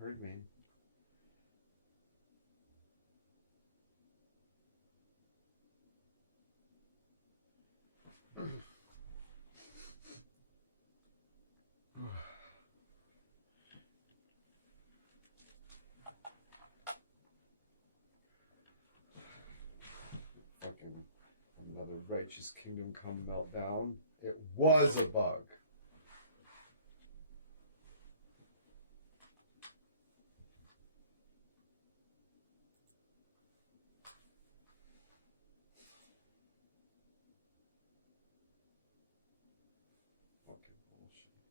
heard me. Fucking another Righteous Kingdom come meltdown. It was a bug. Fucking bullshit.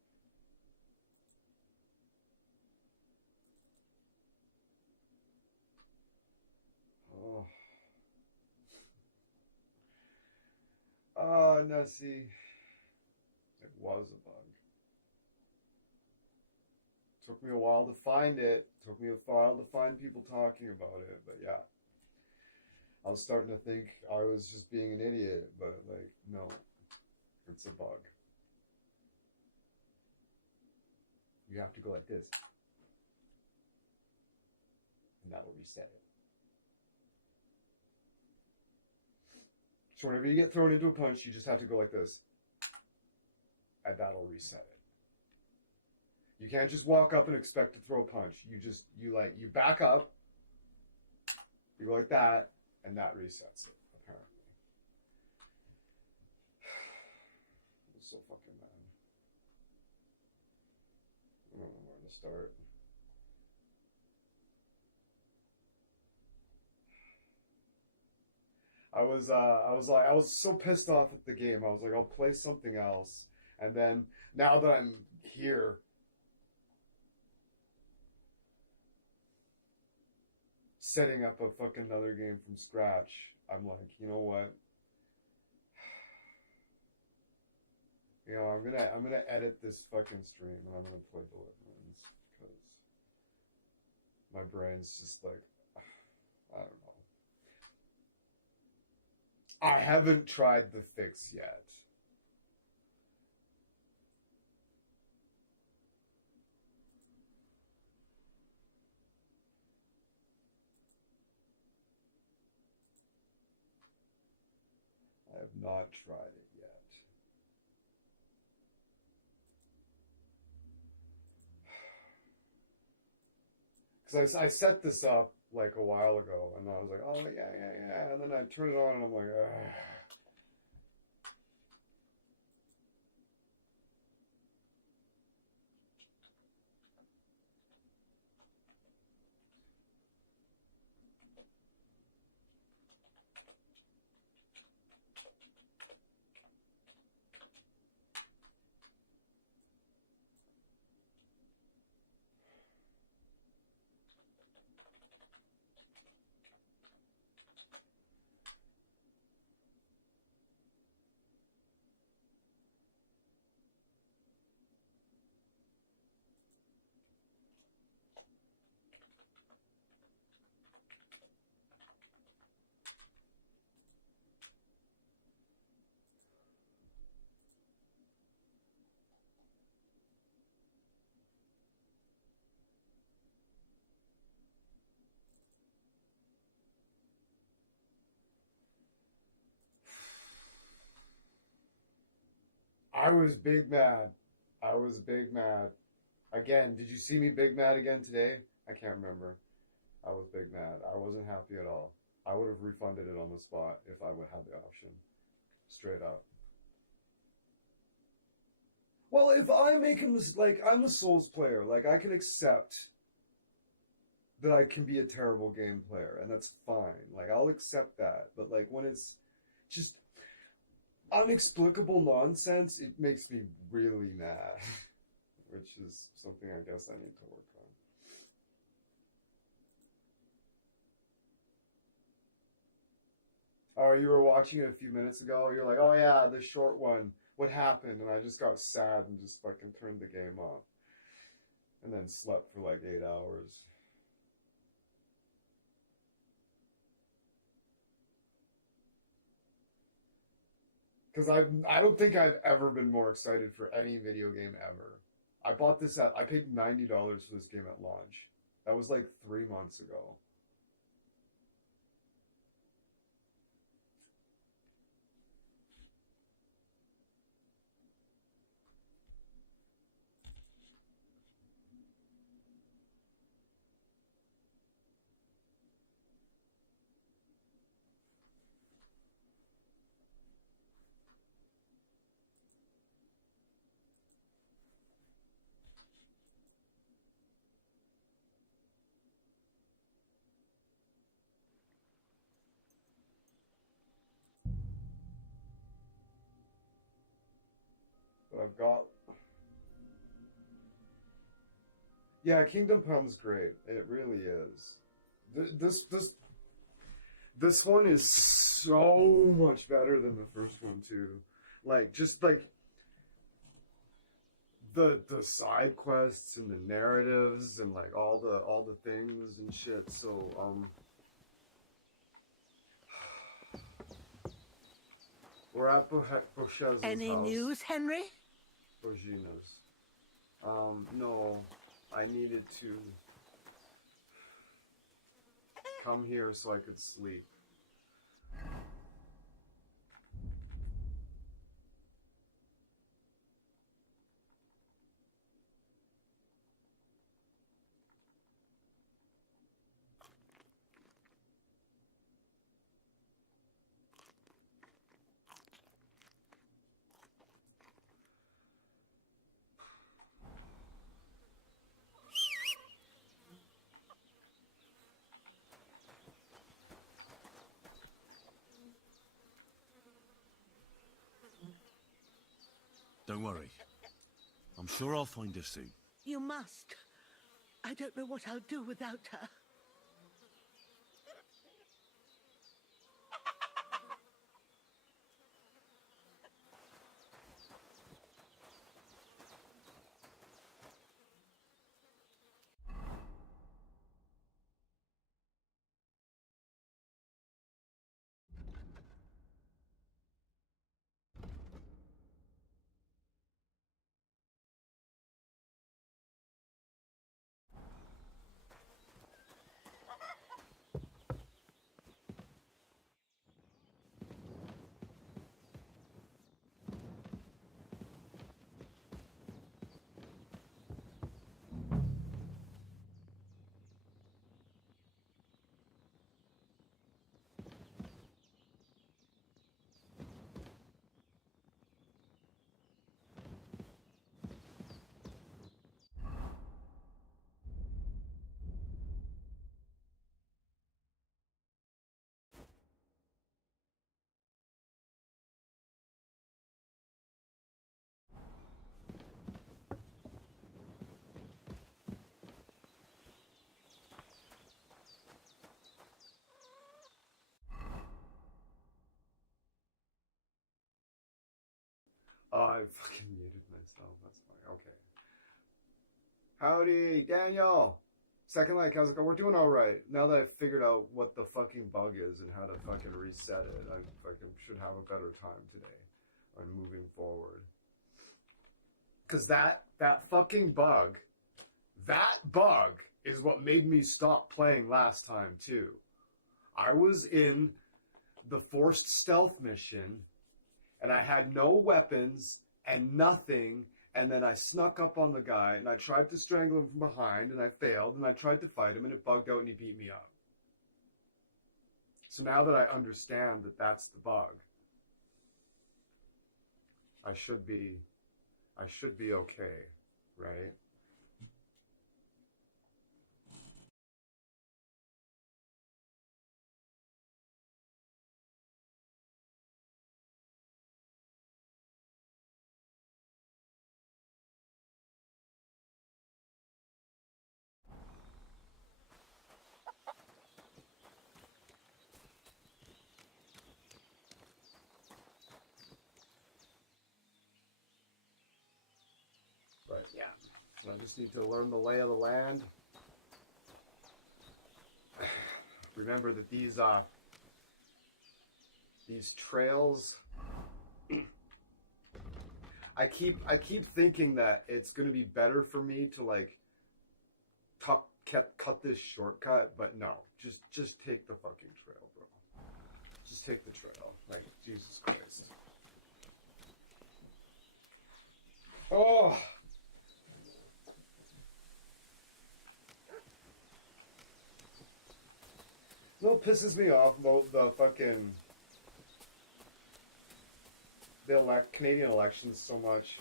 Oh. Oh, Nessie. It was a bug. Took me a while to find it. Took me a while to find people talking about it, but yeah. I was starting to think I was just being an idiot, but like, no, it's a bug. You have to go like this. And that'll reset it. So whenever you get thrown into a punch, you just have to go like this. And that'll reset it. You can't just walk up and expect to throw a punch. You back up, you go like that, and that resets it, apparently. I'm so fucking mad. I don't know where to start. I was so pissed off at the game. I was like, I'll play something else. And then now that I'm here, setting up a fucking another game from scratch, I'm like, you know what? You know, I'm gonna edit this fucking stream and I'm gonna play Deliverance because my brain's just like, I don't know. I haven't tried the fix yet. I have not tried it yet. Because I set this up like a while ago, and I was like, oh, yeah. And then I turn it on, and I'm like, ugh. I was big mad. I was big mad. Again, did you see me big mad again today? I can't remember. I was big mad. I wasn't happy at all. I would have refunded it on the spot if I would have the option. Straight up. Well, if I make a mistake, like, I'm a Souls player. Like, I can accept that I can be a terrible game player, and that's fine. Like, I'll accept that. But, like, when it's just unexplicable nonsense, it makes me really mad. Which is something I guess I need to work on. Oh, you were watching it a few minutes ago. You're like, oh yeah, the short one. What happened? And I just got sad and just fucking turned the game off. And then slept for like 8 hours. Because I don't think I've ever been more excited for any video game ever. I paid $90 for this game at launch. That was like 3 months ago. But I've got. Yeah, Kingdom Come's great. It really is. This one is so much better than the first one too. Like just like the side quests and the narratives and like all the things and shit. So we're at Bosheza's Any house. news, Henry? Bogina's. No, I needed to come here so I could sleep. Don't worry. I'm sure I'll find her soon. You must. I don't know what I'll do without her. Oh, I fucking muted myself. That's fine. Okay. Howdy, Daniel. Second like, how's it going? We're doing all right. Now that I've figured out what the fucking bug is and how to fucking reset it, I fucking should have a better time today on moving forward. Because that fucking bug, that bug is what made me stop playing last time too. I was in the forced stealth mission and I had no weapons and nothing, and then I snuck up on the guy and I tried to strangle him from behind and I failed, and I tried to fight him and it bugged out and he beat me up. So now that I understand that that's the bug, I should be okay, right? But yeah, I just need to learn the lay of the land. Remember that these trails, I keep thinking that it's going to be better for me to like cut this shortcut, but no, just take the fucking trail, bro. Just take the trail. Like, Jesus Christ. Oh. You know what pisses me off about the fucking Canadian elections so much?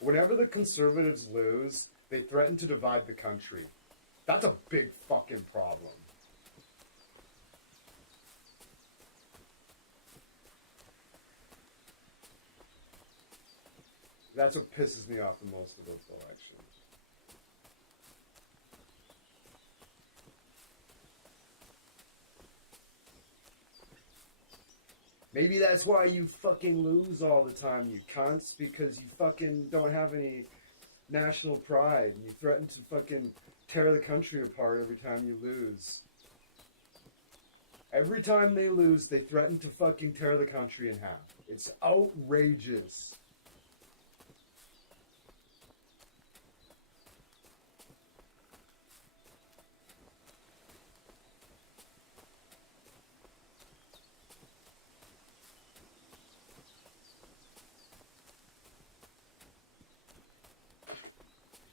Whenever the Conservatives lose, they threaten to divide the country. That's a big fucking problem. That's what pisses me off the most about the election. Maybe that's why you fucking lose all the time, you cunts, because you fucking don't have any national pride, and you threaten to fucking tear the country apart every time you lose. Every time they lose, they threaten to fucking tear the country in half. It's outrageous.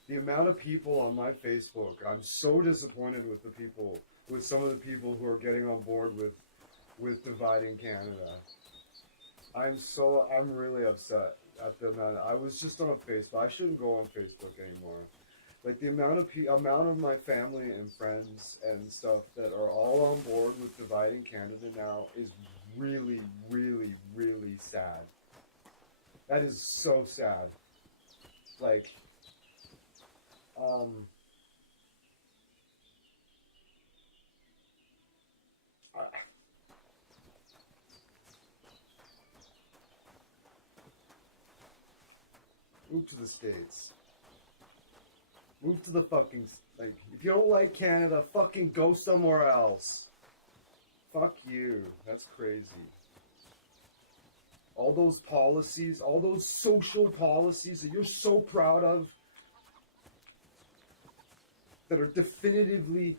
The amount of people on my Facebook, I'm so disappointed with some of the people who are getting on board with dividing Canada. I'm really upset at the amount. I was just on Facebook. I shouldn't go on Facebook anymore. Like, the amount of my family and friends and stuff that are all on board with dividing Canada now is really, really, really sad. That is so sad. Like, move to the States. Move to the fucking, like, if you don't like Canada, fucking go somewhere else. Fuck you. That's crazy. All those policies, all those social policies that you're so proud of, that are definitively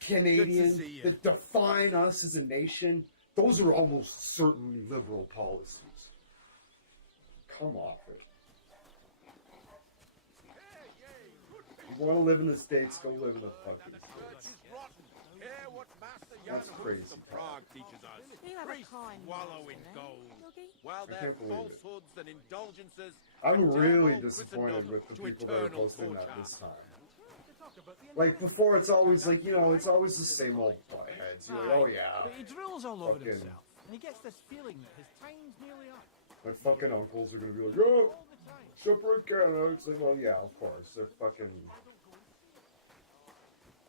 Canadian, that define us as a nation, those are almost certainly liberal policies. Come off it. You want to live in the States, go live in the fucking States. That's crazy. I can't believe it. I'm really disappointed with the people that are posting that this time. Like, before, it's always like, you know, it's always the same old buttheads. You're like, oh yeah. But he drills all over himself, and he gets this feeling that his time's nearly up. My fucking uncles are gonna be like, oh, separate Canada. It's like, well, yeah, of course. They're fucking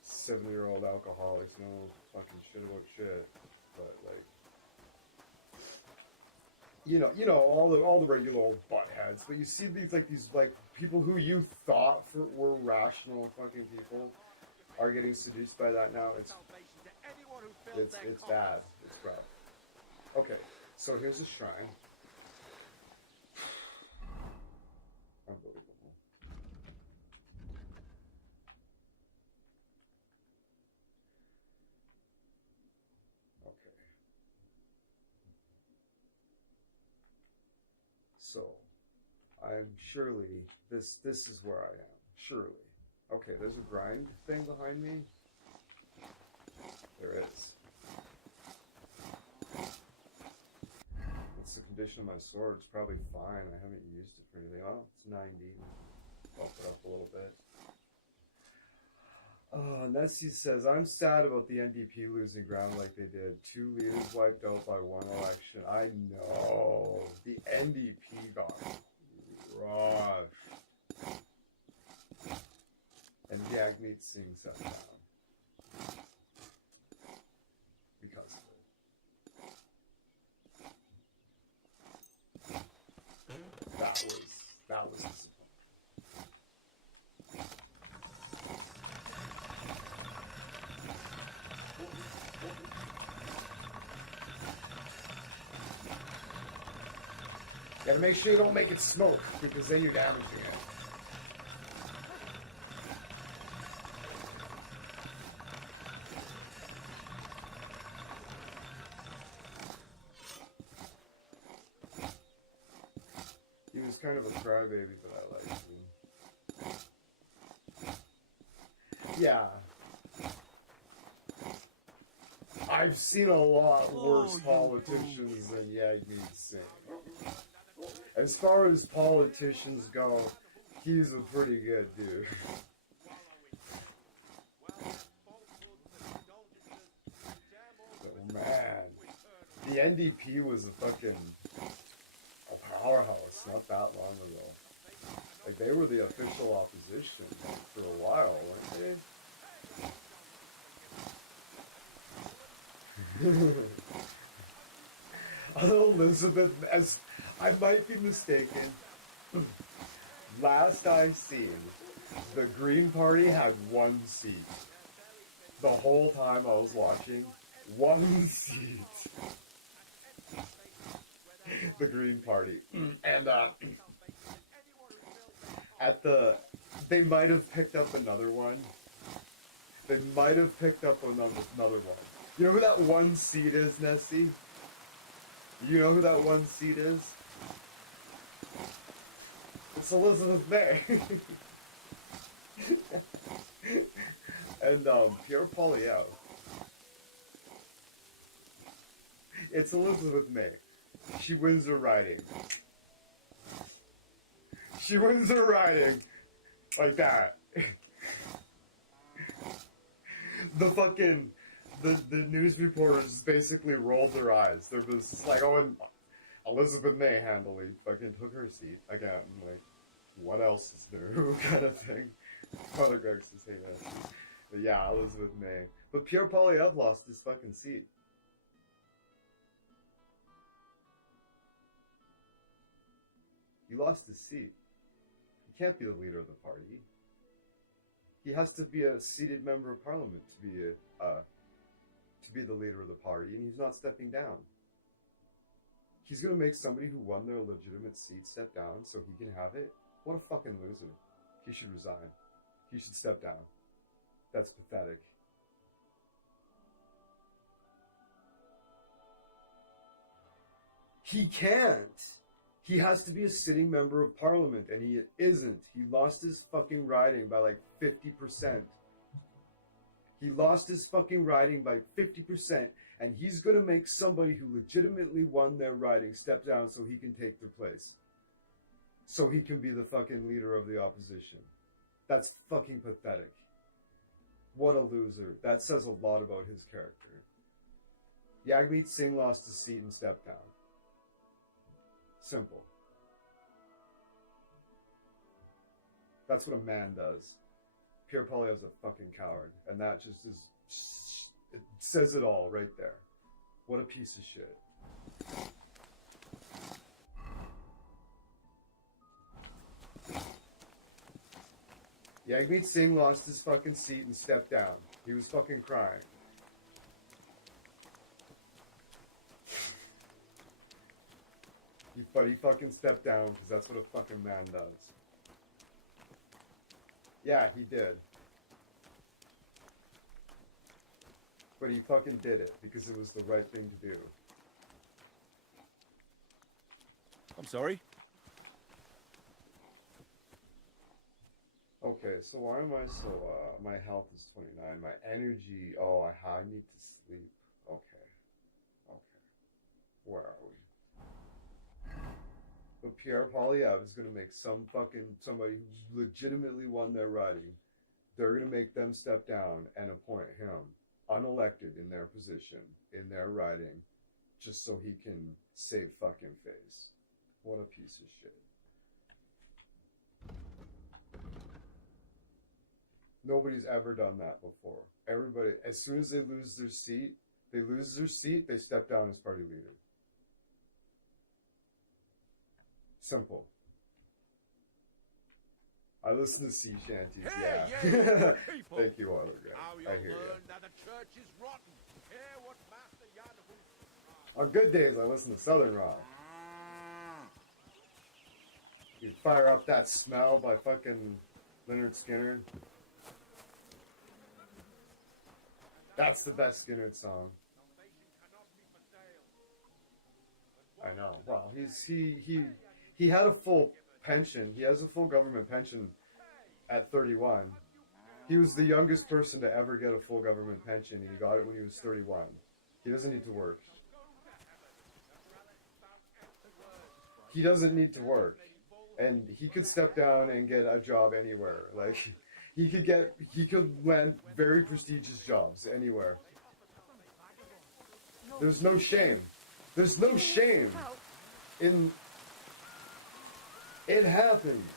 70-year-old alcoholics, know fucking shit about shit. But, like, you know, all the regular old buttheads. But you see these people who you thought were rational fucking people are getting seduced by that now. It's bad. It's rough. Okay, so here's a shrine. Unbelievable. Okay. So, I'm surely, this is where I am. Surely. Okay, there's a grind thing behind me. There is. What's the condition of my sword? It's probably fine. I haven't used it for anything. Oh, it's 90. Bump it up a little bit. Nessie says, I'm sad about the NDP losing ground like they did. 2 leaders wiped out by 1 election. I know. The NDP got crushed. And Jagmeet Singh sat down. Because of it. That was disappointing. Gotta make sure you don't make it smoke, because then you're damaging it. He's kind of a crybaby, but I like him. Yeah. I've seen a lot worse politicians than Yagmeet Singh. As far as politicians go, he's a pretty good dude. Oh, man. The NDP was a powerhouse not that long ago. Like, they were the official opposition for a while, weren't they? Elizabeth, as I might be mistaken, last I seen, the Green Party had 1 seat. The whole time I was watching, 1 seat. The Green Party. And, they might have picked up another one. They might have picked up another one. You know who that 1 seat is, Nessie? You know who that 1 seat is? It's Elizabeth May. And, Pierre Poilievre. It's Elizabeth May. She wins her riding. She wins her riding. Like that. The news reporters basically rolled their eyes. They're just like, oh, and Elizabeth May handily fucking took her seat again. Like, what else is new? Kind of thing. Father Greg's to say that. But yeah, Elizabeth May. But Pierre Poilievre lost his fucking seat. He lost his seat. He can't be the leader of the party. He has to be a seated member of parliament to be the leader of the party, and he's not stepping down. He's gonna make somebody who won their legitimate seat step down so he can have it? What a fucking loser. He should resign. He should step down. That's pathetic. He can't. He has to be a sitting member of parliament, and he isn't. He lost his fucking riding by like 50%. He lost his fucking riding by 50%, and he's gonna make somebody who legitimately won their riding step down so he can take their place. So he can be the fucking leader of the opposition. That's fucking pathetic. What a loser. That says a lot about his character. Yagmeet Singh lost his seat and stepped down. Simple. That's what a man does. Pierre Poilievre's a fucking coward, and that just is, it says it all right there. What a piece of shit. Yagmeet Singh lost his fucking seat and stepped down. He was fucking crying. But he fucking stepped down because that's what a fucking man does. Yeah, he did. But he fucking did it because it was the right thing to do. I'm sorry? Okay, so why am I so, my health is 29, my energy, oh, I need to sleep. Okay. Where are we? But Pierre Poilievre is going to make somebody who legitimately won their riding, they're going to make them step down and appoint him unelected in their position, in their riding, just so he can save fucking face. What a piece of shit. Nobody's ever done that before. Everybody, as soon as they lose their seat, they step down as party leader. Simple. I listen to sea shanties, yeah. Thank you, Arlo Greg. I hear you. That the church is rotten. Hear what Master Yadavu... On good days, I listen to Southern Rock. You fire up that smell by fucking Leonard Skinner. That's the best Skinner song. I know. Well, he had a full pension. He has a full government pension at 31. He was the youngest person to ever get a full government pension, and he got it when he was 31. He doesn't need to work. He doesn't need to work. And he could step down and get a job anywhere. Like, he could land very prestigious jobs anywhere. There's no shame. There's no shame in... It happens.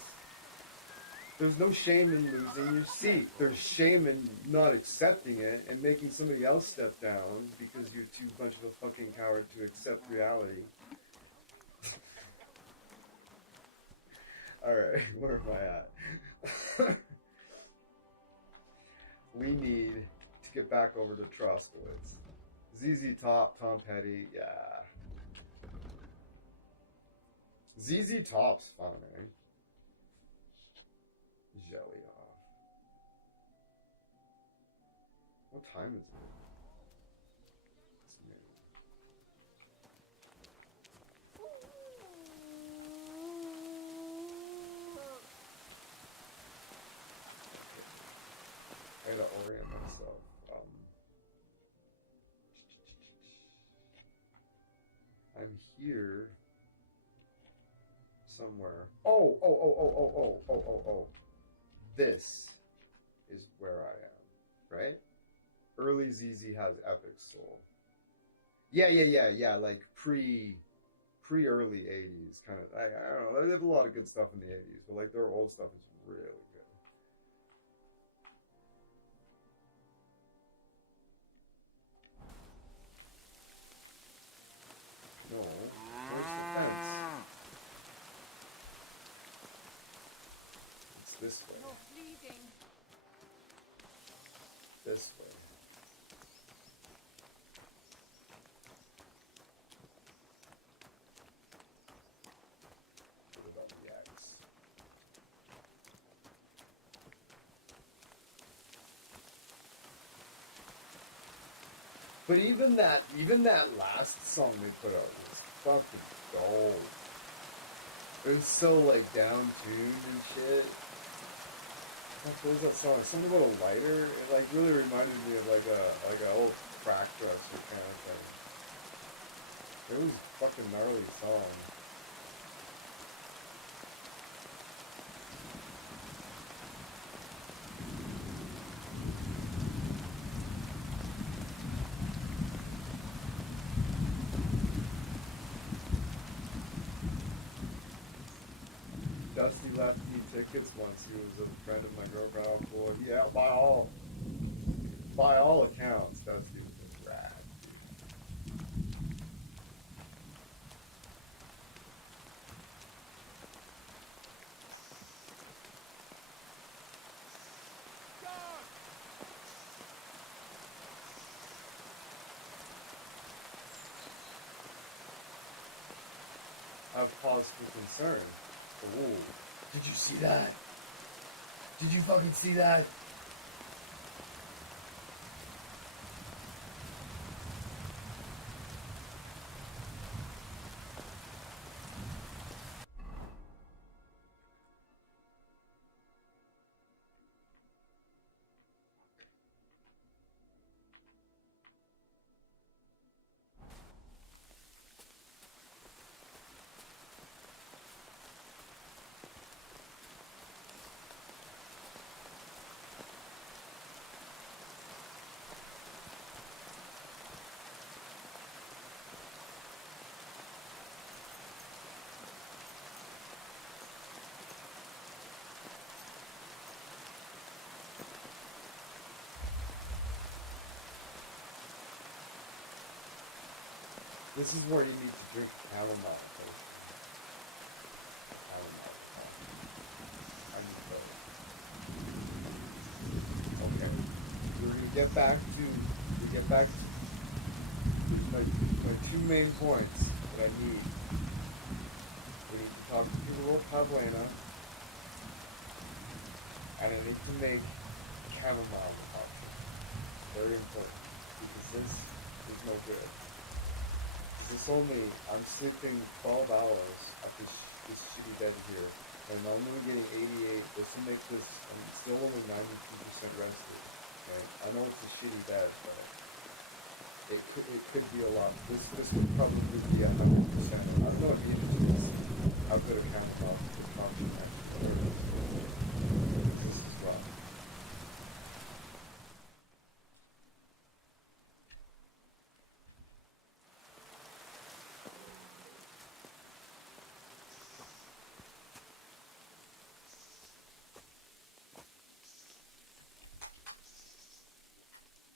There's no shame in losing your seat. There's shame in not accepting it and making somebody else step down because you're too much of a fucking coward to accept reality. Alright, where am I at? We need to get back over to Troskowitz. ZZ Top, Tom Petty, yeah. ZZ Top's fun, eh? Jelly off. What time is it? It's noon. I gotta orient myself. I'm here somewhere. Oh. This is where I am, right? Early ZZ has Epic Soul. Yeah, like pre-early 80s, kind of. I don't know, they have a lot of good stuff in the 80s, but like their old stuff is really good. No, where's the fence? It's this way. This way. What about the X? But even that last song they put out was fucking gold. It was so like down tuned and shit. What was that song? Something about a lighter. It like really reminded me of like a old crack dresser kind of thing. It was a fucking gnarly song. Dusty left me tickets once. He was a friend of my girlfriend. Oh, cool. Yeah, by all accounts, Dusty was just rad. I have cause for concern. Ooh. Did you see that? Did you fucking see that? This is where you need to drink chamomile first. Chamomile. I need both. Okay. We're gonna get back to my two main points that I need. We need to talk to people about Pablena, and I need to make chamomile coffee. Very important, because this is no good. I'm sleeping 12 hours at this shitty bed here. And I'm only getting 88. This will make this, I'm still only 92% rested. Okay? I know it's a shitty bed, but it could be a lot. This would probably be 100%. I don't know if you can see how good a camera the option actually is. This is rough.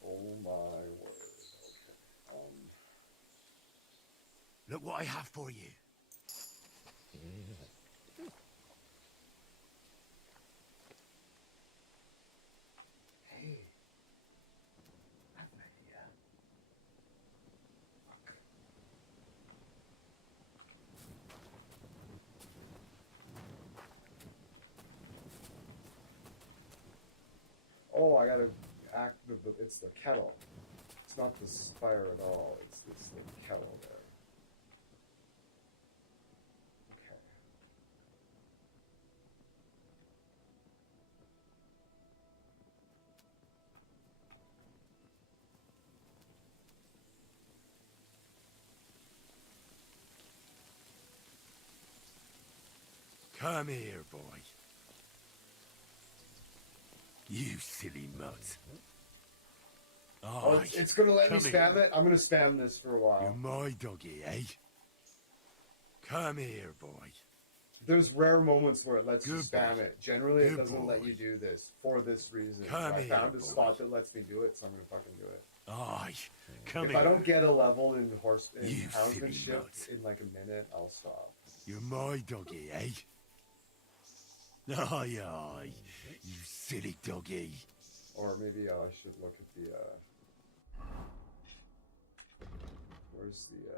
Oh my word. Okay. Look what I have for you. Hey. I have an idea. Fuck. Oh, I gotta act it's the kettle. It's not the fire at all. It's the kettle there. Okay. Come here, boy. You silly mutt. Oh, it's gonna let me spam here. it? I'm gonna spam this for a while. You're my doggy, eh? Come here, boy. There's rare moments where it lets you Good spam boy. it. Generally, it Good doesn't let boy. you do this for this reason. Come I here, found a boy. spot that lets me do it, so I'm gonna fucking do it. Aye. Come If here. I don't get a level in You silly houndsmanship nut. in like a minute, I'll stop. You're my doggy, eh? Aye, aye. You silly doggy. Or maybe I should look at the, where's the,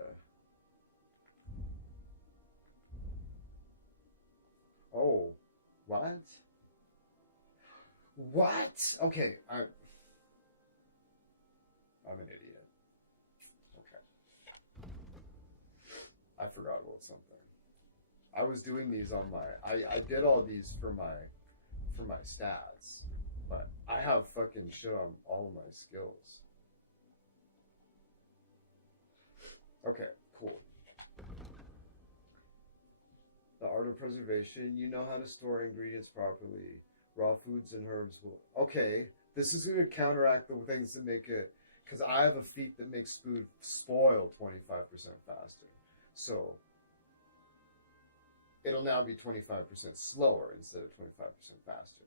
oh, what? What? Okay, I'm an idiot. Okay. I forgot about something. I was doing these on my, I did all these for my stats, but I have fucking shit on all of my skills. Okay, cool. The art of preservation, you know how to store ingredients properly. Raw foods and herbs will... Okay, this is going to counteract the things that make it... Because I have a feat that makes food spoil 25% faster. So, it'll now be 25% slower instead of 25% faster.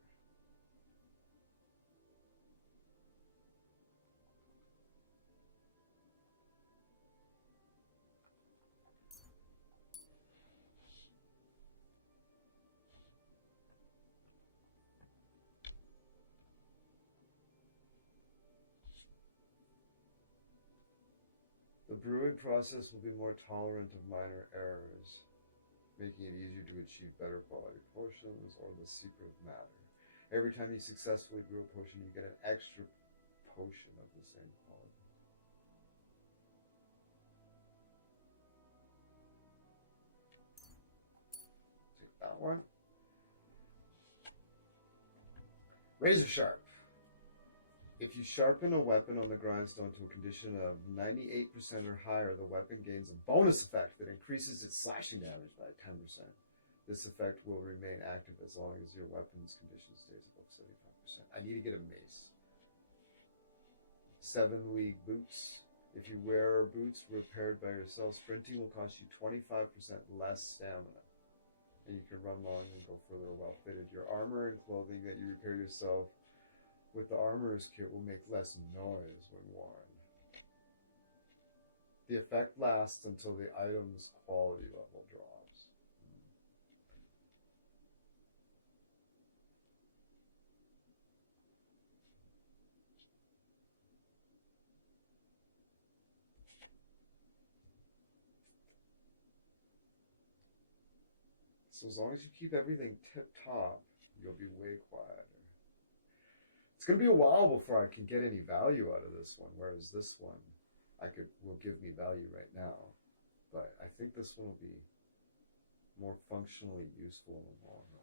The brewing process will be more tolerant of minor errors, making it easier to achieve better quality potions or the secret matter. Every time you successfully brew a potion, you get an extra potion of the same quality. Take that one. Razor sharp. If you sharpen a weapon on the grindstone to a condition of 98% or higher, the weapon gains a bonus effect that increases its slashing damage by 10%. This effect will remain active as long as your weapon's condition stays above 75%. I need to get a mace. 7 league boots. If you wear boots repaired by yourself, sprinting will cost you 25% less stamina. And you can run long and go further well fitted. Your armor and clothing that you repair yourself with the armorer's kit will make less noise when worn. The effect lasts until the item's quality level drops. So as long as you keep everything tip-top, you'll be way quieter. It's going to be a while before I can get any value out of this one, whereas this one will give me value right now. But I think this one will be more functionally useful in the long run.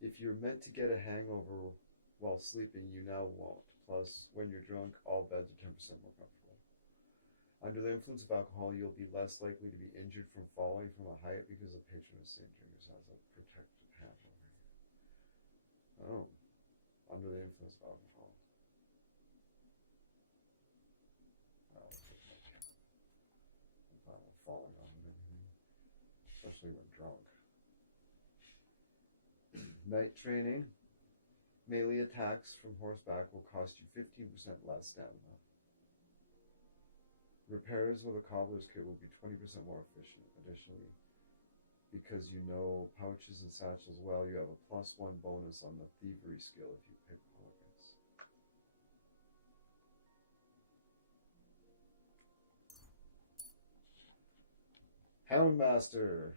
If you're meant to get a hangover while sleeping, you now won't. Plus, when you're drunk, all beds are 10% more comfortable. Under the influence of alcohol, you'll be less likely to be injured from falling from a height because the patron saint drinkers has a protective hand over you. Oh, under the influence of alcohol. I'm fine with falling on anything, especially when drunk. Night training. Melee attacks from horseback will cost you 15% less stamina. Repairs with a cobbler's kit will be 20% more efficient. Additionally, because you know pouches and satchels well, you have a +1 bonus on the thievery skill if you pick pockets. Houndmaster.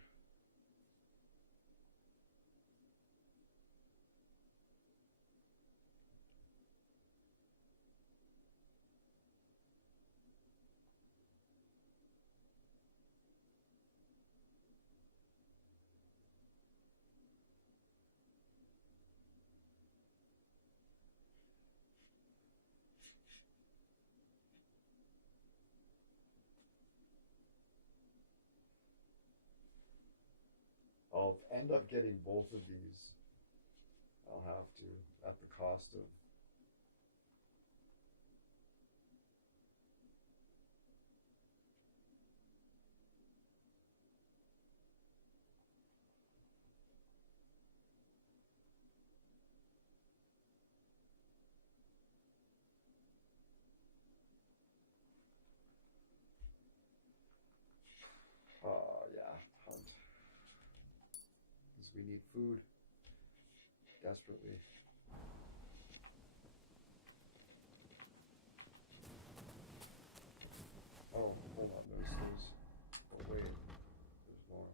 I'll end up getting both of these. I'll have to, at the cost of. Yeah, hunt. Because we need food desperately. Oh, hold on, there's oh wait, there's more.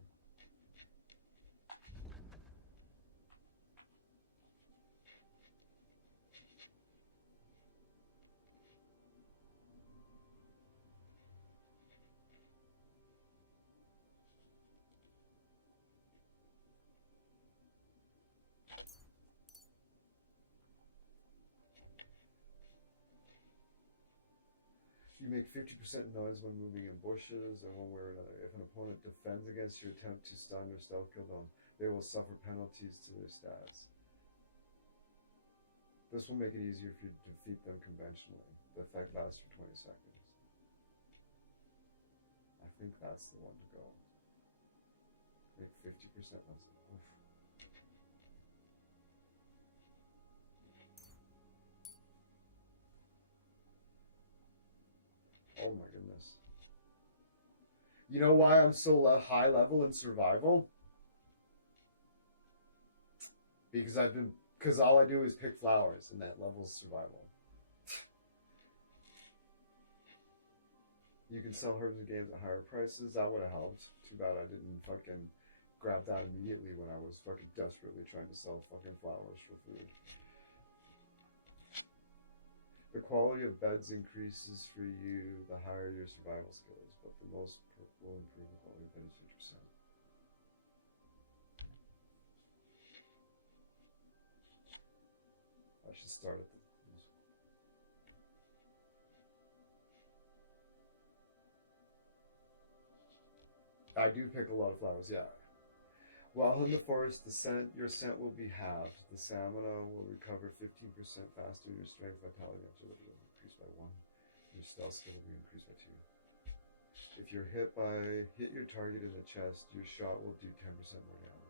You make 50% noise when moving in bushes and one way or another. If an opponent defends against your attempt to stun or stealth kill them, they will suffer penalties to their stats. This will make it easier for you to defeat them conventionally. The effect lasts for 20 seconds. I think that's the one to go. Make 50% less. Oof. Oh my goodness. You know why I'm so high level in survival? Because all I do is pick flowers, and that level's survival. You can sell herbs and games at higher prices. That would have helped. Too bad I didn't fucking grab that immediately when I was fucking desperately trying to sell fucking flowers for food. The quality of beds increases for you the higher your survival skill is, but the most perk will improve the quality of bed is 50%. I should start at the. I do pick a lot of flowers, yeah. While in the forest, your scent will be halved. The stamina will recover 15% faster. Your strength, vitality, and agility will increase by 1. Your stealth skill will be increased by 2. If you're hit your target in the chest, your shot will do 10% more damage.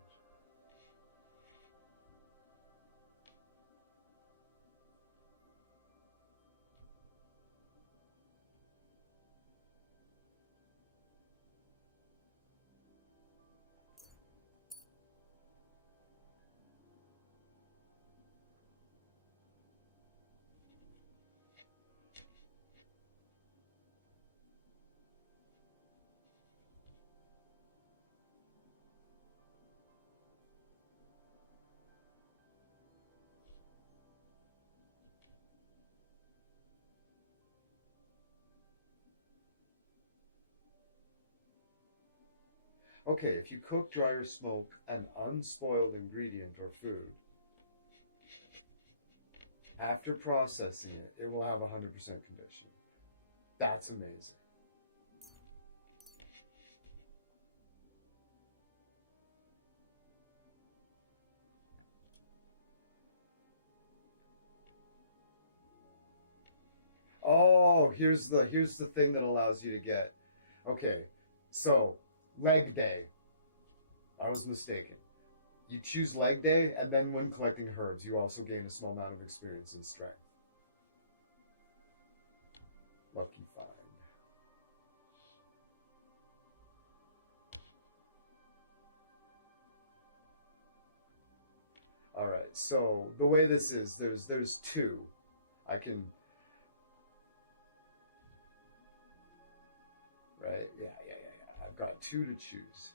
Okay, if you cook, dry, or smoke an unspoiled ingredient or food, after processing it, it will have 100% condition. That's amazing. Oh, here's the thing that allows you to get. Okay, so leg day. I was mistaken. You choose leg day, and then when collecting herbs, you also gain a small amount of experience and strength. Lucky find. All right. So the way this is, there's two. I can. Right? Yeah. I've got two to choose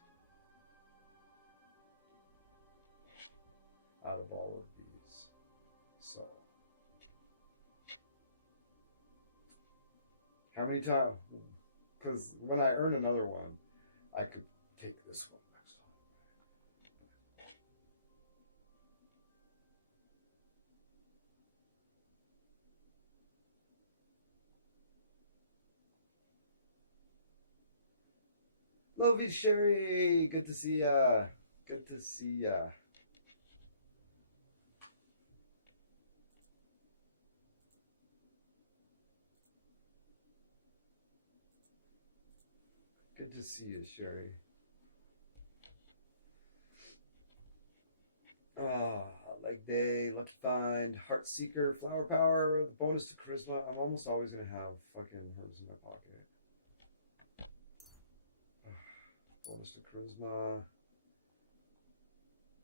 out of all of these. So, how many times? Because when I earn another one, I could take this one next time. Lovey Sherry, good to see ya. Good to see ya. Good to see you, Sherry. Leg day, lucky find, heart seeker, flower power, the bonus to charisma. I'm almost always gonna have fucking herbs in my pocket. Bonus to charisma,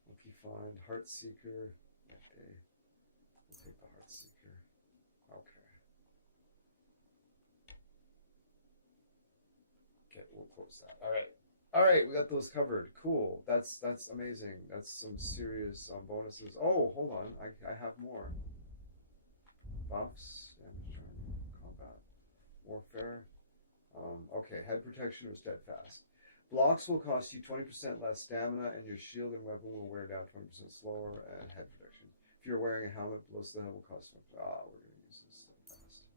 lucky find, heart seeker, leg day. We'll take the heart seeker. Okay. Okay, we'll close that. All right, we got those covered. Cool. That's amazing. That's some serious bonuses. Oh, hold on. I have more. Buffs, damage, combat, warfare. Okay, head protection or steadfast. Blocks will cost you 20% less stamina, and your shield and weapon will wear down 20% slower, and head protection. If you're wearing a helmet, below the head will cost 20%. We're going to use this steadfast.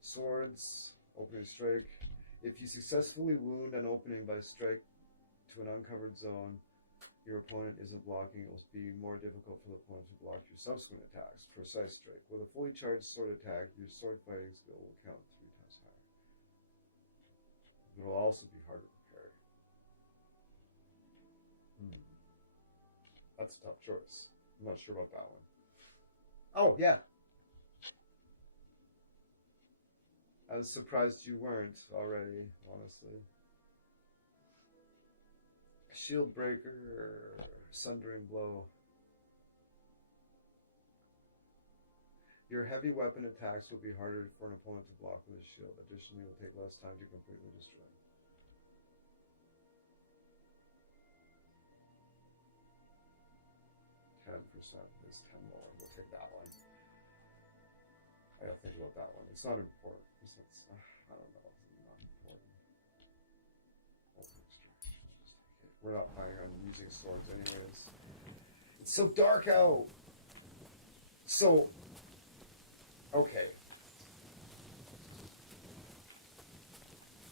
Swords. Opening strike. If you successfully wound an opening by strike to an uncovered zone, your opponent isn't blocking, it will be more difficult for the opponent to block your subsequent attacks. Precise strike. With a fully charged sword attack, your sword fighting skill will count 3 times higher. It will also be harder to parry. That's a tough choice. I'm not sure about that one. Oh, yeah. I was surprised you weren't already, honestly. Shield breaker, sundering blow. Your heavy weapon attacks will be harder for an opponent to block with a shield. Additionally, it will take less time to completely destroy. 10% is 10 more. We'll take that one. I gotta think about that one. It's not important. I don't know. It's not important. Open extraction. Just take it. We're not planning on using swords anyways. It's so dark out. So, okay.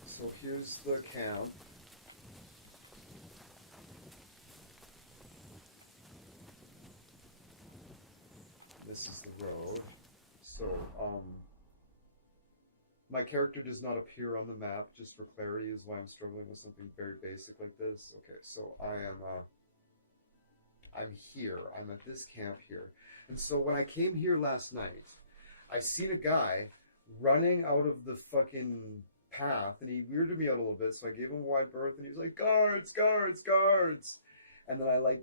So here's the camp. This is the road. So, my character does not appear on the map, just for clarity, is why I'm struggling with something very basic like this. Okay, so I'm here. I'm at this camp here. And so when I came here last night, I seen a guy running out of the fucking path, and he weirded me out a little bit, so I gave him a wide berth, and he was like, guards, guards, guards. And then I like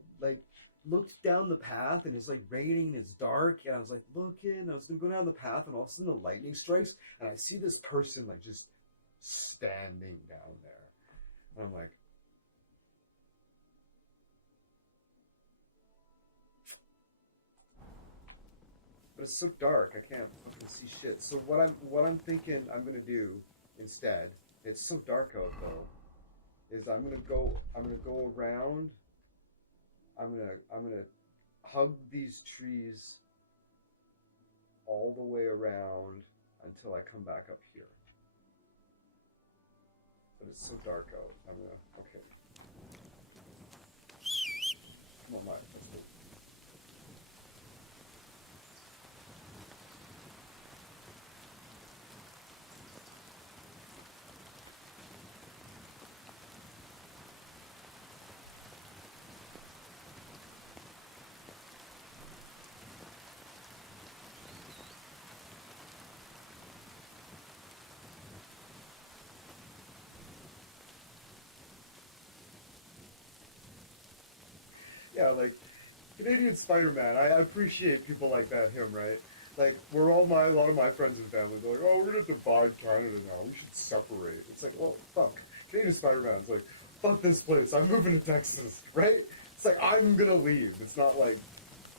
looked down the path, and it's like raining, it's dark, and I was like looking, I was gonna go down the path, and all of a sudden the lightning strikes, and I see this person like just standing down there. And I'm like, but it's so dark, I can't fucking see shit. So what I'm thinking I'm gonna do instead, it's so dark out though, is I'm gonna go around. I'm gonna hug these trees all the way around until I come back up here. But it's so dark out. I'm gonna okay. Come on, Mike. Let's go. Yeah, like Canadian Spider-Man. I appreciate people like that. Him, right? Like a lot of my friends and family go like, oh, we're gonna divide Canada now. We should separate. It's like, well, fuck. Canadian Spider-Man's like, fuck this place. I'm moving to Texas, right? It's like I'm gonna leave. It's not like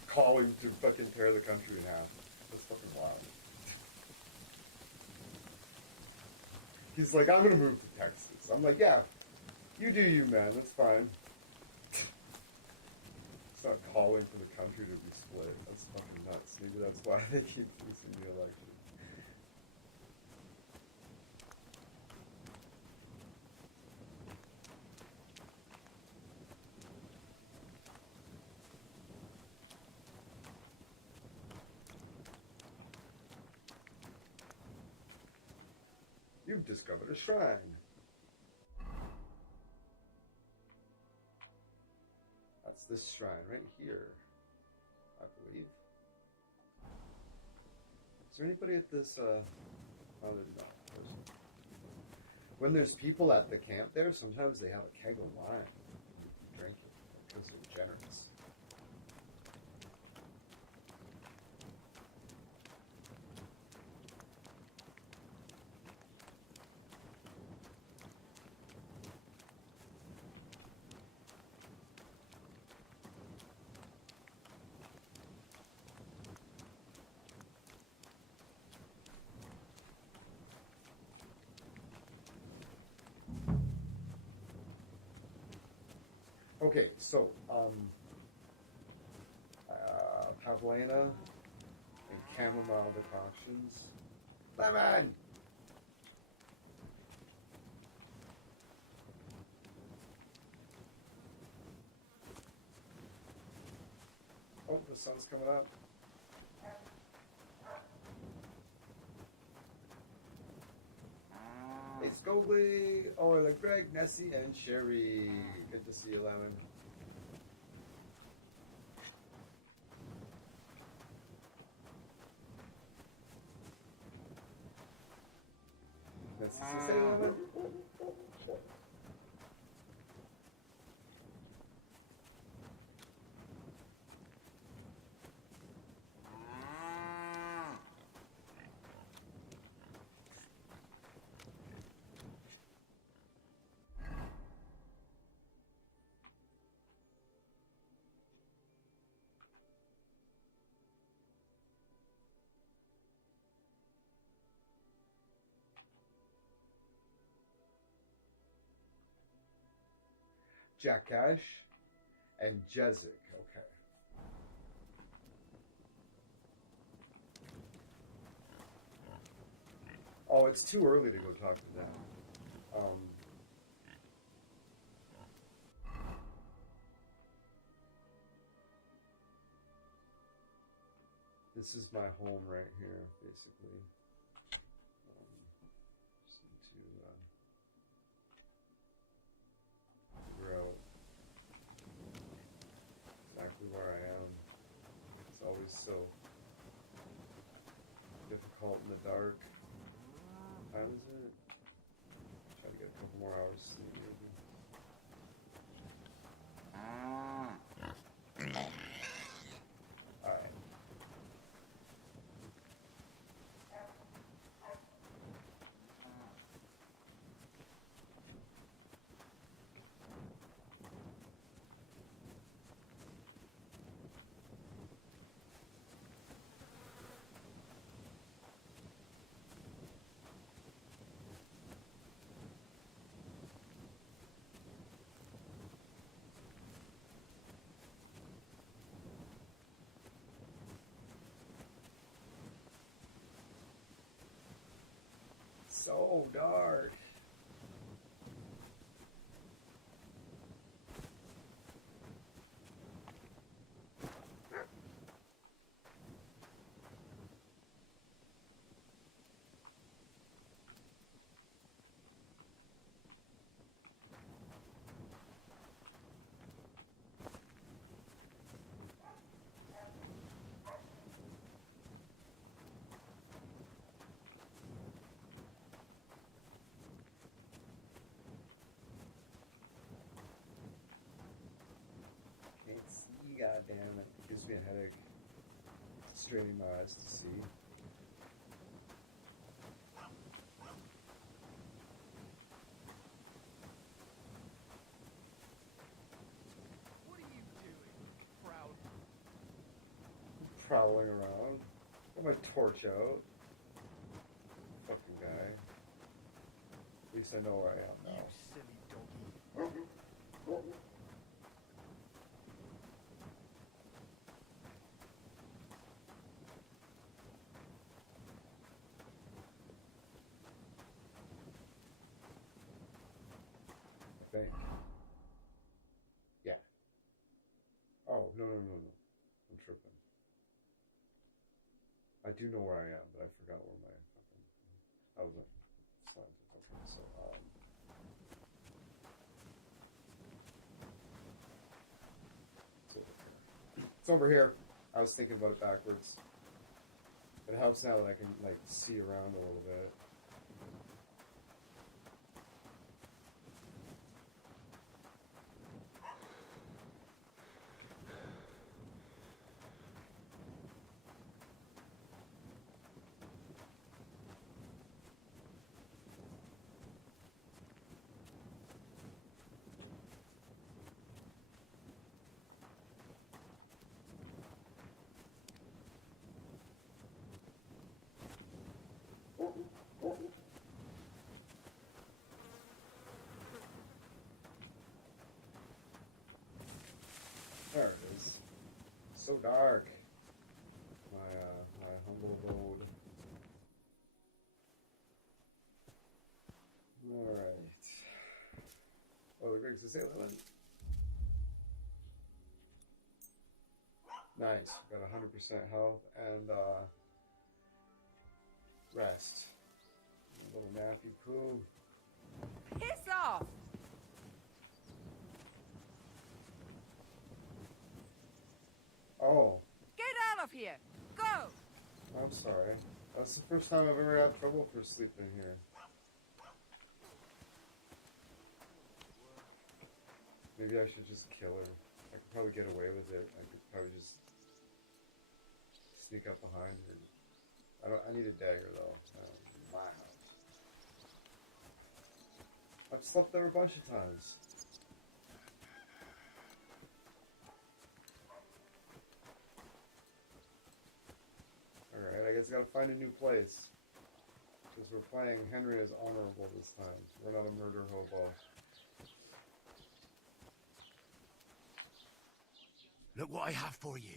calling to fucking tear the country in half. That's fucking wild. He's like, I'm gonna move to Texas. I'm like, yeah, you do you, man. That's fine. It's not calling for the country to be split. That's fucking nuts. Maybe that's why they keep losing the election. You've discovered a shrine. That's this shrine right here, I believe. Is there anybody at this, oh, there's not. When there's people at the camp there, sometimes they have a keg of wine. Drink it, because they're generous. Okay, so, Pavlena and chamomile decoctions. Lemon! Oh, the sun's coming up. Hey, Scobly! Oh, I like Greg, Nessie, and Sherry. Good to see you, Lemon. Nessie, say Lemon. Jack Cash and Jezik. Okay. Oh, it's too early to go talk to them. This is my home right here, basically. Just need to figure out exactly where I am. It's always so difficult in the dark. What time is it? Try to get a couple more hours sleep, maybe. Alright. so dark. Can't see, goddamn it. It gives me a headache. Straining my eyes to see. What are you doing, proud? Prowling around. Got my torch out. Fucking guy. At least I know where I am You now. silly doggy. I think. Yeah. Oh, no. I'm tripping. I do know where I am, but I forgot where my fucking... I was like... Okay, so, it's over here. It's over here. I was thinking about it backwards. It helps now that I can, like, see around a little bit. There it is. So dark. My humble abode. Alright. Oh, the Griggs is 11. Nice. Got 100% health and rest. A little nappy poo. Piss off! Oh, Get out of here! Go! I'm sorry. That's the first time I've ever had trouble for sleeping here. Maybe I should just kill her. I could probably get away with it. I could probably just sneak up behind her. I need a dagger though. My house. I've slept there a bunch of times. Alright, I guess I gotta find a new place. Because we're playing Henry as honorable this time. We're not a murder hobo. Look what I have for you.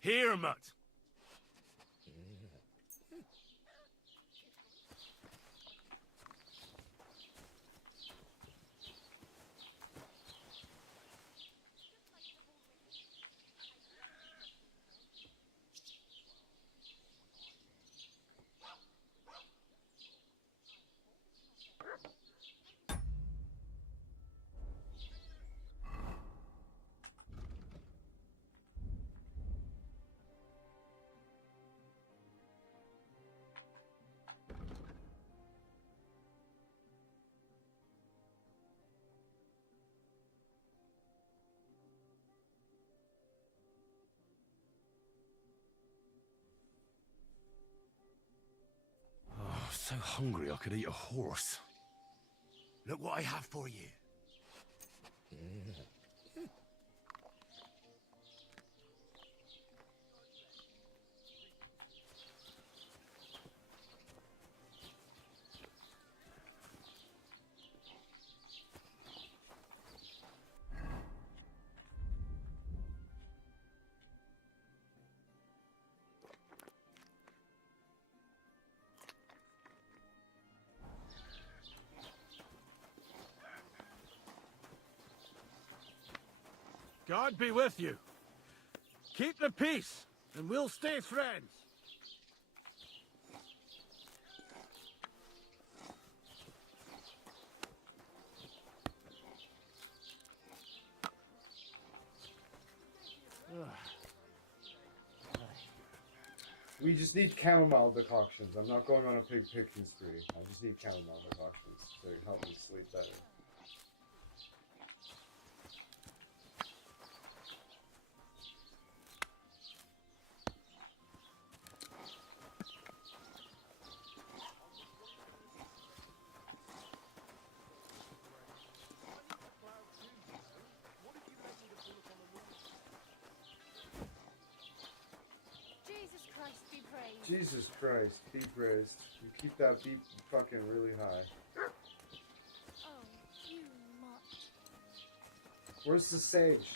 Here, mutt. Oh, so hungry I could eat a horse. Look what I have for you. God be with you. Keep the peace, and we'll stay friends. We just need chamomile decoctions. I'm not going on a pig picking spree. I just need chamomile decoctions to help me sleep better. Jesus Christ be praised. Jesus Christ, be praised. You keep that beep fucking really high. Oh, you mutt. Where's the sage?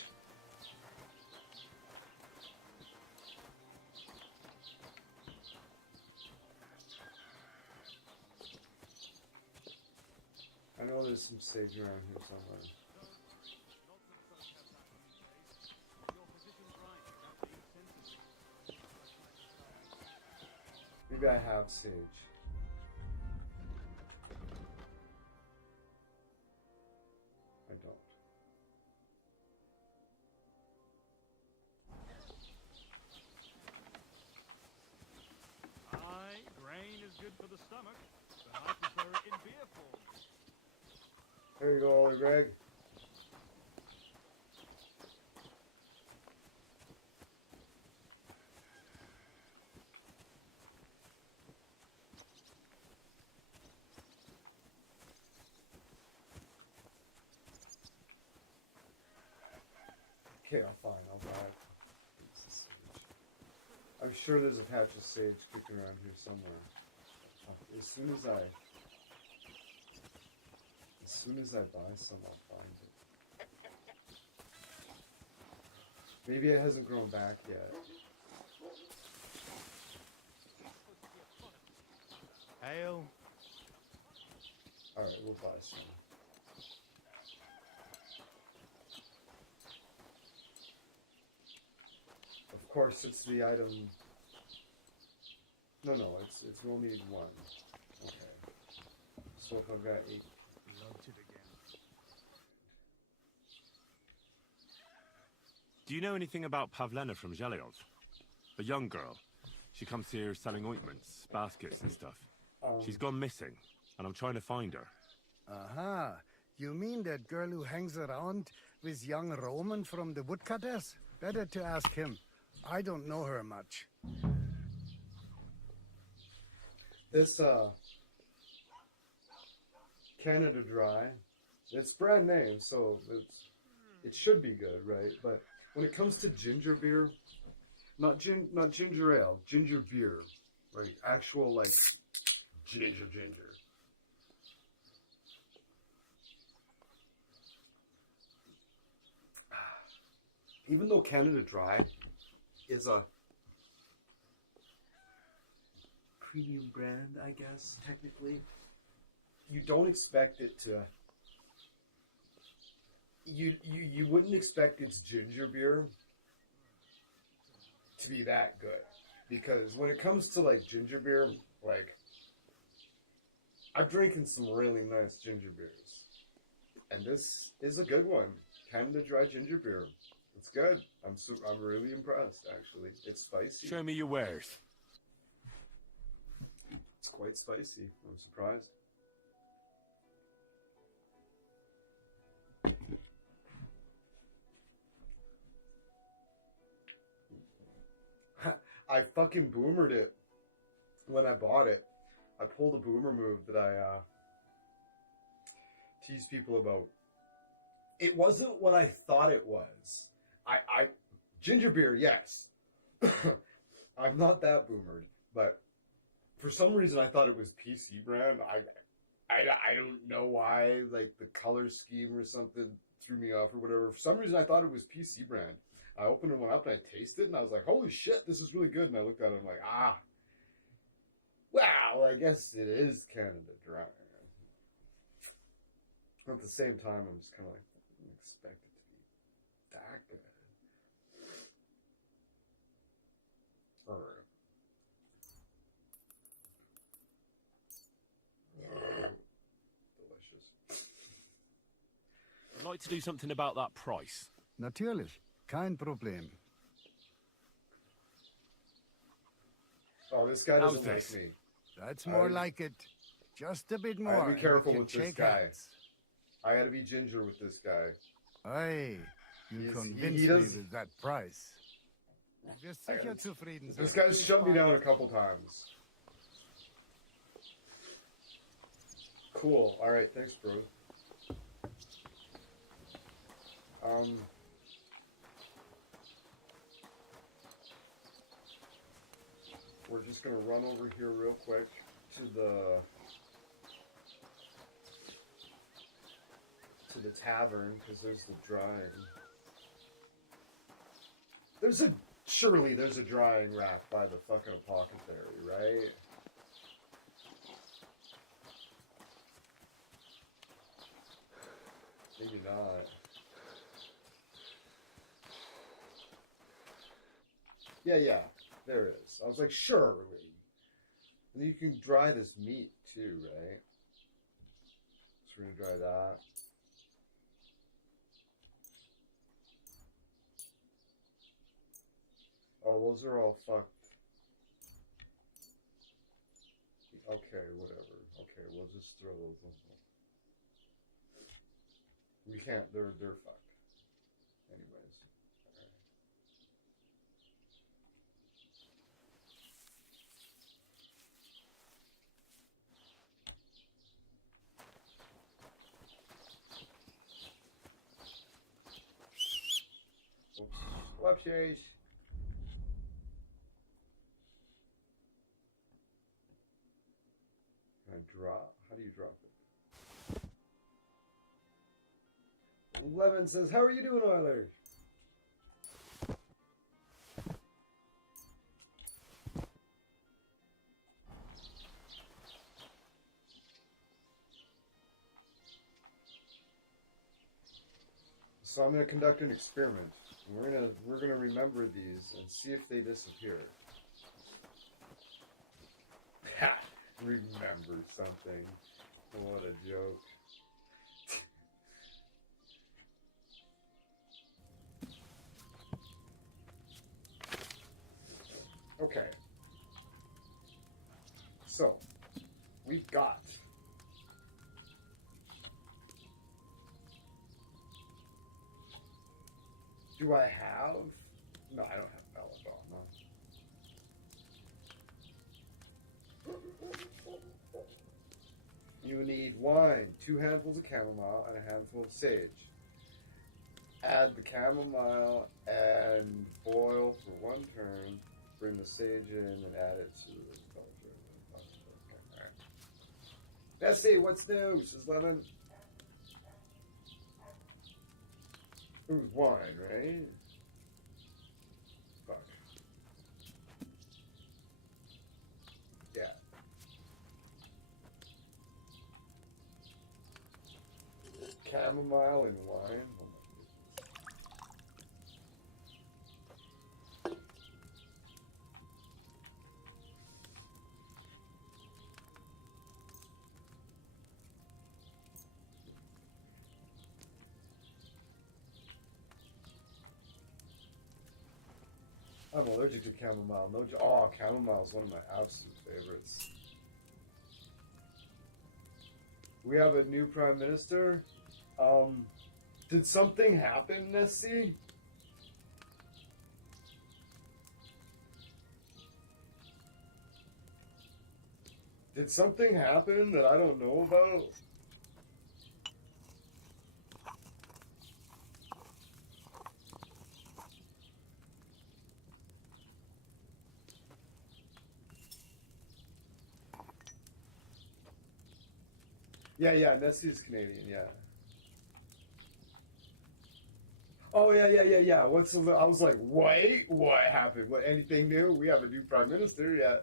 I know there's some sage around here somewhere. Maybe I have sage. I don't. Aye, grain is good for the stomach, but I prefer it in beer form. There you go, Ollie Greg. Okay, fine, I'll buy it. I'm sure there's a patch of sage kicking around here somewhere. As soon as I buy some, I'll find it. Maybe it hasn't grown back yet. Ale. Alright, we'll buy some. Of course, it's the item. No, it's we'll need one. Okay. So if I've got 8. Load it again. Do you know anything about Pavlena from Zhelyov? A young girl. She comes here selling ointments, baskets and stuff. She's gone missing, and I'm trying to find her. Aha. You mean that girl who hangs around with young Roman from the woodcutters? Better to ask him. I don't know her much. This Canada Dry, it's brand name, so it should be good, right? But when it comes to ginger beer, not ginger ale, ginger beer, right? Actual like ginger. Even though Canada Dry is a premium brand, I guess, technically, you don't expect it to. You wouldn't expect its ginger beer to be that good, because when it comes to like ginger beer, like I've drinking some really nice ginger beers, and this is a good one. Canada Dry ginger beer. It's good. I'm really impressed, actually. It's spicy. Show me your wares. It's quite spicy. I'm surprised. I fucking boomered it when I bought it. I pulled a boomer move that I tease people about. It wasn't what I thought it was. I ginger beer, yes. I'm not that boomered, but for some reason I thought it was PC brand. I don't know why, like the color scheme or something threw me off or whatever. For some reason I thought it was PC brand. I opened one up and I tasted it and I was like, holy shit, this is really good. And I looked at it and I'm like, wow, I guess it is Canada Dry. At the same time, I'm just kind of like, I didn't expect it to be that good. Alright. Delicious. I'd like to do something about that price. Natürlich. Kein Problem. Oh, this guy doesn't How's like this? me. That's more like it. Just a bit more. I gotta be and careful we can with this shake guy. hands. I gotta be ginger with this guy. Aye, you He convinced me does- with that price. Du wirst sicher zufrieden sein. This guy's shut me down a couple times. Cool. All right. Thanks, bro. We're just gonna run over here real quick to the tavern because there's the drying. Surely there's a drying rack by the fucking apothecary, right? Maybe not. Yeah, there it is. I was like, surely. And you can dry this meat too, right? So we're gonna dry that. Oh, those are all fucked. Okay, whatever. Okay, we'll just throw those in. We can't, they're fucked. Anyways. Alright. Oops. Whoopsies. Can I drop? How do you drop it? Lemon says, how are you doing, Euler? So I'm going to conduct an experiment. We're gonna remember these and see if they disappear. Ha! Remember something. What a joke. Okay. So, we've got do I have? No, I don't have belladonna. You need wine, 2 handfuls of chamomile, and a handful of sage. Add the chamomile and boil for 1 turn. Bring the sage in and add it to the culture. Okay, right. Nessie, what's new? Says Lemon. It was wine, right? Fuck. Yeah. Chamomile and wine. Oh my I'm allergic to chamomile. No, chamomile is one of my absolute favorites. We have a new prime minister. Did something happen, Nessie? Did something happen that I don't know about? Yeah, Nessie's Canadian, yeah. Oh, yeah. I was like, wait, what happened? What, anything new? We have a new prime minister, yeah.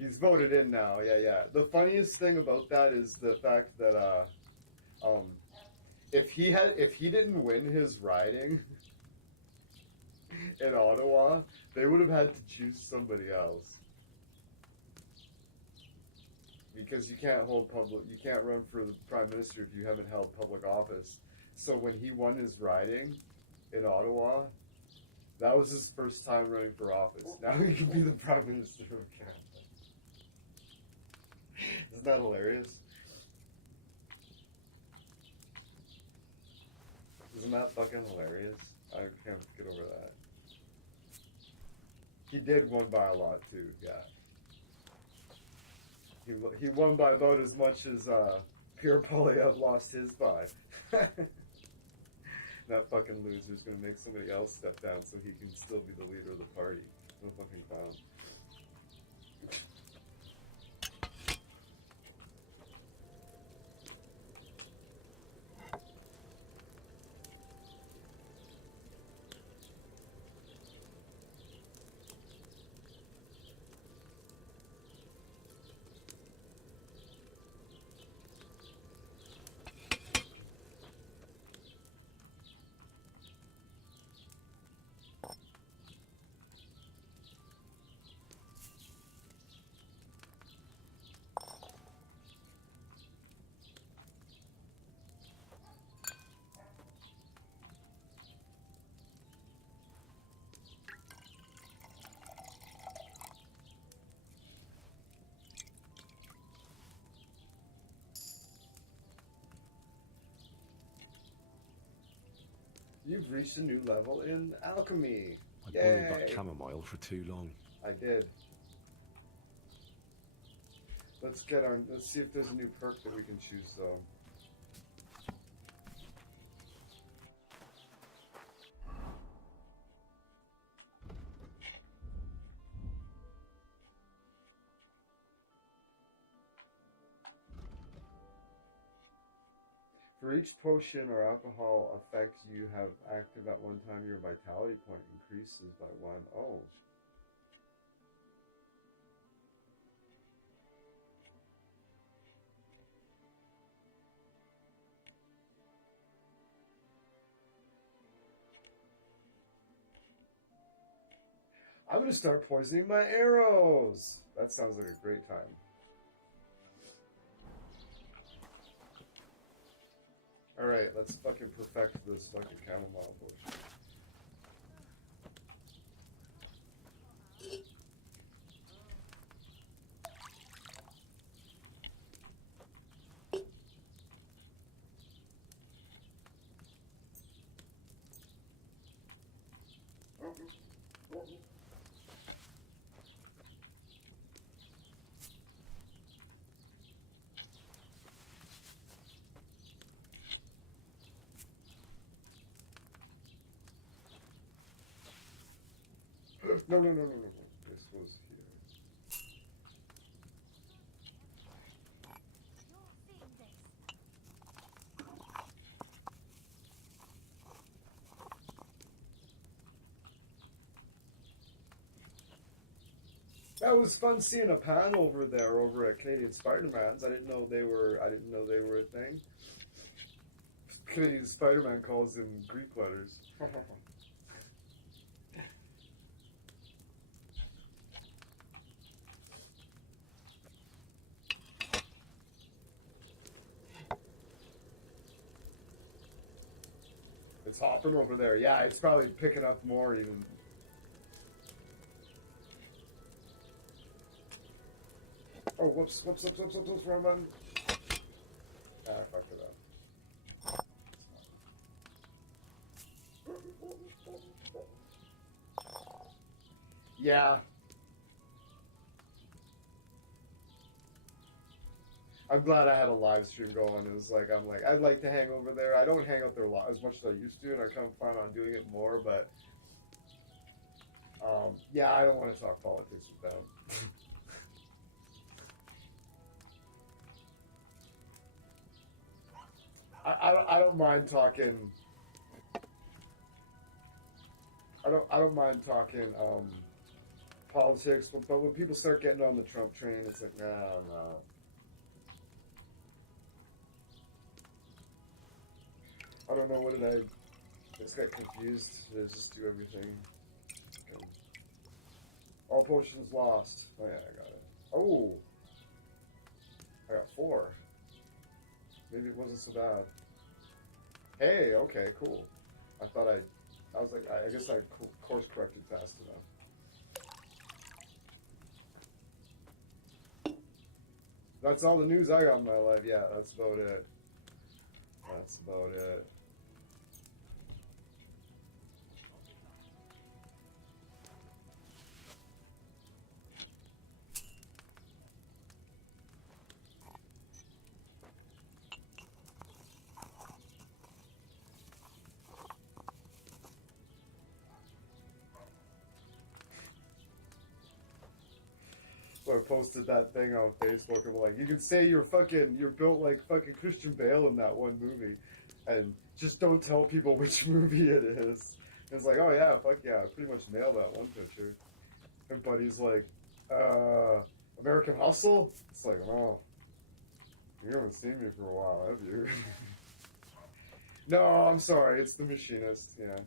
He's voted in now. Yeah. The funniest thing about that is the fact that if he didn't win his riding in Ottawa, they would have had to choose somebody else. Because you can't run for the prime minister if you haven't held public office. So when he won his riding in Ottawa, that was his first time running for office. Now he can be the prime minister of Canada. Isn't that hilarious? Isn't that fucking hilarious? I can't get over that. He did win by a lot too, yeah. He won by about as much as Pierre Poilievre lost his by. That fucking loser's gonna make somebody else step down so he can still be the leader of the party. No fucking clown. You've reached a new level in alchemy. I boiled that chamomile for too long. I did. Let's see if there's a new perk that we can choose though. For each potion or alcohol effect you have active at one time, your vitality point increases by 1. Oh. I'm gonna start poisoning my arrows! That sounds like a great time. Alright, let's fucking perfect this fucking chamomile potion. No. This was here. That was fun seeing a pan over there over at Canadian Spider-Man's. I didn't know they were a thing. Canadian Spider-Man calls them Greek letters. It's hopping over there. Yeah, it's probably picking up more even. Oh, whoops, wrong button. Ah, I fucked it up. Yeah. I'm glad I had a live stream going. It was like, I'd like to hang over there. I don't hang out there as much as I used to, and I kind of plan on doing it more, but yeah, I don't want to talk politics with them. I don't mind talking. I don't mind talking politics, but when people start getting on the Trump train, it's like, no, no. I don't know, what did I just got confused. Did I just do everything? Okay. All potions lost. Oh yeah, I got it. Oh! I got 4. Maybe it wasn't so bad. Hey, okay, cool. I was like, I guess I course corrected fast enough. That's all the news I got in my life. Yeah, that's about it. That's about it. So I posted that thing on Facebook. I'm like, you can say you're built like fucking Christian Bale in that one movie, and just don't tell people which movie it is. And it's like, oh yeah, fuck yeah, I pretty much nailed that one picture. And Buddy's like, American Hustle? It's like, oh, you haven't seen me for a while, have you? No, I'm sorry, it's The Machinist. Yeah,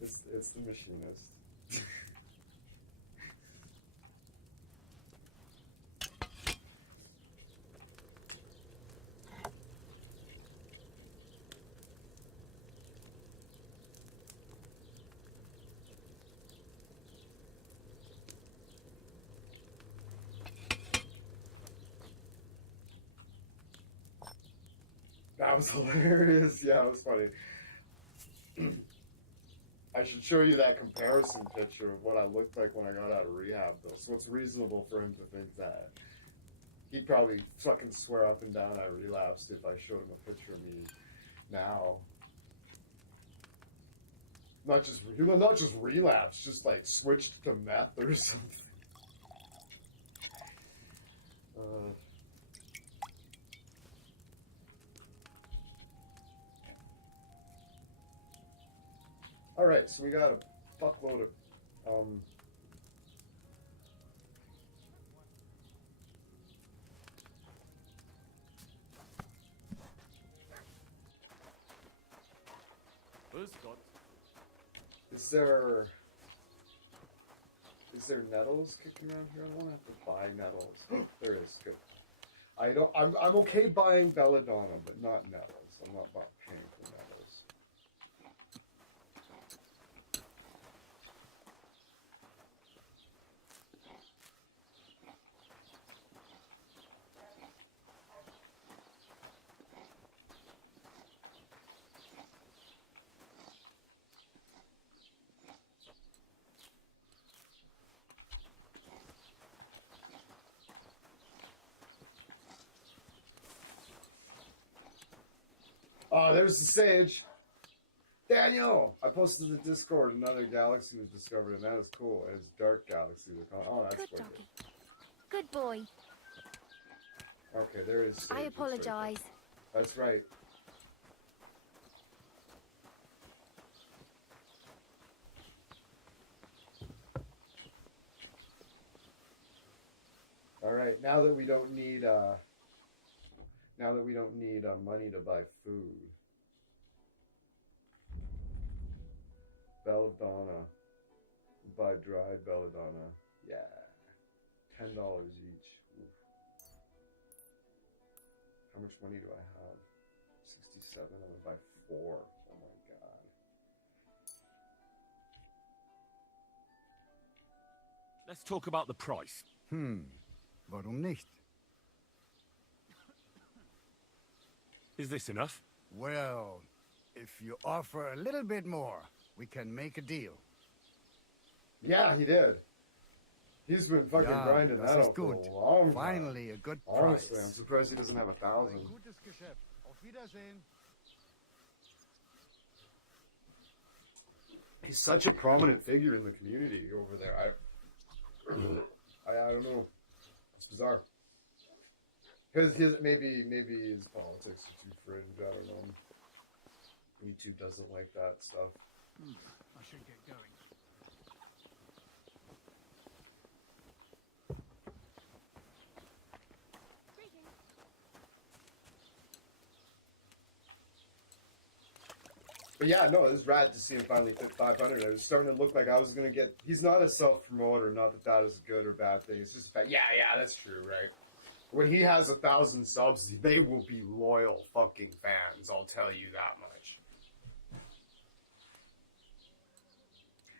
it's The Machinist. That was hilarious. Yeah, it was funny. I should show you that comparison picture of what I looked like when I got out of rehab, though. So it's reasonable for him to think that. He'd probably fucking swear up and down I relapsed if I showed him a picture of me now. Not just relapsed, just like switched to meth or something. Alright, so we got a fuckload of, Is there nettles kicking around here? I don't want to have to buy nettles. There is, good. I'm okay buying belladonna, but not nettles. I'm not paying for nettles. Oh, there's the sage. Daniel! I posted to the Discord another galaxy was discovered, and that is cool. It's Dark Galaxy. They're calling. Oh, that's Good wicked. doggy. Good boy. Okay, there is sage. I apologize. That's right. All right, now that we don't need money to buy food. Belladonna. Buy dried belladonna. Yeah. $10 each. Oof. How much money do I have? 67. I'm gonna buy 4. Oh my god. Let's talk about the price. Warum nicht? Is this enough? Well, if you offer a little bit more, we can make a deal. Yeah, he did. He's been fucking grinding das that ist out for gut. a long time. Finally, a good Honestly, price. I'm surprised he doesn't have 1,000. Ein gutes Geschäft. Auf Wiedersehen. He's such a prominent figure in the community over there. I don't know. It's bizarre. Because maybe his politics are too fringe. I don't know. YouTube doesn't like that stuff. I should get going. But yeah, no, it was rad to see him finally hit 500. It was starting to look like I was gonna get. He's not a self-promoter. Not that that is a good or bad thing. It's just a fact. Yeah, that's true, right? When he has 1,000 subs, they will be loyal fucking fans. I'll tell you that much.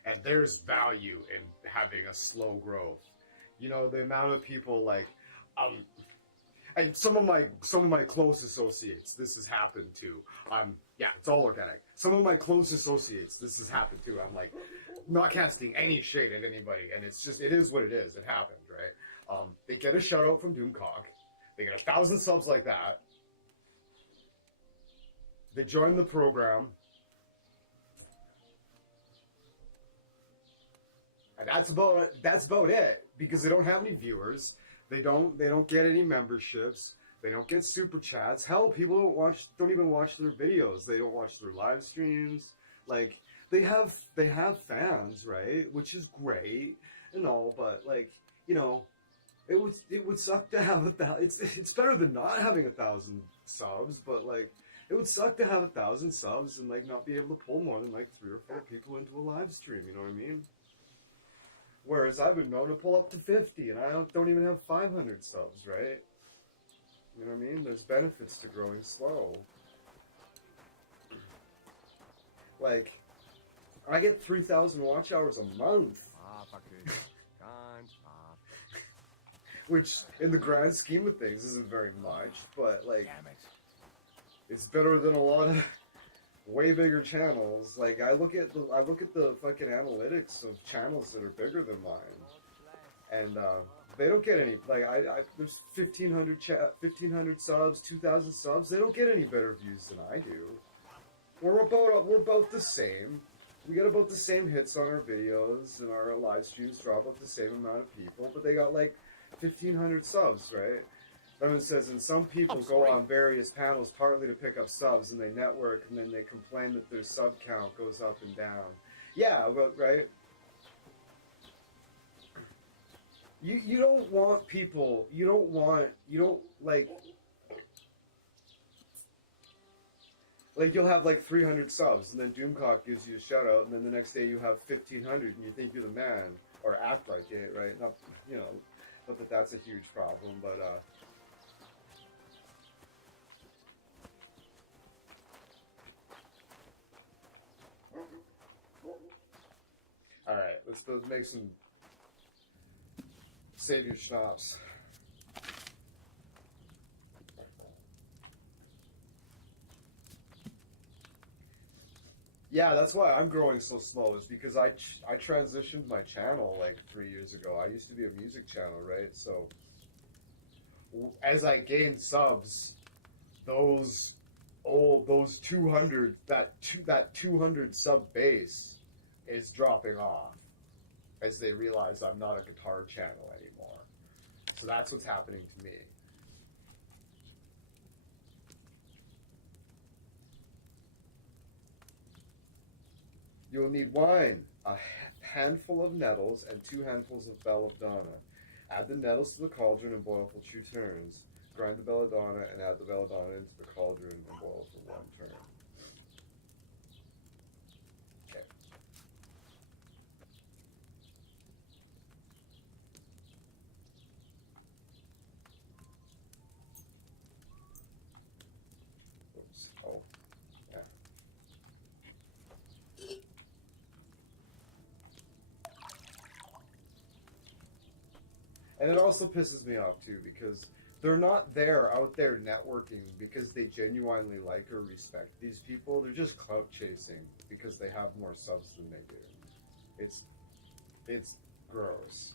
And there's value in having a slow growth. You know, the amount of people like, and some of my close associates, this has happened to. Yeah, it's all organic. Some of my close associates, this has happened to. I'm like, not casting any shade at anybody, and it's just, it is what it is. It happened, right? They get a shout out from Doomcock. They get 1,000 subs like that. They join the program. And that's about it, because they don't have any viewers. They don't get any memberships. They don't get super chats. Hell, people don't even watch their videos. They don't watch their live streams. Like, they have fans, right? Which is great and all, but like, you know, it would suck to have 1,000. It's better than not having 1,000 subs, but like, it would suck to have 1,000 subs and like not be able to pull more than like 3 or 4 people into a live stream. You know what I mean? Whereas I've been known to pull up to 50, and I don't even have 500 subs, right? You know what I mean? There's benefits to growing slow. Like, I get 3,000 watch hours a month. Which, in the grand scheme of things, isn't very much, but like, it's better than a lot of way bigger channels. Like, I look at the fucking analytics of channels that are bigger than mine, and they don't get any. Like, there's 1,500 subs, 2,000 subs. They don't get any better views than I do. We're about the same. We get about the same hits on our videos, and our live streams draw about the same amount of people. But they got like 1,500 subs, right? Then it says, and some people go on various panels partly to pick up subs, and they network, and then they complain that their sub count goes up and down. Yeah, but right? You don't want people. You don't like you'll have like 300 subs, and then Doomcock gives you a shout out, and then the next day you have 1,500, and you think you're the man, or act like it, right? Not, you know, not that that's a huge problem, but all right, let's make some Savior schnapps. Yeah, that's why I'm growing so slow, is because I transitioned my channel like 3 years ago. I used to be a music channel, right? So as I gained subs, those 200 that 200 sub base is dropping off as they realize I'm not a guitar channel anymore. So that's what's happening to me. You will need wine, a handful of nettles, and 2 handfuls of belladonna. Add the nettles to the cauldron and boil for 2 turns. Grind the belladonna and add the belladonna into the cauldron and boil for 1 turn. Okay. Oops. Oh. Yeah. And it also pisses me off too, because they're not out there networking because they genuinely like or respect these people. They're just clout chasing because they have more subs than they do. It's gross.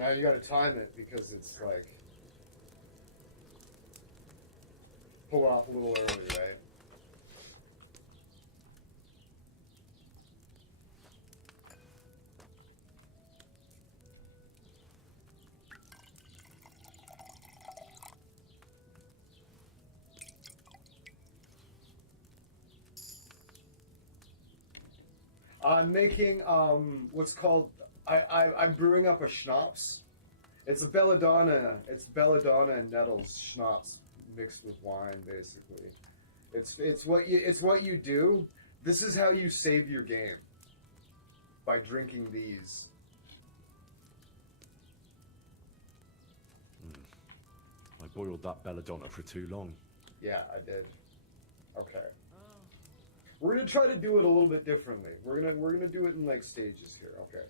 Now you gotta time it because it's like pull off a little early, right? I'm making what's called I'm brewing up a schnapps. It's a belladonna. It's belladonna and nettles schnapps mixed with wine, basically. It's what you do. This is how you save your game by drinking these. I boiled that belladonna for too long. Yeah, I did. Okay. We're gonna try to do it a little bit differently. We're gonna do it in like stages here. Okay.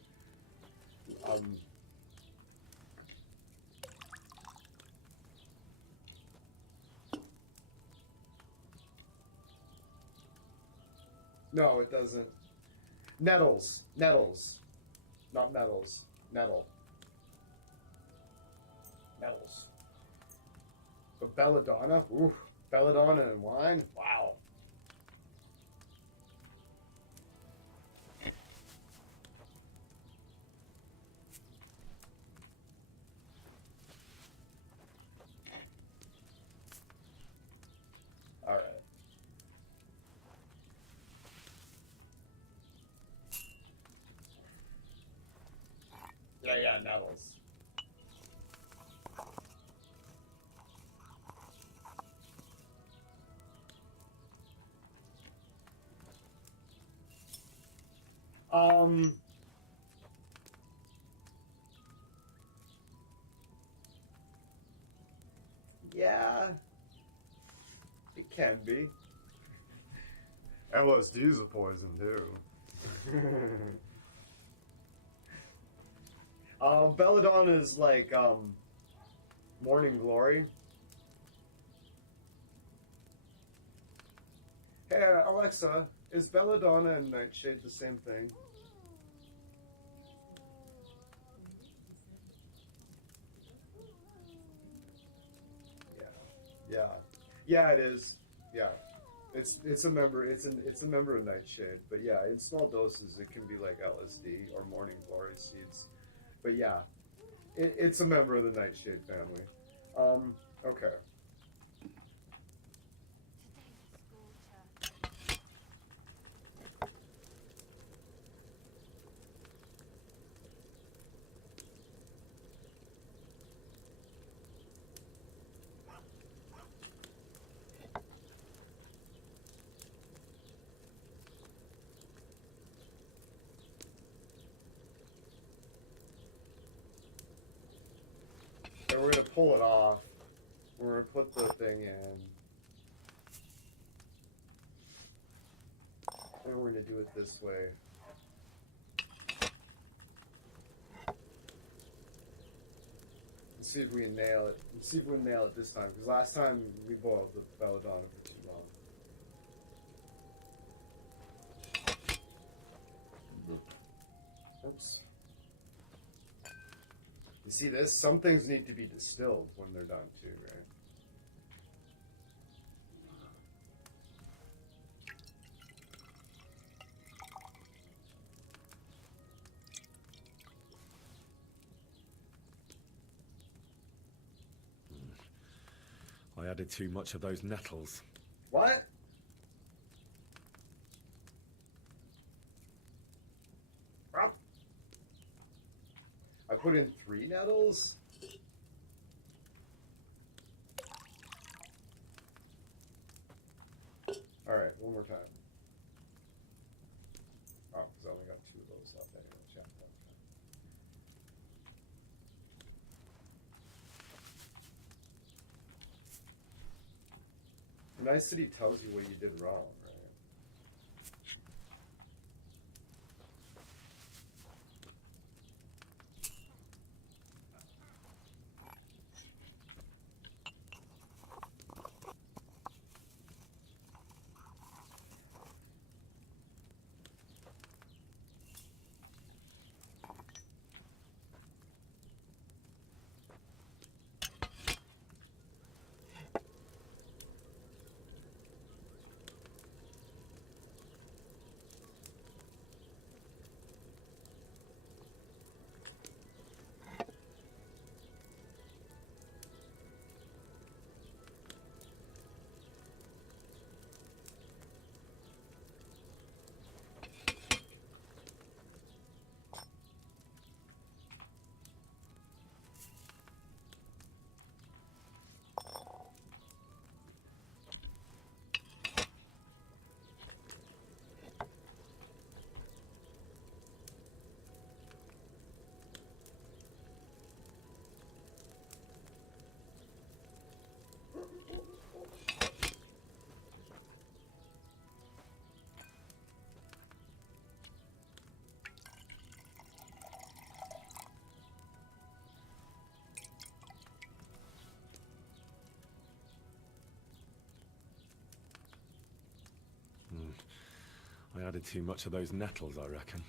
No, it doesn't. Nettles, not metals. Nettle. Nettles. But belladonna, ooh, belladonna and wine. Wow. All right. Yeah, nettles. Yeah, it can be. LSD's a poison too. Belladonna is like Morning Glory. Hey Alexa, is belladonna and nightshade the same thing? Yeah, it is. Yeah, it's a member. It's a member of Nightshade. But yeah, in small doses, it can be like LSD or Morning Glory seeds. But yeah, it's a member of the Nightshade family. Okay. And we're gonna pull it off. We're gonna put the thing in. And we're gonna do it this way. Let's see if we can nail it. Let's see if we can nail it this time. Because last time we boiled the belladonna for too long. Oops. You see this? Some things need to be distilled when they're done too, right? I added too much of those nettles. What? I put in 3 nettles? Alright, one more time. Oh, because I only got 2 of those left anyway. Yeah, okay. Nice that he tells you what you did wrong, right? I added too much of those nettles, I reckon.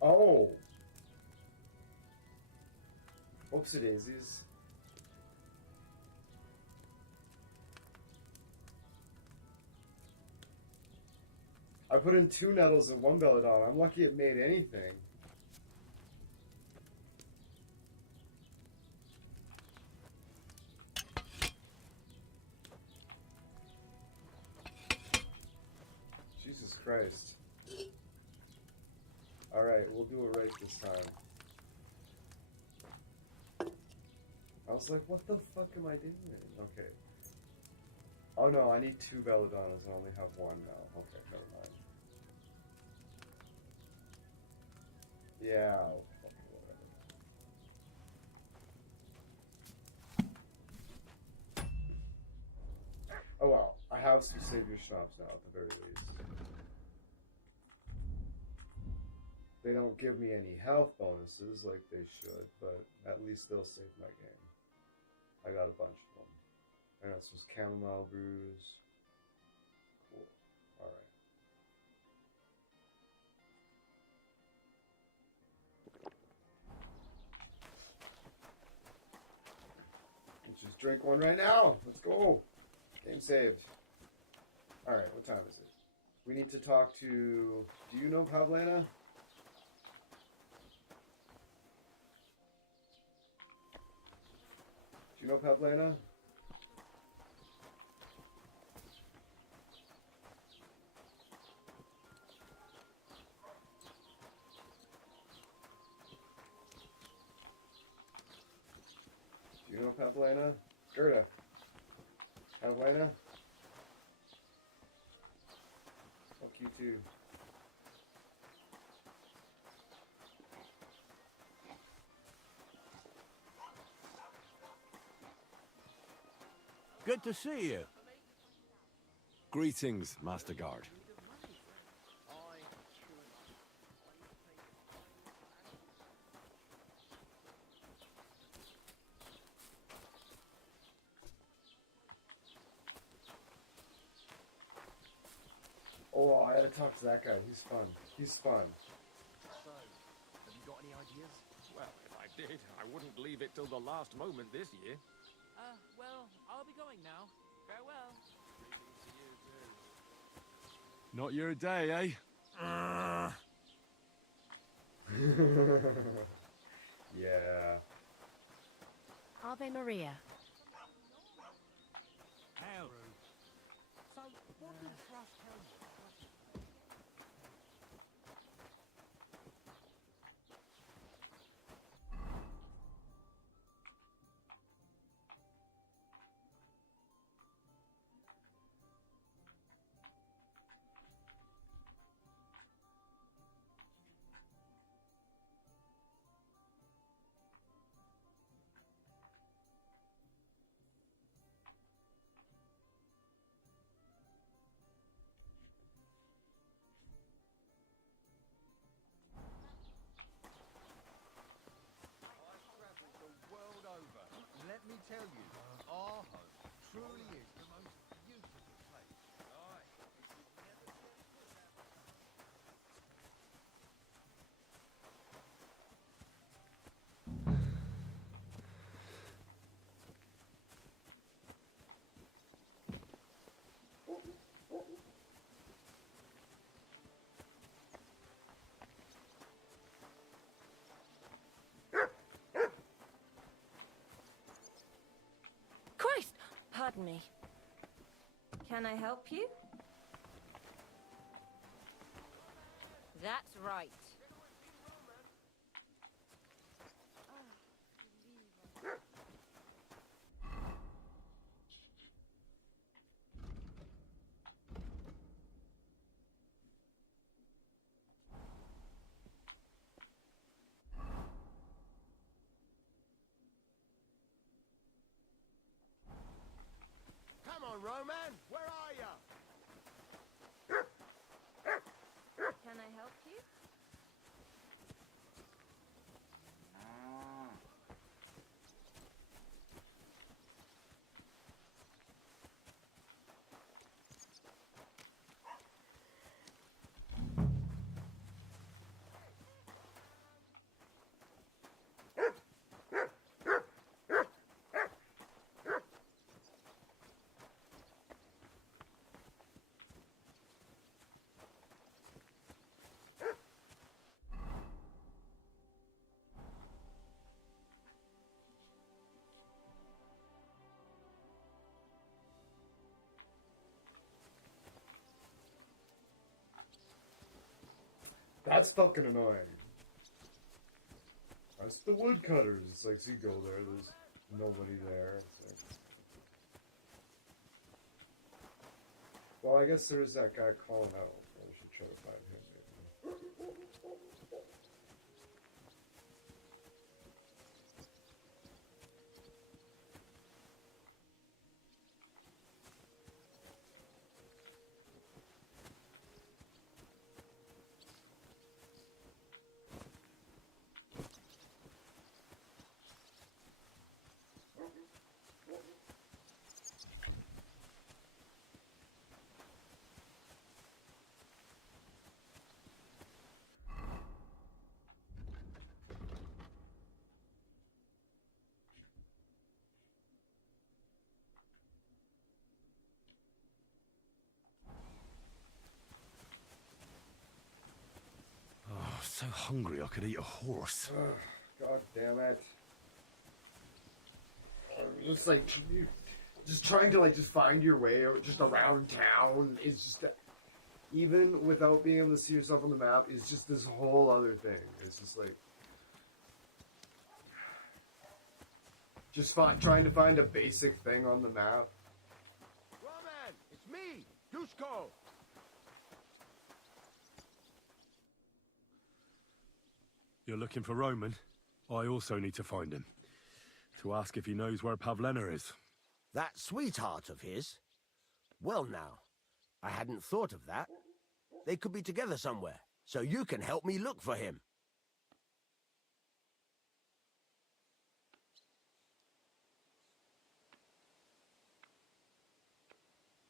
Oh! Oopsie daisies. I put in 2 nettles and 1 belladonna. I'm lucky it made anything. Jesus Christ. Alright, we'll do it right this time. I was like, what the fuck am I doing? Okay. Oh no, I need 2 belladonnas. I only have 1 now. Okay, never mind. Yeah, fucking whatever. Oh well, I have some savior schnapps now at the very least. They don't give me any health bonuses like they should, but at least they'll save my game. I got a bunch of them. And that's some chamomile brews. Cool. Alright. Let's just drink one right now. Let's go. Game saved. Alright, what time is it? We need to talk to... Do you know Pavlena? Do you know Pavlena? Do you know Pavlena? Gerda. Pavlena? Fuck you too. Good to see you. Greetings, Master Guard. Oh, I gotta talk to that guy. He's fun. He's fun. So, have you got any ideas? Well, if I did, I wouldn't leave it till the last moment this year. Well, I'll be going now. Farewell. Not your day, eh? Yeah. Ave Maria. How? So, what did Frost tell you? Let me tell you, our home truly is the most beautiful place. Christ! Pardon me. Can I help you? That's right. Come on, Roman, where are you? Can I help you? That's fucking annoying. That's the woodcutters. It's like, so you go there, there's nobody there. It's like... Well, I guess there's that guy calling out. I should try to find him maybe. Oh, so hungry I could eat a horse. God damn it. Just like, just trying to like just find your way or just around town is just, even without being able to see yourself on the map, is just this whole other thing. It's just like, just trying to find a basic thing on the map. Roman, it's me, Dusko. You're looking for Roman? I also need to find him. To ask if he knows where Pavlena is. That sweetheart of his? Well now, I hadn't thought of that. They could be together somewhere, so you can help me look for him.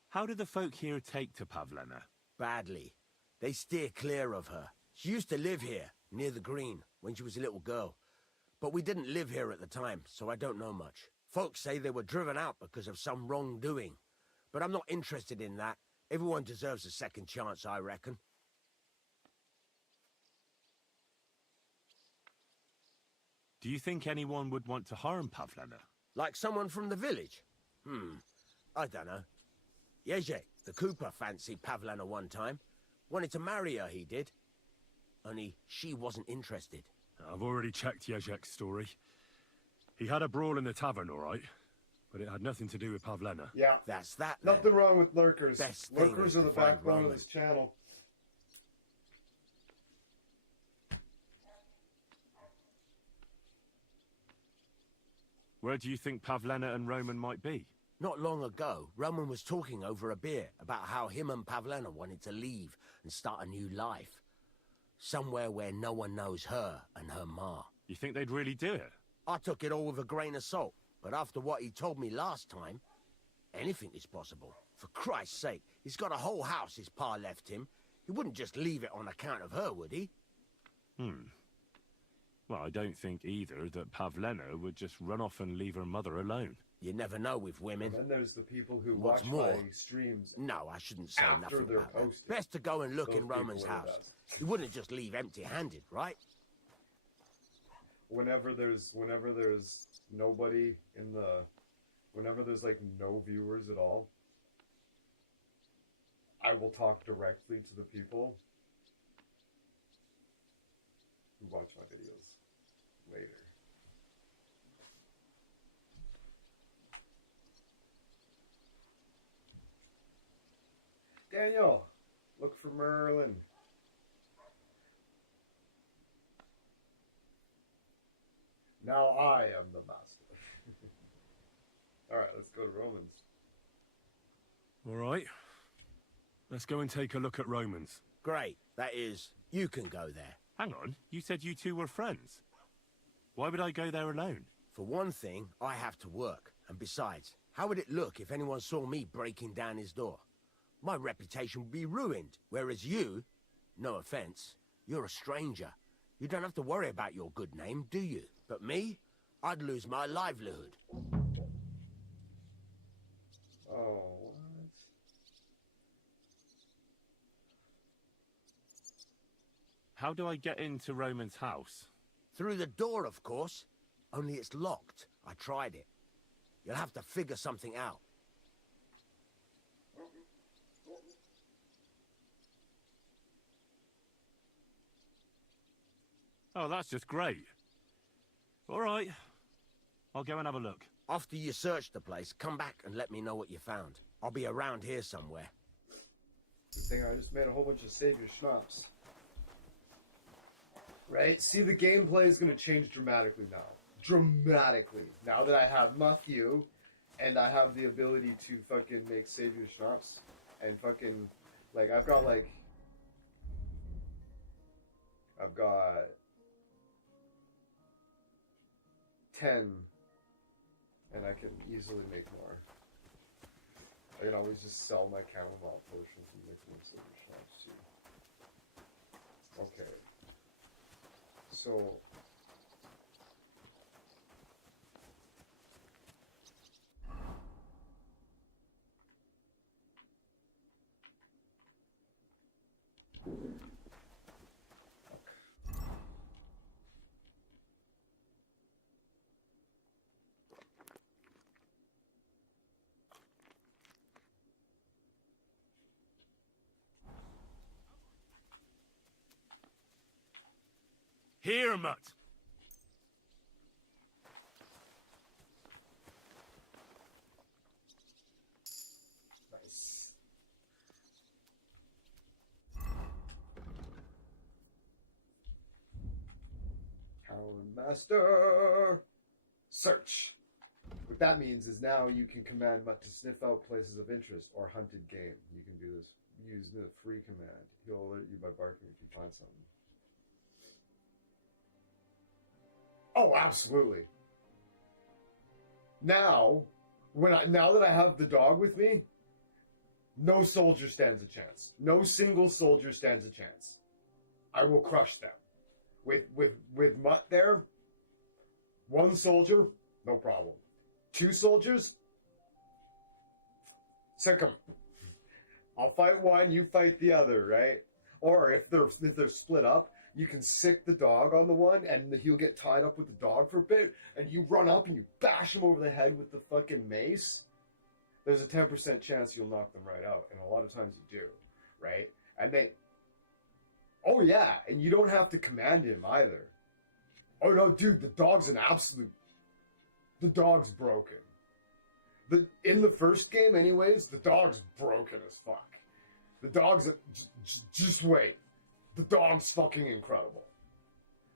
How did the folk here take to Pavlena? Badly. They steer clear of her. She used to live here, near the green, when she was a little girl. But we didn't live here at the time, so I don't know much. Folks say they were driven out because of some wrongdoing. But I'm not interested in that. Everyone deserves a second chance, I reckon. Do you think anyone would want to harm Pavlena? Like someone from the village? I don't know. Jezek, the cooper, fancied Pavlena one time. Wanted to marry her, he did. Only she wasn't interested. I've already checked Jezek's story. He had a brawl in the tavern, all right, but it had nothing to do with Pavlena. Yeah. That's that, then. Nothing wrong with lurkers. Best thing Lurkers is are to the find backbone Roman. of this channel. Where do you think Pavlena and Roman might be? Not long ago, Roman was talking over a beer about how him and Pavlena wanted to leave and start a new life. Somewhere where no one knows her and her ma. You think they'd really do it? I took it all with a grain of salt, but after what he told me last time, anything is possible. For Christ's sake, he's got a whole house his pa left him. He wouldn't just leave it on account of her, would he? Well, I don't think either that Pavlena would just run off and leave her mother alone. You never know with women. And then there's the people who What's watch more, my streams. No, I shouldn't say after nothing they're about that. posted. Best to go and look Those in Roman's people are the house. best. He wouldn't just leave empty-handed, right? Whenever there's nobody in the, whenever there's like no viewers at all, I will talk directly to the people who watch my videos later. Daniel, look for Merlin. Now I am the master. Alright, let's go to Romans. All right. Let's go and take a look at Romans. Great. That is, you can go there. Hang on, you said you two were friends. Why would I go there alone? For one thing, I have to work. And besides, how would it look if anyone saw me breaking down his door? My reputation would be ruined. Whereas you, no offense, you're a stranger. You don't have to worry about your good name, do you? But me, I'd lose my livelihood. Oh, what? How do I get into Roman's house? Through the door, of course. Only it's locked. I tried it. You'll have to figure something out. Oh, that's just great. All right. I'll go and have a look. After you search the place, come back and let me know what you found. I'll be around here somewhere. Good thing I just made a whole bunch of save your schnapps. Right? See, the gameplay is going to change dramatically now. Dramatically. Now that I have Matthew, and I have the ability to fucking make save your schnapps, and fucking, like, I've got 10, and I can easily make more. I can always just sell my chamomile potions and make them save your schnapps too. Okay. So... Here, Mutt. Nice. Town Master! Search! What that means is now you can command Mutt to sniff out places of interest or hunted game. You can do this. Use the free command. He'll alert you by barking if you find something. Oh, absolutely. Now that I have the dog with me, no soldier stands a chance. No single soldier stands a chance. I will crush them. With Mutt there, one soldier, no problem. 2 soldiers, sick 'em. I'll fight one, you fight the other, right? Or if they're split up, you can sick the dog on the one, and he'll get tied up with the dog for a bit, and you run up and you bash him over the head with the fucking mace. There's a 10% chance you'll knock them right out, and a lot of times you do, right? And oh yeah, and you don't have to command him either. Oh no, dude, the dog's broken. In the first game, anyways, the dog's broken as fuck. The dog's just wait. The dog's fucking incredible.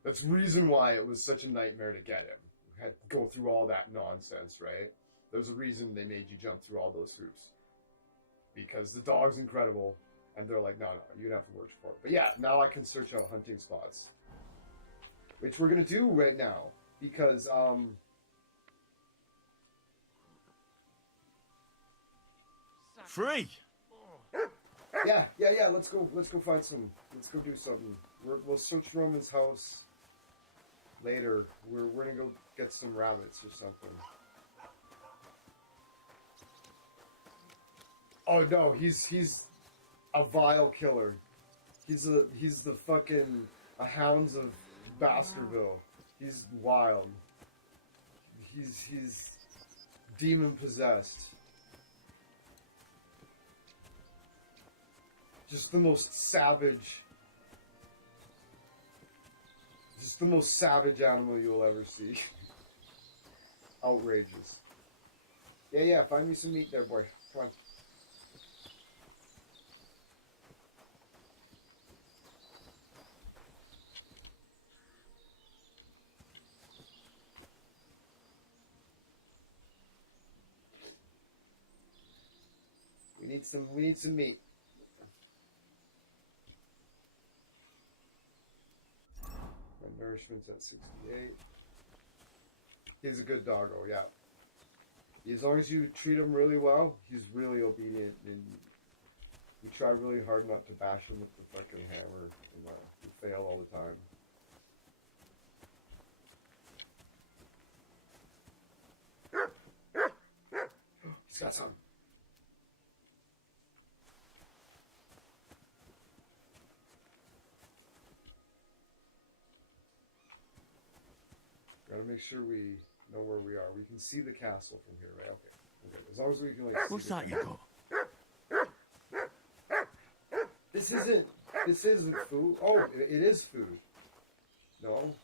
That's the reason why it was such a nightmare to get him. We had to go through all that nonsense, right? There's a reason they made you jump through all those hoops. Because the dog's incredible, and they're like, no, you're gonna have to work for it. But yeah, now I can search out hunting spots. Which we're gonna do right now. Because, Free! Yeah. Let's go find some. Let's go do something. We'll search Roman's house later. We're gonna go get some rabbits or something. Oh no, he's a vile killer. He's the fucking hounds of Baskerville. He's wild. He's demon possessed. Just the most savage animal you'll ever see. Outrageous. Yeah, find me some meat there, boy. Come on. We need some meat. Nourishment's at 68. He's a good doggo, yeah. As long as you treat him really well, he's really obedient, and we try really hard not to bash him with the fucking hammer, and we fail all the time. He's got some. Gotta make sure we know where we are. We can see the castle from here, right? Okay. As long as we can, like, see What's the that you castle. got? This isn't food. Oh, it is food. No?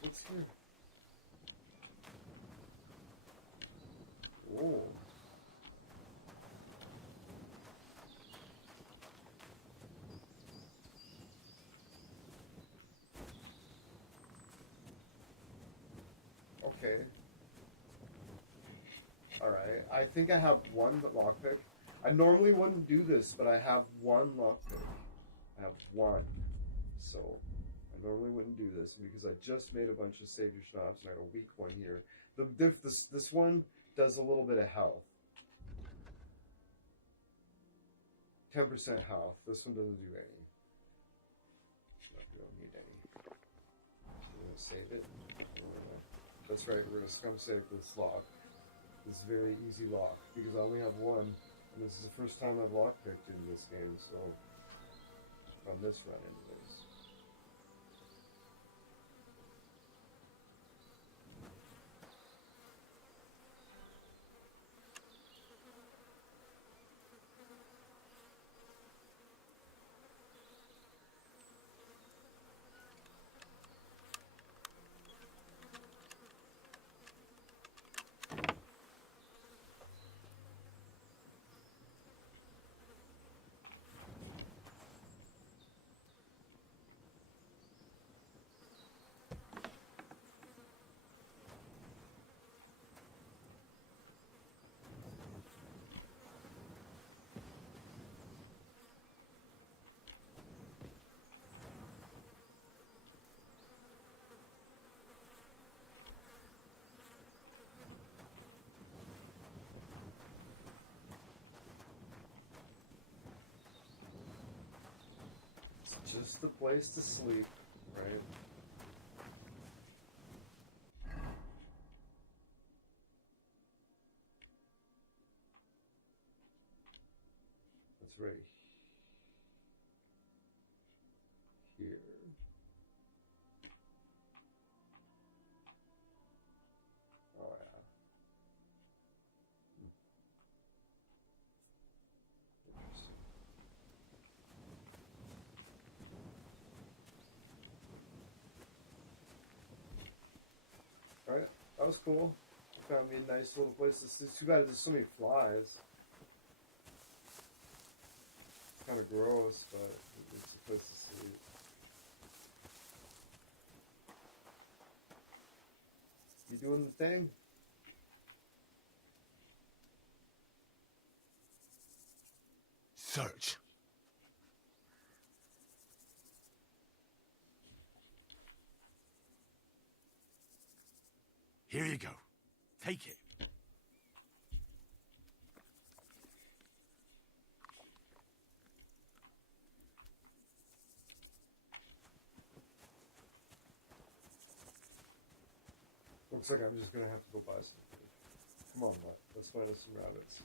What's here? Whoa. Okay. Alright. I think I have one lockpick. I normally wouldn't do this, but I have one lockpick. I have one. So, I normally wouldn't do this because I just made a bunch of Save Your Schnapps and I got a weak one here. This one does a little bit of health. 10% health. This one doesn't do any. We don't need any. We're gonna save it. That's right, we're gonna scum save this lock. This very easy lock. Because I only have one. And this is the first time I've lockpicked in this game, so on this run anyways. Just the place to sleep, right? That's right here. Oh yeah. Interesting. Alright, that was cool. Found me a nice little place. It's too bad there's so many flies. Kind of gross, but it's a place to sleep. You doing the thing? Search. Here you go. Take it. Looks like I'm just gonna have to go buy some food. Come on, Mutt. Let's find us some rabbits.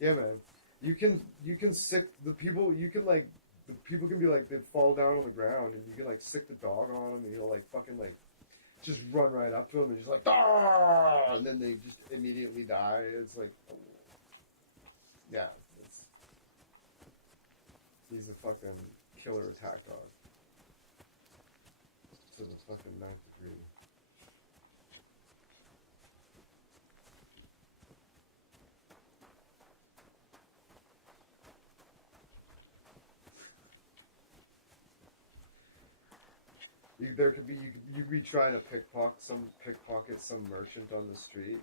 Yeah, man. You can sick the people. You can like the people can be like they fall down on the ground, and you can like sick the dog on them, and he'll like fucking like just run right up to them and just like ah, and then they just immediately die. It's like, yeah, he's a fucking killer attack dog to the fucking 9th degree. There could be you could be trying to pickpocket some merchant on the street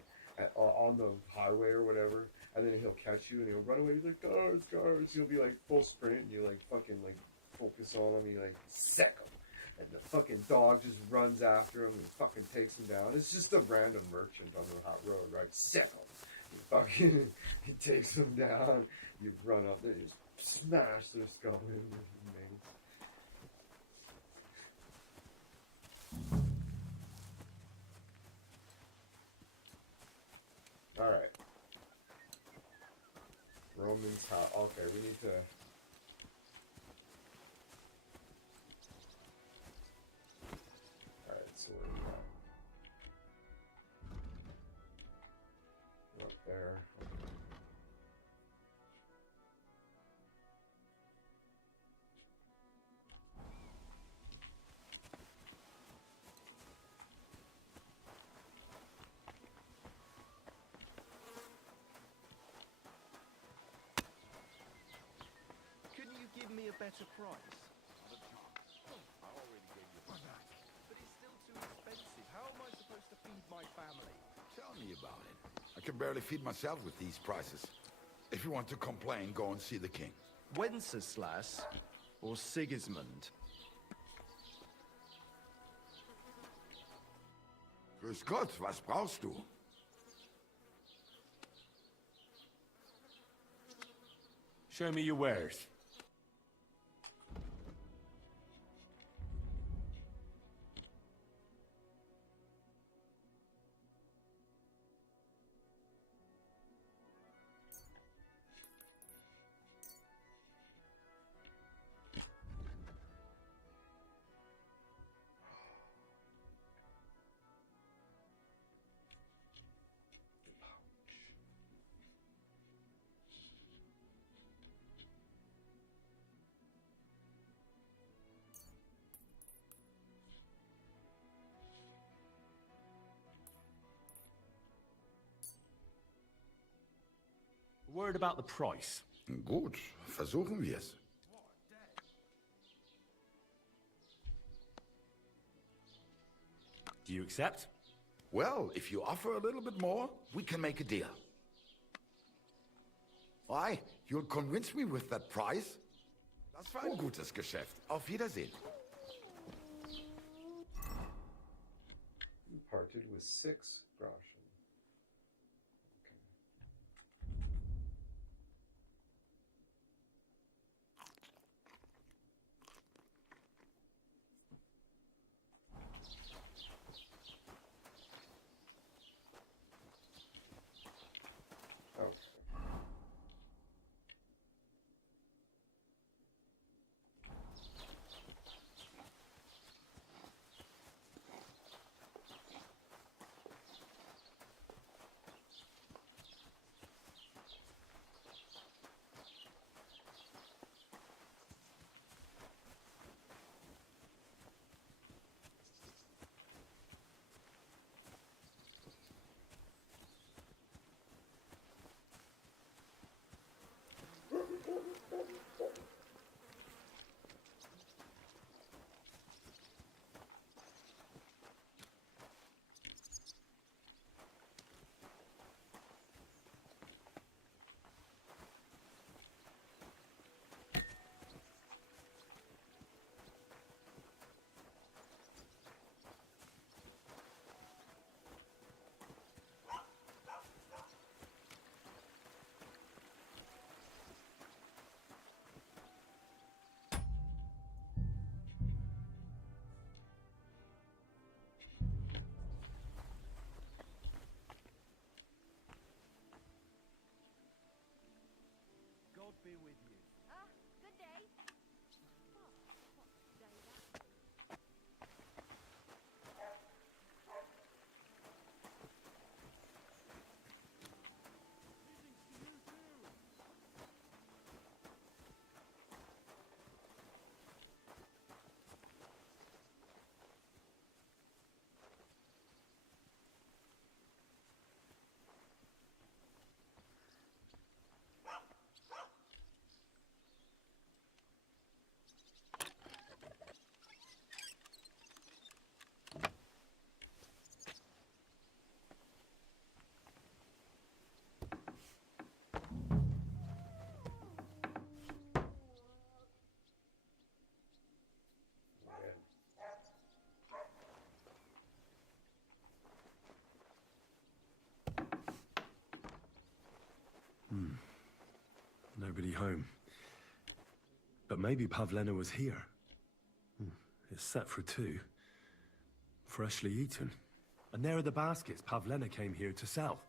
on the highway or whatever, and then he'll catch you and he'll run away. He's like, guards, guards. He'll be like full sprint, and you like fucking like focus on him. You like sick him, and the fucking dog just runs after him and fucking takes him down. It's just a random merchant on the hot road, right? Sick him. You fucking he takes him down. You run up there, you just smash their skull in. All right. Roman's house. Okay, we need to. All right, so we're up there. Couldn't you give me a better price? I already gave you one. But it's still too expensive. How am I supposed to feed my family? Tell me about it. I can barely feed myself with these prices. If you want to complain, go and see the king. Wenceslas or Sigismund? Grüß Gott, was brauchst du? Show me your wares. A word about the price. Gut, versuchen wir's. Do you accept? Well, if you offer a little bit more, we can make a deal. Why? You'll convince me with that price? Das war ein gutes Geschäft. Auf Wiedersehen. You parted with 6 groschen. God be with you. Good day. Nobody home. But maybe Pavlena was here. It's set for 2. Freshly eaten. And there are the baskets Pavlena came here to sell.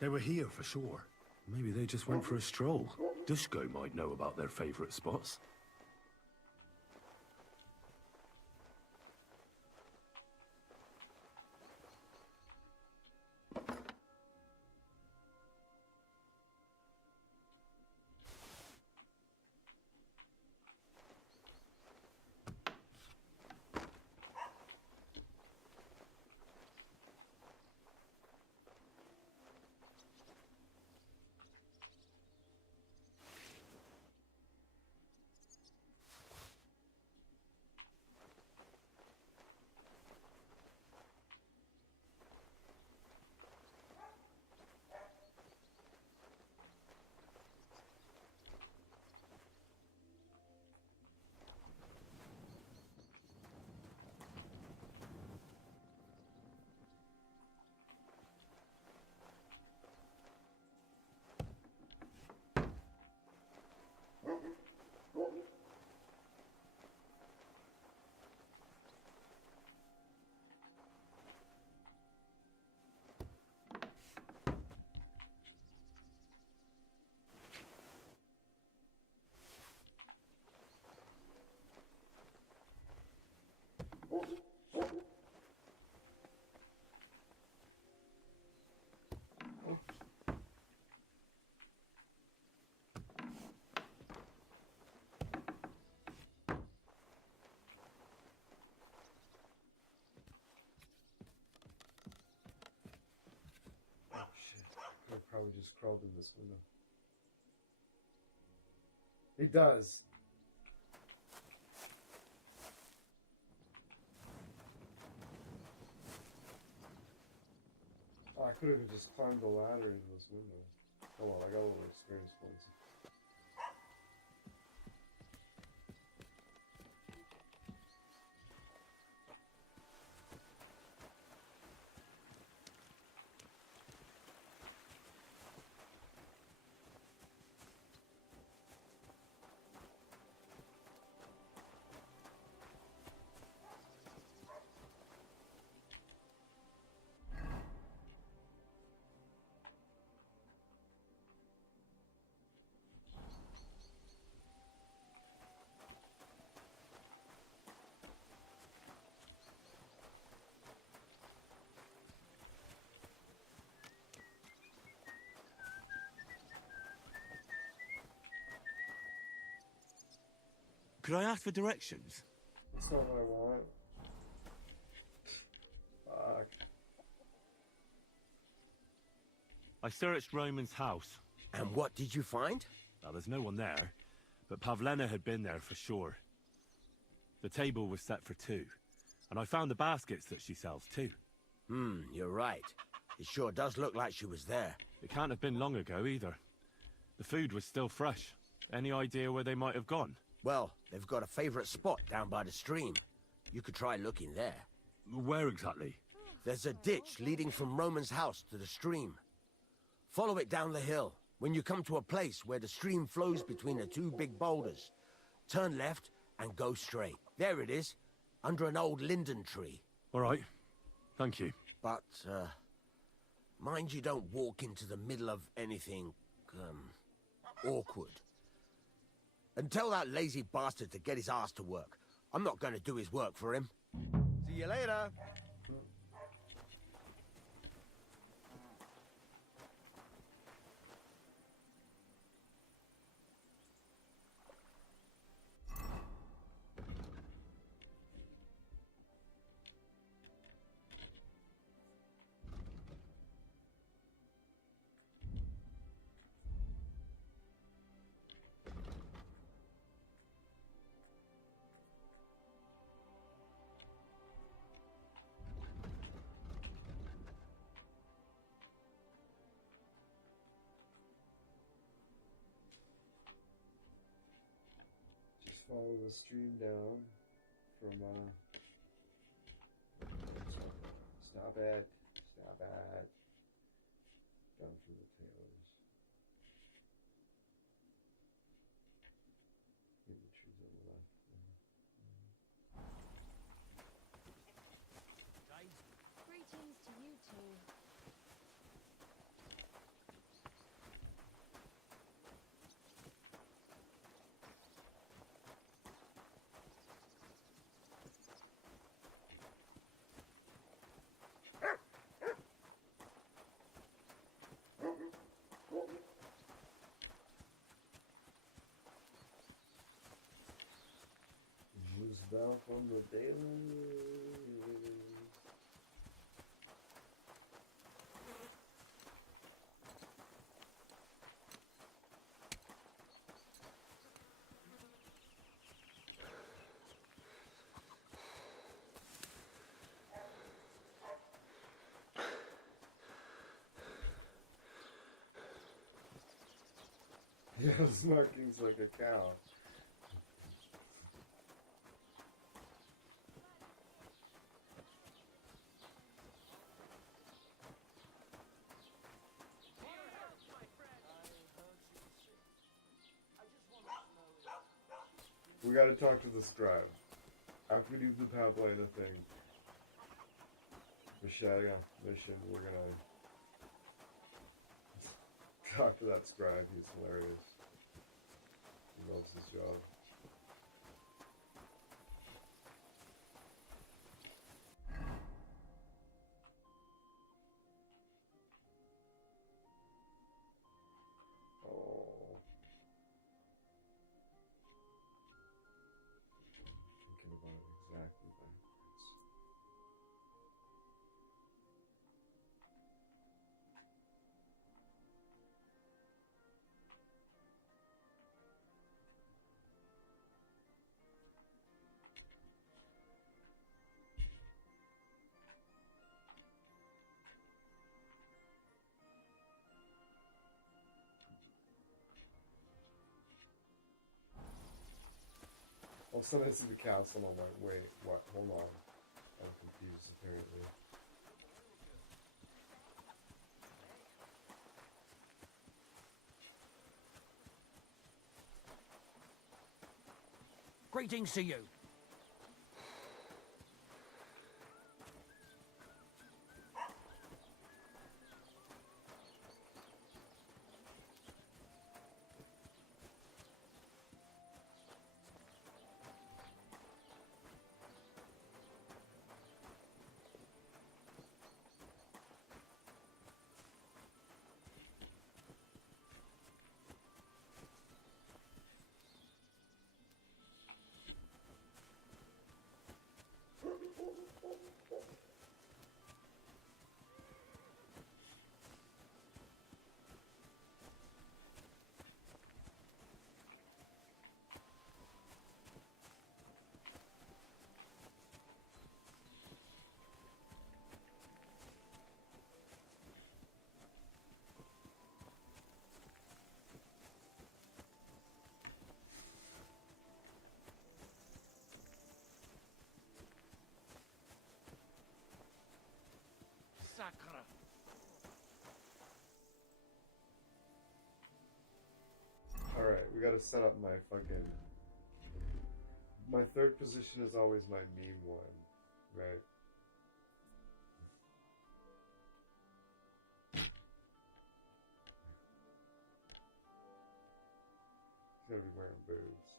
They were here for sure. Maybe they just went for a stroll. Dushko might know about their favorite spots. I probably just crawled in this window. It does. Oh, I could have just climbed the ladder into this window. Hold on, I got a little experience points. Could I ask for directions? That's not what I want. Fuck. I searched Roman's house. And what did you find? Now, there's no one there, but Pavlena had been there for sure. The table was set for 2, and I found the baskets that she sells too. You're right. It sure does look like she was there. It can't have been long ago either. The food was still fresh. Any idea where they might have gone? Well, they've got a favorite spot down by the stream. You could try looking there. Where exactly? There's a ditch leading from Roman's house to the stream. Follow it down the hill. When you come to a place where the stream flows between the 2 big boulders, turn left and go straight. There it is, under an old linden tree. All right. Thank you. But, mind you don't walk into the middle of anything, awkward. And tell that lazy bastard to get his ass to work. I'm not going to do his work for him. See you later. Follow the stream down from stop it down from the tailors. off on the daily. Yeah, his marking's like a cow. We gotta talk to the scribe. After we do the Pavlina thing, mission, we're gonna talk to that scribe. He's hilarious. He loves his job. Oh. Thinking about it exactly backwards. All of a sudden I see the castle and I'm like, wait, what? Hold on. I'm confused apparently. Greetings to you. Sacre. Alright, we gotta set up my fucking... My third position is always my meme one, right? He's gonna be wearing boots.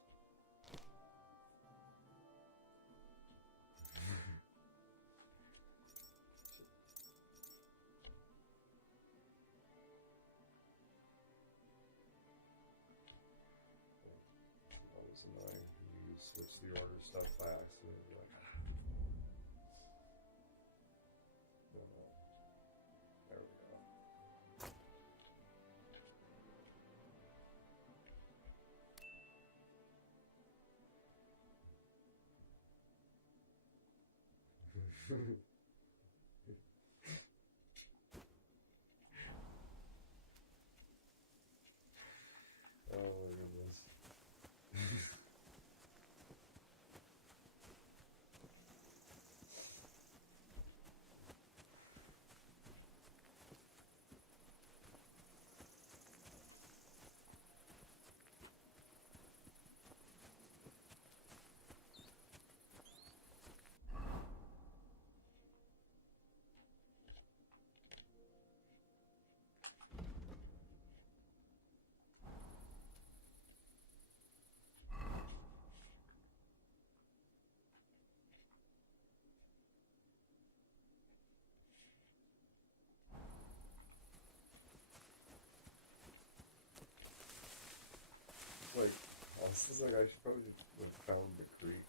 Always annoying when you switch the order stuff by accident. You're like, no, no. There we go. Oh my goodness. Like, this is like I should probably have found the creek.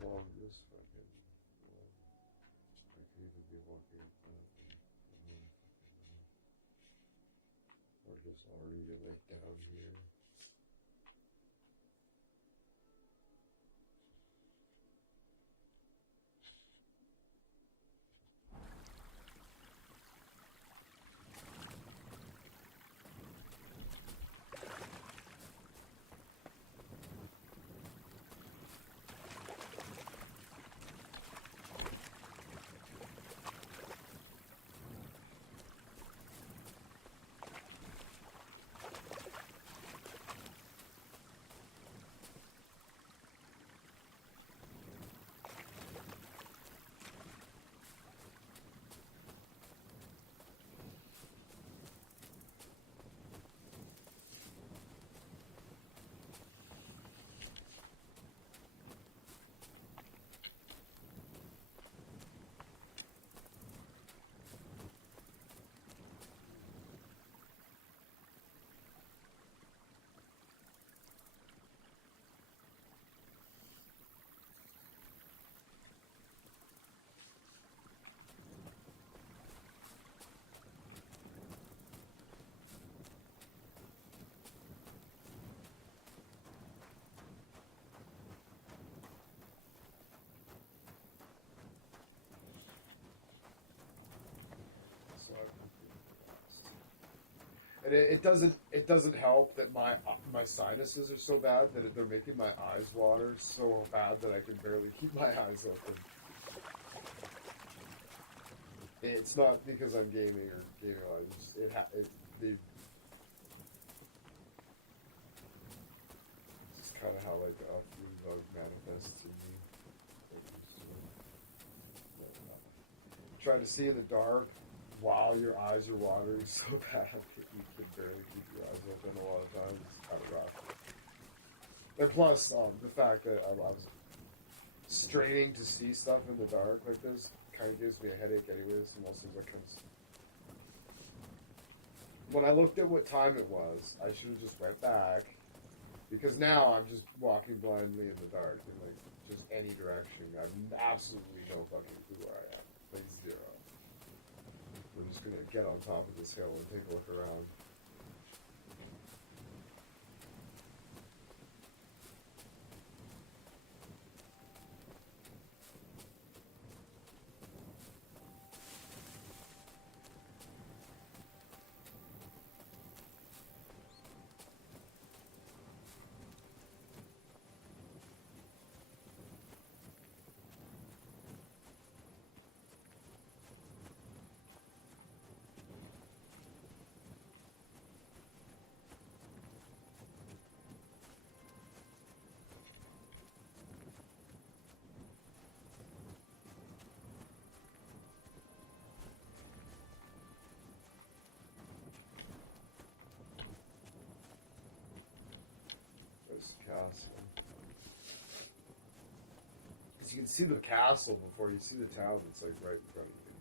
along this fucking wall. I could even be walking up that. Or just already like down here. And it doesn't help that my sinuses are so bad that they're making my eyes water so bad that I can barely keep my eyes open. It's not because I'm gaming or gaming. It's just kind of how like a flu bug manifests in me. Try to see in the dark while your eyes are watering so bad that you can barely keep your eyes open a lot of times. It's kind of rough. And plus, the fact that I was straining to see stuff in the dark like this kind of gives me a headache anyways, mostly because when I looked at what time it was, I should have just went back, because now I'm just walking blindly in the dark in like just any direction. I have absolutely no fucking clue where I am. Like zero. We're just gonna get on top of this hill and take a look around. Castle. Because you can see the castle before you see the town. It's like right in front of you.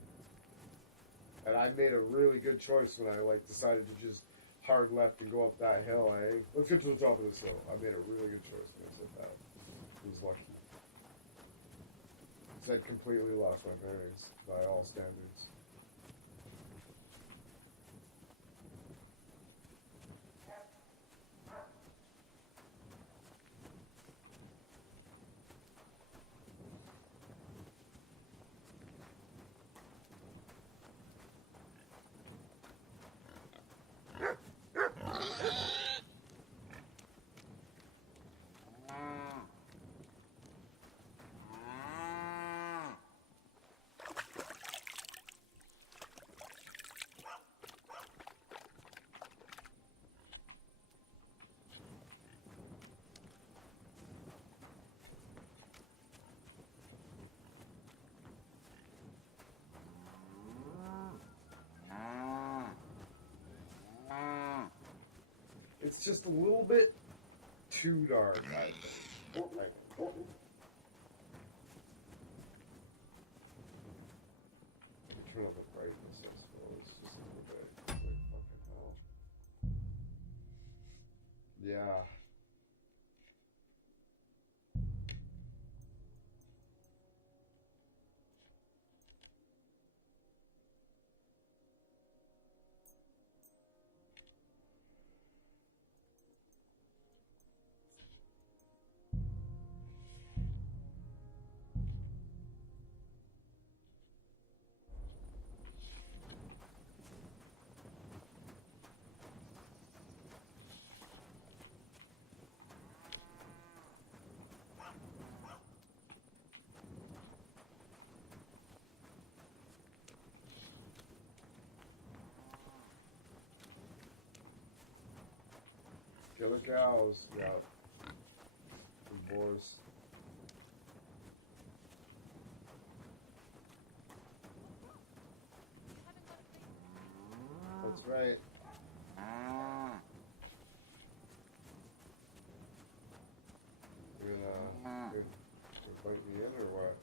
And I made a really good choice when I like decided to just hard left and go up that hill. Let's get to the top of this hill. I made a really good choice when I said that. I was lucky. Because I'd completely lost my bearings by all standards. It's just a little bit too dark, I think. Turn up the brightness, I suppose, just a little bit. Like fucking hell. Yeah. Killer cows. Yeah. Good boys. That's right. You're gonna bite me in or what?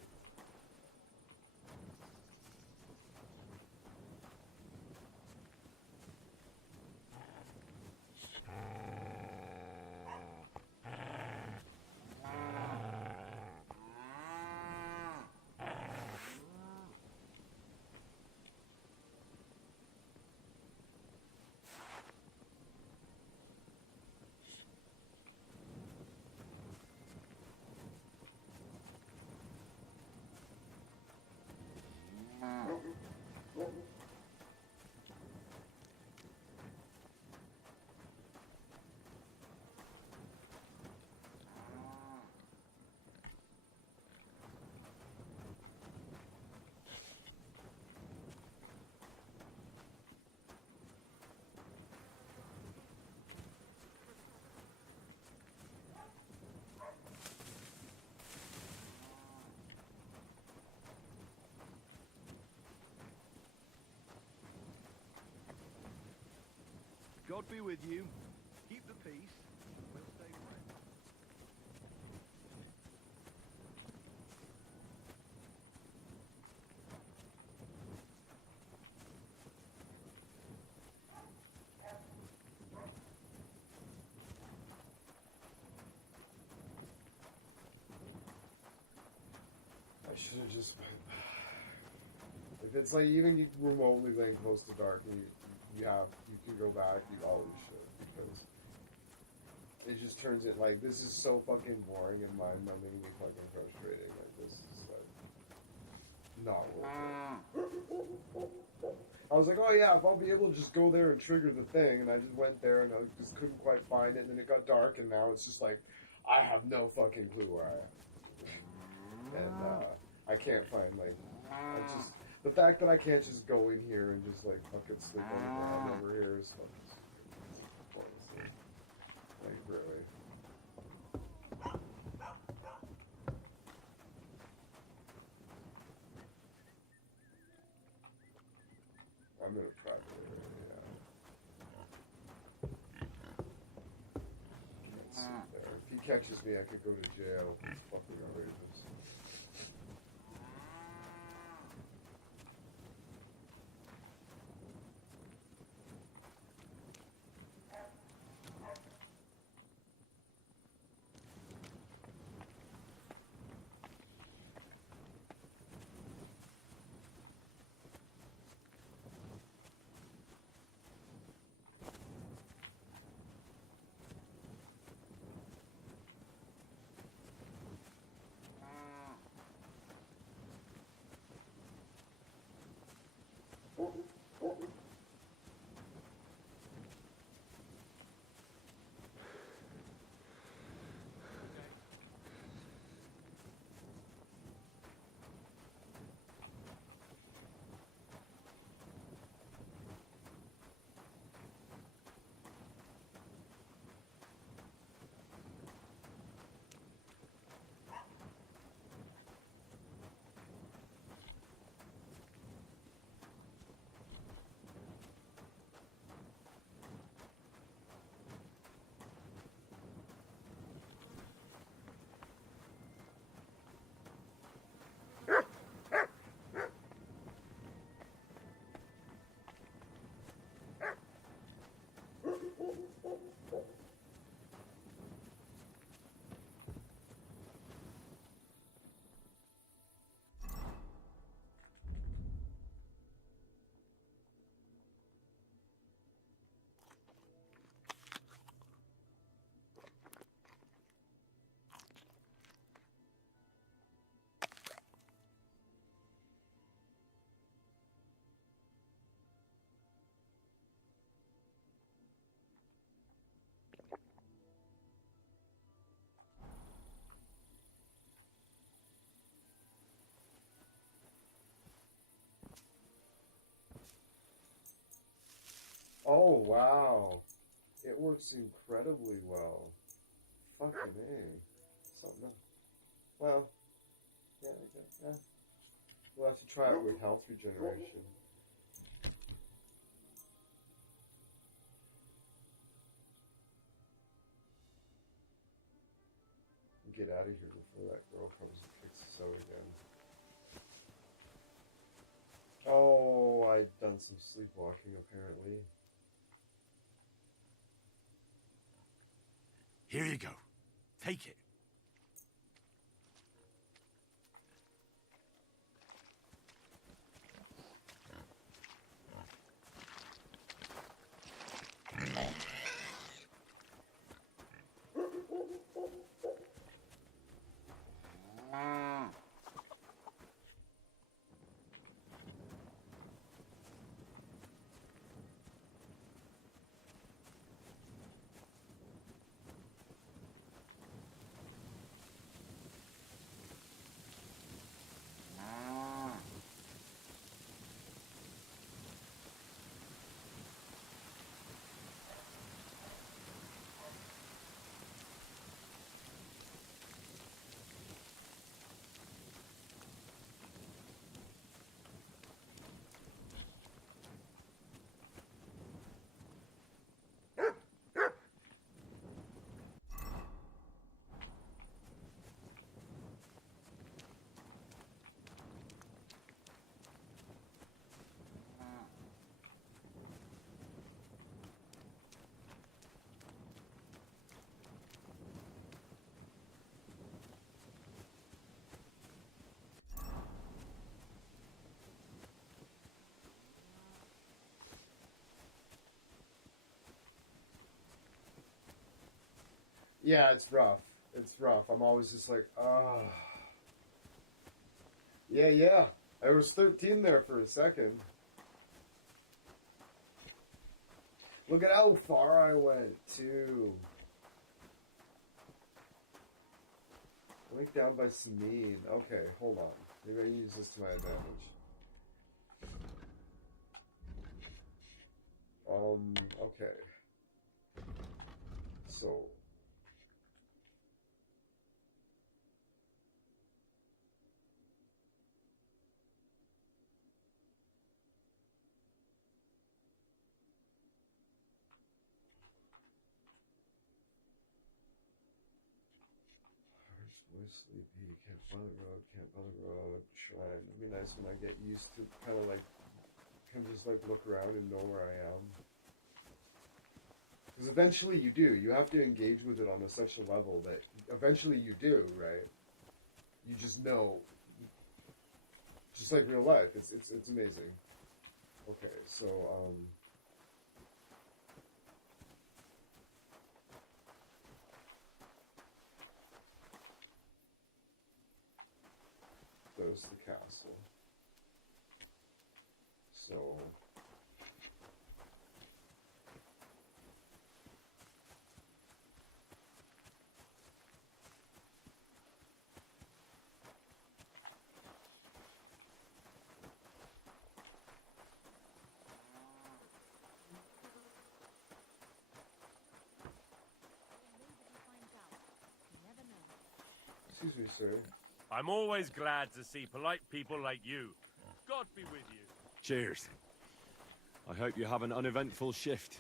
God be with you. Keep the peace. We'll stay friends. I should have just. If it's like even remotely laying close to dark, and you can go back. You always should, because it just turns it like this is so fucking boring and mind-numbingly fucking frustrating. Like this is like not worth it. I was like, oh yeah, if I'll be able to just go there and trigger the thing, and I just went there and I just couldn't quite find it, and then it got dark, and now it's just like I have no fucking clue where I am, and I can't find like I just. The fact that I can't just go in here and just like fucking sleep on the ground over here is fucking pointless. Like really. I'm in a private area. Can't sit there. If he catches me, I could go to jail. It's fucking outrageous. Oh wow. It works incredibly well. Fucking A. Something else. Well, yeah, yeah. We'll have to try it with health regeneration. Get out of here before that girl comes and kicks us out again. Oh, I'd done some sleepwalking apparently. Here you go. Take it. Yeah, it's rough. It's rough. I'm always just like, ah. Yeah. I was 13 there for a second. Look at how far I went, too. I went down by Sameen. Okay, hold on. Maybe I can use this to my advantage. Okay. So... Sleepy, can't find the road, shrine. It'd be nice when I get used to kind of like, can just like look around and know where I am. Because eventually you do. You have to engage with it on such a level that eventually you do, right? You just know. Just like real life. It's amazing. Okay, so, there's the castle. So... Excuse me, sir. I'm always glad to see polite people like you. God be with you. Cheers. I hope you have an uneventful shift.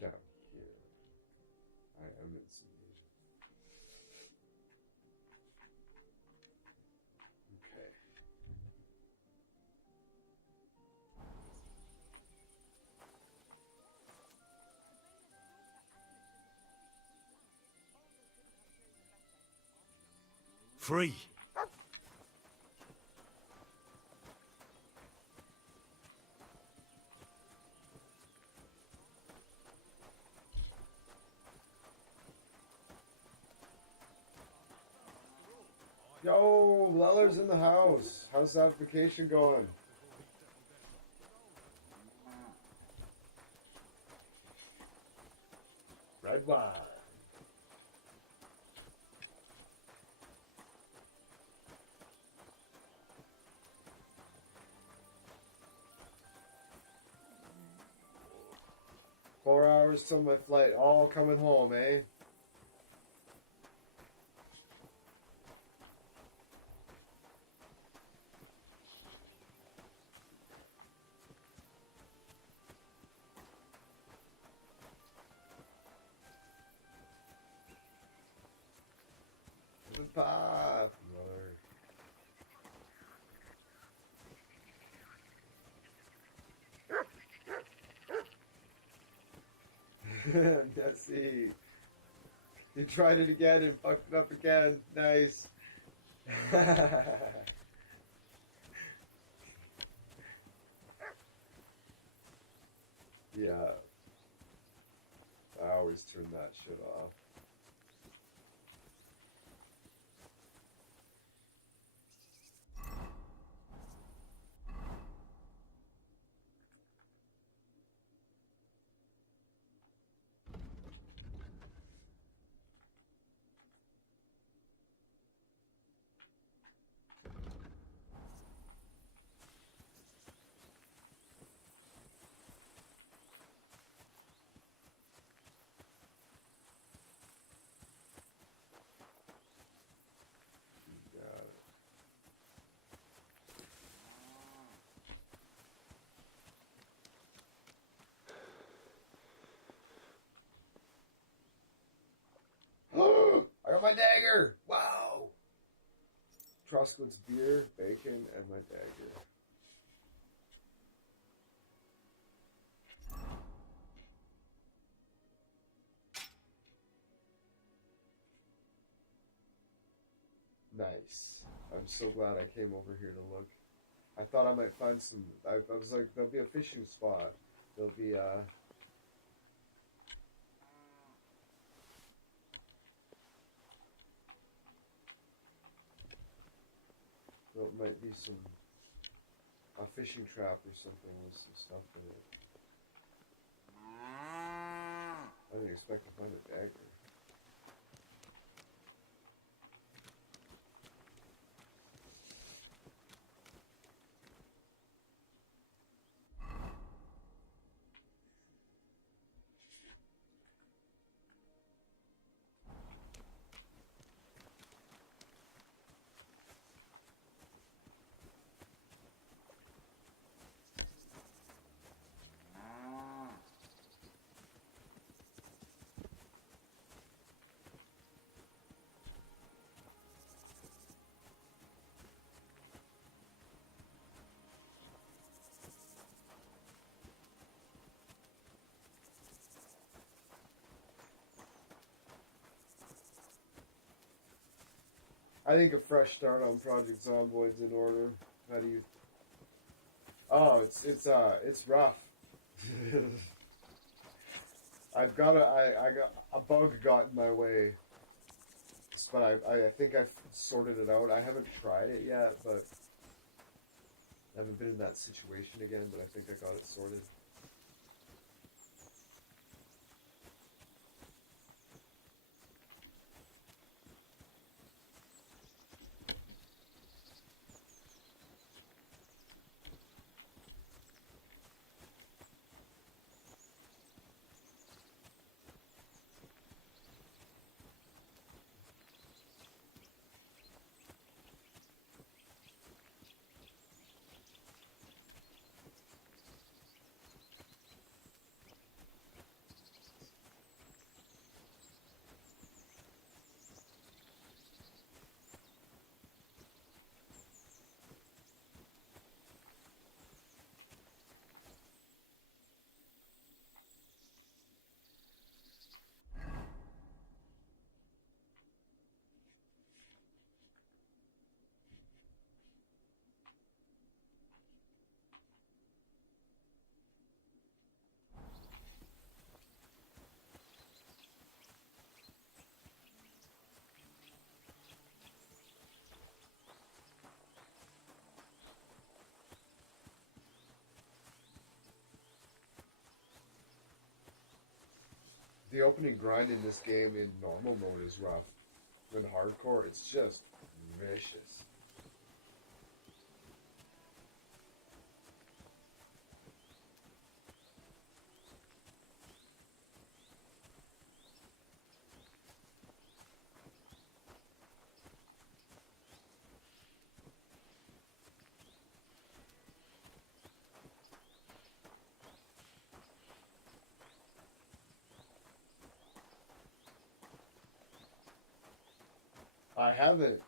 Down here. I am in some need. Okay. Free. Yo, Leller's in the house. How's that vacation going? Red wine. 4 hours till my flight. All coming home, eh? Good path, mother. Nessie. You tried it again and fucked it up again. Nice. Yeah. I always turn that shit off. I got my dagger! Wow! Trostwood's beer, bacon, and my dagger. Nice. I'm so glad I came over here to look. I thought I might find some... I was like, there'll be a fishing spot. There'll be, There might be a fishing trap or something with some stuff in it. I didn't expect to find a dagger. I think a fresh start on Project Zomboid's in order. How do you? Oh, it's rough. I got a bug got in my way, but I think I've sorted it out. I haven't tried it yet, but I haven't been in that situation again. But I think I got it sorted. The opening grind in this game in normal mode is rough. In hardcore, it's just vicious. I haven't.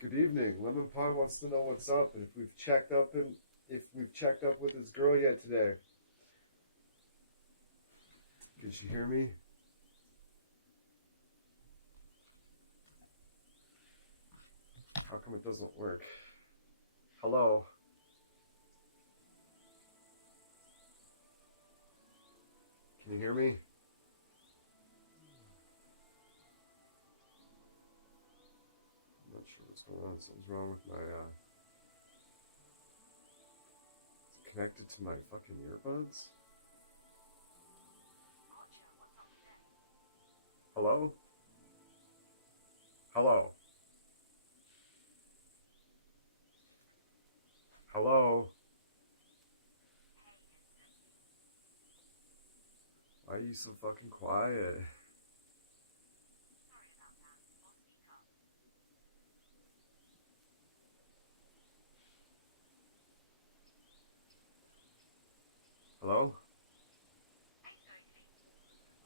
Good evening. Lemon Pie wants to know what's up and if we've checked up with his girl yet today. Can she hear me? How come it doesn't work? Hello? Can you hear me? I'm not sure what's going on. Something's wrong with my, it's connected to my fucking earbuds? Hello? Hello? Hello? Why are you so fucking quiet? Hello?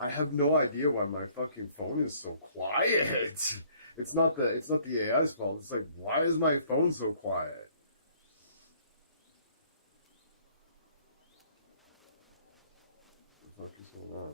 I have no idea why my fucking phone is so quiet. It's not the AI's fault. It's like, why is my phone so quiet? What the fuck is going on?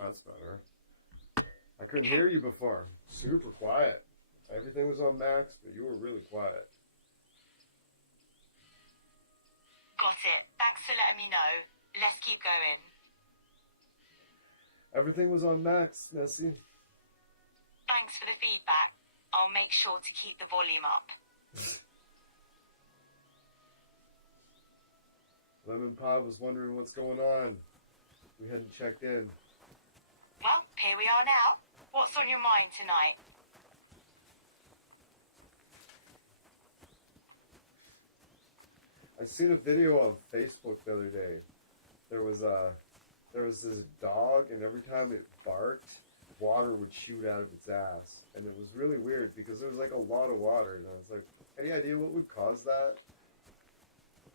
That's better. I couldn't hear you before. Super quiet. Everything was on max, but you were really quiet. Got it. Thanks for letting me know. Let's keep going. Everything was on max, Nessie. Thanks for the feedback. I'll make sure to keep the volume up. Lemon Pie was wondering what's going on. We hadn't checked in. Well, here we are now. What's on your mind tonight? I seen a video on Facebook the other day. There was this dog, and every time it barked, water would shoot out of its ass, and it was really weird because there was like a lot of water, and I was like, any idea what would cause that?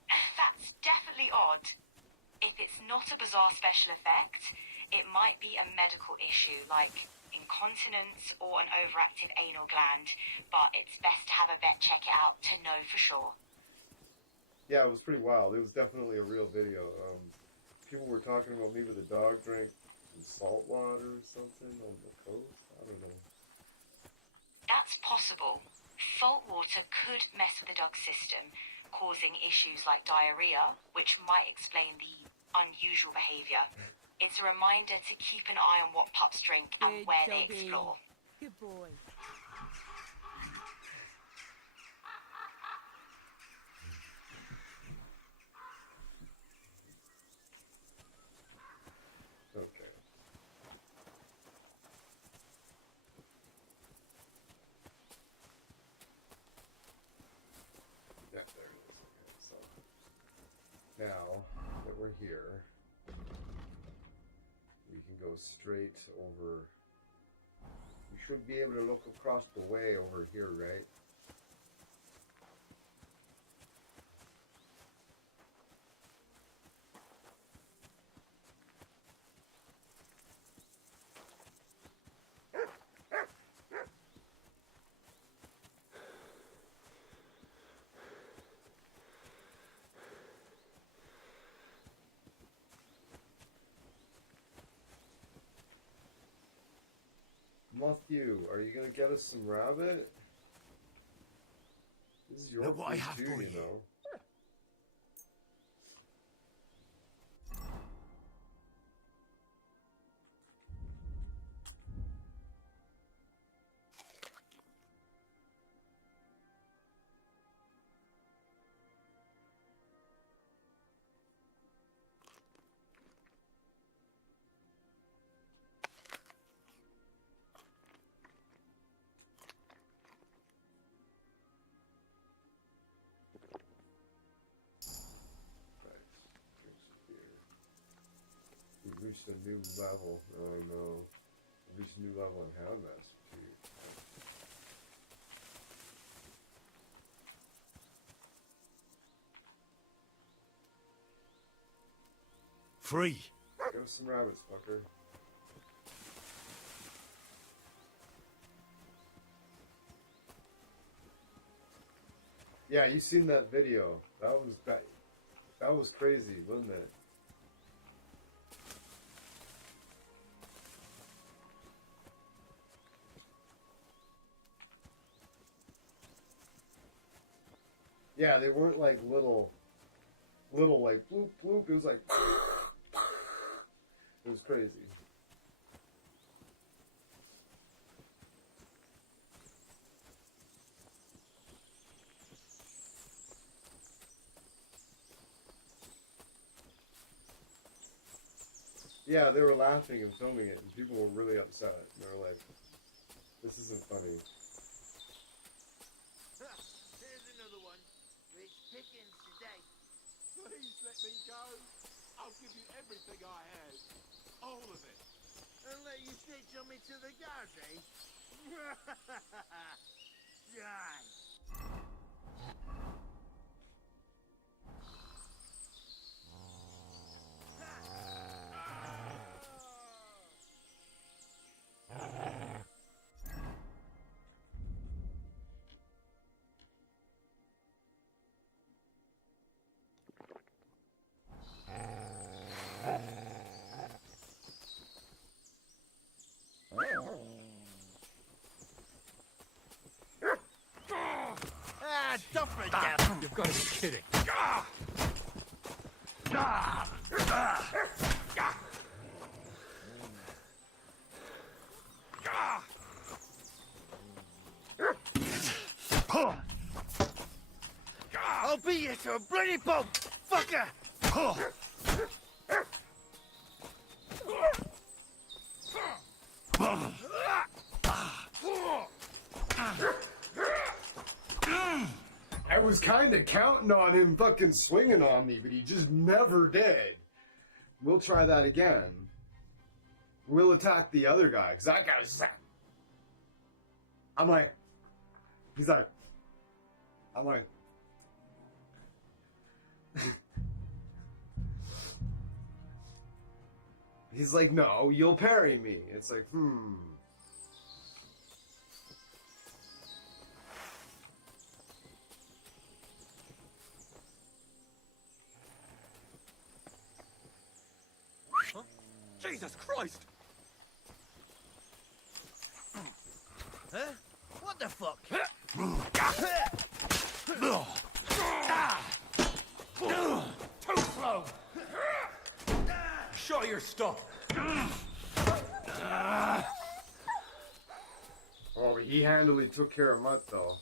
That's definitely odd. If it's not a bizarre special effect, it might be a medical issue like incontinence or an overactive anal gland, but it's best to have a vet check it out to know for sure. Yeah, it was pretty wild. It was definitely a real video. People were talking about maybe the dog drank some salt water or something on the coast. I don't know. That's possible. Salt water could mess with the dog's system, causing issues like diarrhea, which might explain the unusual behavior. It's a reminder to keep an eye on what pups drink and where they explore. Good boy. Okay. Yeah, there it is. Okay, so now that we're here, we can go straight over. We should be able to look across the way over here, right? Matthew, are you gonna get us some rabbit? This is your Look what I food have too, for you you. know. We've reached a new level. Oh no. We've reached a new level in Houndmaster too. Free. Give us some rabbits, fucker. Yeah, you seen that video. That was crazy, wasn't it? Yeah, they weren't like little like bloop bloop. It was like it was crazy. Yeah, they were laughing and filming it, and people were really upset. They were like, "This isn't funny." Here's another one. Rich pickings today. Please let me go. I'll give you everything I have. All of it. And let you snitch on me to the guards, eh? Die. Dump it down. You've got to be kidding. I'll beat you to a bloody pulp, fucker! I was kind of counting on him fucking swinging on me, but he just never did. We'll try that again. We'll attack the other guy, because that guy was just like... I'm like... He's like... I'm like... He's like, no, you'll parry me. It's like, Huh? Jesus Christ! Huh? What the fuck? Too slow! Show your stuff! Oh, but he handily took care of Mutt, though.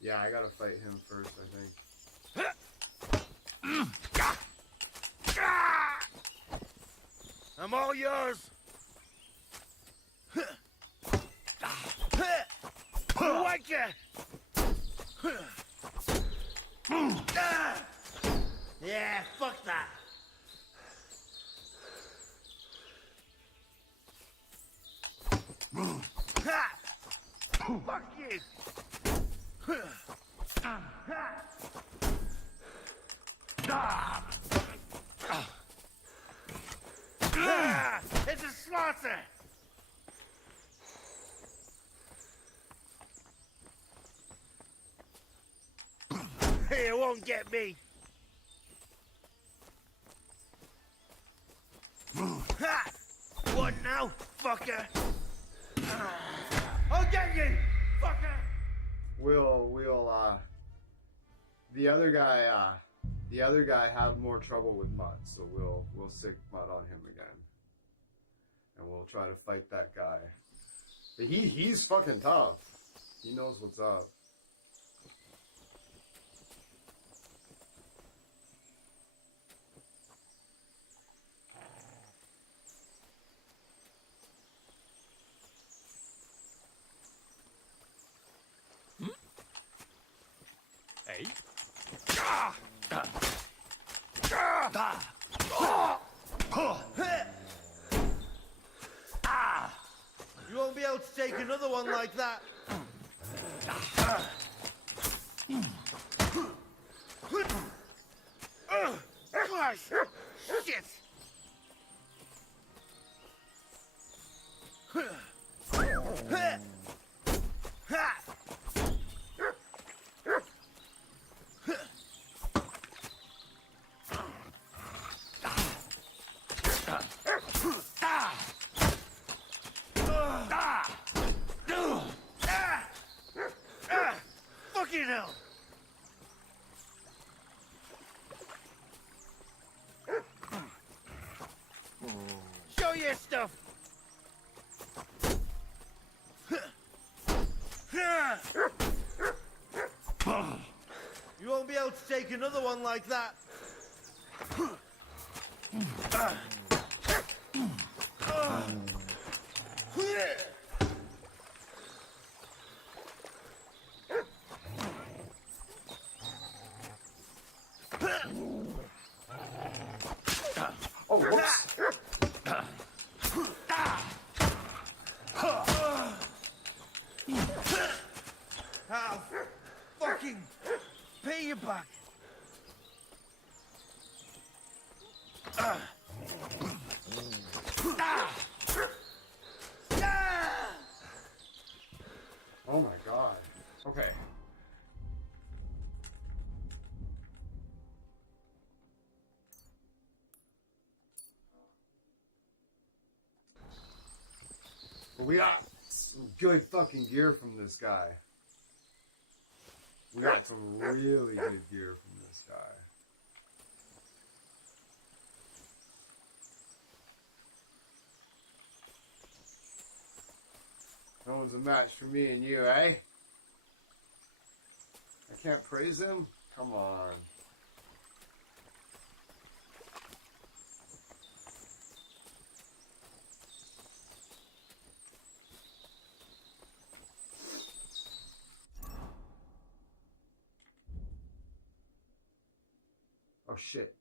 Yeah, I gotta fight him first, I think. I'm all yours. Whack ya! Yeah, fuck that. Fuck you. It's a slaughter. It won't get me. Ha! What now? fucker! I'll get you, fucker! The other guy had more trouble with mud, so we'll sick mud on him again. And we'll try to fight that guy. But he's fucking tough. He knows what's up. Hey? You won't be able to take another one like that. Christ! Shit! Fucking hell! Show your stuff! You won't be able to take another one like that. Oh, whoops. I'll fucking pay you back. Oh my god. Okay. But we got some good fucking gear from this guy. We got some really good gear from this guy. No one's a match for me and you, eh? I can't praise him? Come on. Oh shit.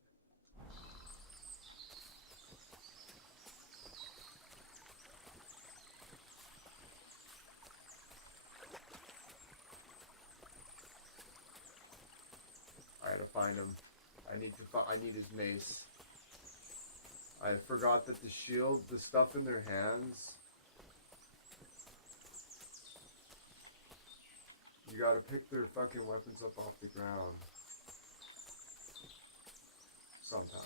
I gotta find him. I need his mace. I forgot that the shield, the stuff in their hands. You gotta pick their fucking weapons up off the ground. Sometimes.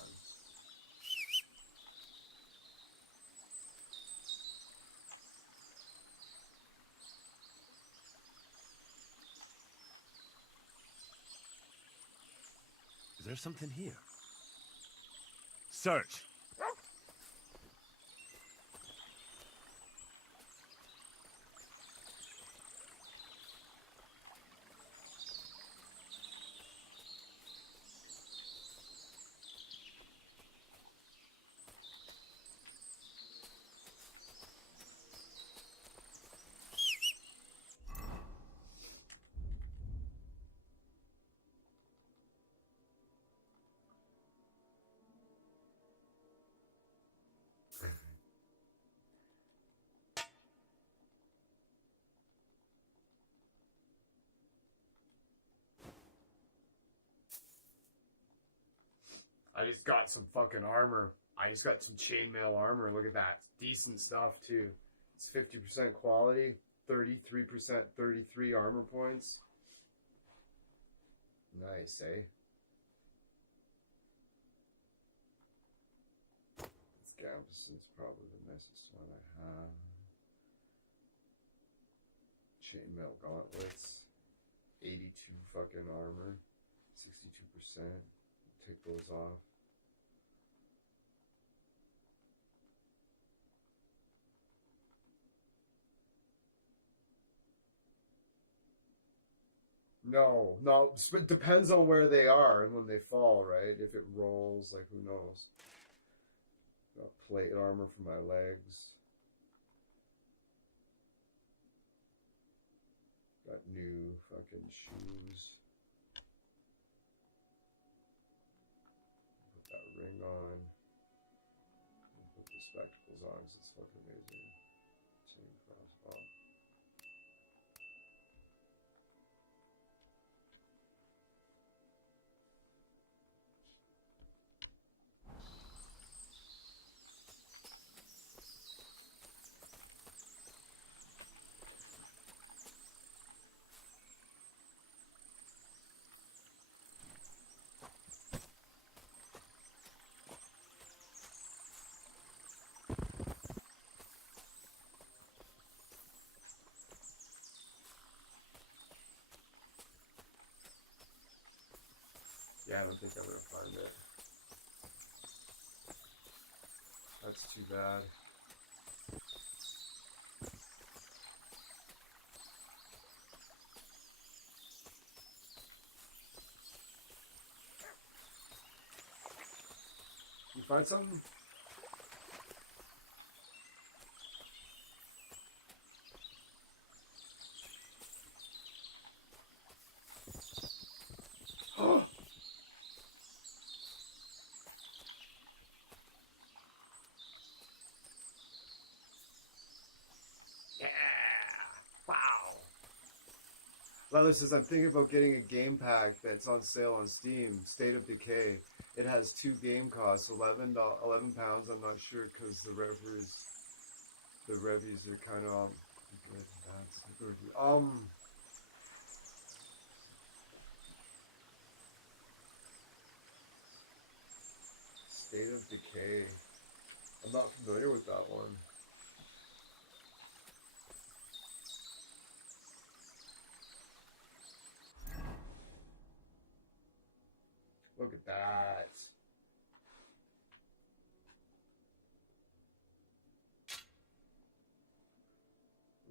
Is there something here? Search! I just got some fucking armor. I just got some chainmail armor. Look at that. Decent stuff, too. It's 50% quality, 33%, 33 armor points. Nice, eh? Let's go. Amphison's probably the nicest one I have. Chainmail gauntlets. 82 fucking armor. 62%. Take those off. No, it depends on where they are and when they fall, right? If it rolls, like, who knows? Got plate armor for my legs. Got new fucking shoes. Put that ring on. Put the spectacles on because it's fucking amazing. Chain crossbow. Yeah, I don't think I'm gonna find it. That's too bad. You find something? Leather says, I'm thinking about getting a game pack that's on sale on Steam, State of Decay. It has 2 game costs, £11. I'm not sure because the reviews are kind of State of Decay. I'm not familiar with that one. Look at that.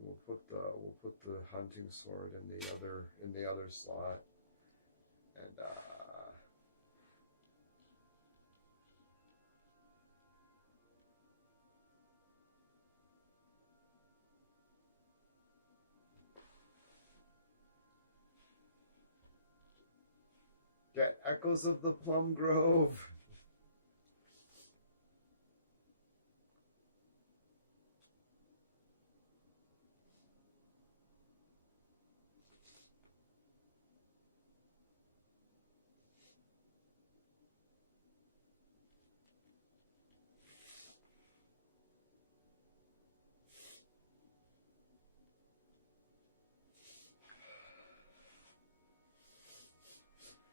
We'll put the hunting sword in the other slot. And get Echoes of the Plum Grove.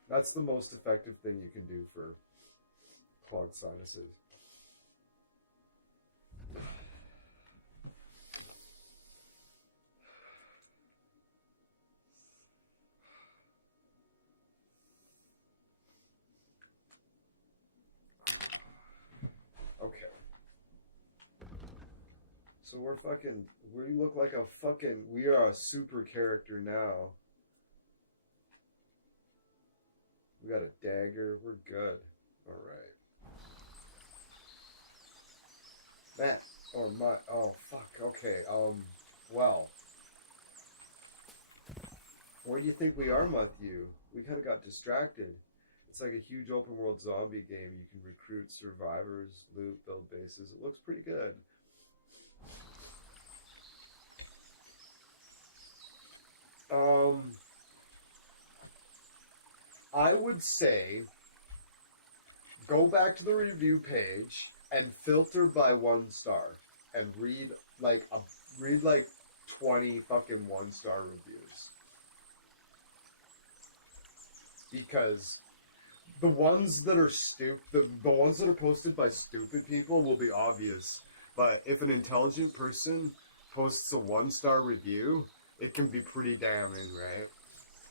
That's the most effective thing you can do for clogged sinuses. Okay. So we look like we are a super character now. We got a dagger. We're good. All right. Matt. Oh, fuck. Okay. Well. Where do you think we are, Matthew? We kind of got distracted. It's like a huge open world zombie game. You can recruit survivors, loot, build bases. It looks pretty good. I would say go back to the review page and filter by 1 star and read like 20 fucking 1-star reviews. the ones that are the ones that are posted by stupid people will be obvious. But if an intelligent person posts a 1-star review, it can be pretty damning, right?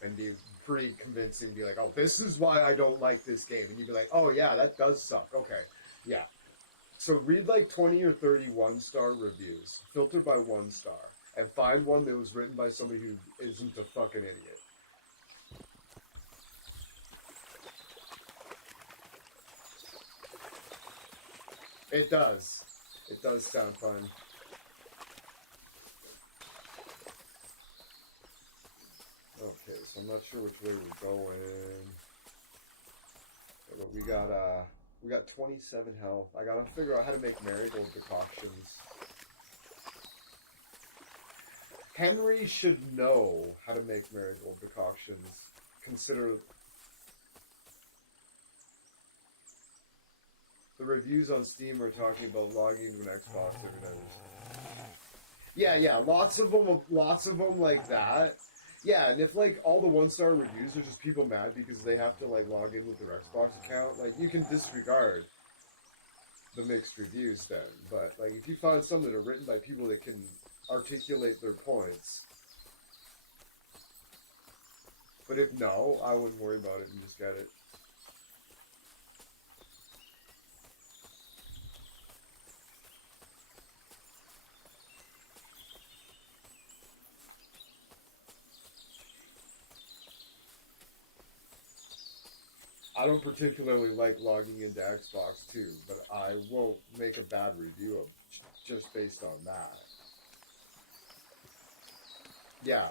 And be pretty convincing. Be like, oh, this is why I don't like this game. And you'd be like, oh yeah, that does suck. Okay, yeah. So read like 20 or 30 1-star reviews, filter by 1 star, and find one that was written by somebody who isn't a fucking idiot. It does. It does sound fun. Okay, so I'm not sure which way we're going. But we got 27 health. I gotta figure out how to make marigold decoctions. Henry should know how to make marigold decoctions. Consider the reviews on Steam are talking about logging into an Xbox every night. Yeah, lots of them like that. Yeah, and if like all the 1-star reviews are just people mad because they have to like log in with their Xbox account, like you can disregard the mixed reviews then. But like if you find some that are written by people that can articulate their points, but if no, I wouldn't worry about it and just get it. I don't particularly like logging into Xbox too, but I won't make a bad review of just based on that. Yeah.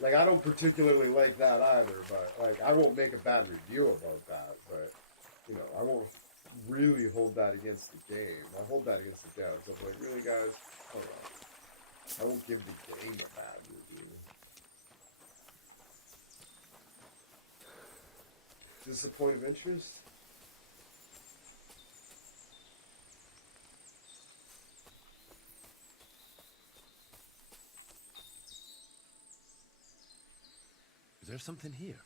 Like, I don't particularly like that either, but, like, I won't make a bad review about that, but, you know, I won't really hold that against the game. I hold that against the devs. I'm like, really, guys? Hold on. I won't give the game a bad review. Is this a point of interest? Is there something here?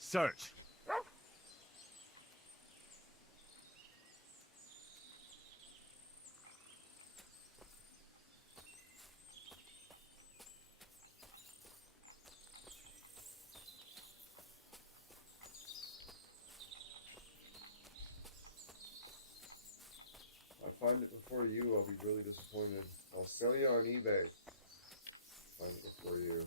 Search! Find it before you, I'll be really disappointed. I'll sell you on eBay. Find it before you.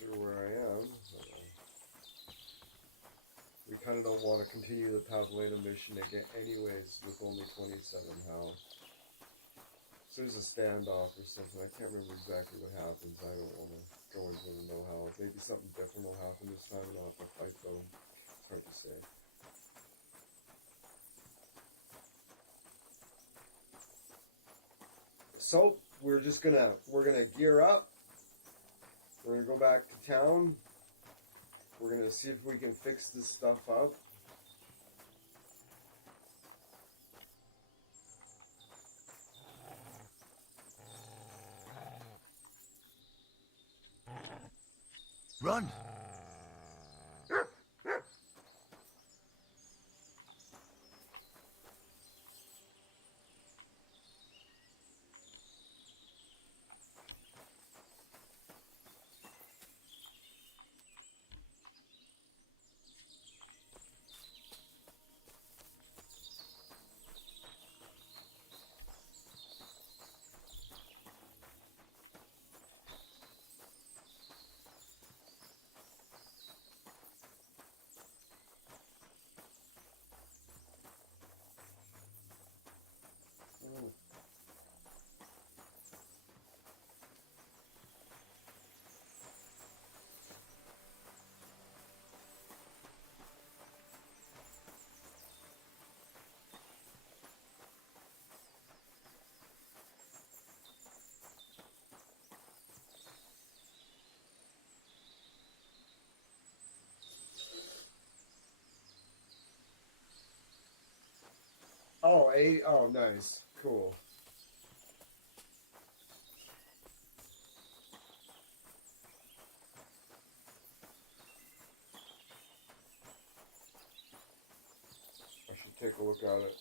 Sure where I am. We kind of don't want to continue the Pavlena mission again anyways with only 27 health. So there's a standoff or something. I can't remember exactly what happens. I don't want to go into the no health. Maybe something different will happen this time and I'll have to fight though. It's hard to say. So we're gonna gear up. We're gonna go back to town. We're gonna see if we can fix this stuff up. Run! Oh, 80. Oh, nice. Cool. I should take a look at it.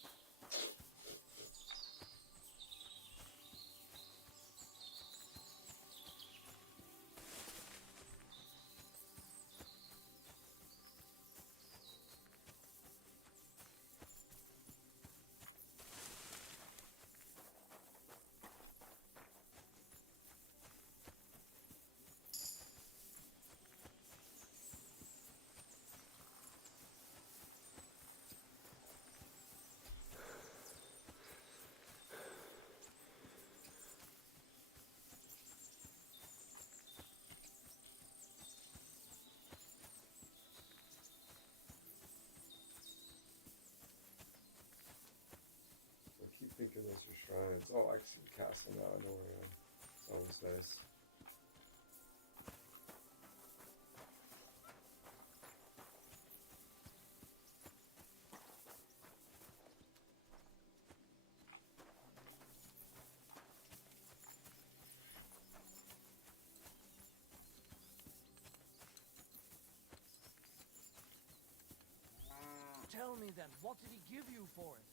I keep thinking those are shrines. Oh, I can see the castle now. I know where I am. Sounds nice. Tell me then, what did he give you for it?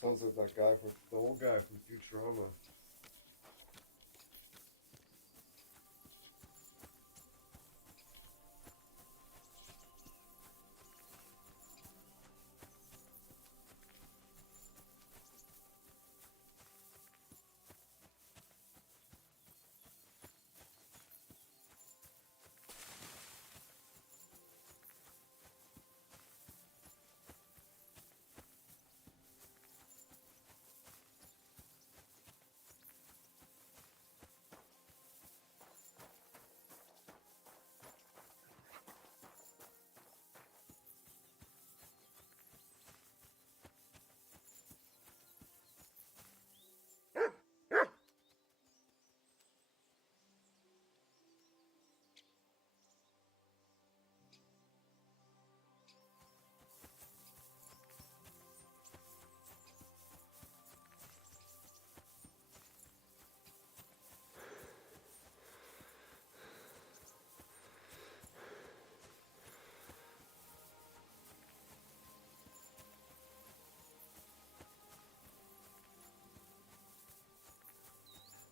Sounds like that guy from the old guy from Futurama.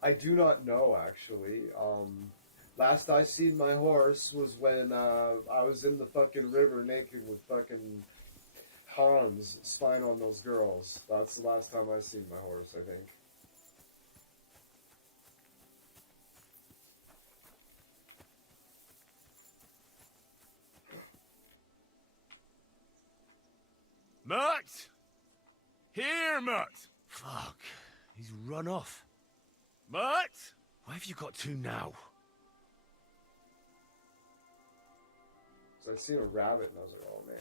I do not know, actually. Last I seen my horse was when I was in the fucking river naked with fucking Hans spying on those girls. That's the last time I seen my horse, I think. Mert! Here, Mert! Fuck. He's run off. Mert! Where have you got to now? So I seen a rabbit and I was like, oh man.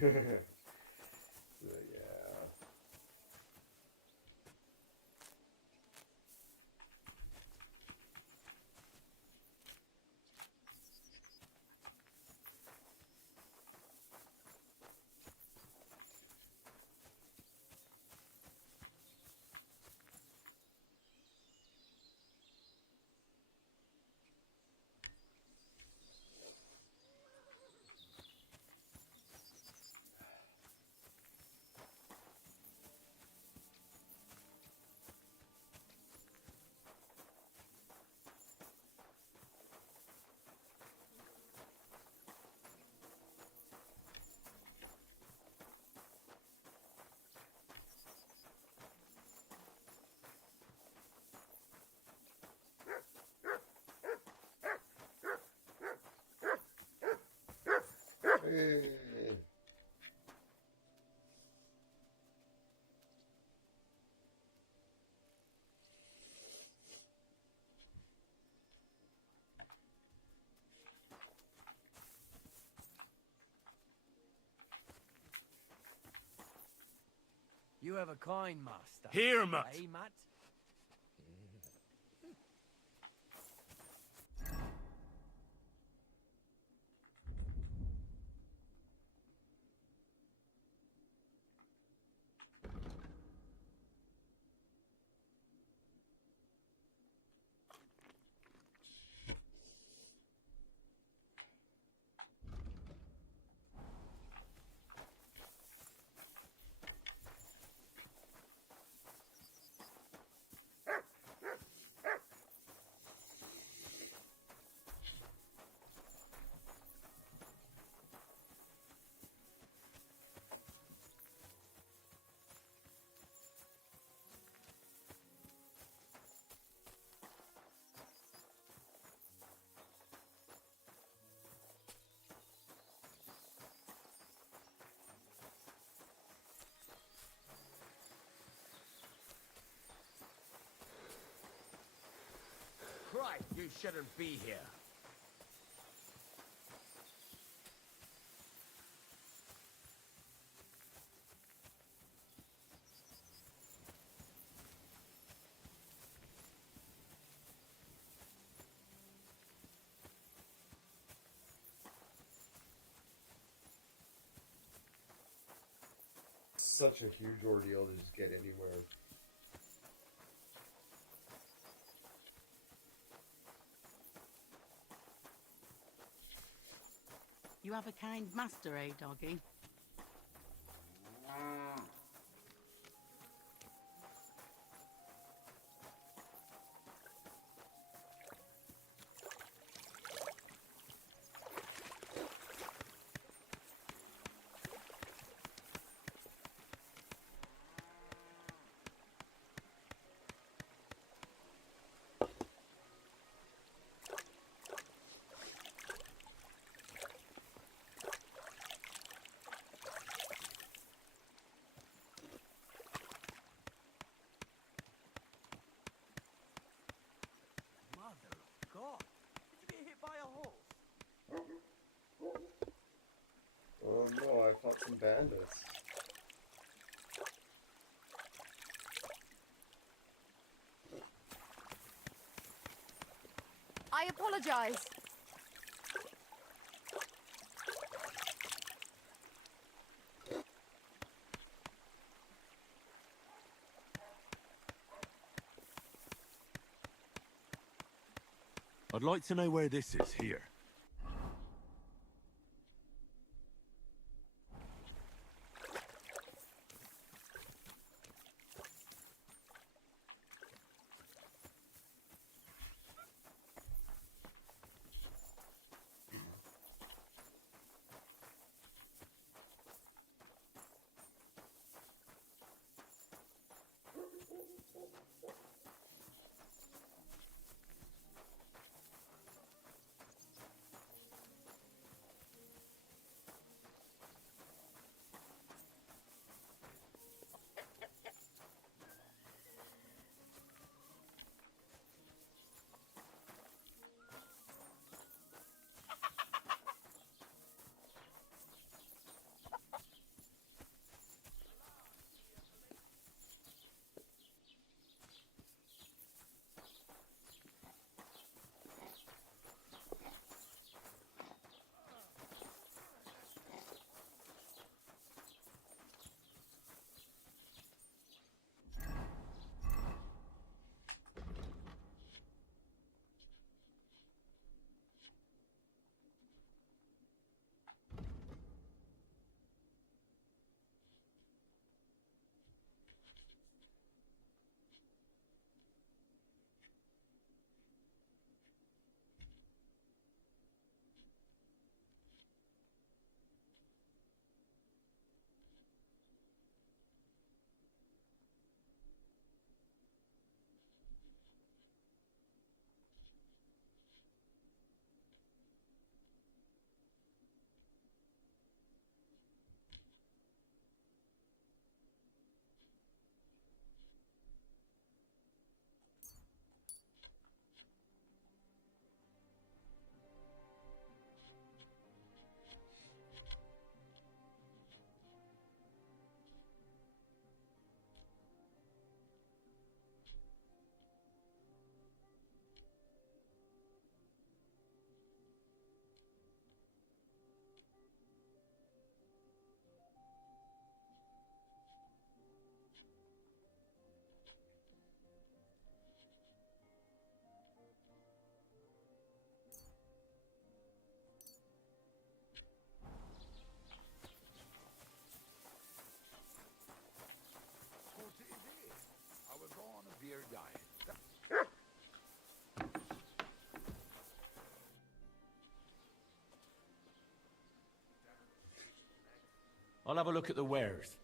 Yeah. Hey. You have a kind master. Here, Mutt. Hey, Mutt. Christ, you shouldn't be here. Such a huge ordeal to just get anywhere. You have a kind master, eh, doggy? Mother of God. Did you get hit by a horse? Oh no, I fought some bandits. I apologize. I'd like to know where this is here. I'll have a look at the wares.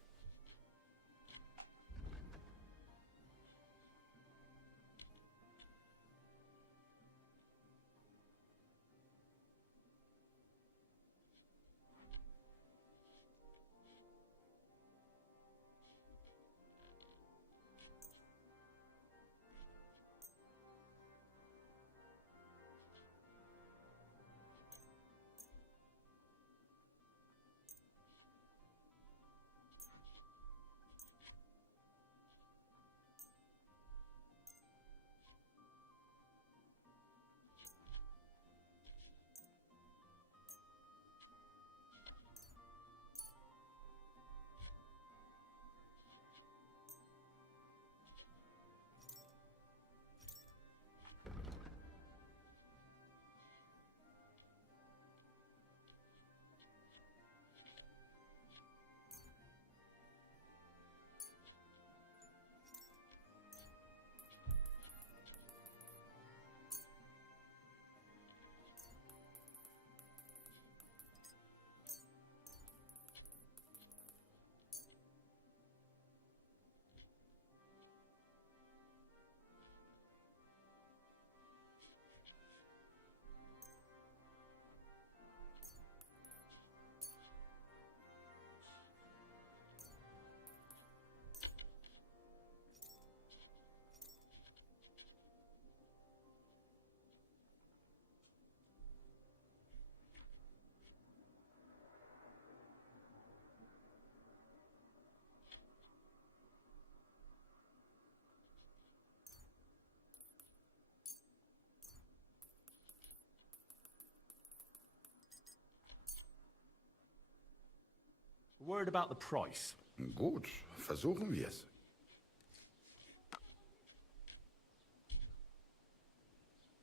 Word about the price. Gut, versuchen wir es.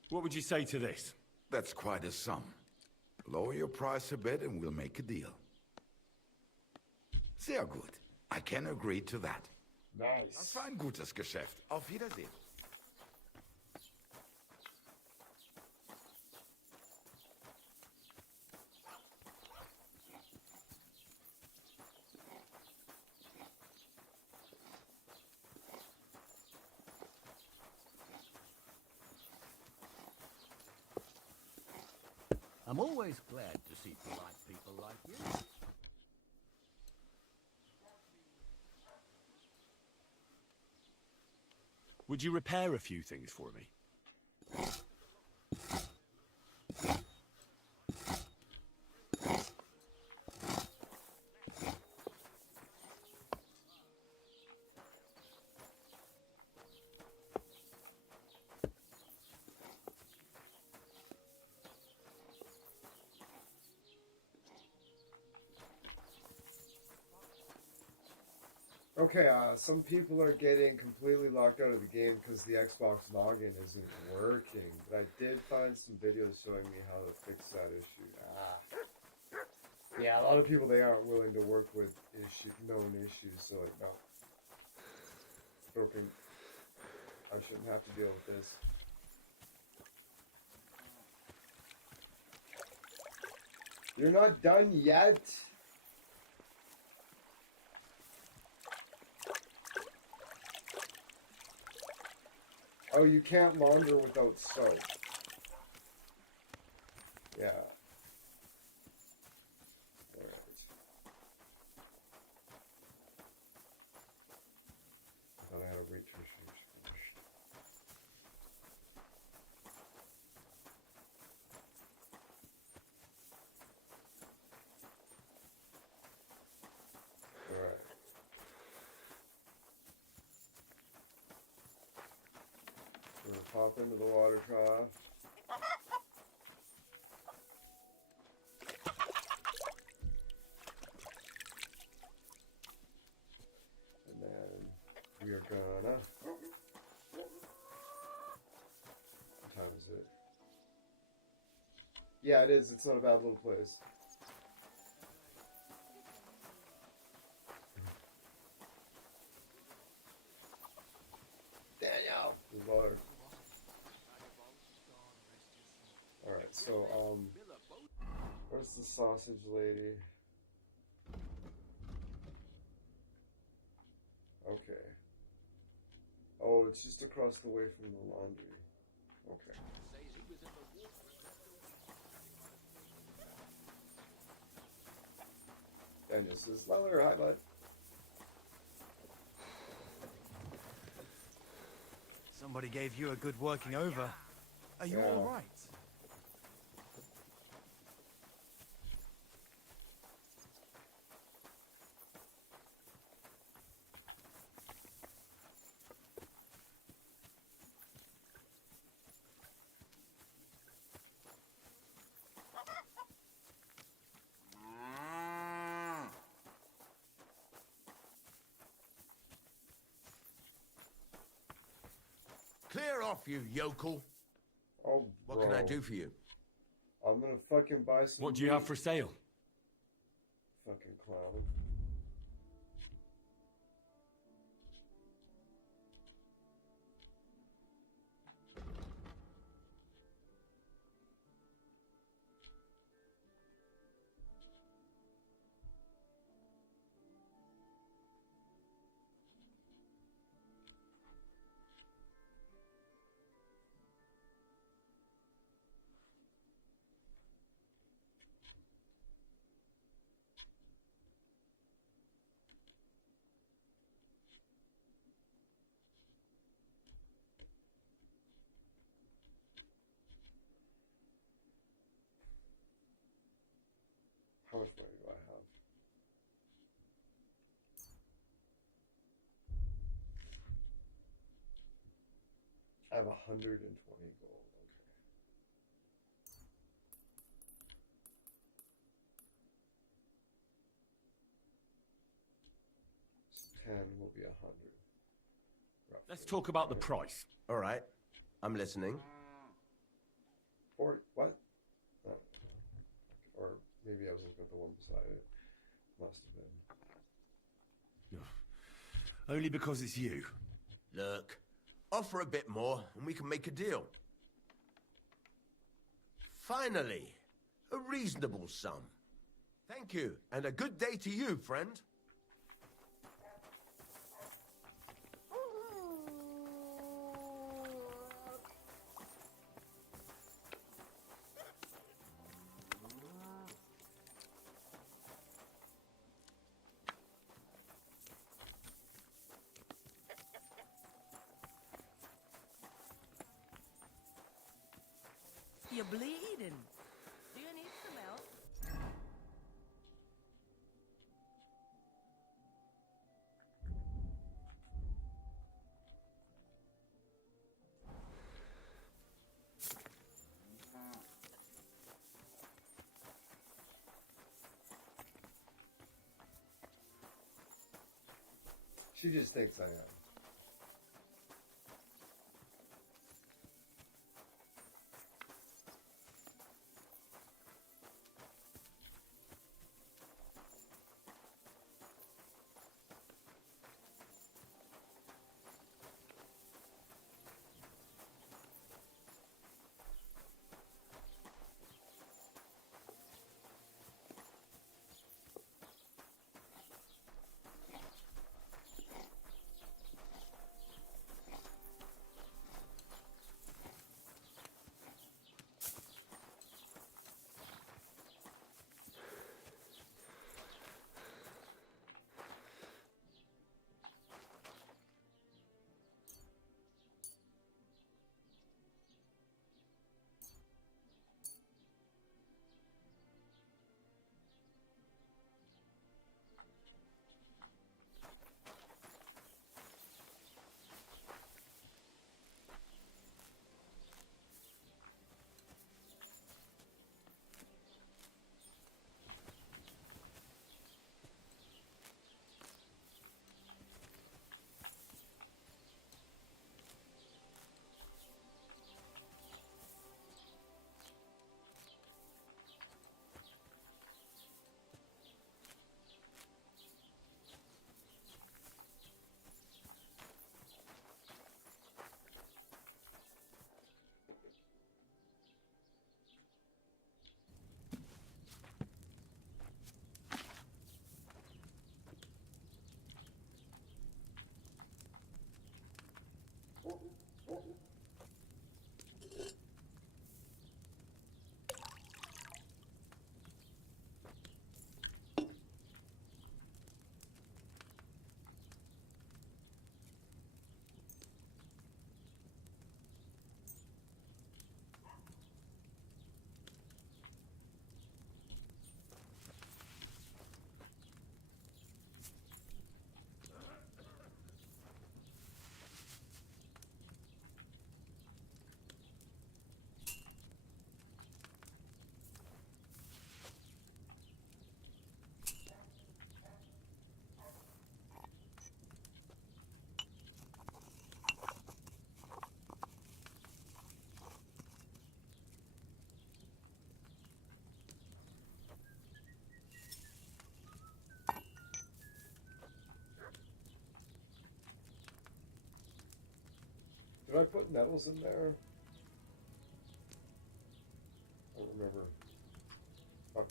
What would you say to this? That's quite a sum. Lower your price a bit and we'll make a deal. Sehr gut. I can agree to that. Nice. Das war ein gutes Geschäft. Auf Wiedersehen. I'm always glad to see polite people like you. Would you repair a few things for me? Okay, some people are getting completely locked out of the game because the Xbox login isn't working. But I did find some videos showing me how to fix that issue. Yeah, a lot of people, they aren't willing to work with known issues, so like, no. Broken. I shouldn't have to deal with this. You're not done yet? Oh, you can't launder without soap. Yeah. Alright. I thought I had a wait till she was finished. Alright. We're gonna pop into the water trough. And then we are gonna... What time is it? Yeah, it is. It's not a bad little place. Daniel! There's water. Alright, so, where's the sausage lady? Oh, it's just across the way from the laundry. Okay. Daniel says, Leller, hi, bud. Somebody gave you a good working over. Are you all right? Clear off, you yokel. Oh, what can I do for you? I'm gonna fucking buy some. What do you have for sale? Fucking clown. How much money do I have? I have 120 gold. Okay. So 10 will be 100. Roughly. Let's talk about the price. All right. I'm listening. Or what? Oh. Or maybe I was looking at the one beside it. Must have been. No. Only because it's you. Look, offer a bit more and we can make a deal. Finally, a reasonable sum. Thank you, and a good day to you, friend. You're bleeding. Do you need some help? She just thinks I am. I put nettles in there? I don't remember. Fuck.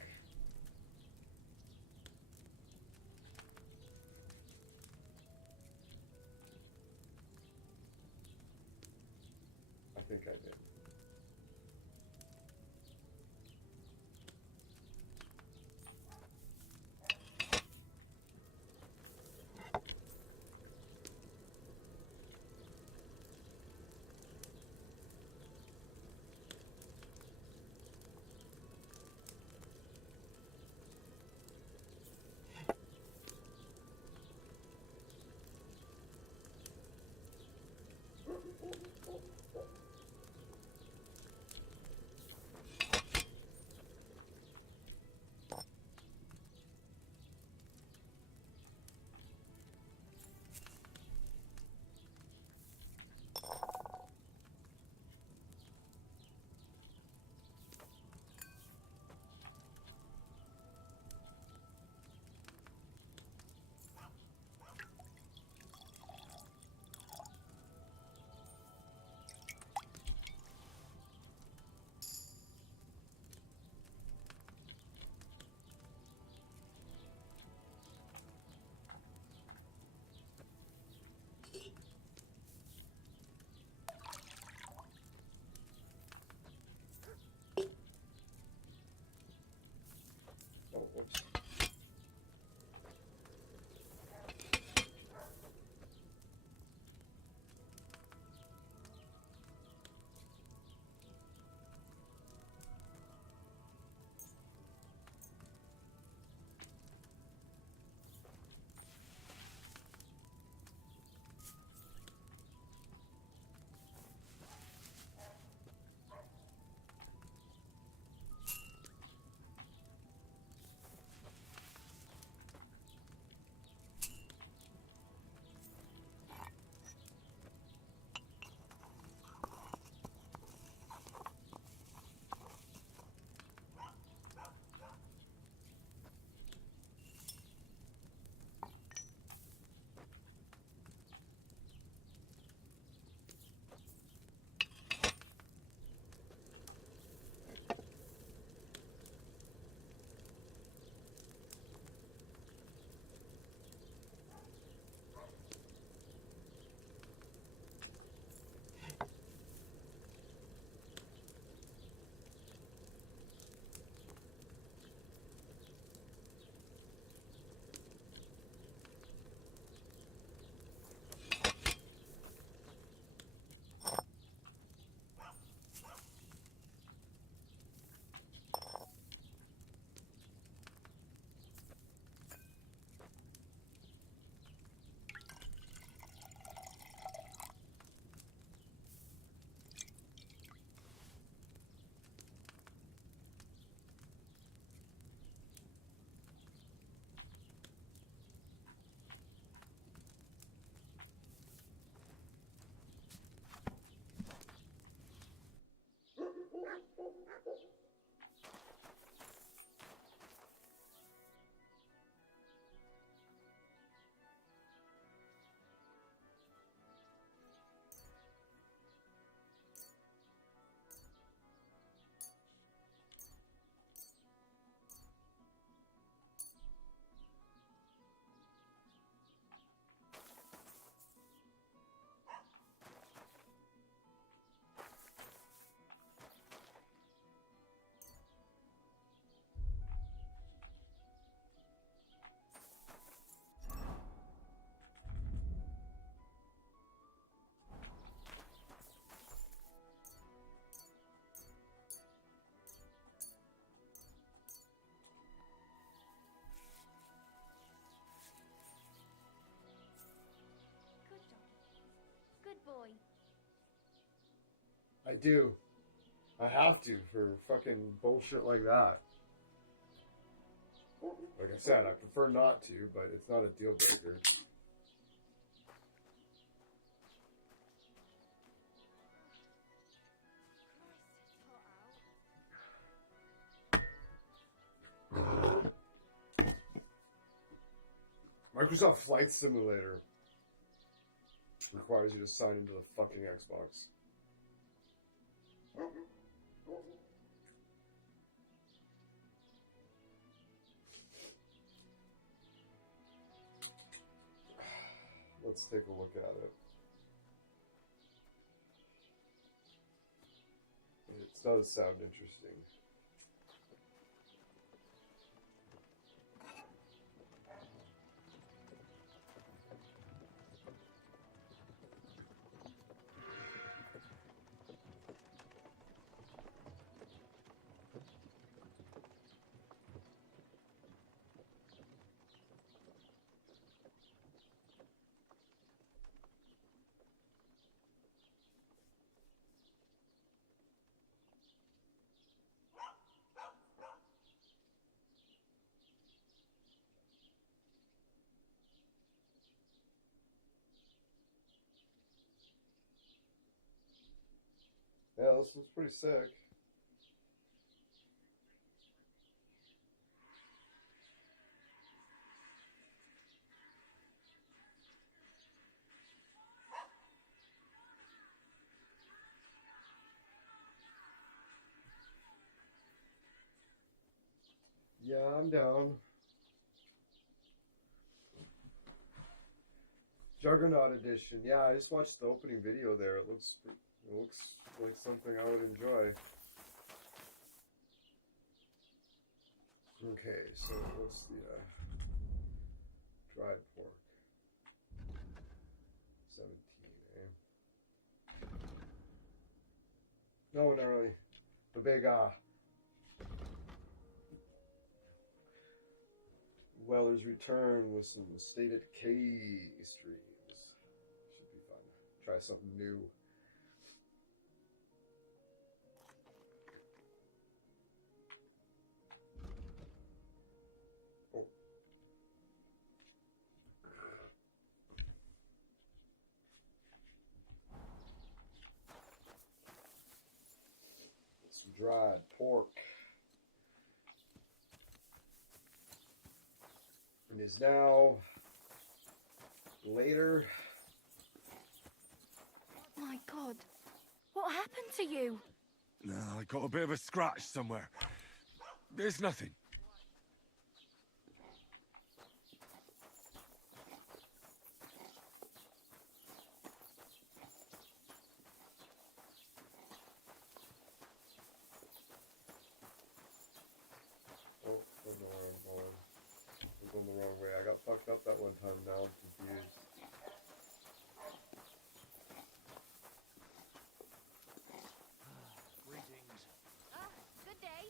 I think I did. Oh, whoops. Good boy. I do. I have to for fucking bullshit like that. Like I said, I prefer not to, but it's not a deal breaker. Microsoft Flight Simulator. Requires you to sign into the fucking Xbox. Let's take a look at it. It does sound interesting. Yeah, this looks pretty sick. Yeah, I'm down. Juggernaut edition. Yeah, I just watched the opening video there. It looks like something I would enjoy. Okay, so what's the dried pork? 17, eh? No, not really. The big Weller's Return with some stated K streams. Should be fun. Try something new. Oh. Some dried pork. It is now later. My God, what happened to you? No, I got a bit of a scratch somewhere. There's nothing. Oh, I don't know where I'm going. I'm going the wrong way. I got fucked up that one time. Now I'm confused. Greetings. Good day.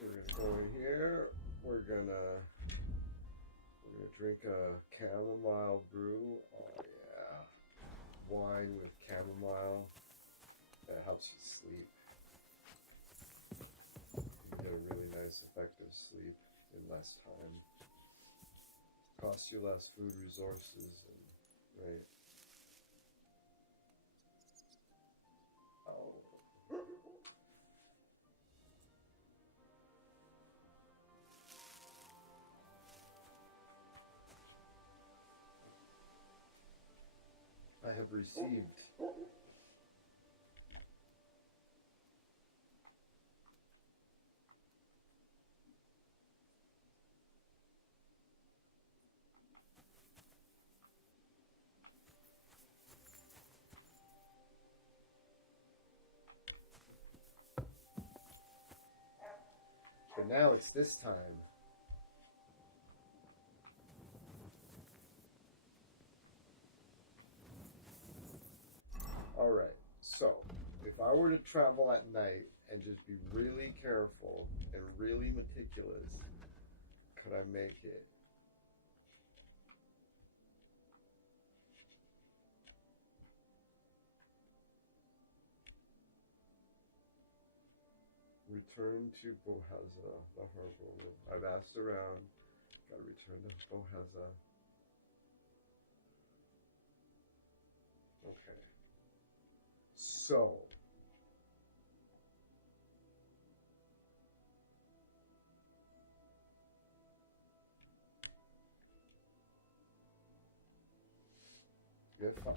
We're gonna go in here. We're gonna drink a chamomile brew. Oh yeah, wine with chamomile. That helps you sleep. You get a really nice, effective sleep in less time. Costs you less food resources, and right. Oh. I have received. But now it's this time. Alright, so if I were to travel at night and just be really careful and really meticulous, could I make it? Return to Bohaza, the harbor. I've asked around. Gotta return to Bohaza. Okay. So. If I'm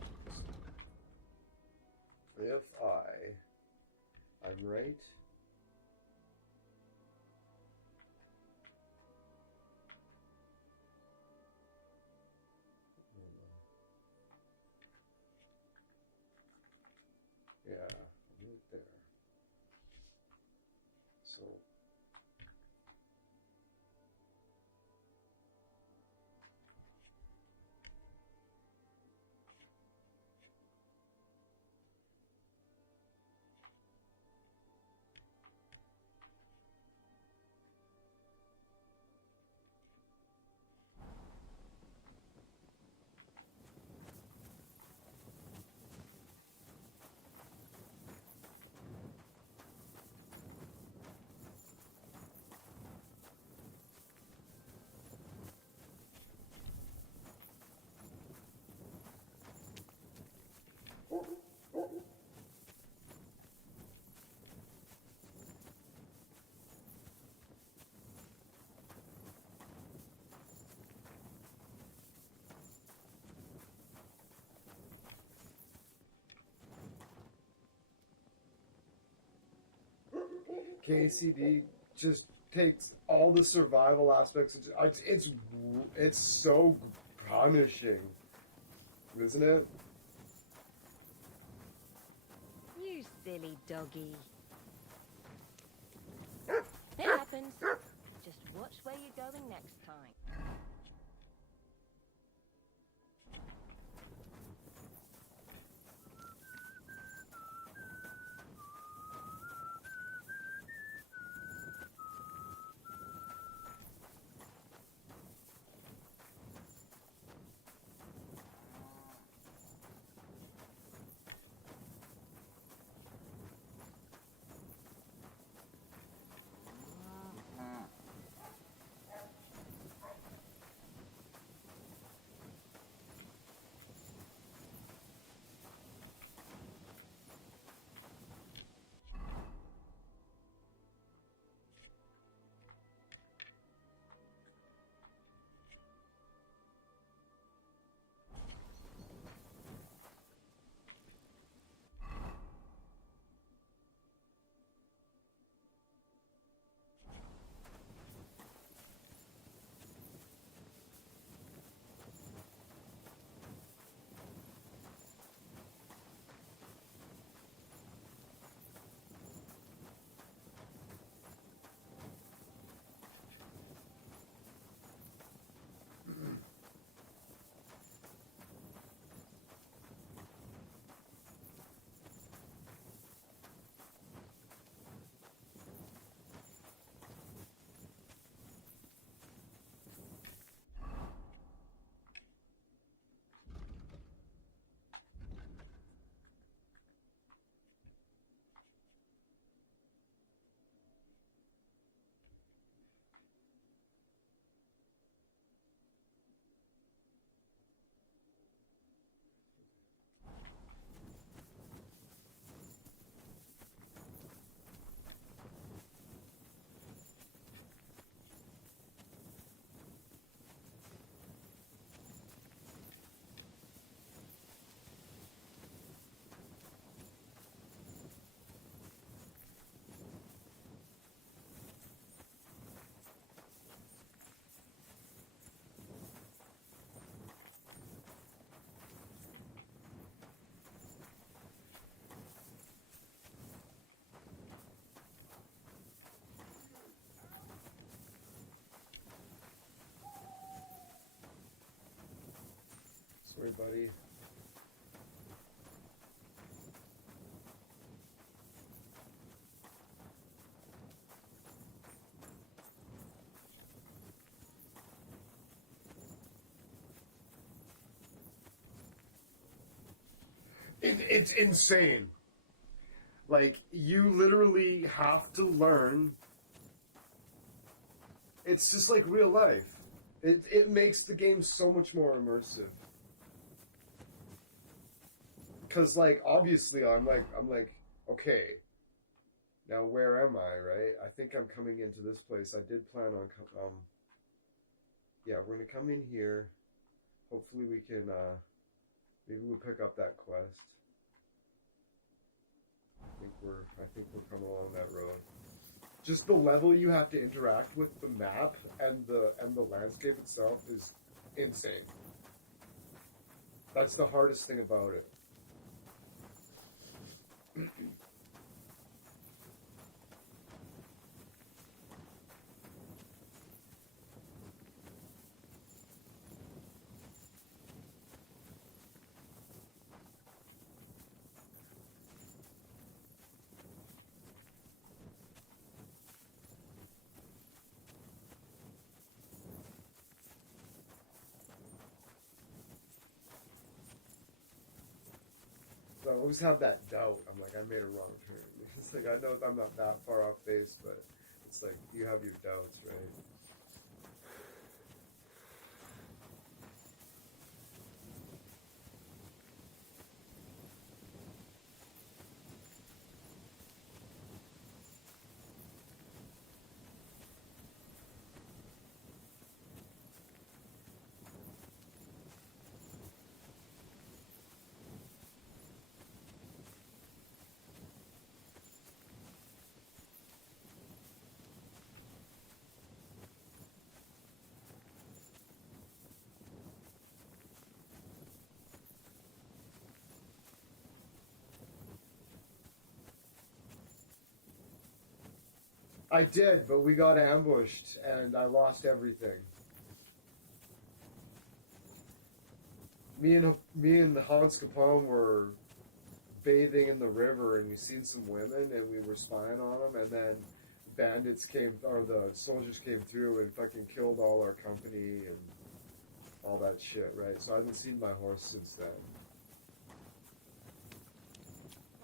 right. Yeah, right there. So. KCD just takes all the survival aspects. It's so punishing, isn't it? You silly doggy. It happens. Just watch where you're going next time. Sorry, buddy. It's insane. Like, you literally have to learn. It's just like real life. It makes the game so much more immersive. because like obviously I'm like okay, now where am I, right? I think I'm coming into this place. I did plan on yeah, we're gonna come in here. Hopefully we can maybe we'll pick up that quest. I think we're coming along that road. Just the level you have to interact with the map and the landscape itself is insane. That's the hardest thing about it. I always have that doubt. I'm like, I made a wrong turn. It's like, I know I'm not that far off base, but it's like, you have your doubts, right? I did, but we got ambushed and I lost everything. Me and Hans Capone were bathing in the river and we seen some women and we were spying on them, and then bandits came, or the soldiers came through and fucking killed all our company and all that shit, right? So I haven't seen my horse since then.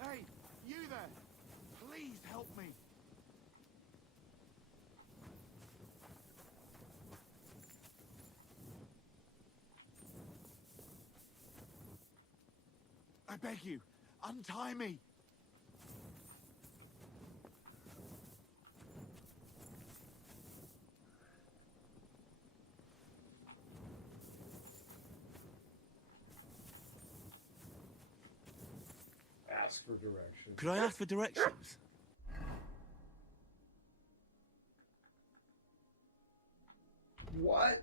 Hey, you there! Please help me! I beg you, untie me! Ask for directions. Could I ask for directions? What?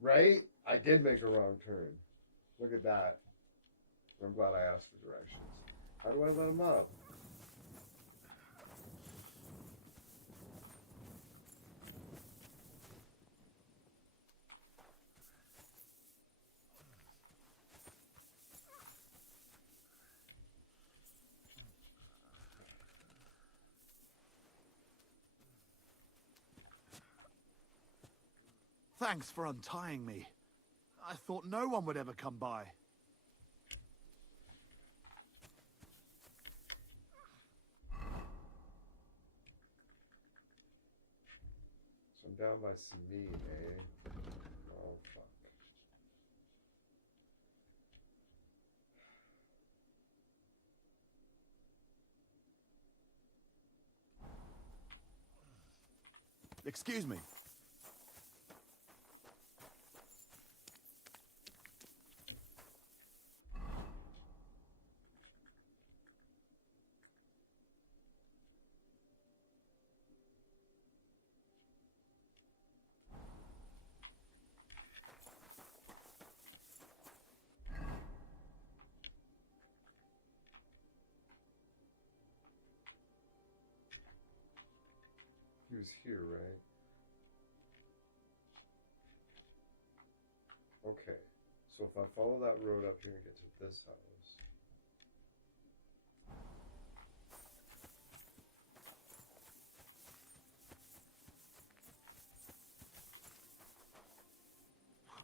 Right? I did make a wrong turn. Look at that. I'm glad I asked for directions. How do I let him up? Thanks for untying me. I thought no one would ever come by. So I'm down by some meat, eh? Oh, fuck. Excuse me. He was here, right? Okay. So if I follow that road up here and get to this house.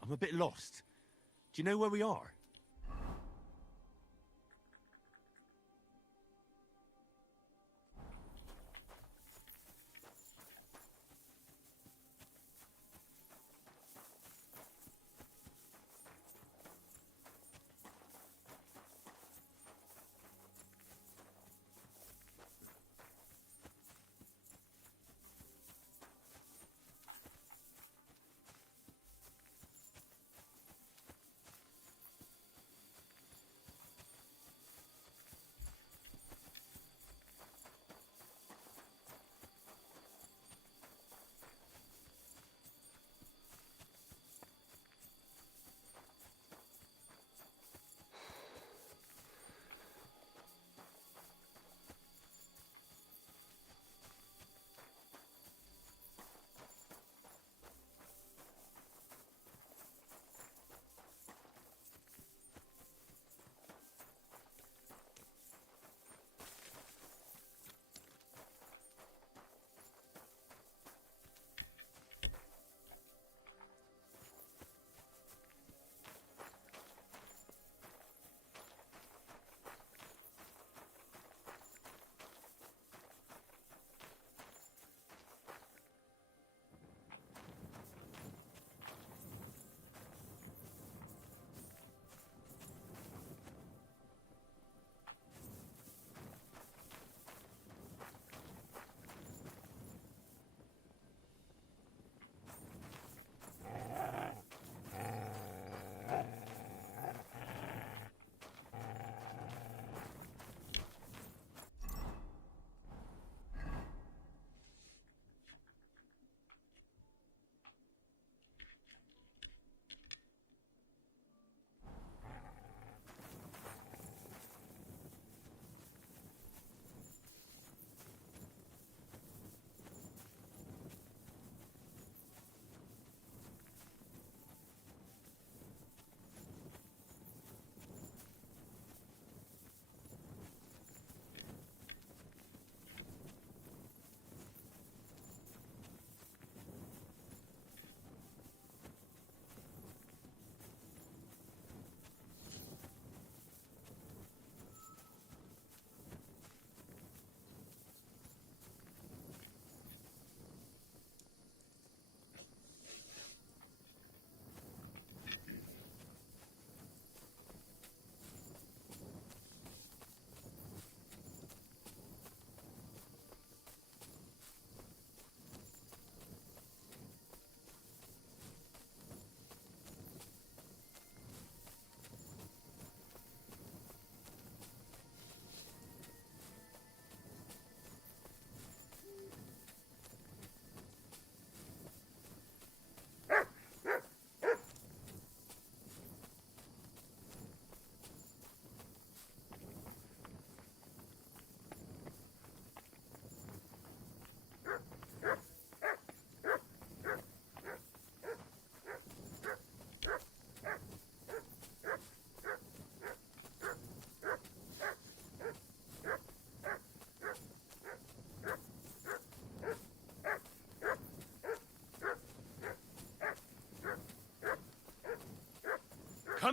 I'm a bit lost. Do you know where we are?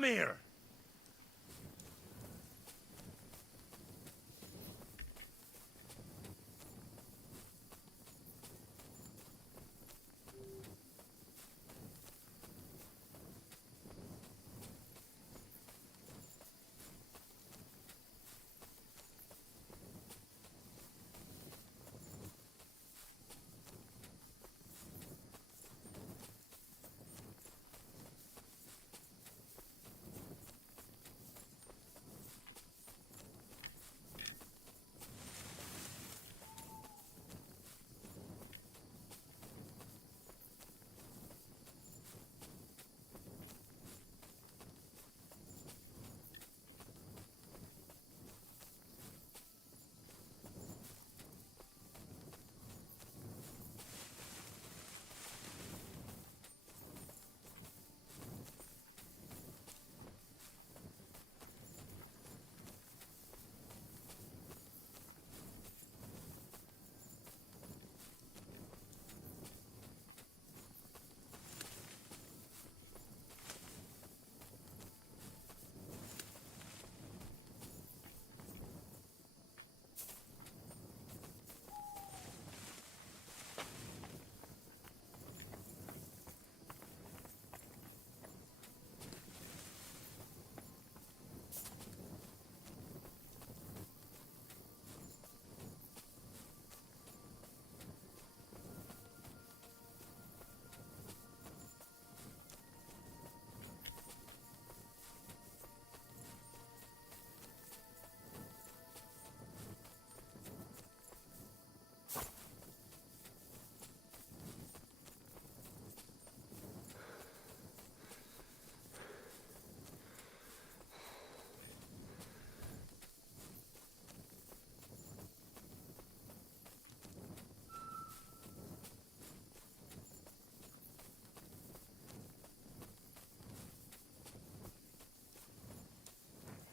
Come here!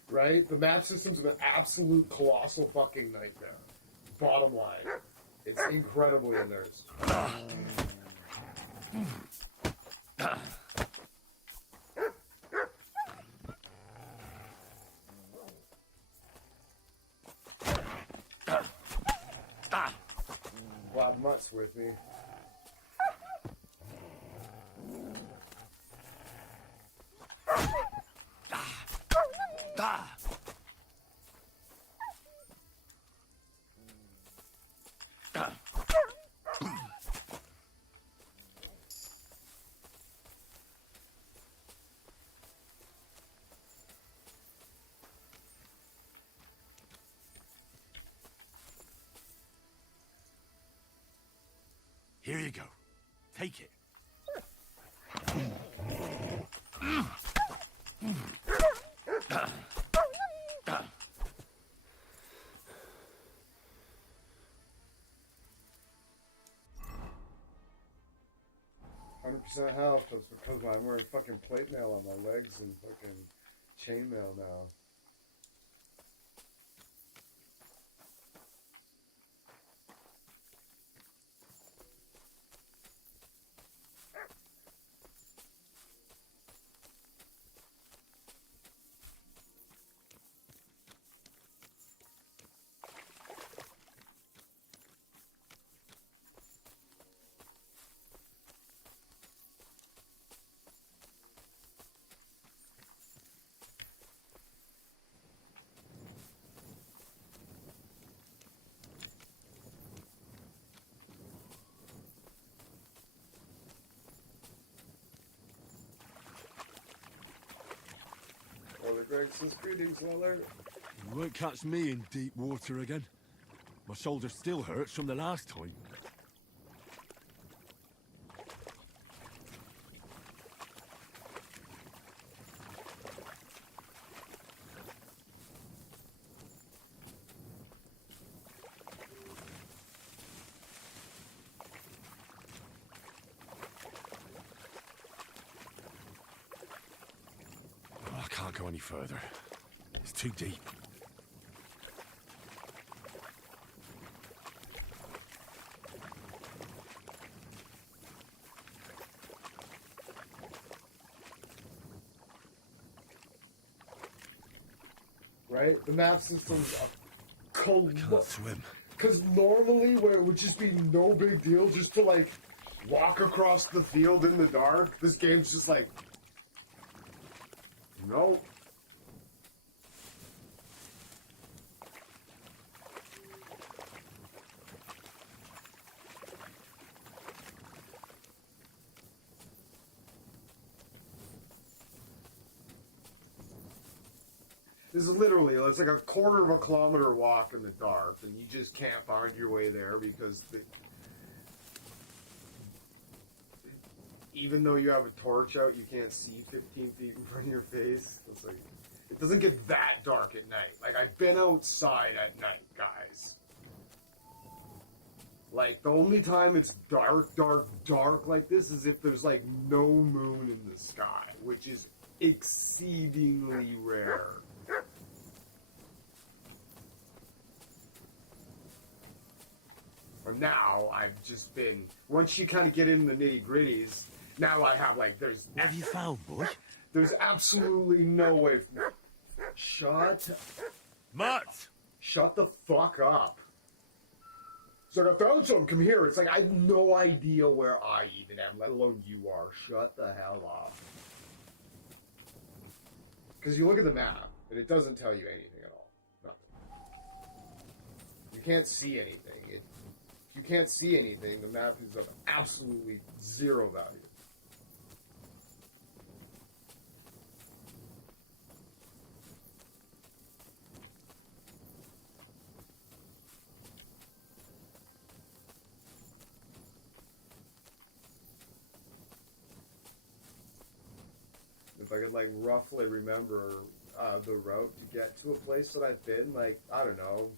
Right? The map system's an absolute colossal fucking nightmare. Bottom line. It's incredibly inert. Glad Mutt's with me. Here you go. Take it. 100% health. That's because I'm wearing fucking plate mail on my legs and fucking chainmail now. Brother Greg says, greetings, Weller. You won't catch me in deep water again. My shoulder still hurts from the last time. I can't go any further. It's too deep. right? The map system's a Can't swim. Because normally, where it would just be no big deal just to, like, walk across the field in the dark, this game's just like, nope. This is literally, it's like a quarter of a kilometer walk in the dark, and you just can't find your way there because even though you have a torch out, you can't see 15 feet in front of your face. It's like, it doesn't get that dark at night. Like, I've been outside at night, guys. Like, the only time it's dark like this is if there's, like, no moon in the sky, which is exceedingly rare. Or now, I've just been... Once you kind of get in the nitty-gritties, now I have, like, there's... What have you found, boy? There's absolutely no way... Shut... Mutt! Shut the fuck up. It's like, I found something, come here. It's like, I have no idea where I even am, let alone you are. Shut the hell up. Because you look at the map, and it doesn't tell you anything at all. Nothing. You can't see anything. If you can't see anything, the map is of absolutely zero value. If I could, like, roughly remember the route to get to a place that I've been, like, I don't know,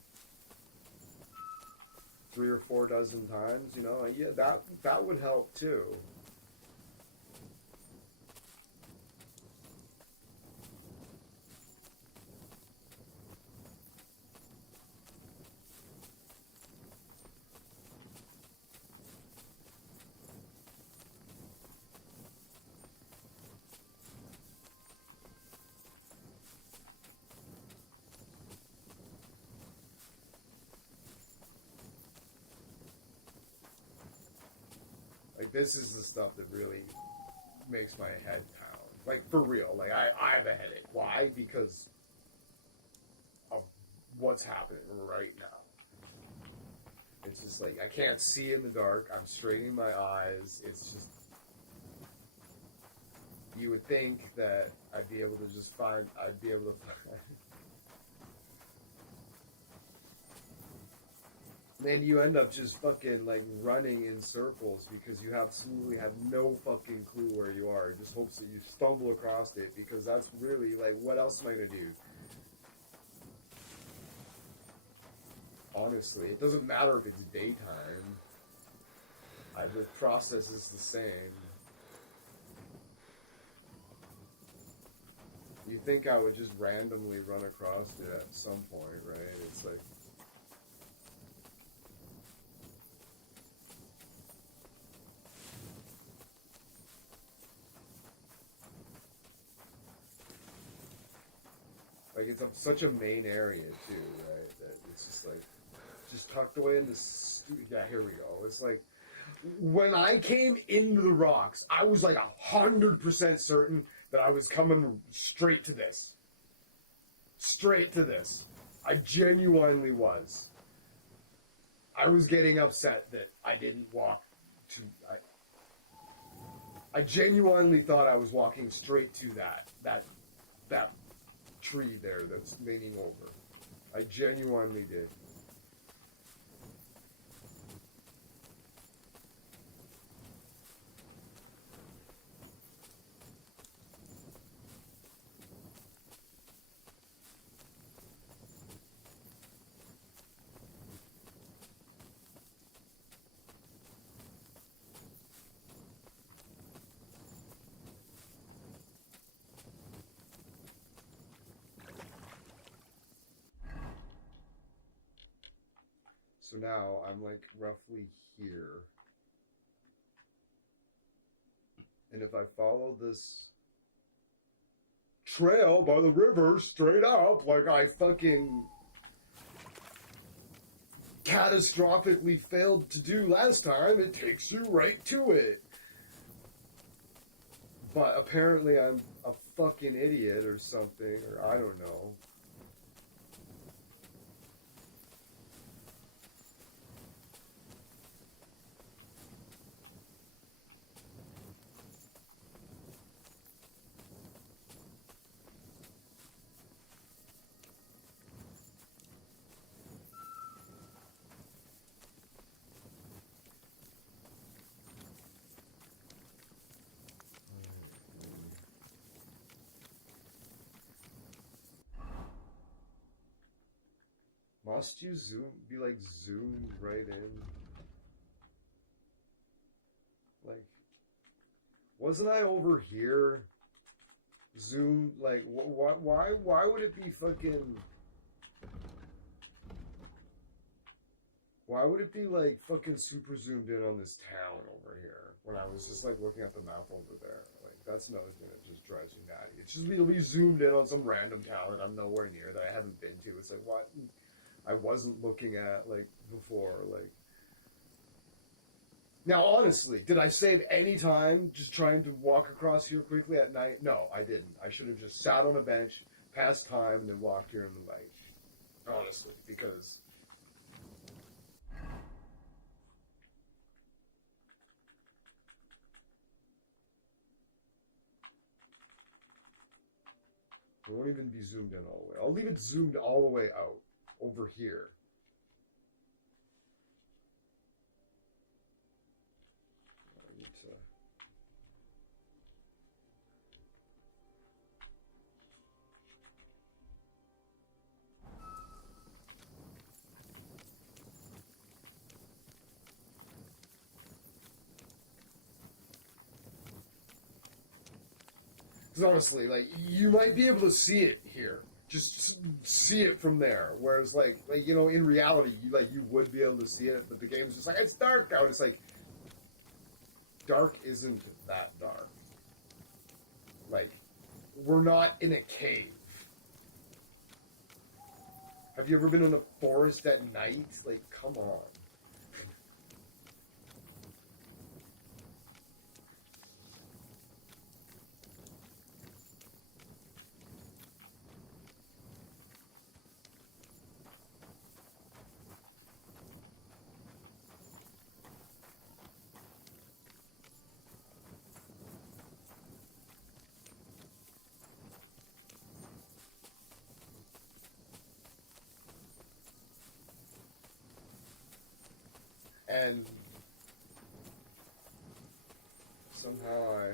3 or 4 dozen times, you know, yeah, that would help too. Like, this is the stuff that really makes my head pound. Like, for real. Like, I have a headache. Why? Because of what's happening right now. It's just like, I can't see in the dark. I'm straining my eyes. It's just... You would think that I'd be able to just find... I'd be able to find... Man, you end up just fucking, like, running in circles because you absolutely have no fucking clue where you are. It just hopes that you stumble across it because that's really, like, what else am I gonna do? Honestly, it doesn't matter if it's daytime. The process is the same. You think I would just randomly run across it at some point, right? It's like... Like, it's such a main area, too, right? That it's just, like, just tucked away in this... Yeah, here we go. It's like, when I came into the rocks, I was, like, 100% certain that I was coming straight to this. Straight to this. I genuinely was. I was getting upset that I didn't walk to... I genuinely thought I was walking straight to that tree there that's leaning over. I genuinely did. So now I'm like roughly here. And if I follow this trail by the river straight up like I fucking catastrophically failed to do last time. It takes you right to it. But apparently I'm a fucking idiot or something, or I don't know. Must you be like zoomed right in? Like, wasn't I over here? Zoomed, like, why would it be fucking... Why would it be, like, fucking super zoomed in on this town over here when I was just, like, looking at the map over there? Like, that's another thing that just drives me natty. It's just, it'll be zoomed in on some random town that I'm nowhere near, that I haven't been to. It's like, what? I wasn't looking at, like, before, like... Now, honestly, did I save any time just trying to walk across here quickly at night? No, I didn't. I should have just sat on a bench, passed time, and then walked here in the light. Honestly, because... it won't even be zoomed in all the way. I'll leave it zoomed all the way out, over here. Because honestly, like, you might be able to see it here. Just see it from there. Whereas, like you know, in reality, you would be able to see it, but the game's just like, it's dark out. It's like, dark isn't that dark. Like, we're not in a cave. Have you ever been in a forest at night? Like, come on. And somehow I...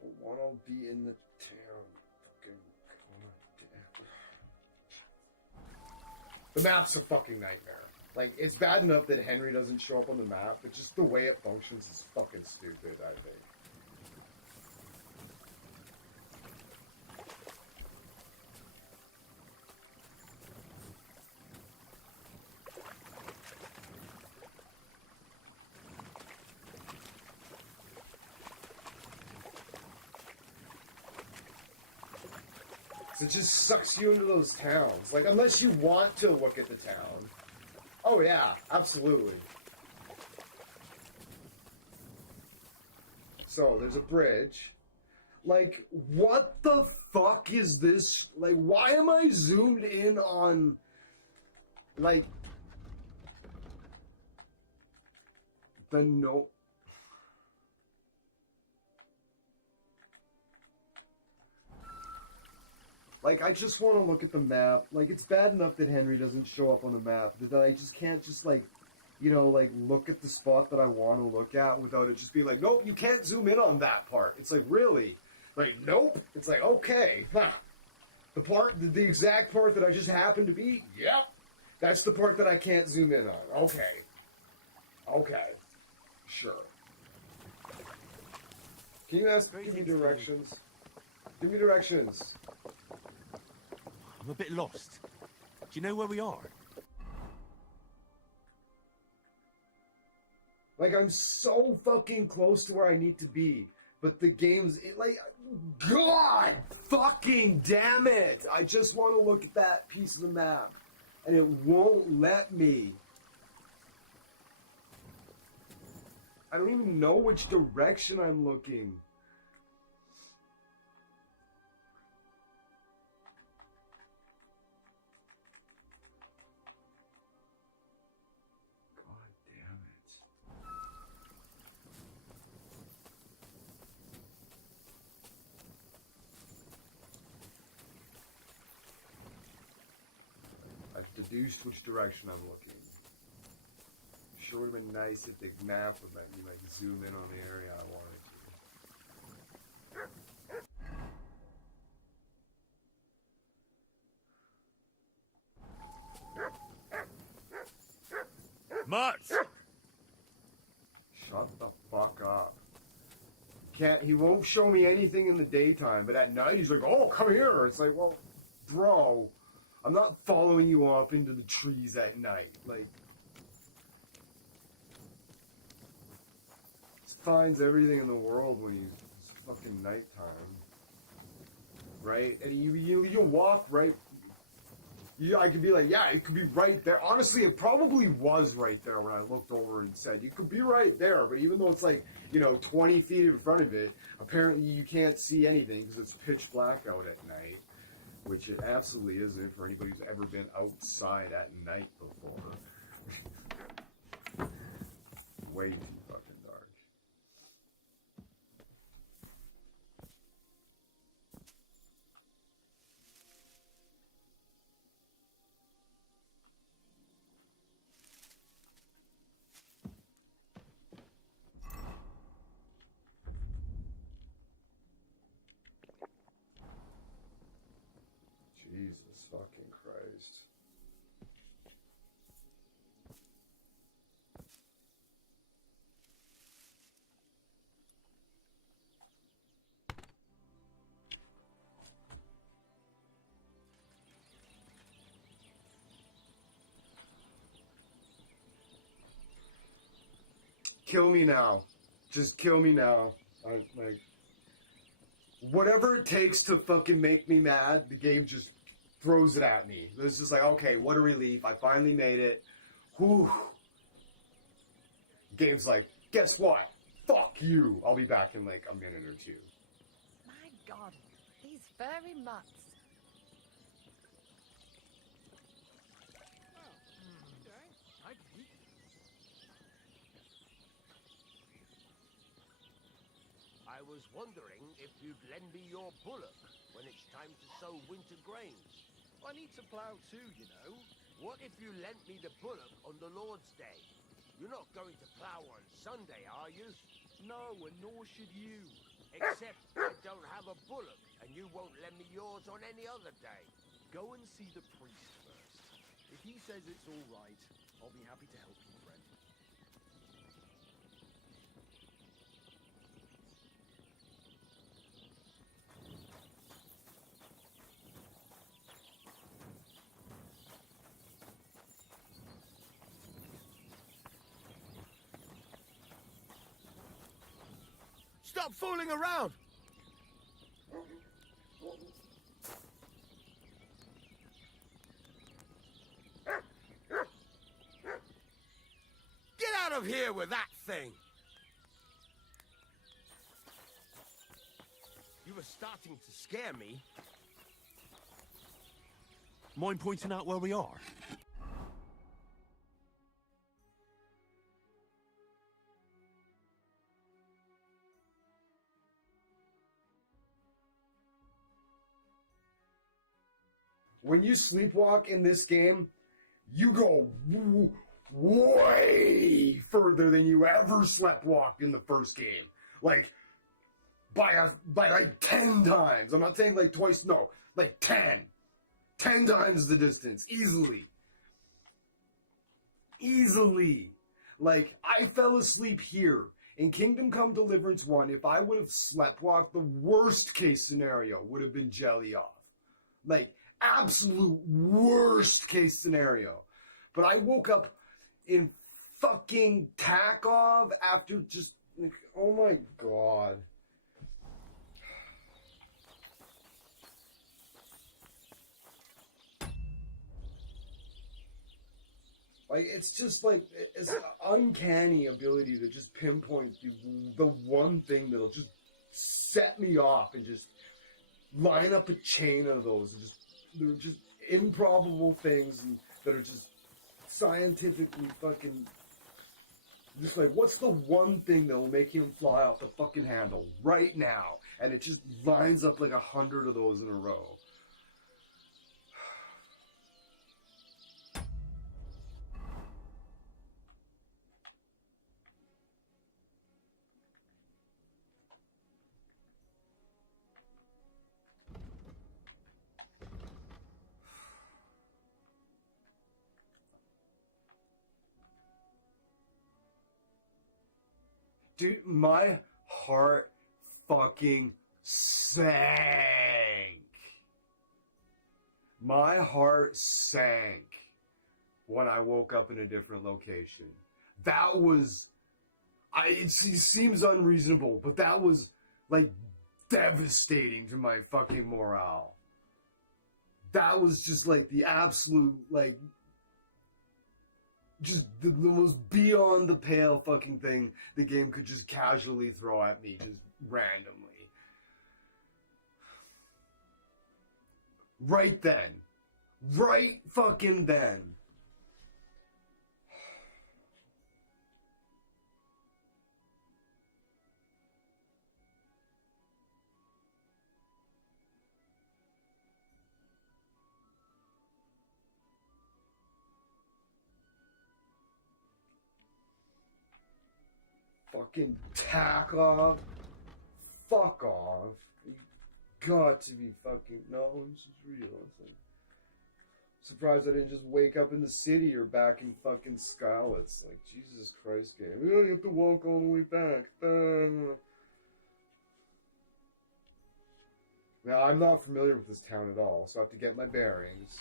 don't wanna be in the town. Fucking goddamn. The map's a fucking nightmare. Like, it's bad enough that Henry doesn't show up on the map, but just the way it functions is fucking stupid, I think. It just sucks you into those towns. Like, unless you want to look at the town. Oh, yeah, absolutely. So, there's a bridge. Like, what the fuck is this? Like, why am I zoomed in on, like, the no... Like, I just want to look at the map. Like, it's bad enough that Henry doesn't show up on the map, that I just can't just, like, you know, like, look at the spot that I want to look at without it just being like, nope, you can't zoom in on that part. It's like, really? Like, nope. It's like, okay. Huh. The exact part that I just happened to be? Yep. That's the part that I can't zoom in on. Okay. Okay. Sure. Can you give me directions? Give me directions. I'm a bit lost. Do you know where we are? Like, I'm so fucking close to where I need to be. But the game's, God fucking damn it! I just want to look at that piece of the map. And it won't let me. I don't even know which direction I'm looking. God damn it. I've deduced which direction I'm looking. Sure would have been nice if the map would let me zoom in on the area I wanted to. Mutts! Shut the fuck up. He won't show me anything in the daytime, but at night he's like, oh, come here. It's like, well, bro, I'm not following you off into the trees at night. Like, finds everything in the world when it's fucking nighttime, right? And you walk right. I could be like, yeah, it could be right there. Honestly, it probably was right there when I looked over and said, you could be right there. But even though it's 20 feet in front of it, apparently you can't see anything because it's pitch black out at night, which it absolutely isn't for anybody who's ever been outside at night before. Way too fucking dark. Jesus fucking Christ. Kill me now. Just kill me now. Whatever it takes to fucking make me mad, the game just throws it at me. It's just like, okay, what a relief. I finally made it. Whew. Game's like, guess what? Fuck you. I'll be back in a minute or two. My God, these furry mutts. I was wondering if you'd lend me your bullock when it's time to sow winter grains. I need to plough too, you know. What if you lent me the bullock on the Lord's Day? You're not going to plough on Sunday, are you? No, and nor should you. Except I don't have a bullock, and you won't lend me yours on any other day. Go and see the priest first. If he says it's all right, I'll be happy to help you, friend. Stop fooling around! Get out of here with that thing! You were starting to scare me. Mind pointing out where we are? When you sleepwalk in this game, you go way further than you ever sleptwalked in the first game. By 10 times. I'm not saying twice, no. 10. 10 times the distance. Easily. Easily. Like, I fell asleep here. In Kingdom Come Deliverance 1, if I would have sleptwalked, the worst case scenario would have been jelly off. Like, absolute worst case scenario. But I woke up in fucking Takov after just, like, oh my god. Like, it's just like, it's an uncanny ability to just pinpoint the one thing that'll just set me off and just line up a chain of those. And just, they're just improbable things that are just scientifically fucking, just like, what's the one thing that will make him fly off the fucking handle right now? And it just lines up like 100 of those in a row. Dude, my heart fucking sank. My heart sank when I woke up in a different location. That was, it seems unreasonable, but that was, like, devastating to my fucking morale. That was just, like, the absolute, like, just the most beyond the pale fucking thing the game could just casually throw at me, just randomly. Right then. Right fucking then. Fucking Takov. Fuck off. You got to be fucking... No, this is real. Surprised I didn't just wake up in the city or back in fucking Skalitz. Like, Jesus Christ, game. You have to walk all the way back. Now, I'm not familiar with this town at all, so I have to get my bearings.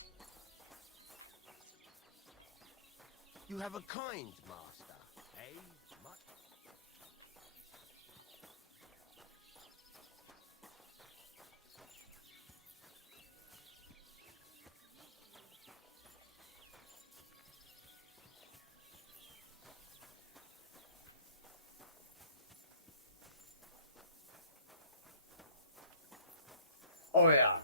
You have a kind master, eh? Much? Oh, yeah.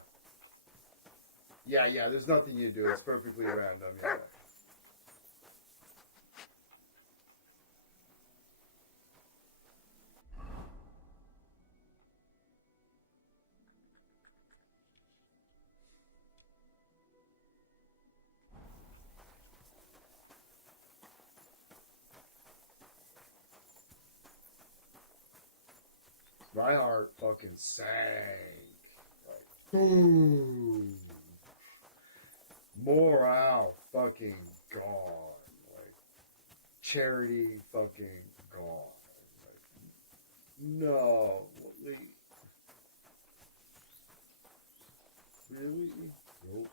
Yeah, there's nothing you do. It's perfectly random, yeah. My heart fucking sank. Like, boom. Morale fucking gone. Like, charity fucking gone. Like, no. Really? Nope.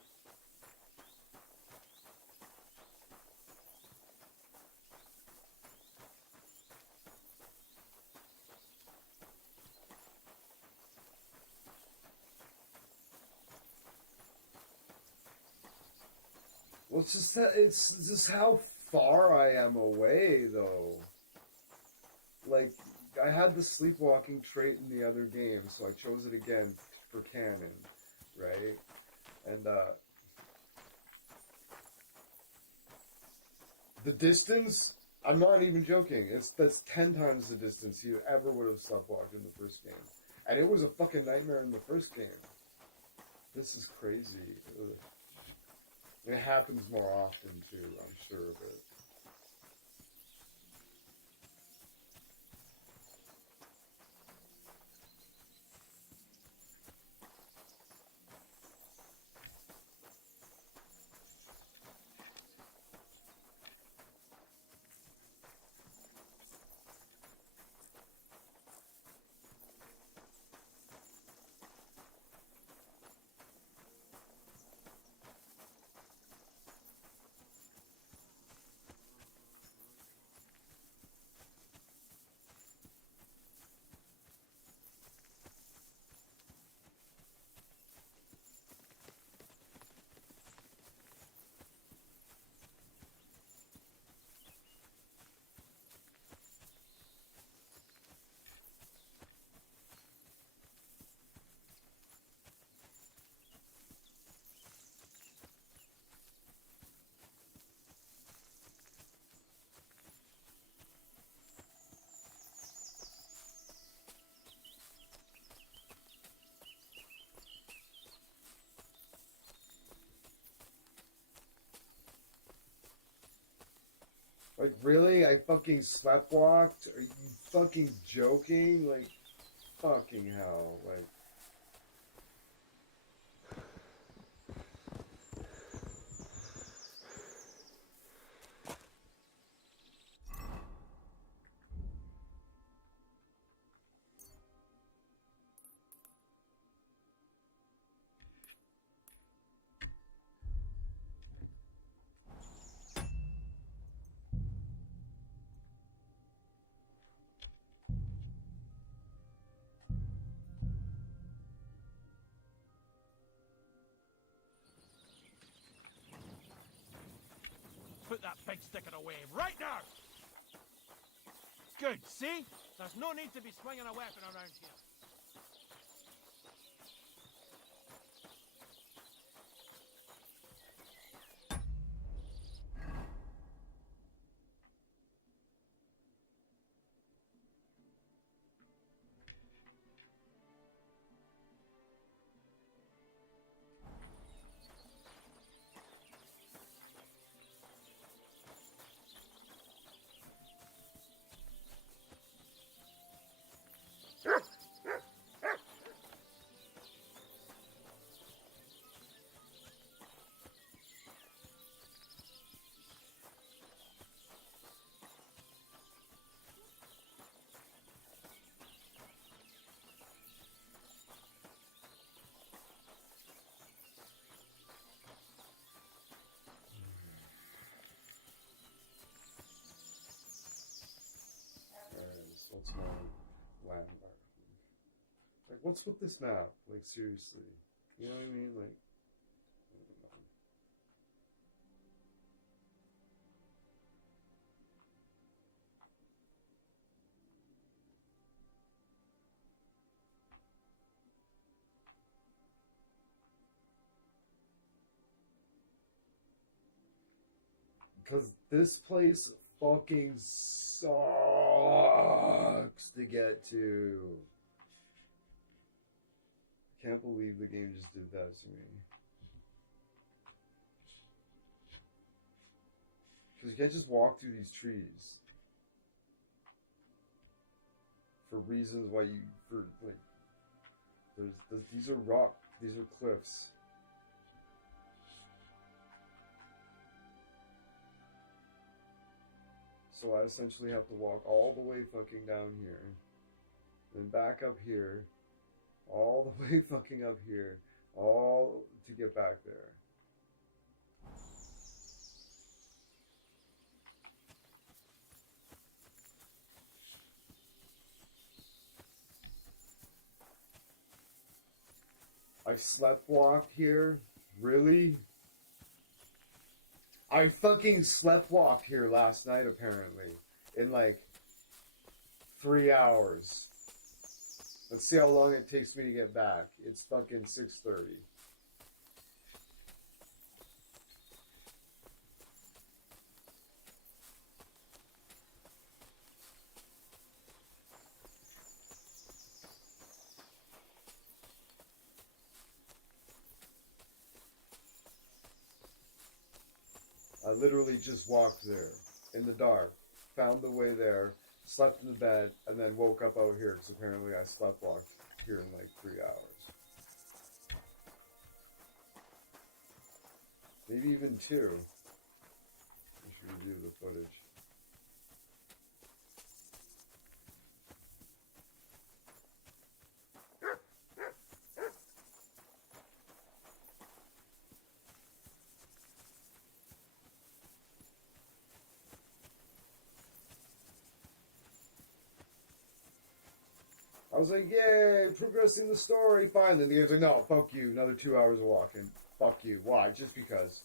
Well, it's just how far I am away, though. Like, I had the sleepwalking trait in the other game, so I chose it again for canon, right? And, the distance, I'm not even joking, that's 10 times the distance you ever would have sleepwalked in the first game. And it was a fucking nightmare in the first game. This is crazy. Ugh. It happens more often, too, I'm sure of it. Like, really? I fucking sleptwalked? Are you fucking joking? Like, fucking hell. Like, Put that big sticker away right now! Good, see? There's no need to be swinging a weapon around here. what's my landmark? Like, what's with this map? Like, seriously. You know what I mean? Like, I don't know. Because this place fucking sucks to get to. I can't believe the game just did that to me. Because you can't just walk through these trees. For reasons why you, for like, these are rock, these are cliffs. So I essentially have to walk all the way fucking down here, then back up here, all the way fucking up here, all to get back there. I sleptwalked here? Really? I fucking sleptwalked here last night, apparently. In like 3 hours. Let's see how long it takes me to get back. It's fucking 6:30. I literally just walked there in the dark, found the way there, slept in the bed, and then woke up out here because apparently I sleptwalked here in like 3 hours. Maybe even 2. I should review the footage. I was like, yay, progressing the story, finally. And the game's like, no, fuck you, another 2 hours of walking. Fuck you. Why? Just because.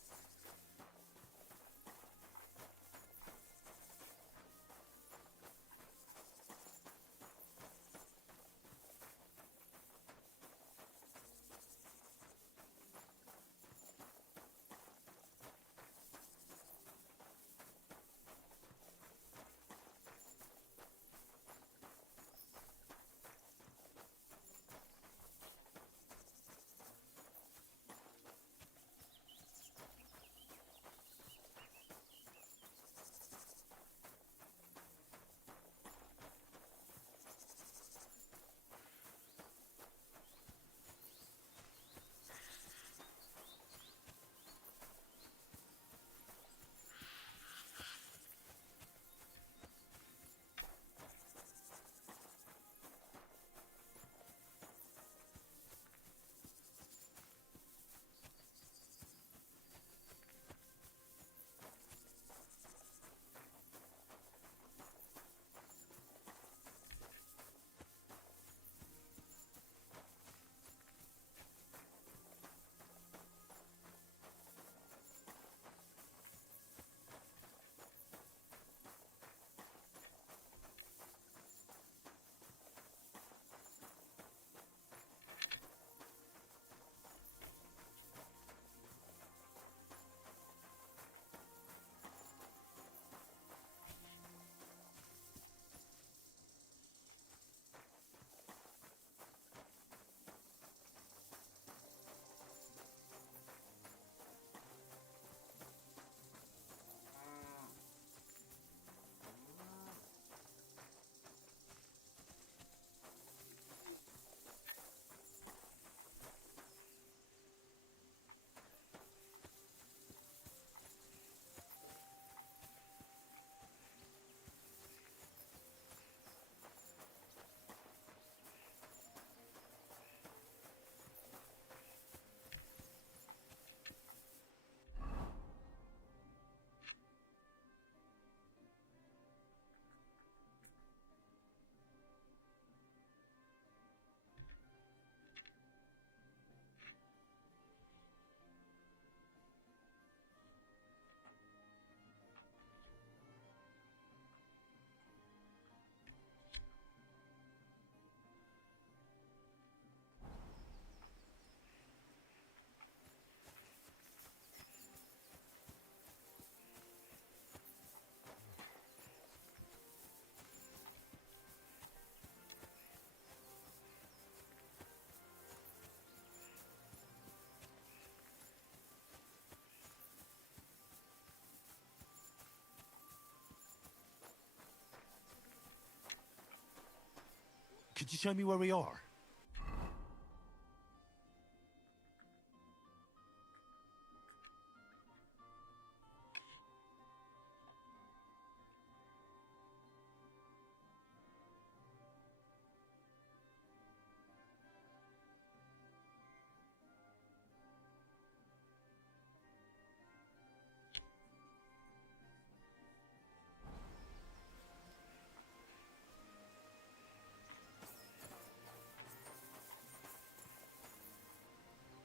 Could you show me where we are?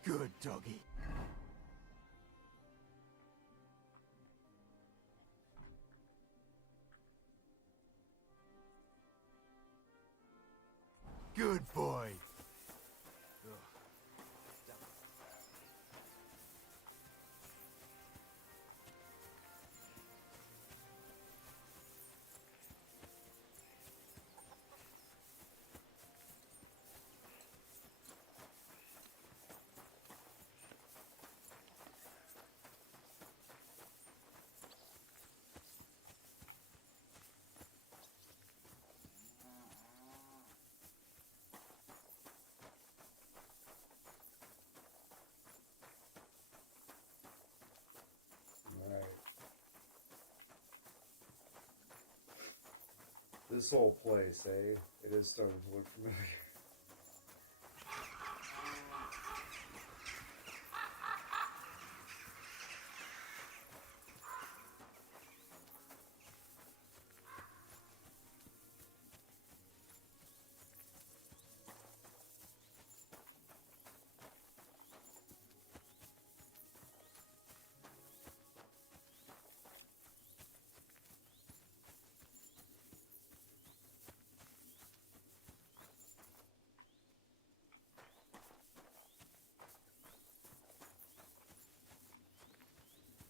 Good doggy. Good boy. Alright. This whole place, eh? It is starting to look familiar.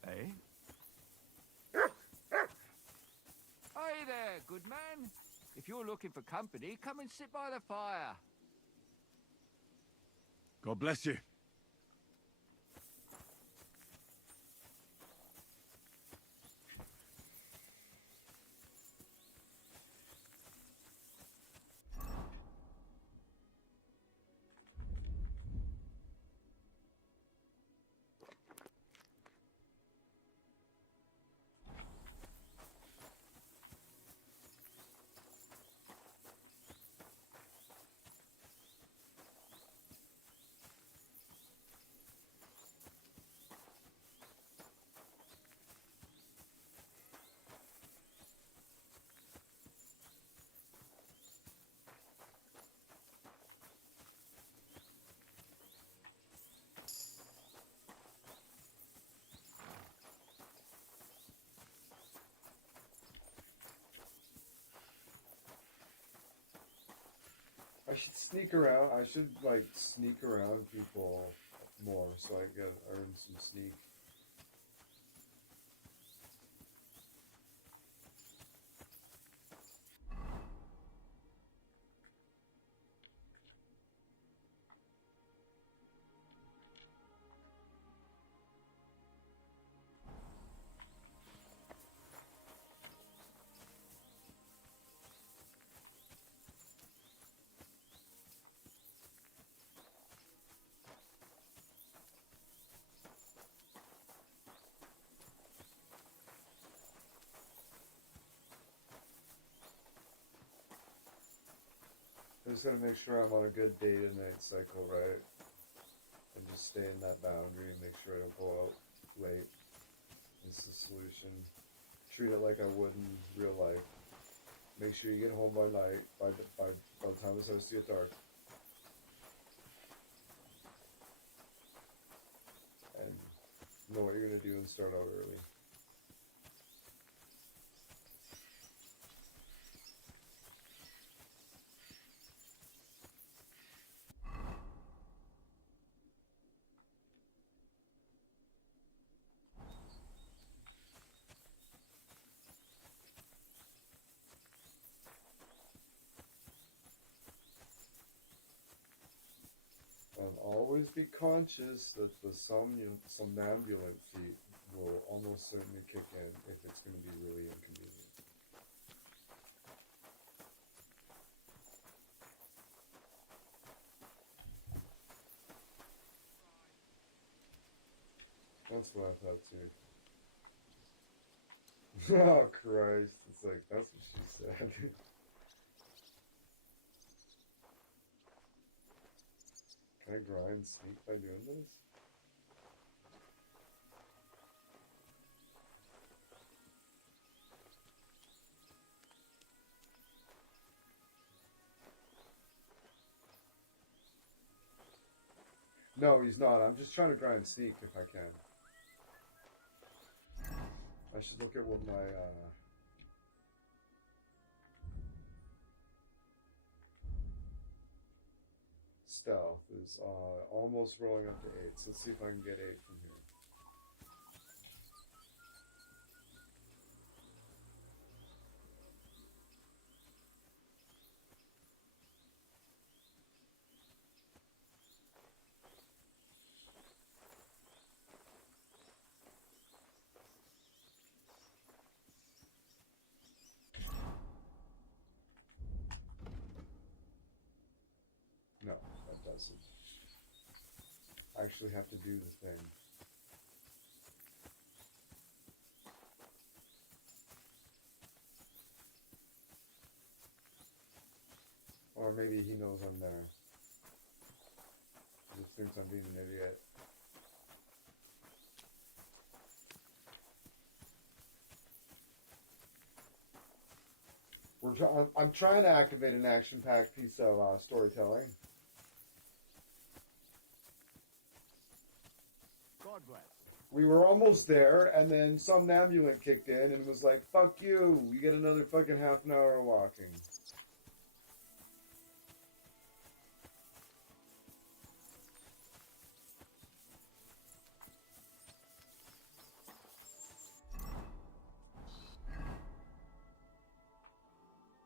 Eh? Hey there, good man. If you're looking for company, come and sit by the fire. God bless you. I should sneak around. I should like sneak around people more so I can earn some sneak. I'm just gonna make sure I'm on a good day to night cycle, right? And just stay in that boundary and make sure I don't go out late. It's the solution. Treat it like I would in real life. Make sure you get home by night, by the time it starts to get dark. And know what you're gonna do and start out early. And always be conscious that the somnambulant feat will almost certainly kick in if it's going to be really inconvenient. That's what I thought too. Oh Christ! It's like that's what she said. Can I grind sneak by doing this? No, he's not. I'm just trying to grind sneak if I can. I should look at what my stealth is. Almost rolling up to 8. So let's see if I can get 8 from here. No, that doesn't. I actually have to do the thing. Or maybe he knows I'm there. He just thinks I'm being an idiot. I'm trying to activate an action-packed piece of storytelling. God bless. We were almost there, and then somnambulant kicked in and was like, fuck you, you get another fucking half an hour of walking.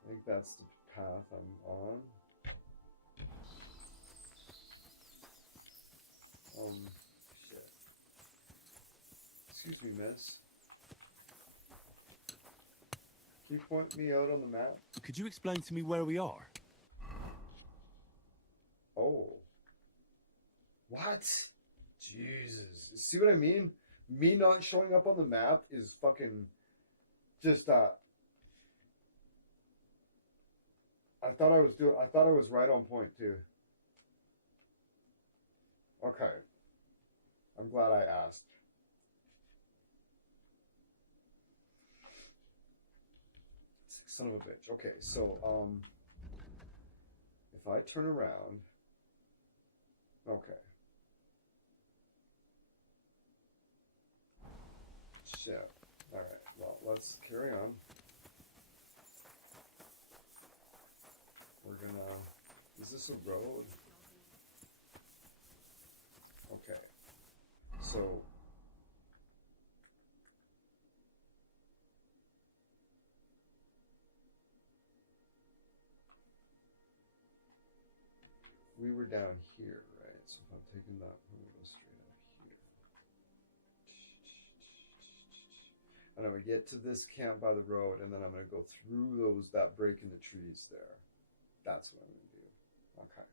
I think that's the path I'm on. Shit. Excuse me, miss. Can you point me out on the map? Could you explain to me where we are? Oh. What? Jesus. See what I mean? Me not showing up on the map is fucking just I thought I was right on point too. Okay. I'm glad I asked. Son of a bitch. Okay, so if I turn around, okay. Shit. All right. Well, let's carry on. We're gonna. Is this a road? Okay. So. We were down here, right? So if I'm taking that, I'm gonna go straight up here. And I'm gonna get to this camp by the road, and then I'm gonna go through that break in the trees there. That's what I'm gonna do. Okay.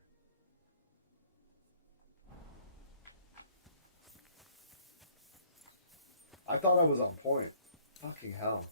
I thought I was on point. Fucking hell.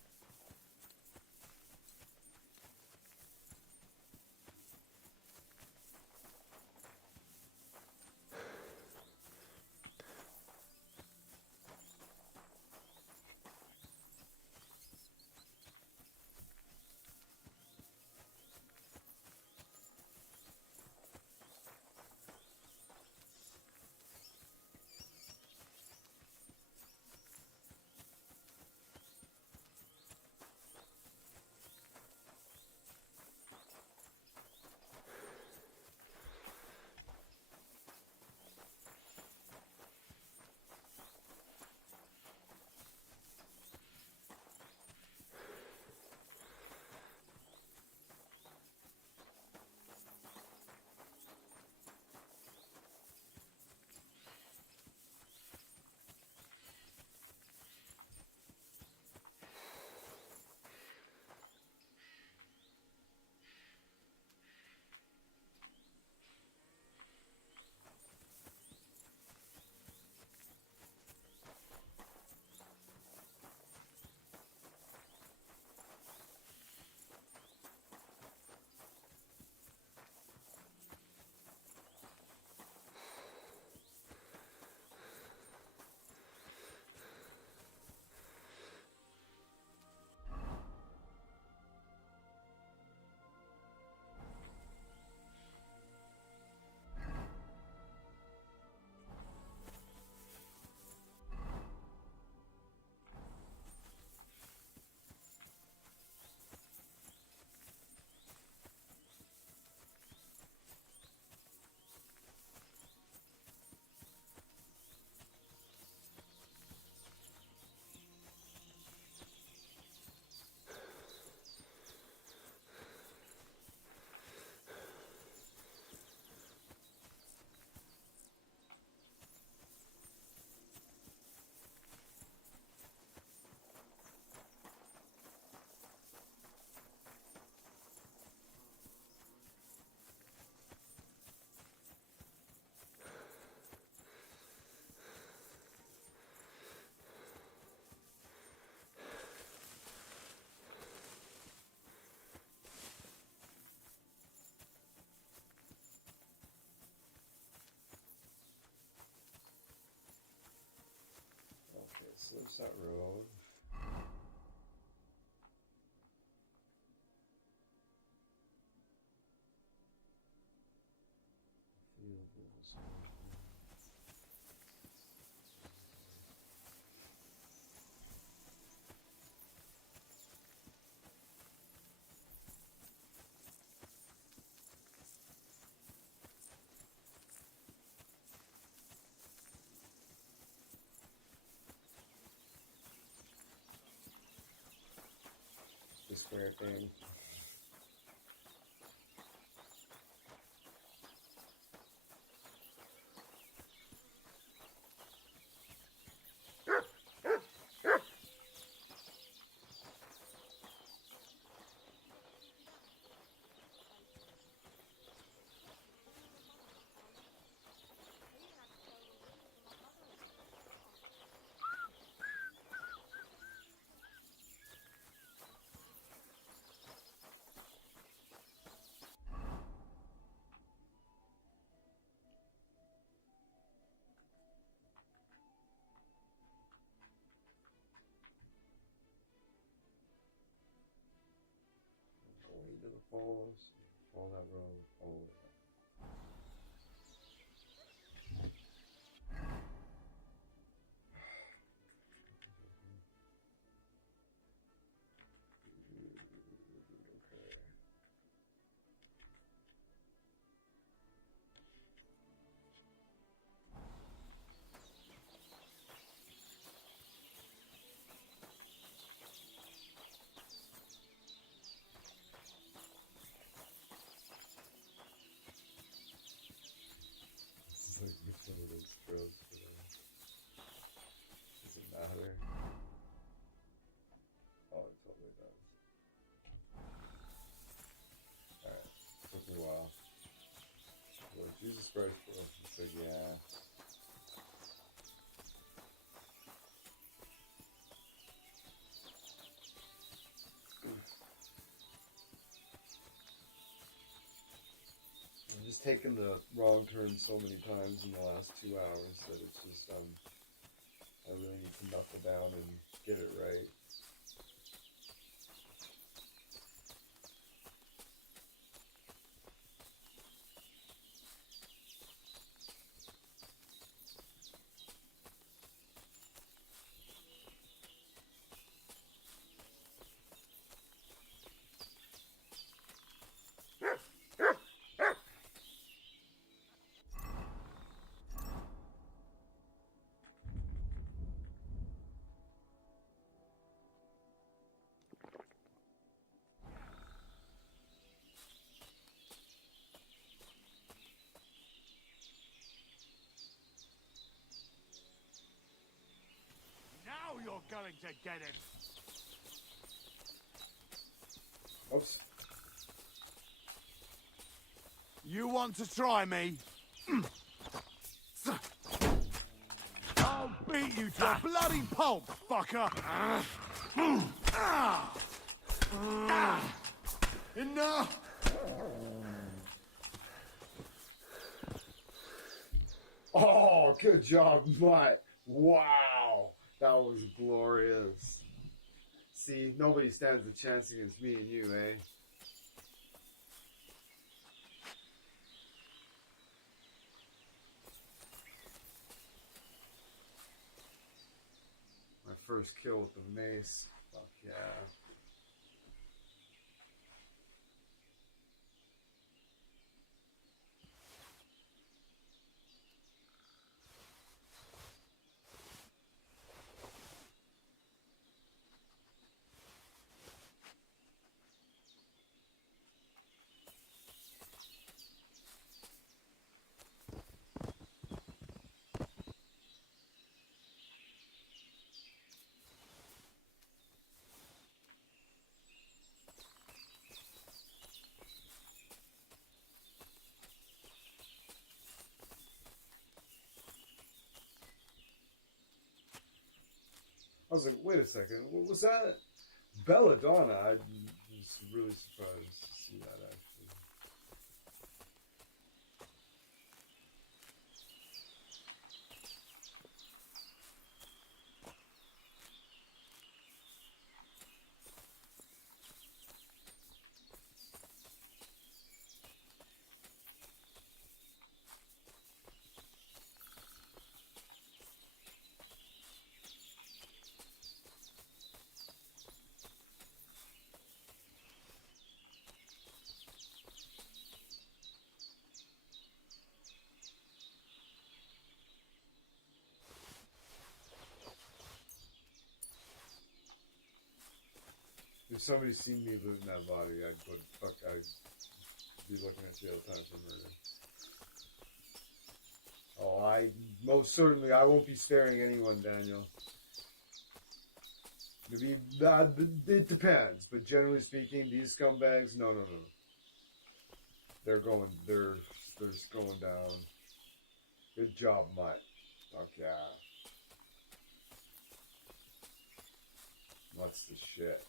So there's that road. The square thing. Way to the falls, follow that road, follow it. Which one of those strokes does it matter? Oh, it totally does. Alright, took me a while. Like, Jesus Christ, bro. It's like, yeah. I've just taken the wrong turn so many times in the last 2 hours that it's just, I really need to knuckle down and get it right. Now you're going to get him. Oops. You want to try me? I'll beat you to a bloody pulp, fucker! Enough! Oh, good job, Mutt. Wow. That was glorious. See, nobody stands a chance against me and you, eh? My first kill with the mace. Fuck yeah. I was like, wait a second, what was that? Belladonna. I was really surprised to see that, actually. If somebody seen me looting that body, I'd be looking at jail time for murder. Oh, I won't be sparing anyone, Daniel. Maybe it depends, but generally speaking, these scumbags, no. They're just going down. Good job, Mutt. Fuck yeah. Mutt's the shit.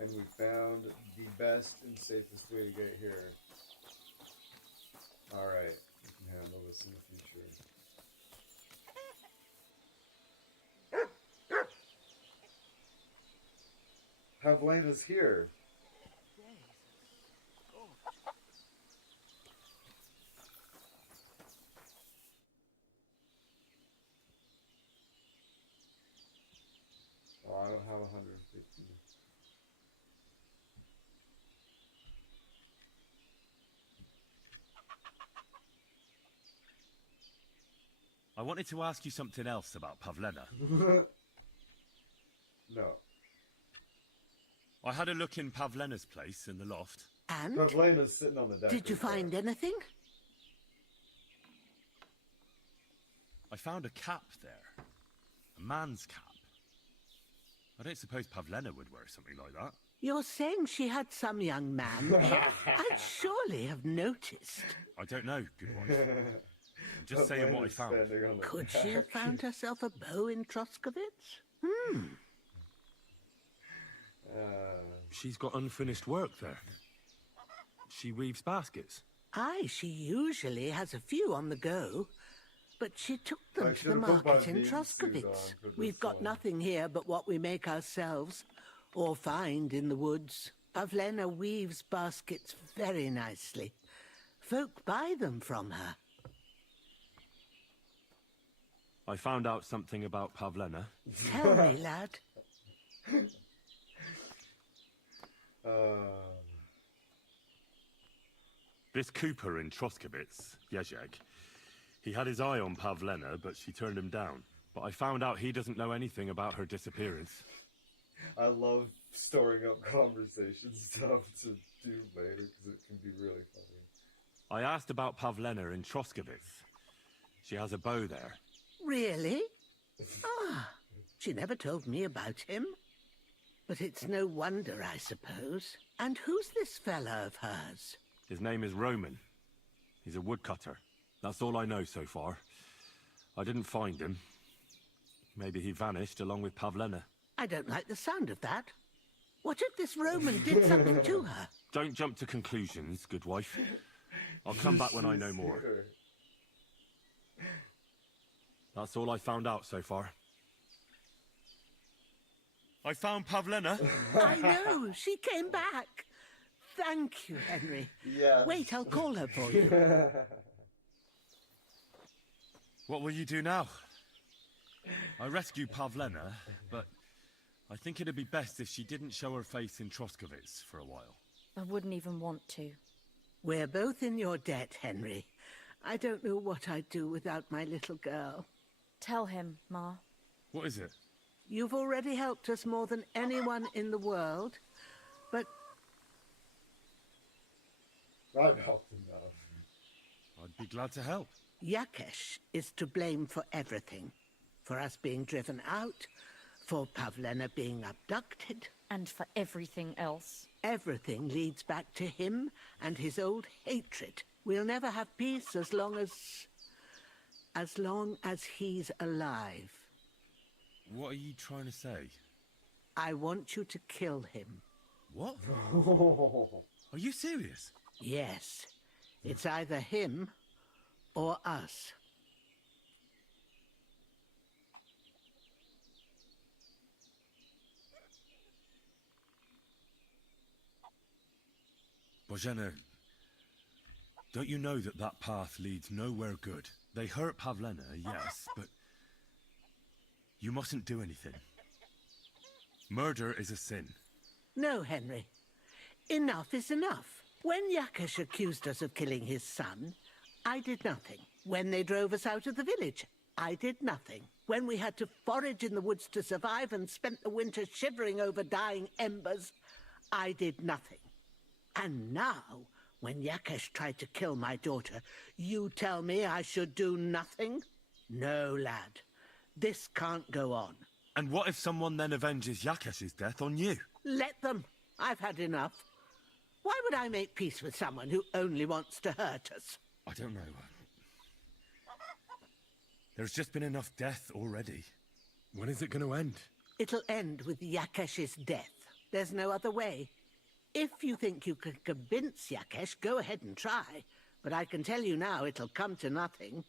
And we found the best and safest way to get here. Alright, we can handle this in the future. Pavlena's here. Oh, I don't have 150. I wanted to ask you something else about Pavlena. No. I had a look in Pavlena's place in the loft. And? Pavlena's sitting on the deck. Did you find anything? I found a cap there. A man's cap. I don't suppose Pavlena would wear something like that. You're saying she had some young man here? I'd surely have noticed. I don't know, good wife. I'm just saying what I found. Could she have found herself a bow in Troskowitz? She's got unfinished work there. She weaves baskets. Aye, she usually has a few on the go. But she took them to the market in Troskowitz. We've got nothing here but what we make ourselves, or find in the woods. Pavlena weaves baskets very nicely. Folk buy them from her. I found out something about Pavlena. Tell me, lad. This Cooper in Troskowitz, Jezek, he had his eye on Pavlena, but she turned him down. But I found out he doesn't know anything about her disappearance. I love storing up conversation stuff to do later because it can be really funny. I asked about Pavlena in Troskowitz. She has a bow there. Really? Ah, she never told me about him. But it's no wonder, I suppose. And who's this fella of hers? His name is Roman. He's a woodcutter. That's all I know so far. I didn't find him. Maybe he vanished along with Pavlena. I don't like the sound of that. What if this Roman did something to her? Don't jump to conclusions, good wife. I'll come back when I know more. That's all I found out so far. I found Pavlena. I know, she came back. Thank you, Henry. Yes. Wait, I'll call her for you. What will you do now? I rescued Pavlena, but I think it'd be best if she didn't show her face in Troskowitz for a while. I wouldn't even want to. We're both in your debt, Henry. I don't know what I'd do without my little girl. Tell him, Ma. What is it? You've already helped us more than anyone in the world, but... I've helped enough. I'd be glad to help. Yakesh is to blame for everything. For us being driven out, for Pavlena being abducted. And for everything else. Everything leads back to him and his old hatred. We'll never have peace as long as he's alive. What are you trying to say? I want you to kill him. What? Are you serious? Yes. It's either him or us. Bozhena, don't you know that that path leads nowhere good? They hurt Pavlena, yes, but you mustn't do anything. Murder is a sin. No, Henry. Enough is enough. When Yakesh accused us of killing his son, I did nothing. When they drove us out of the village, I did nothing. When we had to forage in the woods to survive and spent the winter shivering over dying embers, I did nothing. And now, when Yakesh tried to kill my daughter, you tell me I should do nothing? No, lad. This can't go on. And what if someone then avenges Yakesh's death on you? Let them. I've had enough. Why would I make peace with someone who only wants to hurt us? I don't know. There's just been enough death already. When is it going to end? It'll end with Yakesh's death. There's no other way. If you think you can convince Yakesh, go ahead and try. But I can tell you now, it'll come to nothing.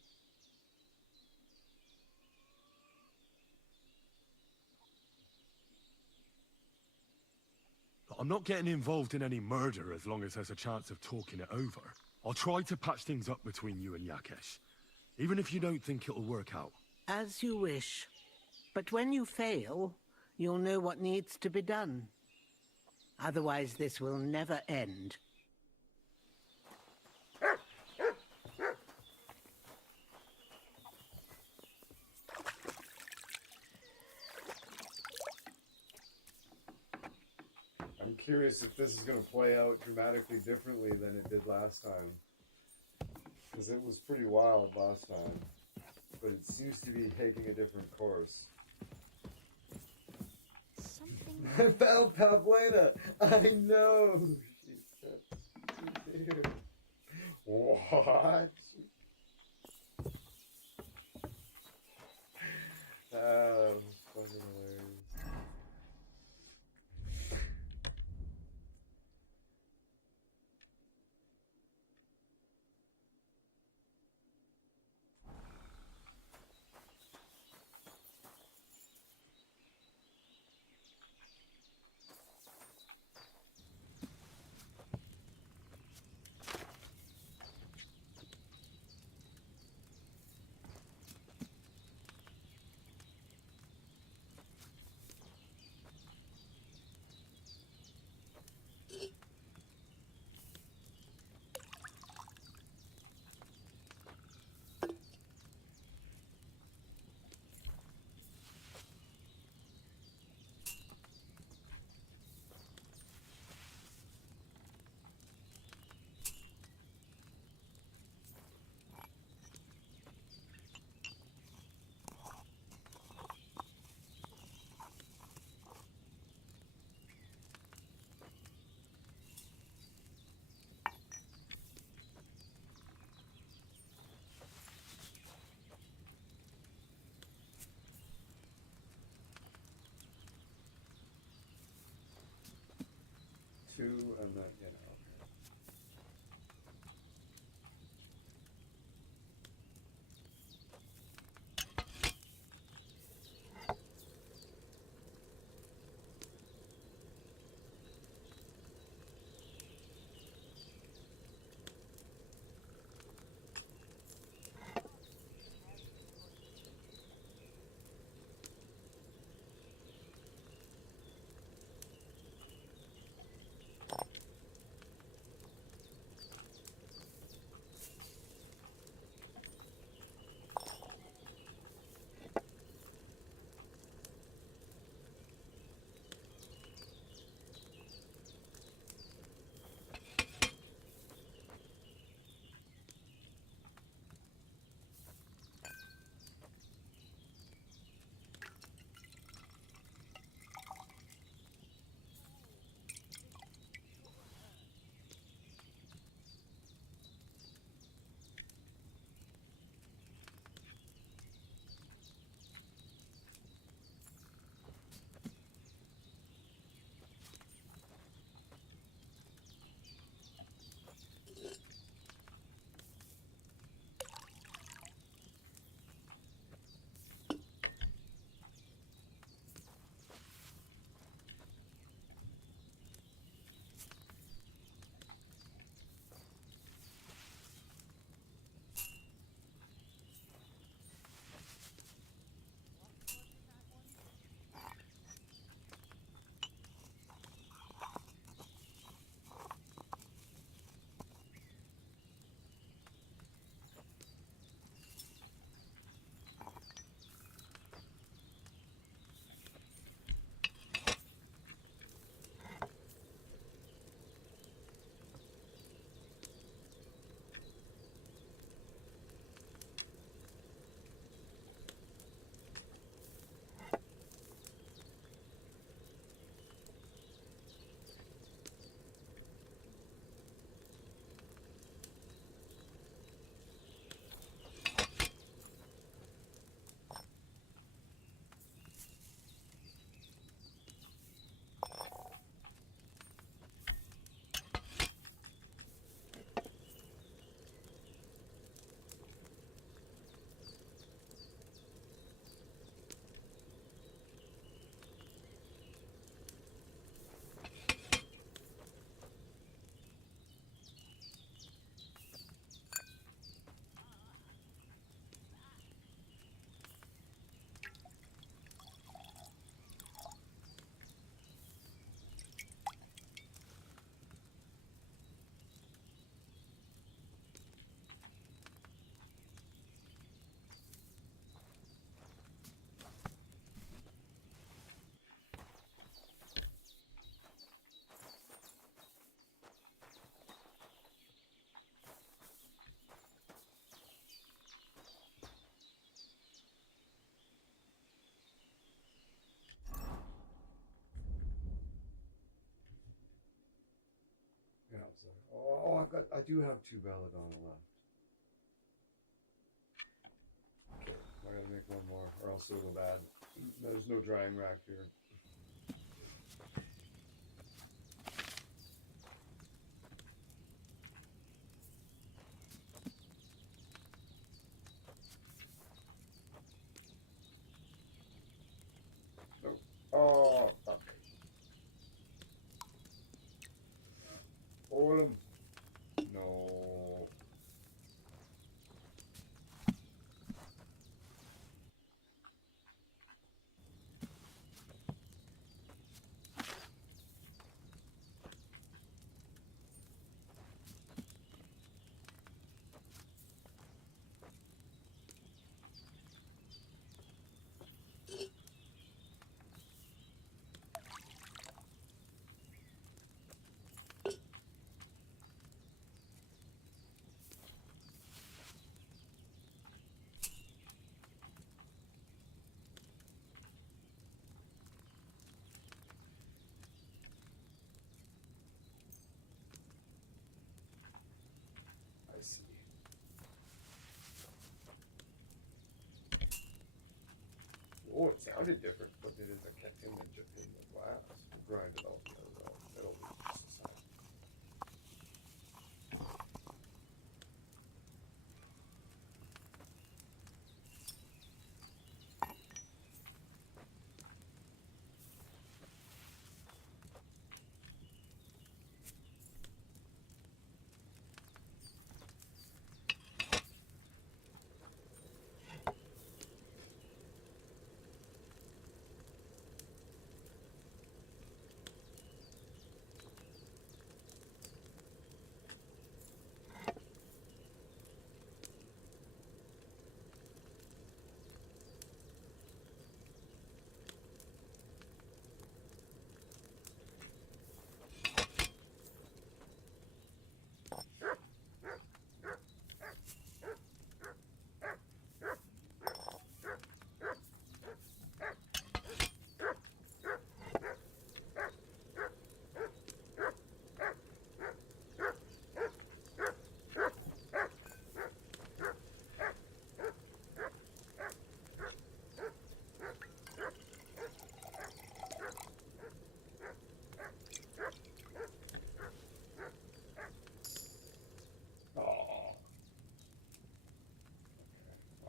I'm not getting involved in any murder as long as there's a chance of talking it over. I'll try to patch things up between you and Yakesh, even if you don't think it'll work out. As you wish. But when you fail, you'll know what needs to be done. Otherwise, this will never end. I'm curious if this is going to play out dramatically differently than it did last time. Because it was pretty wild last time. But it seems to be taking a different course. I found Pavlena! I know! She said she's here. What? Fucking hilarious. Two and then, you know. Oh, I do have 2 belladonna left. Okay, I gotta make one more, or else it'll go bad. There's no drying rack here. Nope. Oh, fuck. Hold him. No. I see. Oh, it sounded different putting it in the glass. Grind it all together though. It'll be just as fine.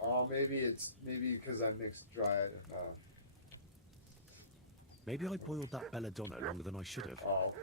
Oh, maybe because I mixed dried enough. Maybe I boiled that belladonna longer than I should have. Oh, okay.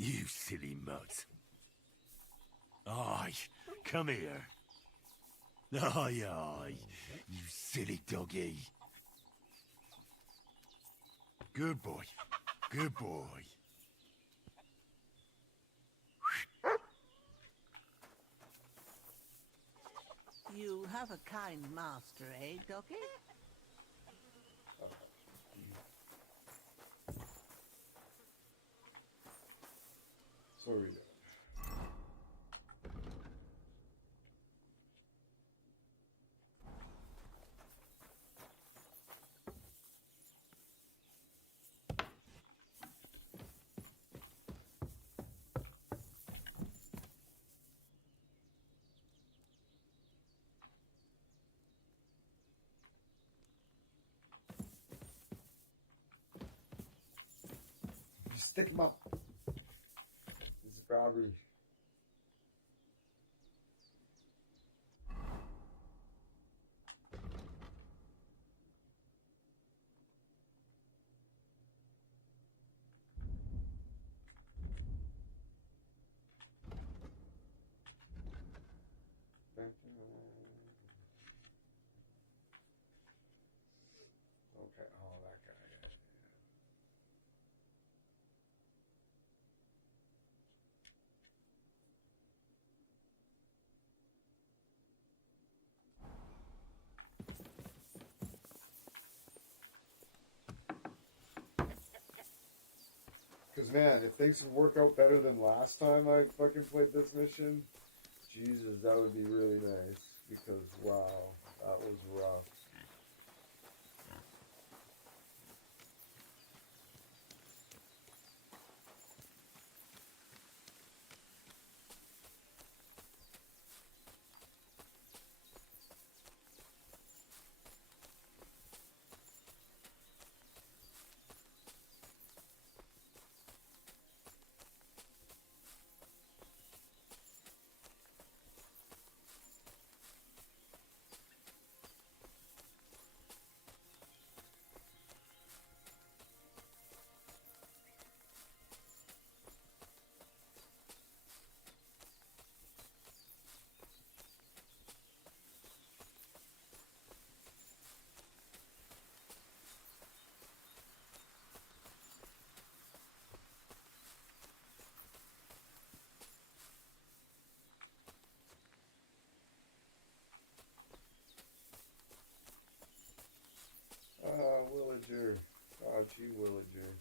You silly mutt. Aye, come here. Aye, aye, you silly doggy. Good boy, good boy. You have a kind master, eh, doggy? So we do. You stick him up. It's robbery. Okay, oh, that guy. Because, man, if things would work out better than last time I fucking played this mission, Jesus, that would be really nice. Because, wow, that was rough. Villager. Oh, gee, Villager.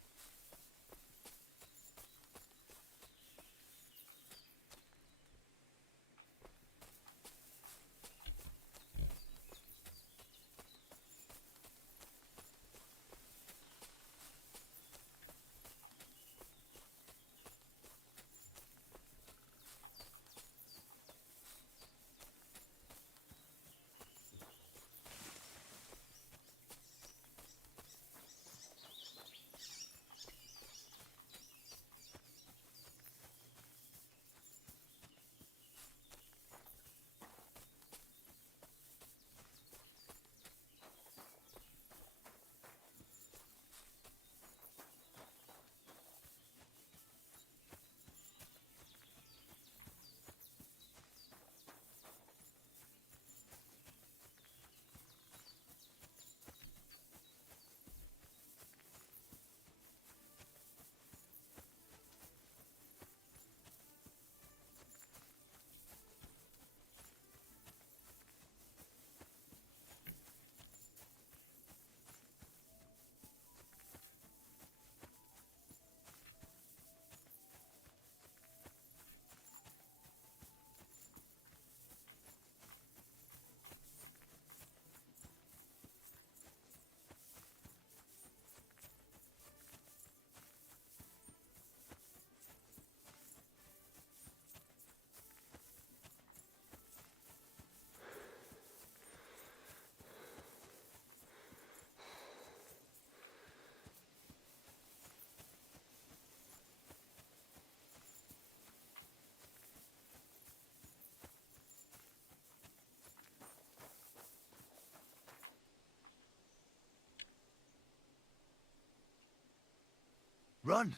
Run!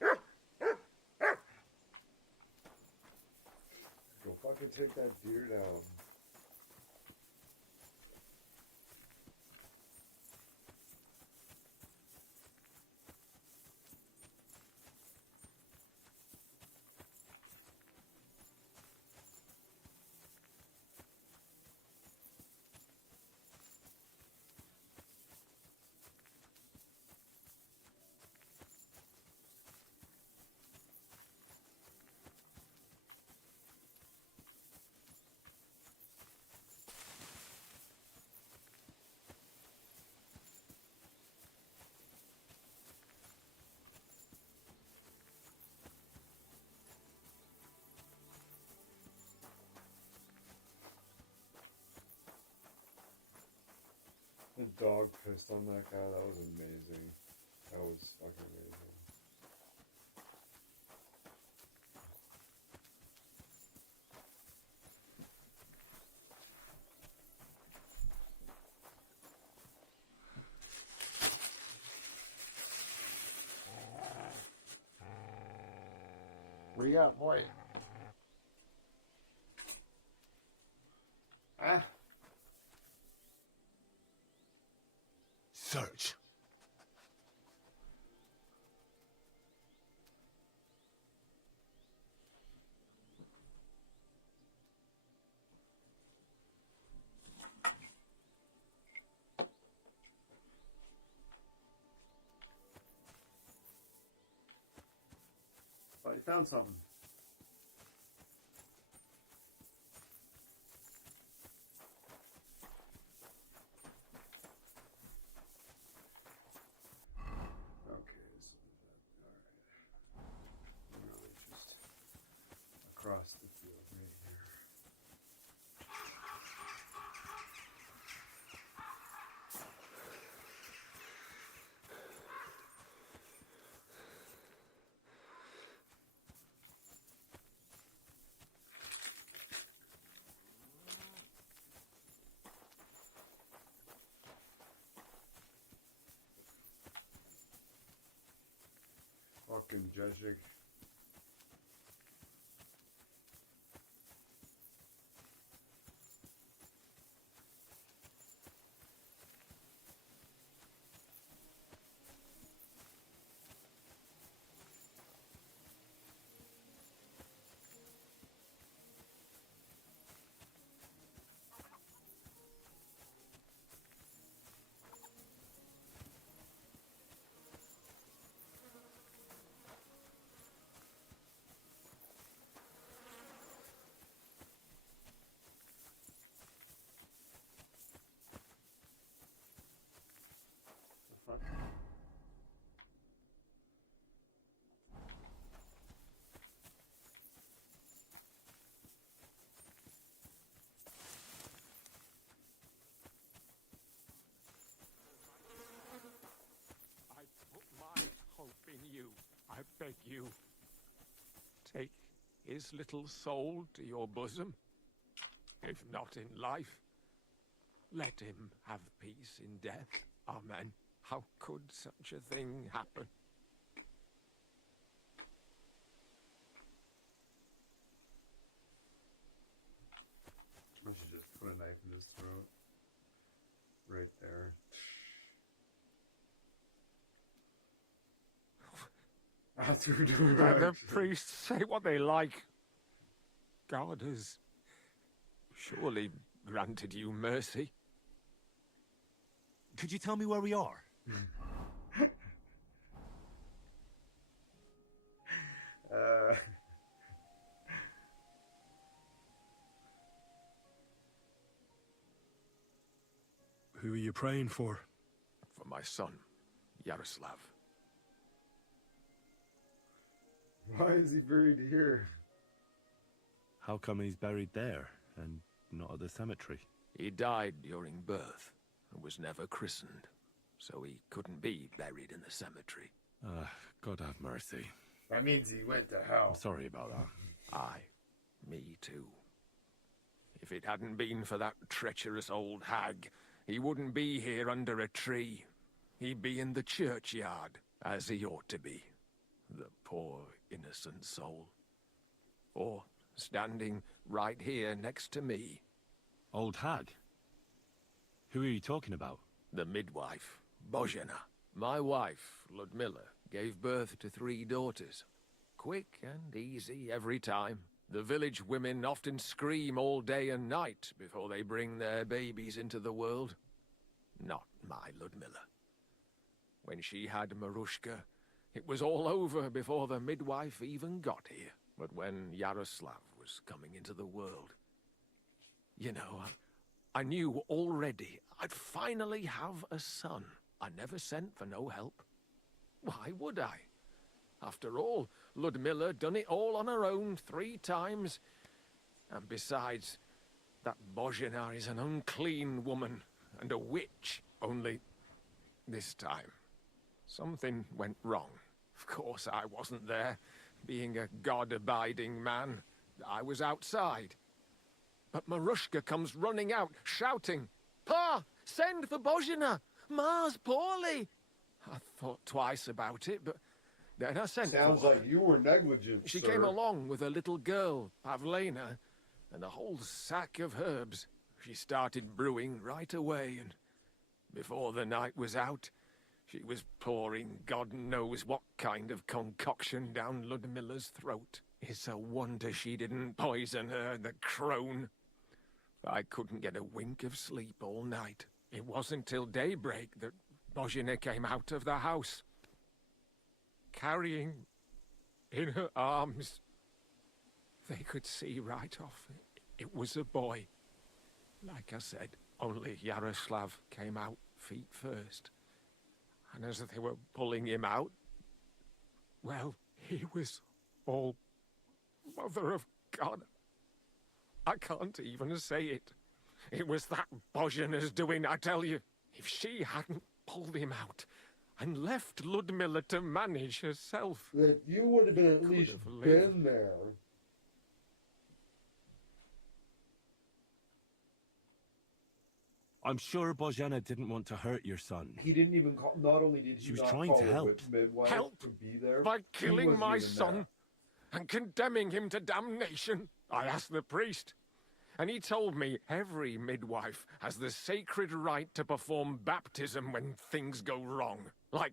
Go fucking take that deer down. The dog pissed on that guy. That was amazing. That was fucking amazing. What do you got, boy? Huh? Search. found something. Okay, so alright. Really just across the field right here. Fucking Jezik. Fuck. I put my hope in you. I beg you. Take his little soul to your bosom. If not in life, let him have peace in death. Amen. How could such a thing happen? I should just put a knife in his throat. Right there. After doing Let the action. priests say what they like. God has surely granted you mercy. Could you tell me where we are? Who are you praying for? For my son, Yaroslav. Why is he buried here? How come he's buried there and not at the cemetery? He died during birth and was never christened, so he couldn't be buried in the cemetery. God have mercy. That means he went to hell. I'm sorry about that. Aye, me too. If it hadn't been for that treacherous old hag, he wouldn't be here under a tree. He'd be in the churchyard, as he ought to be. The poor, innocent soul. Or standing right here next to me. Old hag? Who are you talking about? The midwife, Bozhena. My wife, Ludmilla, gave birth to 3 daughters. Quick and easy every time. The village women often scream all day and night before they bring their babies into the world. Not my Ludmilla. When she had Marushka, it was all over before the midwife even got here. But when Yaroslav was coming into the world, you know, I knew already I'd finally have a son. I never sent for no help. Why would I? After all, Ludmilla done it all on her own 3 times. And besides, that Bozhena is an unclean woman and a witch. Only this time, something went wrong. Of course, I wasn't there. Being a God-abiding man, I was outside. But Marushka comes running out, shouting, "Pa, send for Bozhena! Ma's poorly!" I thought twice about it, but then I sent Sounds for her. like you were negligent, She sir. came along with a little girl, Pavlena, and a whole sack of herbs. She started brewing right away, and before the night was out, she was pouring God knows what kind of concoction down Ludmilla's throat. It's a wonder she didn't poison her, the crone. I couldn't get a wink of sleep all night. It wasn't till daybreak that Bozhena came out of the house, carrying in her arms. They could see right off it was a boy. Like I said, only Yaroslav came out feet first. And as they were pulling him out, well, he was all Mother of God. I can't even say it. It was that Bozhina's doing, I tell you. If she hadn't pulled him out and left Ludmilla to manage herself... If you would have been at least been there. I'm sure Bozhena didn't want to hurt your son. He didn't even call... Not only did he She was not trying call to a help. midwife Help? to be there, By he killing wasn't my even son there. and condemning him to damnation. I asked the priest, and he told me every midwife has the sacred right to perform baptism when things go wrong. Like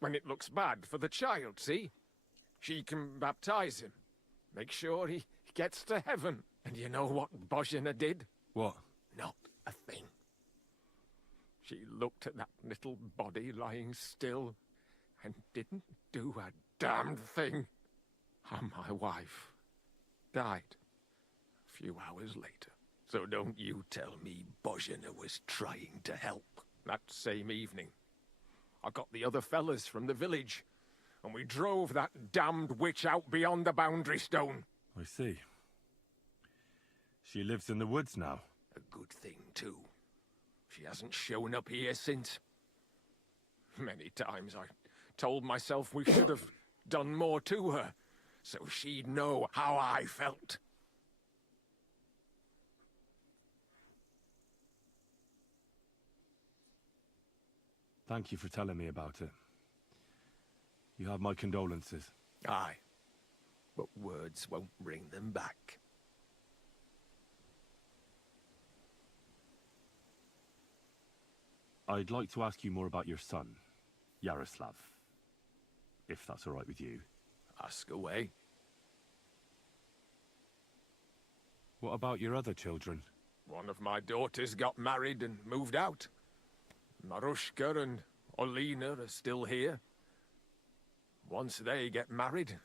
when it looks bad for the child, see? She can baptize him, make sure he gets to heaven. And you know what Bozhina did? What? Not a thing. She looked at that little body lying still and didn't do a damned thing. And my wife died a few hours later. So don't you tell me Bozhina was trying to help. That same evening, I got the other fellas from the village, and we drove that damned witch out beyond the boundary stone. I see. She lives in the woods now. A good thing, too. She hasn't shown up here since. Many times I told myself we should have done more to her, so she'd know how I felt. Thank you for telling me about it. You have my condolences. Aye, but words won't bring them back. I'd like to ask you more about your son, Yaroslav. If that's all right with you. Ask away. What about your other children? One of my daughters got married and moved out. Marushka and Olina are still here. Once they get married,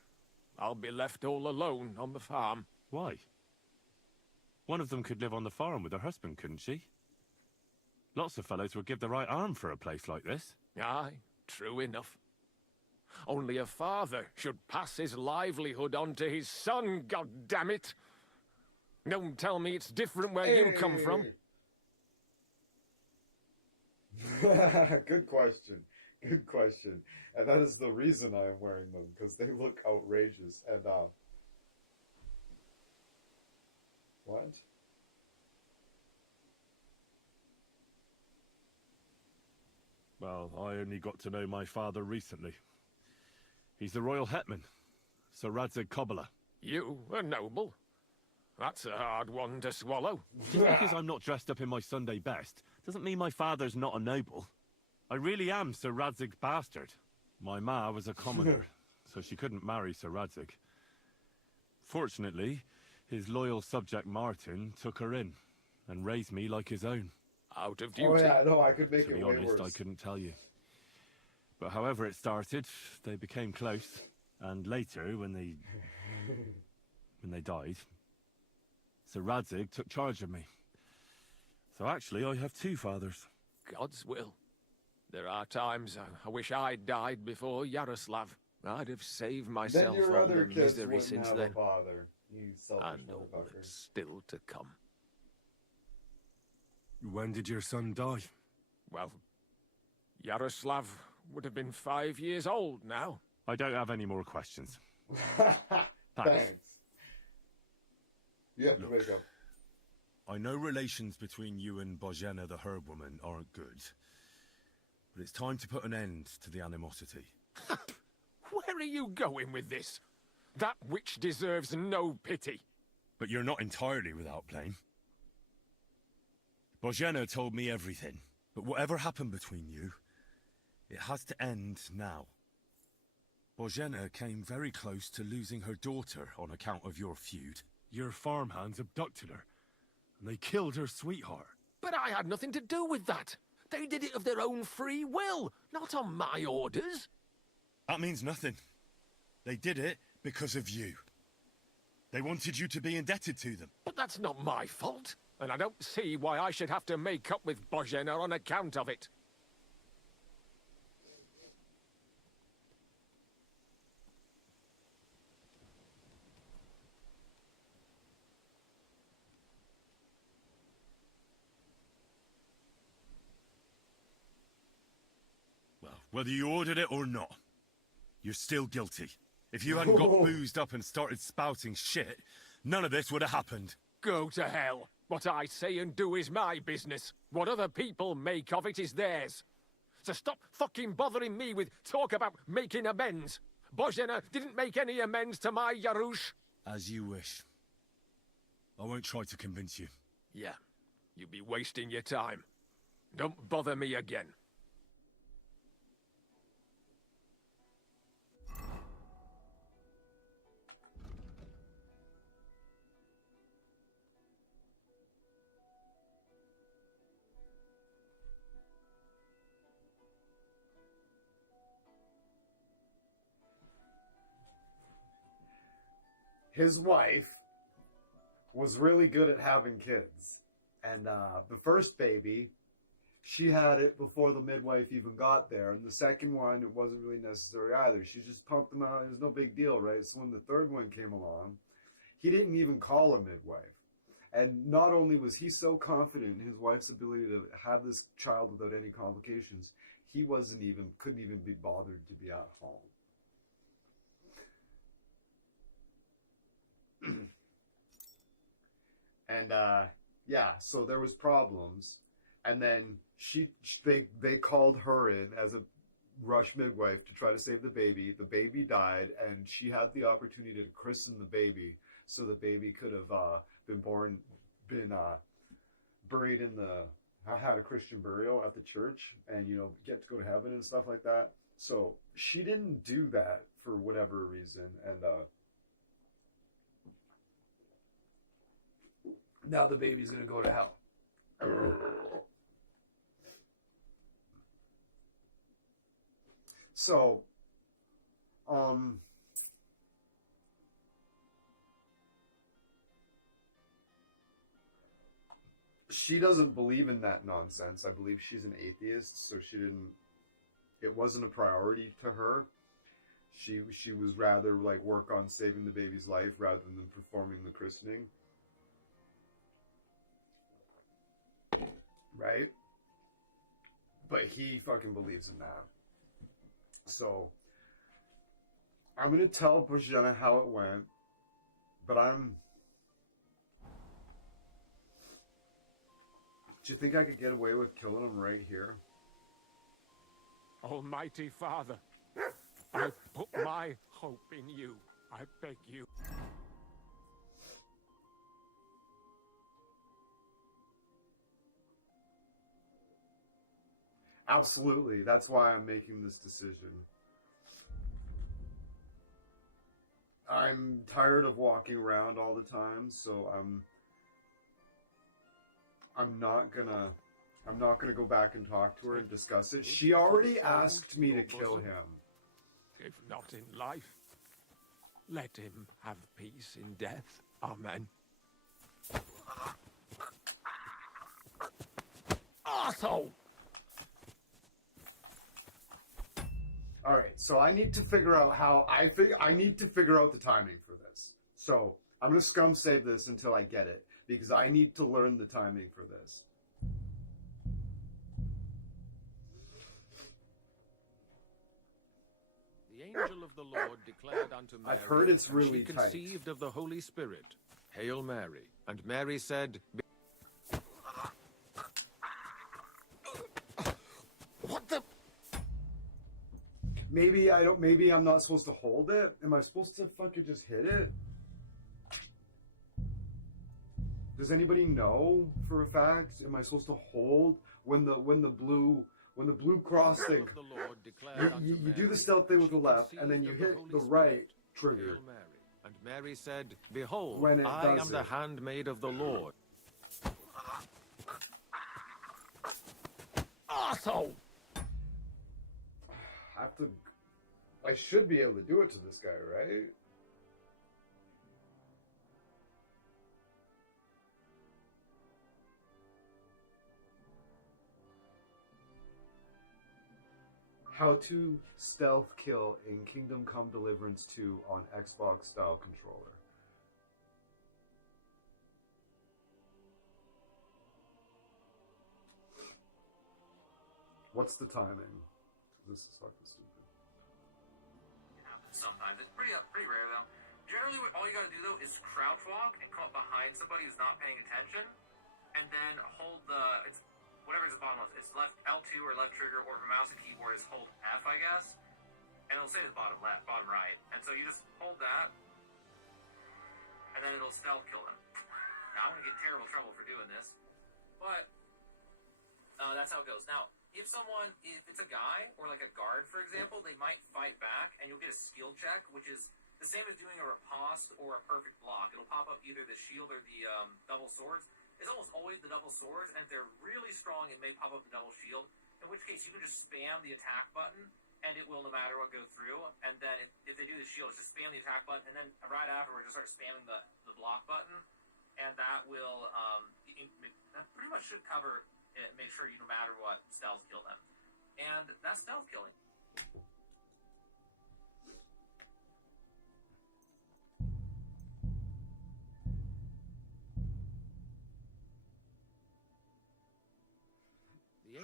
I'll be left all alone on the farm. Why? One of them could live on the farm with her husband, couldn't she? Lots of fellows would give the right arm for a place like this. Aye, true enough. Only a father should pass his livelihood on to his son, goddammit! Don't tell me it's different where you come from. Good question. Good question. And that is the reason I am wearing them, because they look outrageous. And, what? Well, I only got to know my father recently. He's the royal hetman, Sir Radzig Kobyla. You, a noble? That's a hard one to swallow. Just because I'm not dressed up in my Sunday best, doesn't mean my father's not a noble. I really am Sir Radzig's bastard. My ma was a commoner, so she couldn't marry Sir Radzig. Fortunately, his loyal subject Martin took her in, and raised me like his own. Out of duty. Oh yeah, no, I could make To it be way honest, worse. I couldn't tell you. But however it started, they became close, and later, when they died, Sir Radzig took charge of me. So actually, I have two fathers. God's will. There are times I wish I'd died before Yaroslav. I'd have saved myself Then your all other the kids misery wouldn't since have then. a father. You selfish And all motherfucker. that's still to come. When did your son die? Well, Yaroslav would have been 5 years old now. I don't have any more questions. Thanks. You have to Look, wake up. I know relations between you and Bozhena the herb woman aren't good. But it's time to put an end to the animosity. Where are you going with this? That witch deserves no pity. But you're not entirely without blame. Bozhena told me everything. But whatever happened between you, it has to end now. Bozhena came very close to losing her daughter on account of your feud. Your farmhands abducted her, and they killed her sweetheart. But I had nothing to do with that. They did it of their own free will, not on my orders. That means nothing. They did it Because of you. They wanted you to be indebted to them. But that's not my fault. And I don't see why I should have to make up with Bozhena on account of it. Well, whether you ordered it or not, you're still guilty. If you hadn't got boozed up and started spouting shit, none of this would have happened. Go to hell. What I say and do is my business. What other people make of it is theirs. So stop fucking bothering me with talk about making amends. Bozhena didn't make any amends to my Yarush. As you wish. I won't try to convince you. Yeah, you'd be wasting your time. Don't bother me again. His wife was really good at having kids. And the first baby, she had it before the midwife even got there. And the second one, it wasn't really necessary either. She just pumped them out. It was no big deal, right? So when the third one came along, he didn't even call a midwife. And not only was he so confident in his wife's ability to have this child without any complications, he couldn't even be bothered to be at home. And yeah, so there was problems, and then they called her in as a rush midwife to try to save the baby. The baby died, and she had the opportunity to christen the baby, so the baby could have been buried in had a Christian burial at the church, and get to go to heaven and stuff like that. So she didn't do that for whatever reason, and now the baby's gonna go to hell. So, she doesn't believe in that nonsense. I believe she's an atheist, so it wasn't a priority to her. She was rather like work on saving the baby's life rather than performing the christening. Right? But he fucking believes in that. So, I'm going to tell Bozhena how it went, but do you think I could get away with killing him right here? Almighty Father, I put my hope in you. I beg you. Absolutely. That's why I'm making this decision. I'm tired of walking around all the time, so I'm not gonna go back and talk to her and discuss it. She already asked me to kill him. If not in life, let him have peace in death. Amen. Arsehole! All right, so I need to figure out I need to figure out the timing for this. So I'm gonna scum save this until I get it, because I need to learn the timing for this. The angel of the Lord declared unto Mary, I've heard it's really she tight. conceived of the Holy Spirit. Hail Mary. And Mary said, what the? Maybe I'm not supposed to hold it. Am I supposed to fucking just hit it? Does anybody know for a fact? Am I supposed to hold when the blue cross thing? You do the stealth thing with the left, and then you hit the right trigger. Hail Mary. And Mary said, behold, When it I does am the it. handmaid of the Lord. Arsehole! I should be able to do it to this guy, right? how to stealth kill in Kingdom Come Deliverance 2 on Xbox style controller. What's the timing? This is fucking stupid. It happens sometimes. It's pretty rare though. Generally, all you gotta do though is crouch walk and come up behind somebody who's not paying attention, and then hold it's whatever is the bottom left. It's left L2 or left trigger, or if a mouse and keyboard is hold F, I guess, and it'll say the bottom left, bottom right, and so you just hold that, and then it'll stealth kill them. Now I'm gonna get in terrible trouble for doing this, but that's how it goes. Now, if it's a guy or like a guard, for example, they might fight back, and you'll get a skill check, which is the same as doing a riposte or a perfect block. It'll pop up either the shield or the double swords. It's almost always the double swords, and if they're really strong, it may pop up the double shield, in which case you can just spam the attack button, and it will no matter what go through. And then if they do the shield, just spam the attack button, and then right afterwards just start spamming the block button, and that will that pretty much should cover it, make sure you no matter what stealth kill them. And that's stealth killing.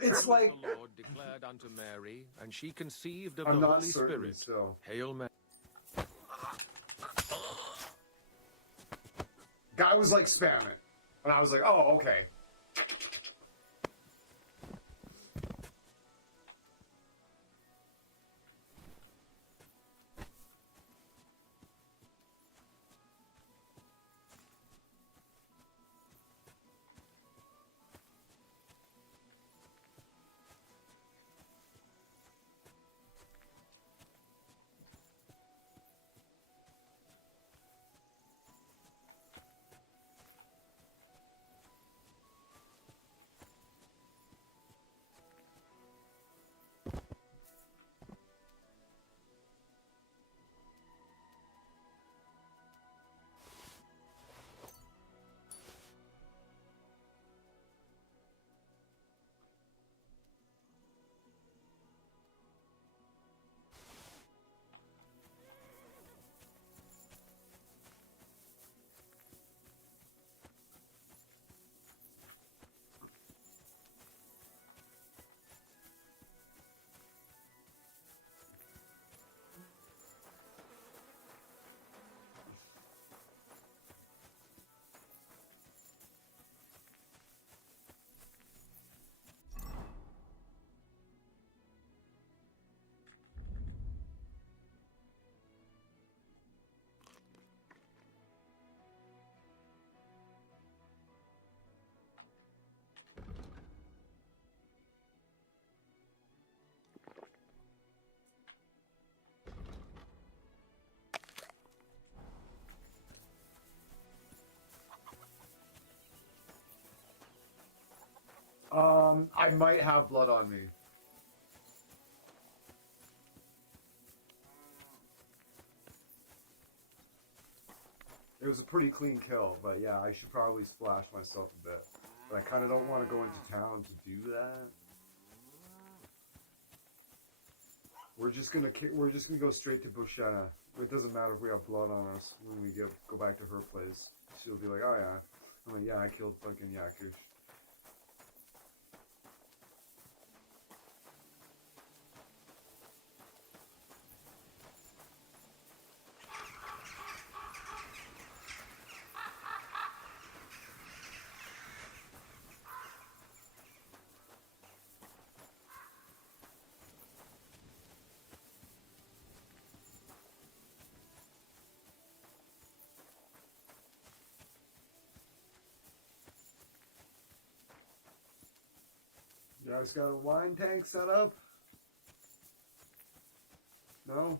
It's like the Lord declared unto Mary, and she conceived of I'm the not Holy certain, Spirit. so. Hail Mary. Guy was like spamming, and I was like, oh, okay. I might have blood on me. It was a pretty clean kill, but yeah, I should probably splash myself a bit. But I kind of don't want to go into town to do that. We're just gonna go straight to Bushena. It doesn't matter if we have blood on us when we go back to her place. She'll be like, oh yeah. I'm like, yeah, I killed fucking Yakush. You guys got a wine tank set up? No?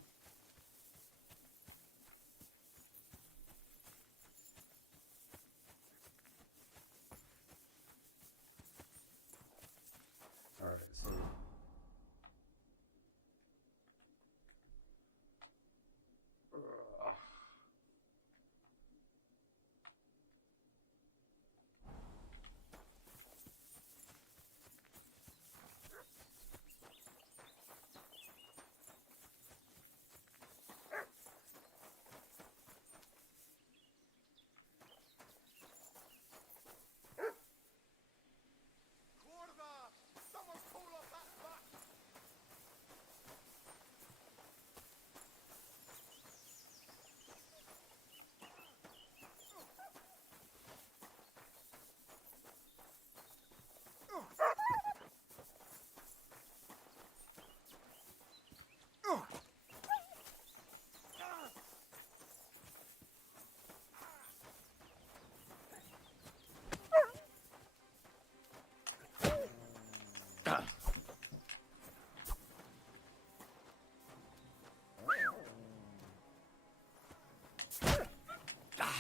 Alright, so...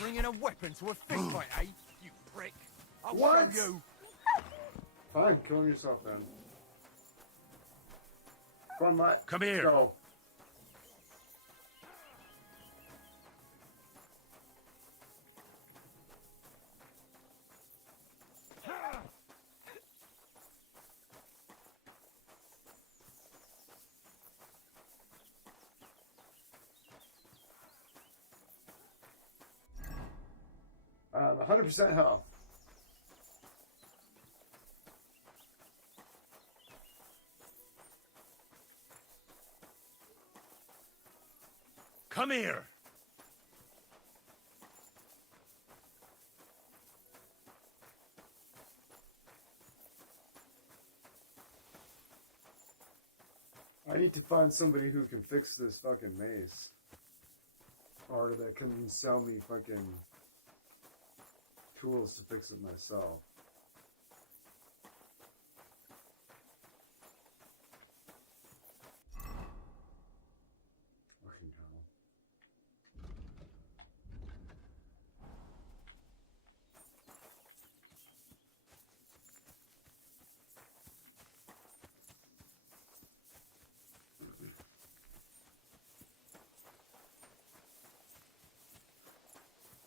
Bringing a weapon to a fist fight, eh? You prick. I'll What? show you. Fine, kill him yourself then. Come on, Mutt. Come here. Let's go. I'm 100% health. Come here. I need to find somebody who can fix this fucking mace. Or that can sell me fucking tools to fix it myself. Fucking hell.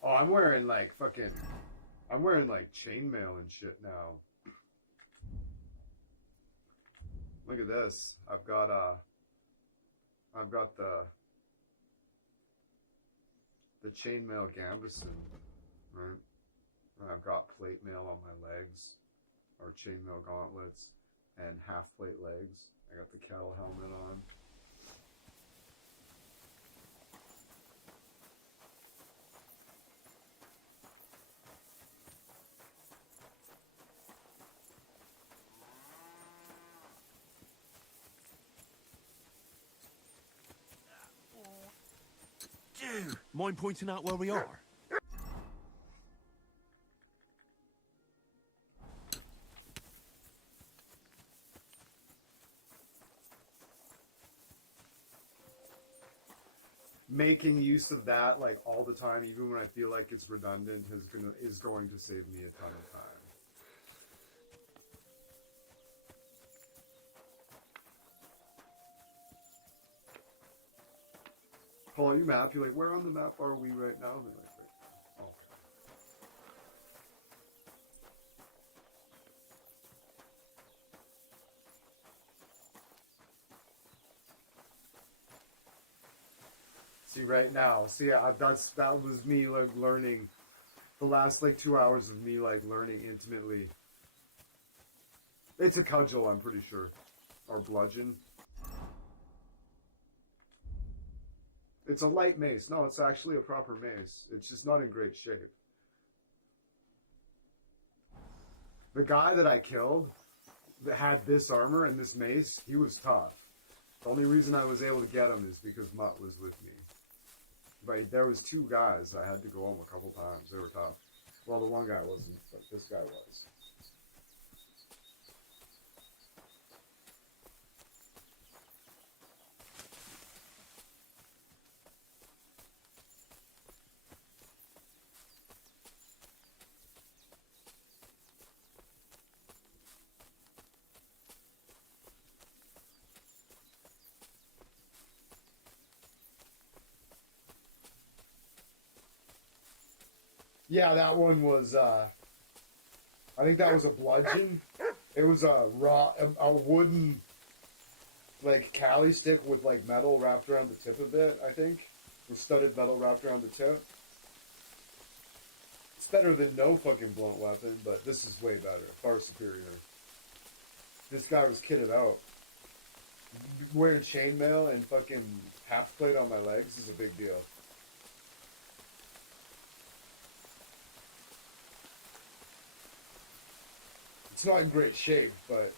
Oh, I'm wearing like chainmail and shit now. Look at this. I've got the chainmail gambeson, right? And I've got plate mail on my legs, or chainmail gauntlets, and half plate legs. I got the cattle helmet on. Mind pointing out where we are? Making use of that like all the time, even when I feel like it's redundant, is going to save me a ton of time. Paul, you map. You're like, where on the map are we right now? They're like, right. Okay. See, right now, that was me like learning. The last like 2 hours of me like learning intimately. It's a cudgel, I'm pretty sure, or bludgeon. It's a light mace. No, it's actually a proper mace. It's just not in great shape. The guy that I killed that had this armor and this mace, he was tough. The only reason I was able to get him is because Mutt was with me. But there was two guys. I had to go home a couple times. They were tough. Well, the one guy wasn't, but this guy was. Yeah, that one was, I think that was a bludgeon. It was a wooden, like, Cali stick with, like, metal wrapped around the tip of it, I think. With studded metal wrapped around the tip. It's better than no fucking blunt weapon, but this is way better. Far superior. This guy was kitted out. Wearing chainmail and fucking half plate on my legs is a big deal. It's not in great shape, but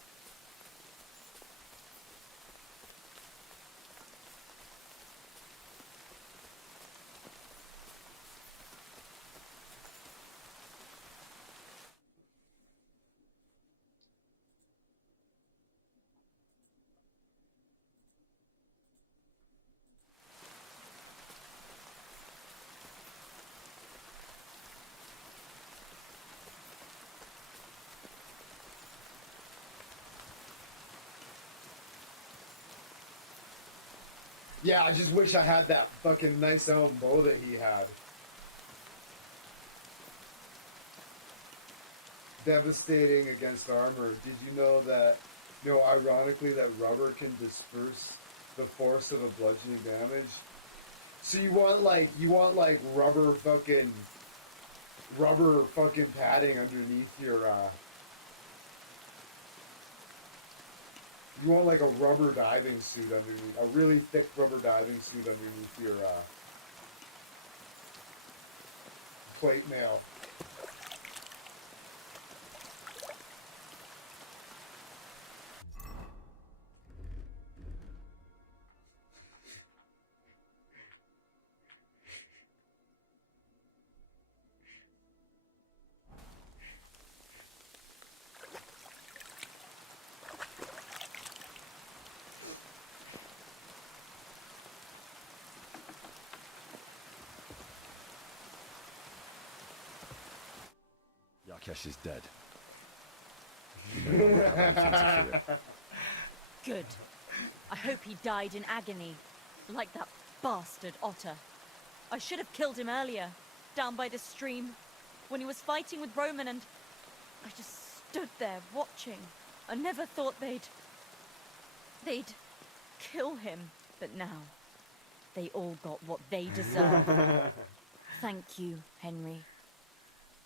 Yeah, I just wish I had that fucking nice elm bow that he had. Devastating against armor. Did you know that, ironically, that rubber can disperse the force of a bludgeoning damage? So you want rubber fucking padding underneath your, you want like a rubber diving suit underneath, a really thick rubber diving suit underneath your, plate mail. Yakesh is dead. Good. I hope he died in agony, like that bastard Otter. I should have killed him earlier, down by the stream, when he was fighting with Roman, and I just stood there watching. I never thought they'd kill him, but now they all got what they deserve. Thank you, Henry.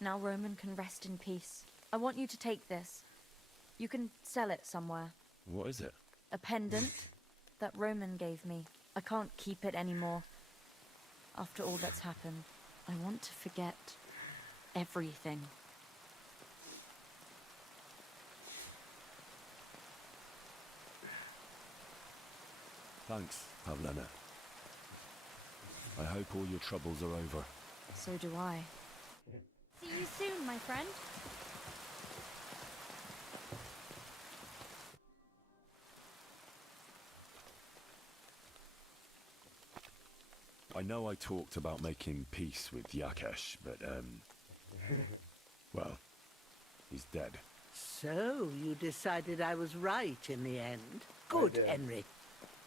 Now Roman can rest in peace. I want you to take this. You can sell it somewhere. What is it? A pendant that Roman gave me. I can't keep it anymore. After all that's happened, I want to forget everything. Thanks, Pavlena. I hope all your troubles are over. So do I. See you soon, my friend. I know I talked about making peace with Yakesh, but, well, he's dead. So, you decided I was right in the end. Good, Henry.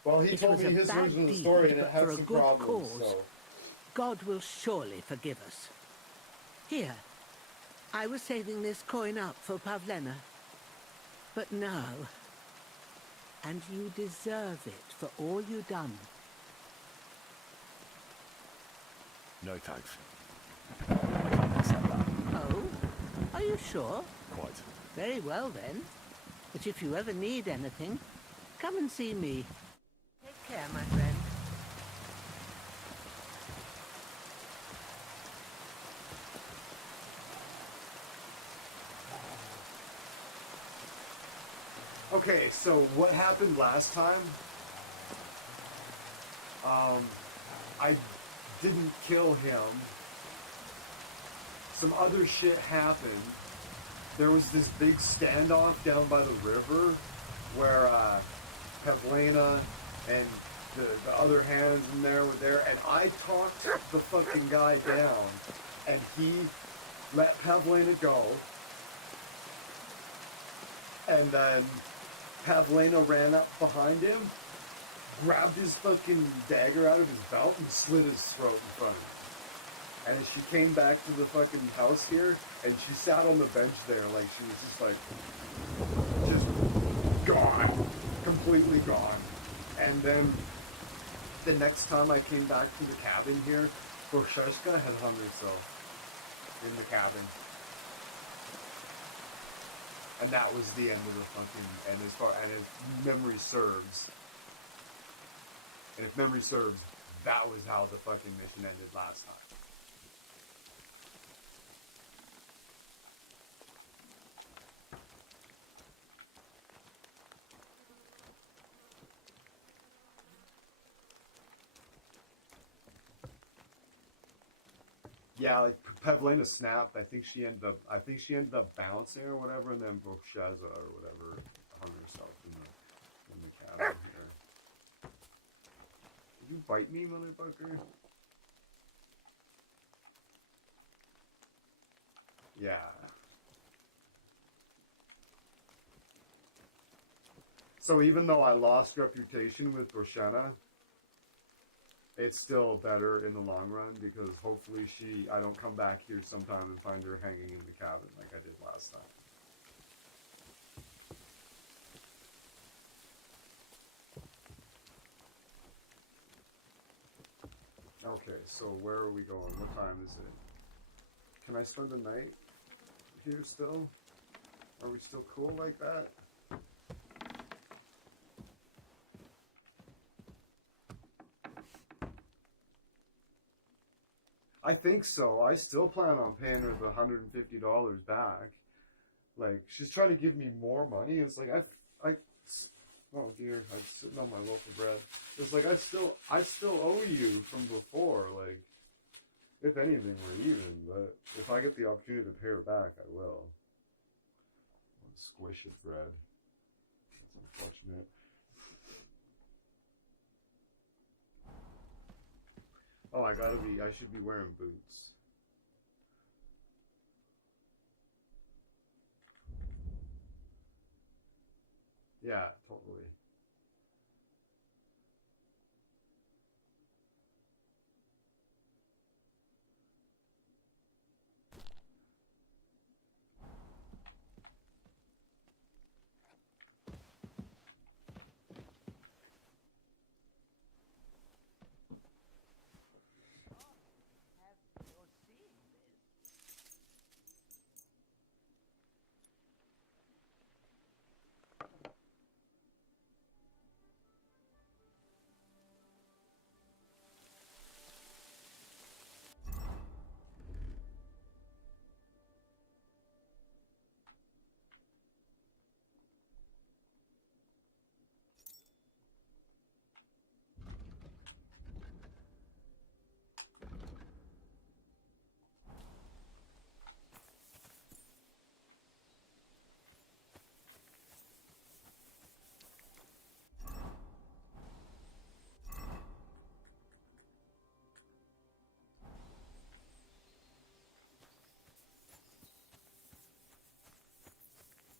Well, he told me his version of the story, and it had some problems, so... God will surely forgive us. Here, I was saving this coin up for Pavlena. But now... And you deserve it for all you done. No thanks. I can't accept that. Oh? Are you sure? Quite. Very well then. But if you ever need anything, come and see me. Take care, my friend. Okay, so what happened last time? I didn't kill him. Some other shit happened. There was this big standoff down by the river where Pavlena and the other hands in there were there, and I talked the fucking guy down, and he let Pavlena go, and then Pavlena ran up behind him, grabbed his fucking dagger out of his belt, and slit his throat in front of him. And as she came back to the fucking house here, and she sat on the bench there like she was just gone. Completely gone. And then the next time I came back to the cabin here, Borsheshka had hung herself in the cabin. And that was the end of the fucking, and if memory serves, that was how the fucking mission ended last time. Yeah, like Pavlena snapped. I think she ended up bouncing or whatever, and then Bokshaza or whatever hung herself in the cabin here. Did you bite me, motherfucker? Yeah. So even though I lost reputation with Roshana, it's still better in the long run because hopefully I don't come back here sometime and find her hanging in the cabin like I did last time. Okay, so where are we going? What time is it? Can I spend the night here still? Are we still cool like that? I think so. I still plan on paying her the $150 back. Like, she's trying to give me more money. It's like, oh dear, I'm sitting on my loaf of bread. It's like, I still owe you from before. Like, if anything, we're even. But if I get the opportunity to pay her back, I will. Squish it, bread. That's unfortunate. Oh, I should be wearing boots. Yeah, totally.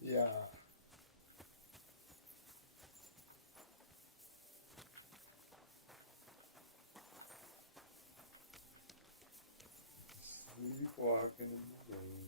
Yeah. Sleepwalking in the rain.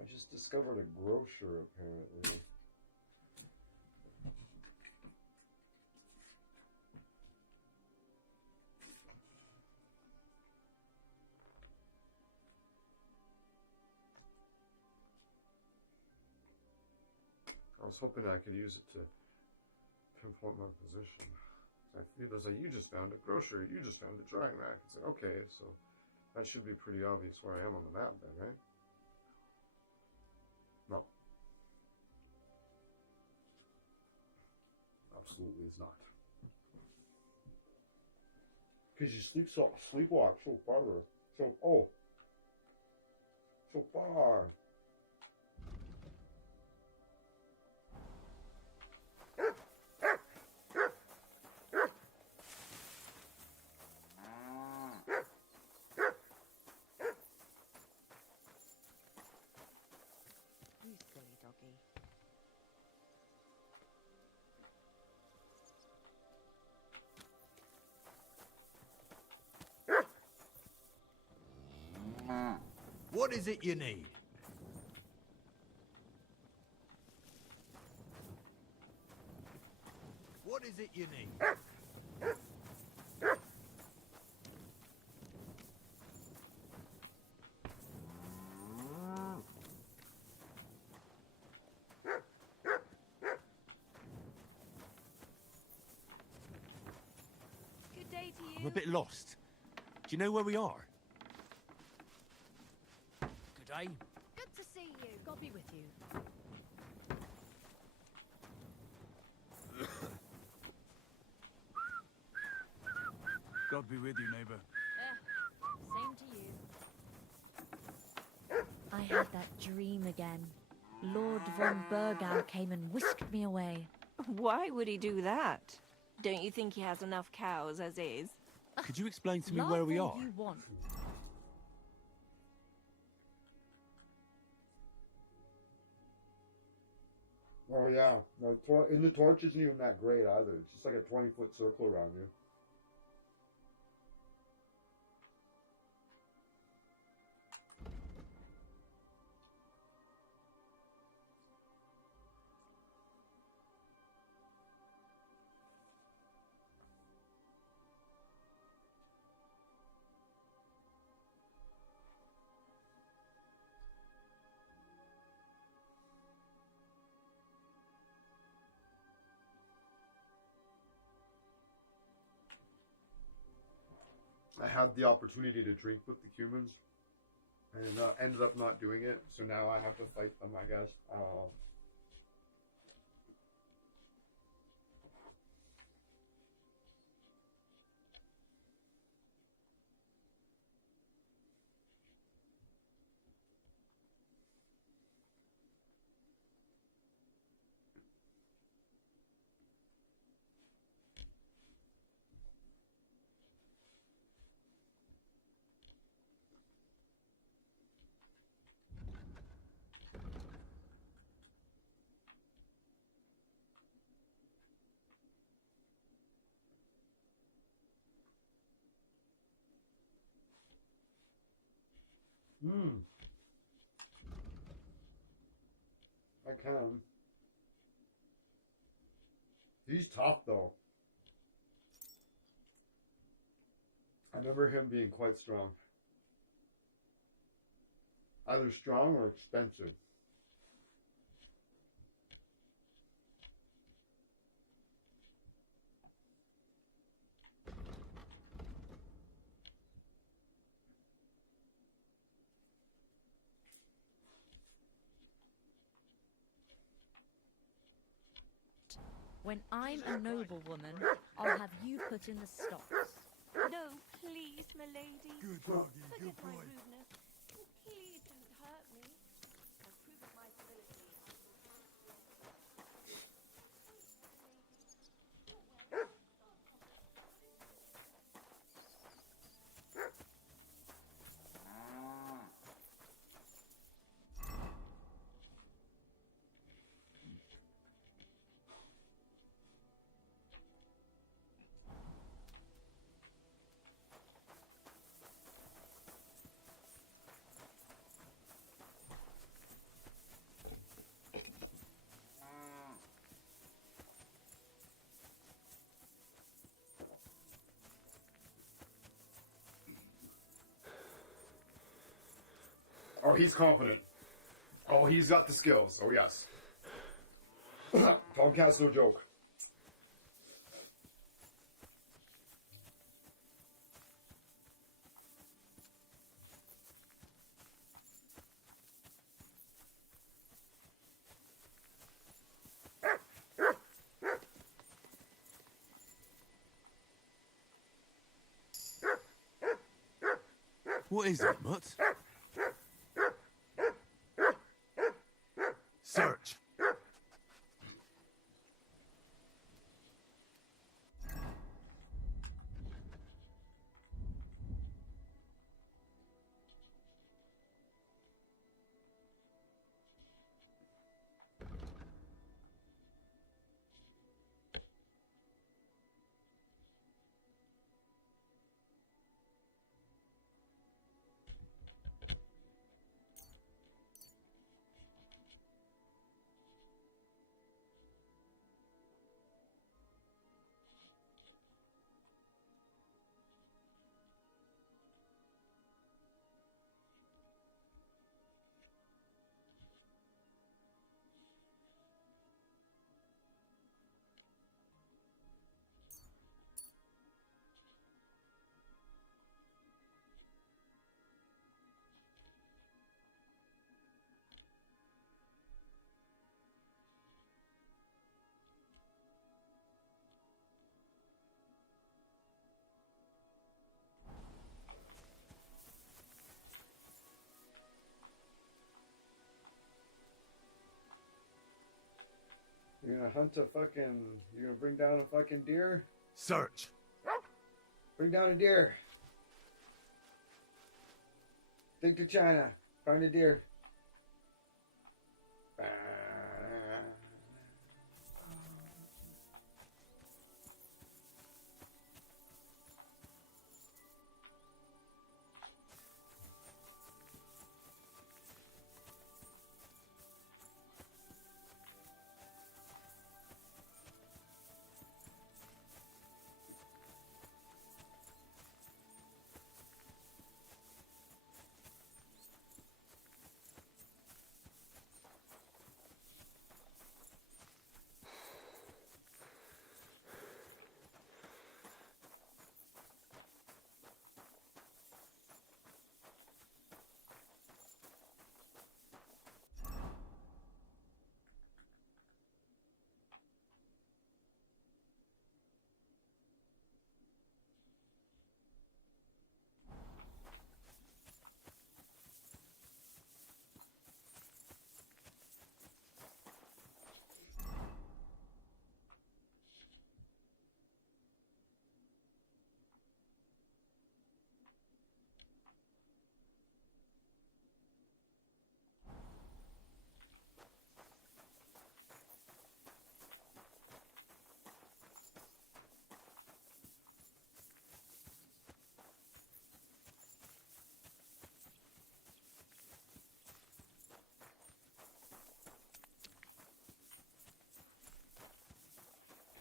I just discovered a grocer, apparently. I was hoping I could use it to pinpoint my position. It was like, you just found a grocery, you just found a drying rack. It's like, okay, so that should be pretty obvious where I am on the map then, right? No. Absolutely is not. Because you sleepwalk so far. So far. You silly doggy. What is it you need? What is it you need? Good day to you. I'm a bit lost. Do you know where we are? Good day. Good to see you. God be with you. God be with you, neighbor. Same to you. I had that dream again. Lord von Burgau came and whisked me away. Why would he do that? Don't you think he has enough cows as is? Could you explain to me where we are? You want. Oh yeah, no, and the torch isn't even that great either. It's just like a 20-foot circle around you. I had the opportunity to drink with the humans, and ended up not doing it. So now I have to fight them, I guess. I don't know. I can. He's tough though. I remember him being quite strong. Either strong or expensive. When I'm a noblewoman, I'll have you put in the stocks. No, please, my lady. Good doggy, Forgive good my boy. rudeness. Please don't hurt me. As proof of my civility, Oh, he's confident. Oh, he's got the skills. Oh, yes. Tomcat's no joke. What is it, Mutt? Search. You're gonna hunt a fucking... You're gonna bring down a fucking deer? Search! Bring down a deer. Dig to China. Find a deer.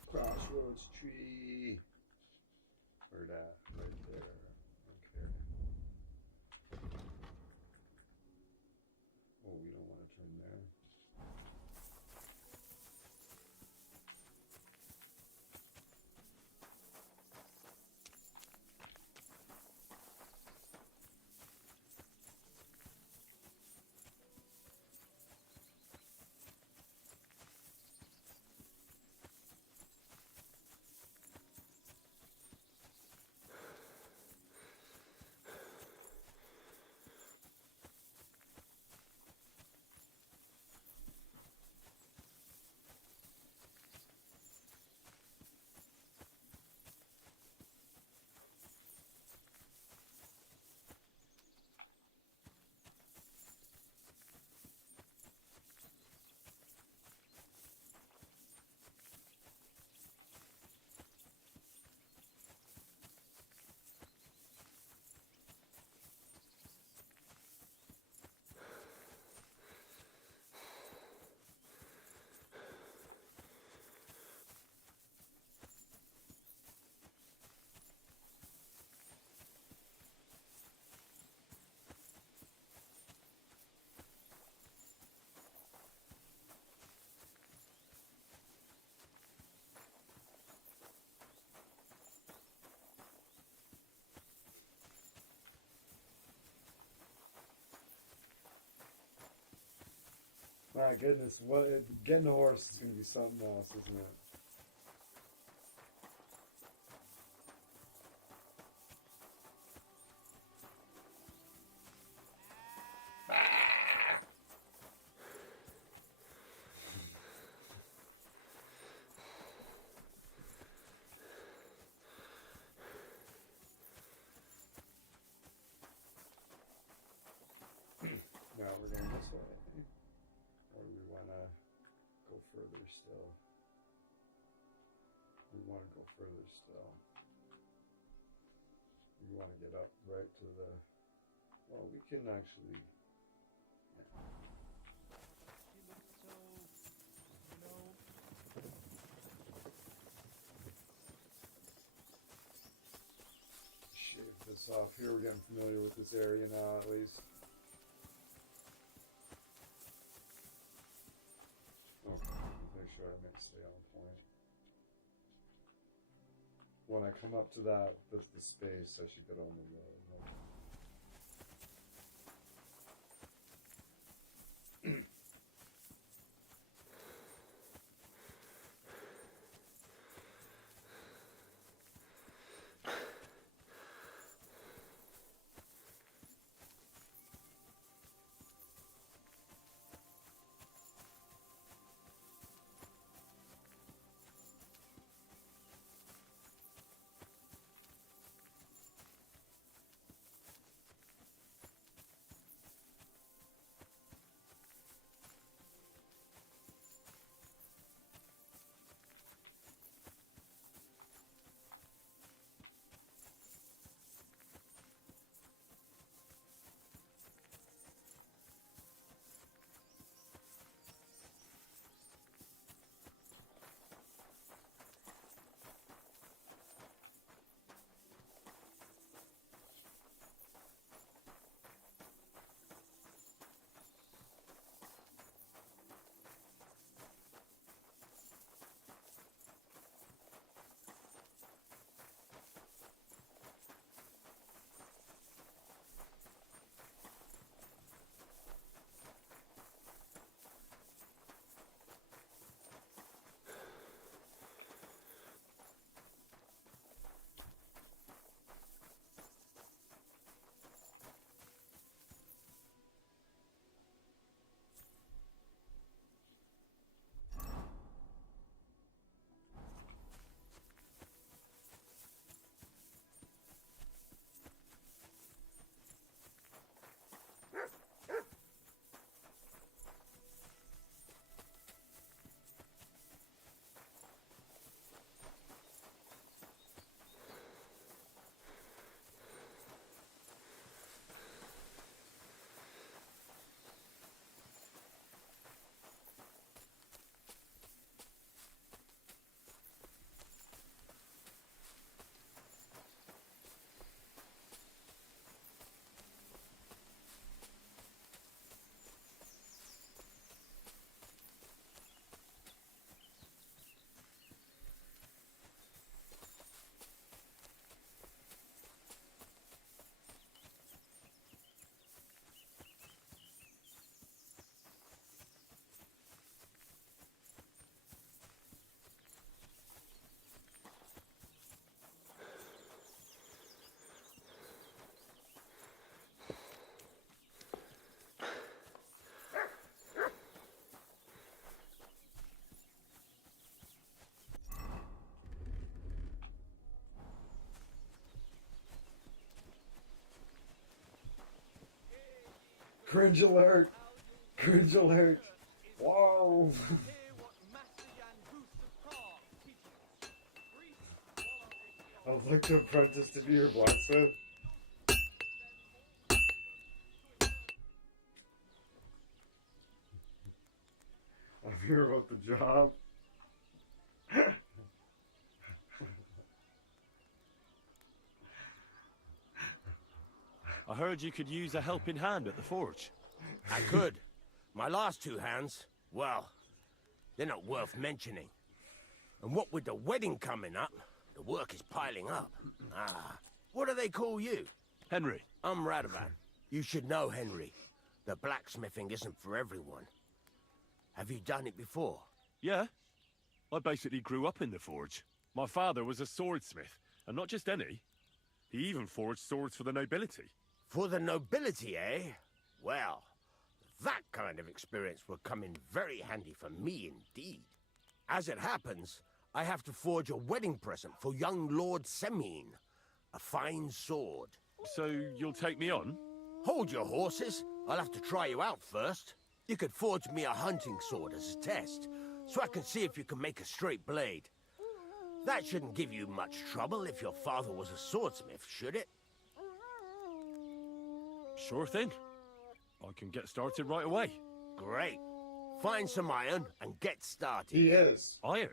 Crossroads tree. Where that? Right there. Okay. Oh, we don't want to turn there. My goodness, getting a horse is going to be something else, isn't it? Now we're going this way. Or do we want to go further still? We want to go further still. We want to get up right to the... Well, we can actually... Yeah. She looks so... you know... Shave this off here. We're getting familiar with this area now, at least. Okay, make sure I stay on point. When I come up to that, the space, I should get on the road. Cringe alert. Cringe alert. Whoa. I would like to apprentice to be your blacksmith. I'm here about the job. I heard you could use a helping hand at the forge. I could. My last two hands, well, they're not worth mentioning. And what with the wedding coming up, the work is piling up. What do they call you? Henry. I'm Radovan. You should know, Henry. The blacksmithing isn't for everyone. Have you done it before? Yeah. I basically grew up in the forge. My father was a swordsmith, and not just any. He even forged swords for the nobility. For the nobility, eh? Well, that kind of experience will come in very handy for me indeed. As it happens, I have to forge a wedding present for young Lord Semine. A fine sword. So you'll take me on? Hold your horses. I'll have to try you out first. You could forge me a hunting sword as a test, so I can see if you can make a straight blade. That shouldn't give you much trouble if your father was a swordsmith, should it? Sure thing. I can get started right away. Great. Find some iron and get started. He is. Iron?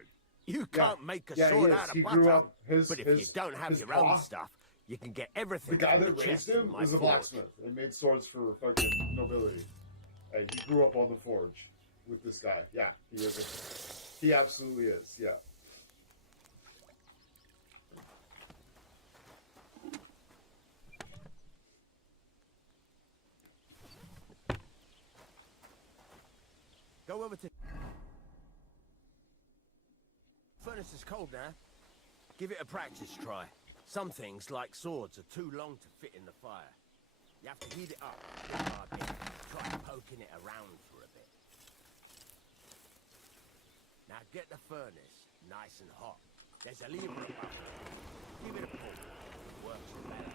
You can't make a sword out of he butter, grew up, but if you don't have your own stuff, you can get everything. The guy from that the raised chest in him my was a forge. blacksmith. He made swords for fucking nobility. Hey, he grew up on the forge with this guy. Yeah, he is. He absolutely is. Yeah. Go over to... Furnace is cold now. Give it a practice try. Some things, like swords, are too long to fit in the fire. You have to heat it up bit by bit. Try poking it around for a bit. Now get the furnace nice and hot. There's a lever above it. Give it a pull. It works better.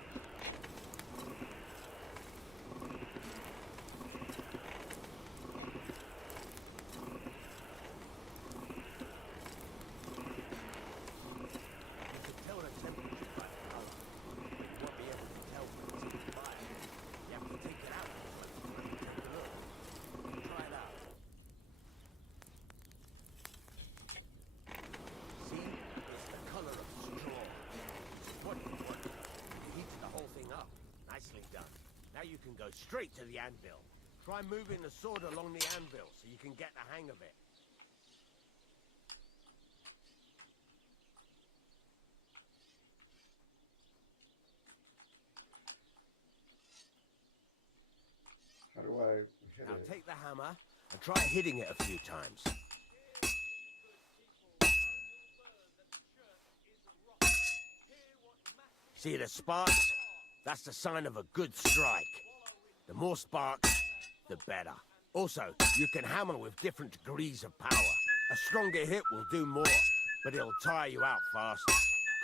Now you can go straight to the anvil. Try moving the sword along the anvil so you can get the hang of it. How do I hit Now it? take the hammer and try hitting it a few times. See the sparks? That's the sign of a good strike. The more sparks, the better. Also, you can hammer with different degrees of power. A stronger hit will do more, but it'll tire you out fast.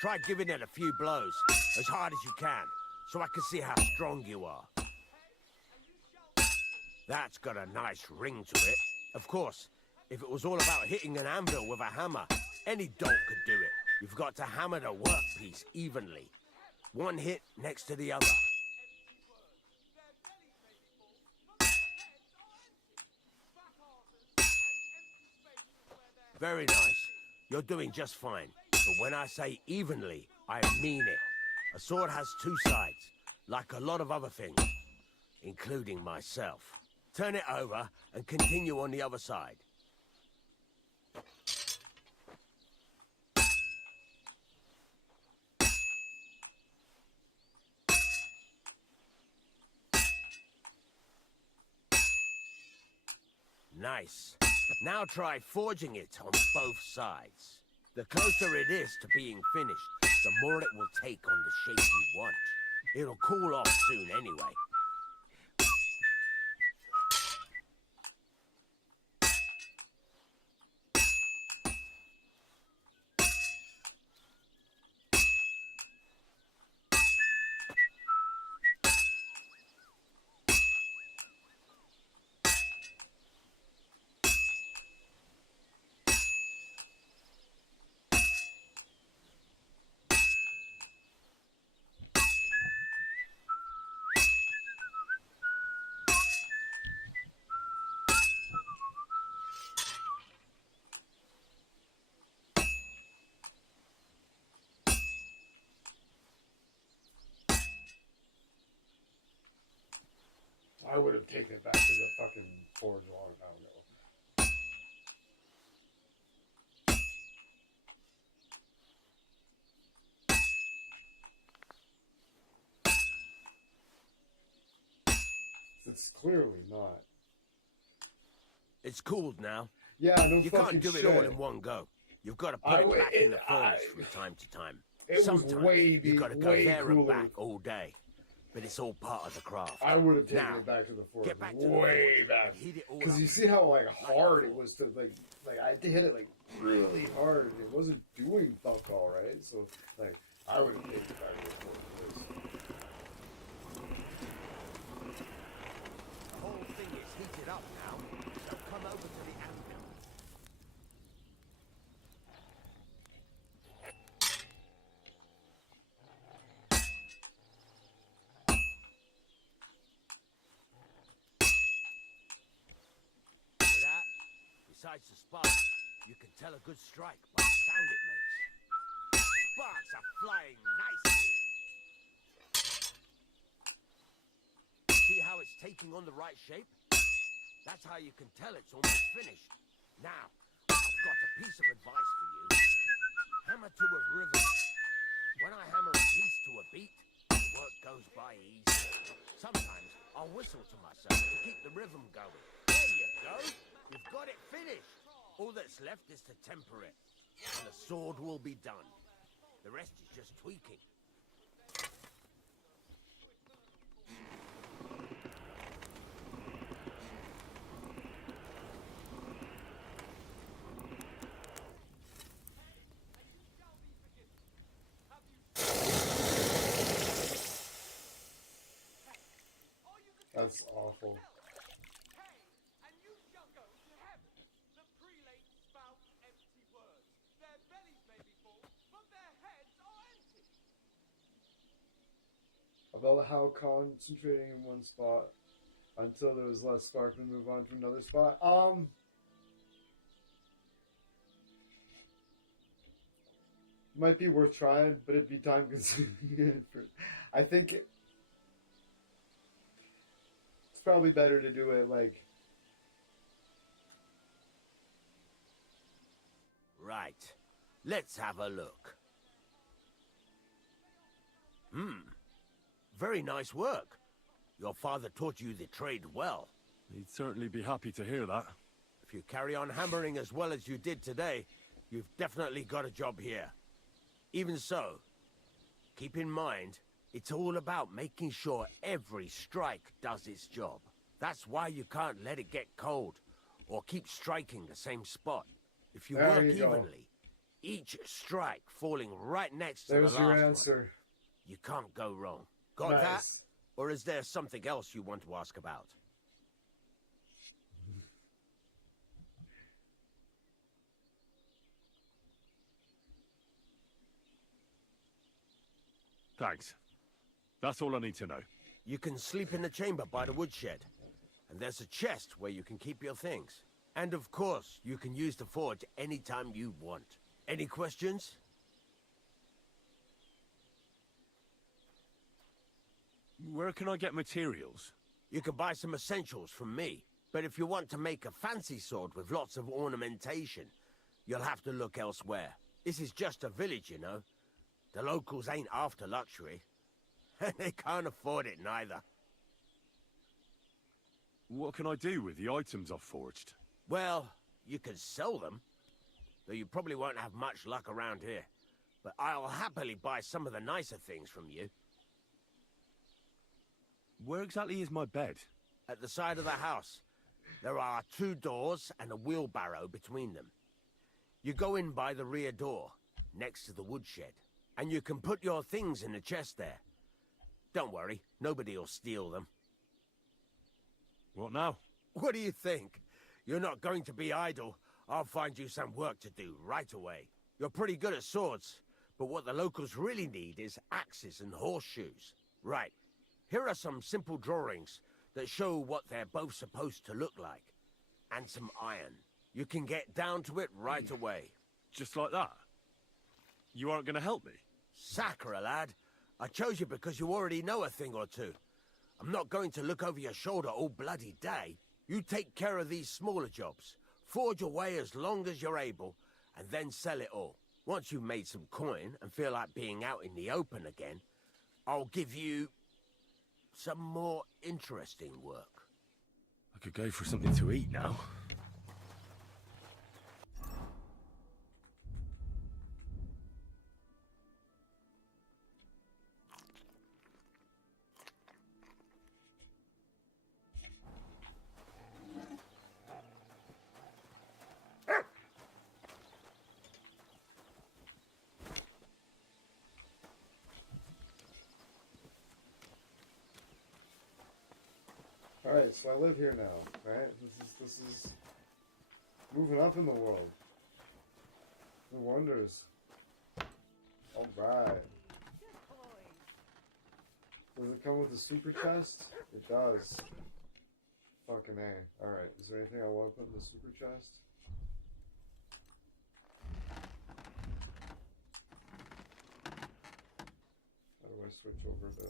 Try giving it a few blows, as hard as you can, so I can see how strong you are. That's got a nice ring to it. Of course, if it was all about hitting an anvil with a hammer, any dolt could do it. You've got to hammer the workpiece evenly. One hit next to the other. Very nice. You're doing just fine. But when I say evenly, I mean it. A sword has two sides, like a lot of other things, including myself. Turn it over and continue on the other side. Nice. Now try forging it on both sides. The closer it is to being finished, the more it will take on the shape you want. It'll cool off soon anyway. I would have taken it back to the fucking forge a long time ago. It's clearly not. It's cooled now. Yeah, no you fucking can't do shit. it all in one go. You've got to put it back in the furnace from time to time. Sometimes you've got to go there and back all day. But it's all part of the craft. I would have taken it back to the forge. Get back way back. Because you see how like hard it was to like I had to hit it like really hard. It wasn't doing fuck all, right? So like I would have taken it back to the forge. The whole thing is heated up now. So come over to the anvil. Besides the sparks, you can tell a good strike by the sound it makes. Sparks are flying nicely. See how it's taking on the right shape? That's how you can tell it's almost finished. Now, I've got a piece of advice for you. Hammer to a rhythm. When I hammer a piece to a beat, the work goes by easy. Sometimes I'll whistle to myself to keep the rhythm going. There you go. You've got it finished. All that's left is to temper it, and the sword will be done. The rest is just tweaking. That's awful. About how concentrating in one spot until there was less spark and move on to another spot. Might be worth trying, but it'd be time consuming. I think it's probably better to do it like. Right. Let's have a look. Very nice work. Your father taught you the trade well. He'd certainly be happy to hear that. If you carry on hammering as well as you did today, you've definitely got a job here. Even so, keep in mind, it's all about making sure every strike does its job. That's why you can't let it get cold, or keep striking the same spot. If you work evenly, each strike falling right next to the last your answer. One, you can't go wrong. Got that? Or is there something else you want to ask about? Thanks. That's all I need to know. You can sleep in the chamber by the woodshed. And there's a chest where you can keep your things. And of course, you can use the forge anytime you want. Any questions? Where can I get materials? You can buy some essentials from me. But if you want to make a fancy sword with lots of ornamentation, you'll have to look elsewhere. This is just a village, you know. The locals ain't after luxury. They can't afford it neither. What can I do with the items I've forged? Well, you can sell them. Though you probably won't have much luck around here. But I'll happily buy some of the nicer things from you. Where exactly is my bed? At the side of the house. There are 2 doors and a wheelbarrow between them. You go in by the rear door, next to the woodshed. And you can put your things in the chest there. Don't worry, nobody'll steal them. What now? What do you think? You're not going to be idle. I'll find you some work to do right away. You're pretty good at swords, but what the locals really need is axes and horseshoes. Right, here are some simple drawings that show what they're both supposed to look like. And some iron. You can get down to it right away. Just like that? You aren't going to help me? Sacre, lad. I chose you because you already know a thing or two. I'm not going to look over your shoulder all bloody day. You take care of these smaller jobs. Forge away as long as you're able, and then sell it all. Once you've made some coin and feel like being out in the open again, I'll give you some more interesting work. I could go for something to eat now. Alright, so I live here now, right? This is moving up in the world. No wonders. Alright. Does it come with a super chest? It does. Fucking A. Alright, is there anything I want to put in the super chest? How do I switch over to...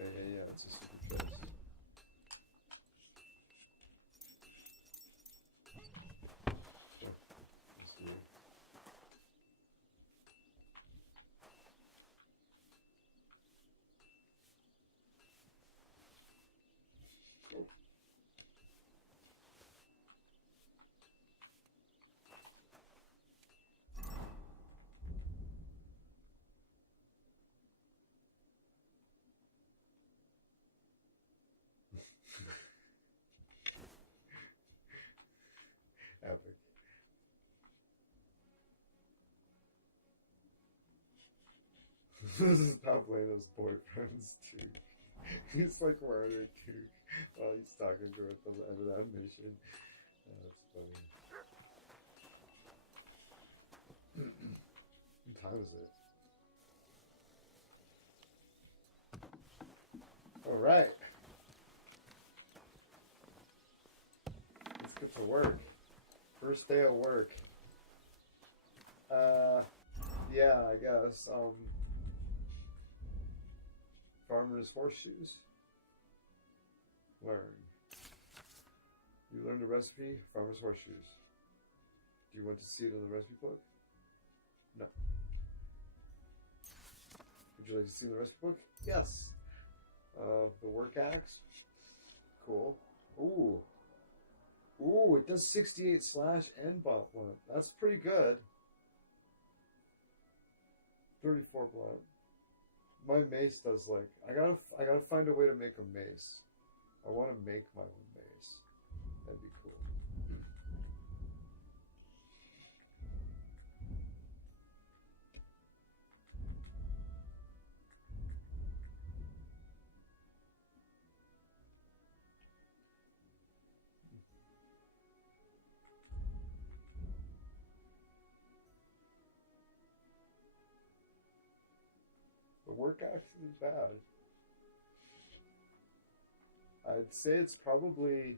Yeah, it's a super chest. Sure. Let's see. Cool. Epic. This is Pavlena's boyfriend's too. He's like wearing her toque while he's talking to her at the end of that mission. Oh, that's funny. What time is it? Alright. Let's get to work. First day of work. Yeah, I guess. Farmer's horseshoes. Learn. You learned a recipe? Farmer's horseshoes. Do you want to see it in the recipe book? No. Would you like to see in the recipe book? Yes. The work axe. Cool. Ooh. Ooh, it does 68 slash and blunt. That's pretty good. 34 blunt. My mace does like I gotta find a way to make a mace. I want to make my own mace. That'd be cool. The work axe isn't bad. I'd say it's probably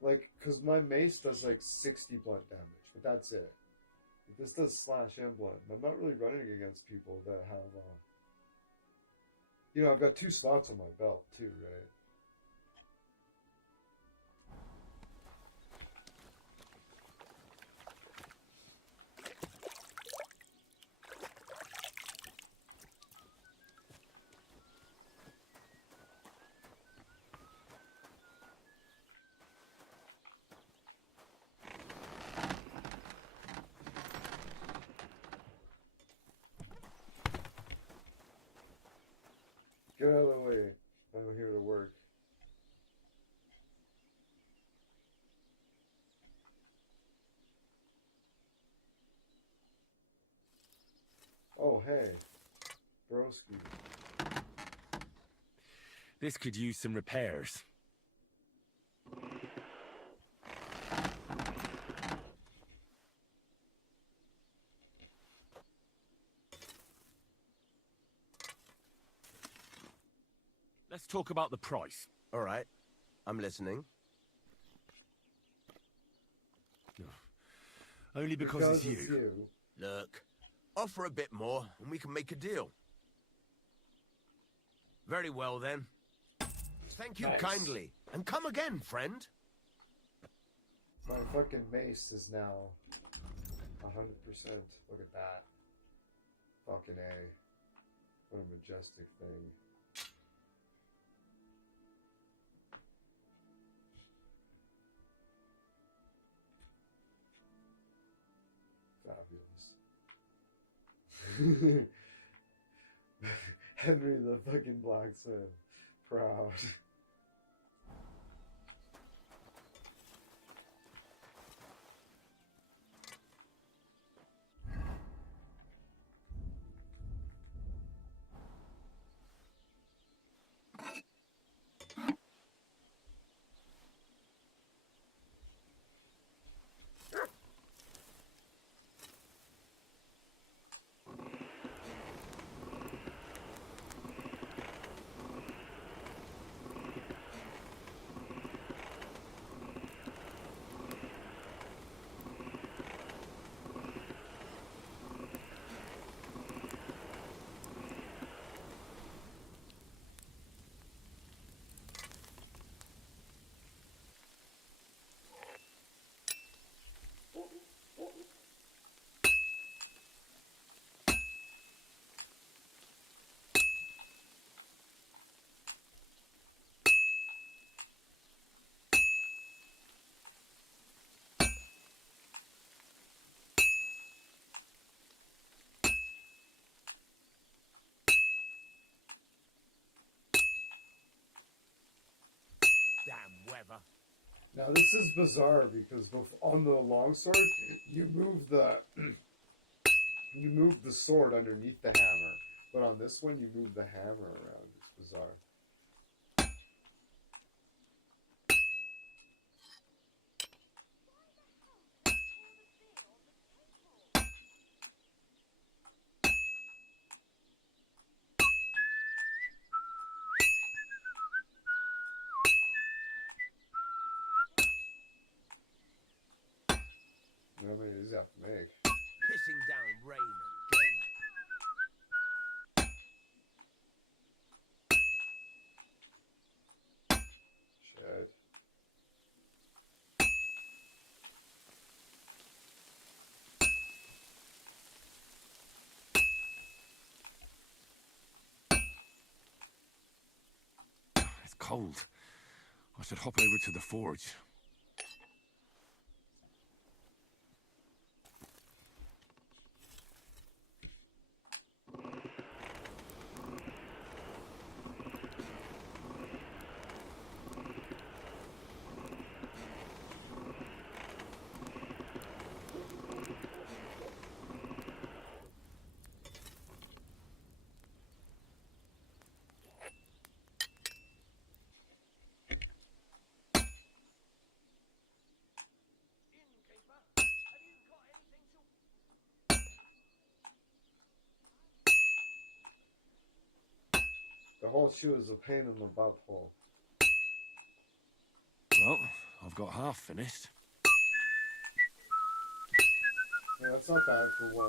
like, because my mace does like 60 blunt damage, but that's it. This does slash and blunt. I'm not really running against people that have, you know, I've got 2 slots on my belt too, right? Get out of the way. I'm here to work. Oh, hey. Broski. This could use some repairs. Let's talk about the price. All right. I'm listening. Only because it's you. Look, offer a bit more and we can make a deal. Very well then. Thank you kindly. And come again, friend. My fucking mace is now 100%. Look at that. Fucking A. What a majestic thing. Fabulous. Henry the fucking blacksmith. Proud. Damn weather. Now this is bizarre because on the longsword you move the you move the sword underneath the hammer, but on this one you move the hammer around. It's bizarre. How many does that have to make? Pissing down rain again. Shit. It's cold. I should hop over to the forge. The whole shoe is a pain in the butthole. Well, I've got half finished. Yeah, that's not bad for one,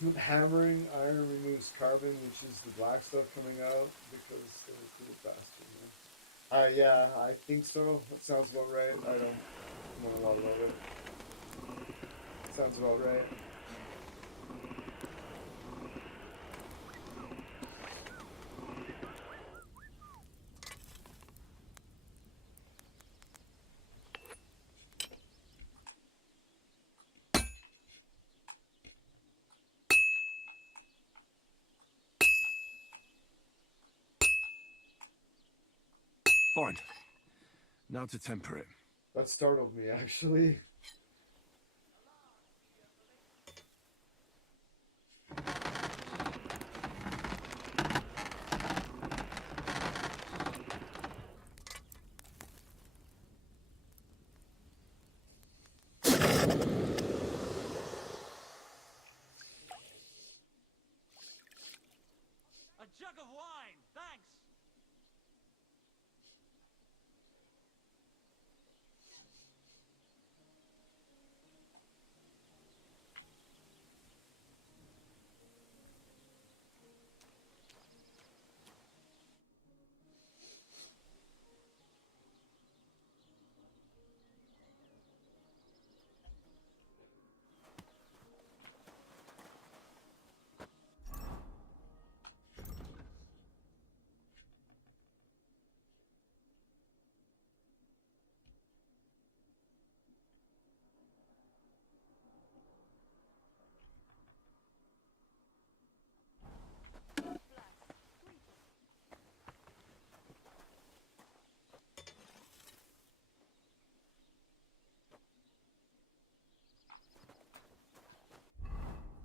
Hammering iron removes carbon, which is the black stuff coming out because they do it faster. Yeah, I think so. That sounds about right. I don't know a lot about it. Sounds about right. Fine. Now to temper it. That startled me, actually. A jug of wine, thanks.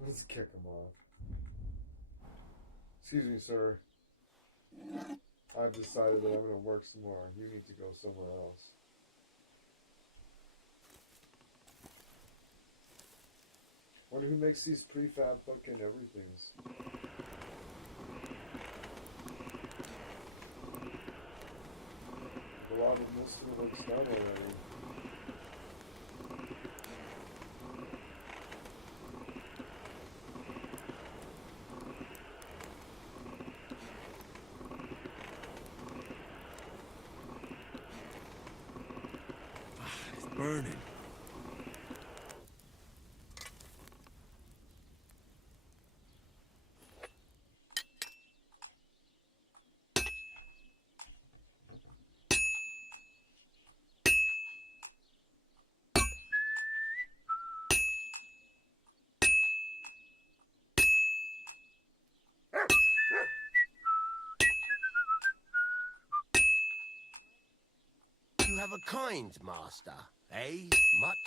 Let's kick him off. Excuse me, sir. I've decided that I'm going to work some more. You need to go somewhere else. Wonder who makes these prefab fucking everythings. A lot of most of the work's done already. It's burning. You have a kind master, eh, Mutt?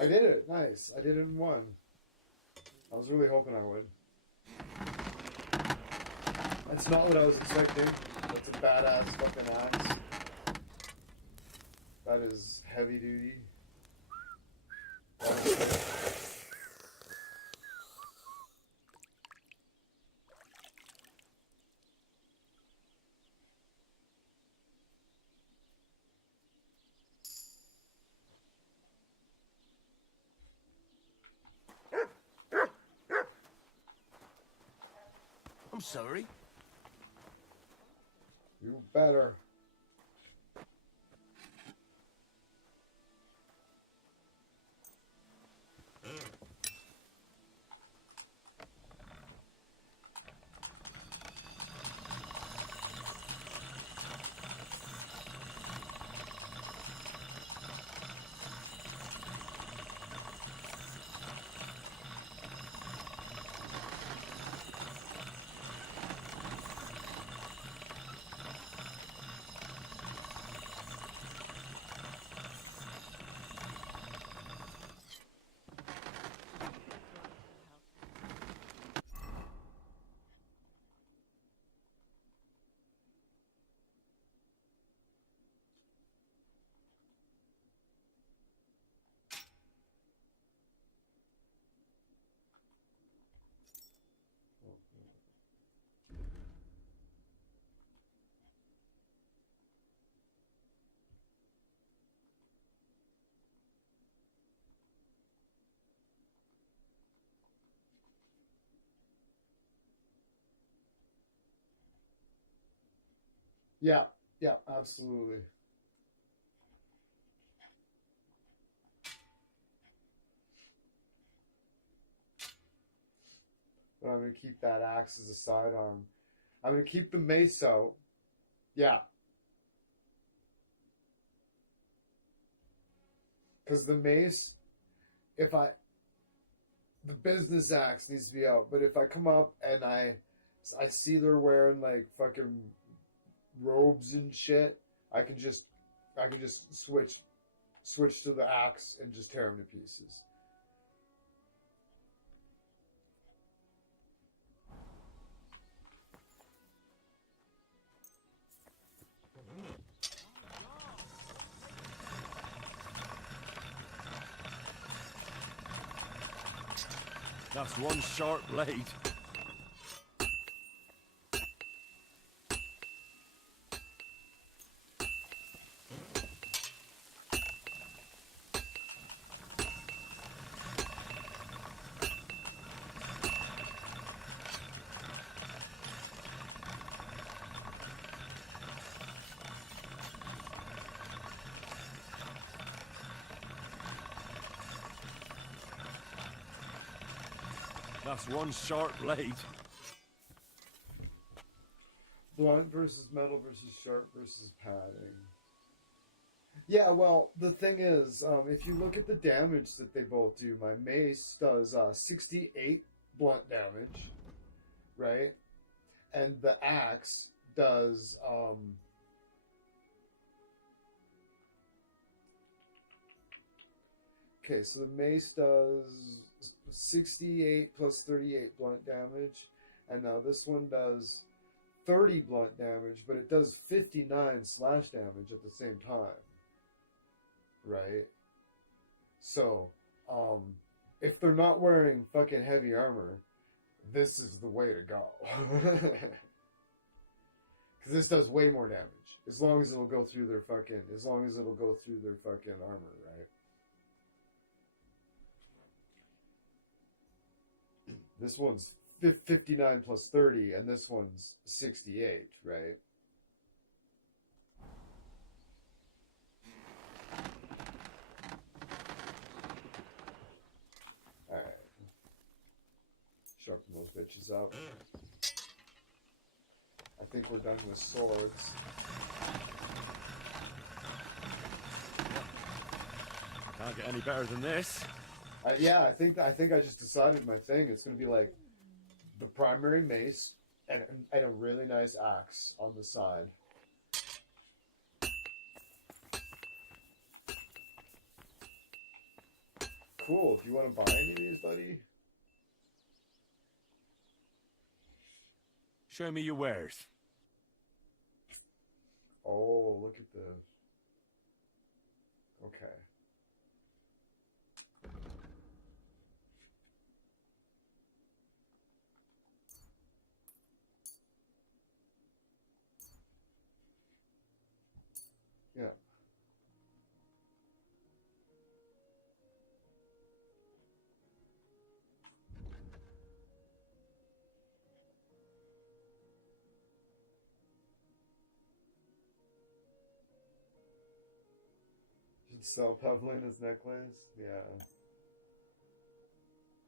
I did it. Nice. I did it in one. I was really hoping I would. That's not what I was expecting. That's a badass fucking axe. That is heavy duty. I'm sorry. You better. Yeah, yeah, absolutely. But I'm going to keep that axe as a sidearm. I'm going to keep the mace out. Yeah. Because the mace, the business axe needs to be out. But if I come up and I see they're wearing like fucking robes and shit, I can just switch to the axe and just tear them to pieces. That's one sharp blade. That's one sharp blade. Blunt versus metal versus sharp versus padding. Yeah, well, the thing is, if you look at the damage that they both do, my mace does 68 blunt damage, right? And the axe does okay, so the mace does 68 plus 38 blunt damage, and now this one does 30 blunt damage, but it does 59 slash damage at the same time, right? So, if they're not wearing fucking heavy armor, this is the way to go. Because this does way more damage. As long as it'll go through their fucking armor, right? This one's 59 plus 30, and this one's 68, right? Alright. Sharpen those bitches up. I think we're done with swords. Can't get any better than this. Yeah, I think I just decided my thing. It's going to be like the primary mace and a really nice axe on the side. Cool. If you want to buy any of these, buddy. Show me your wares. Oh, look at the... Okay. Yeah. Sell Pavlina's necklace? Yeah.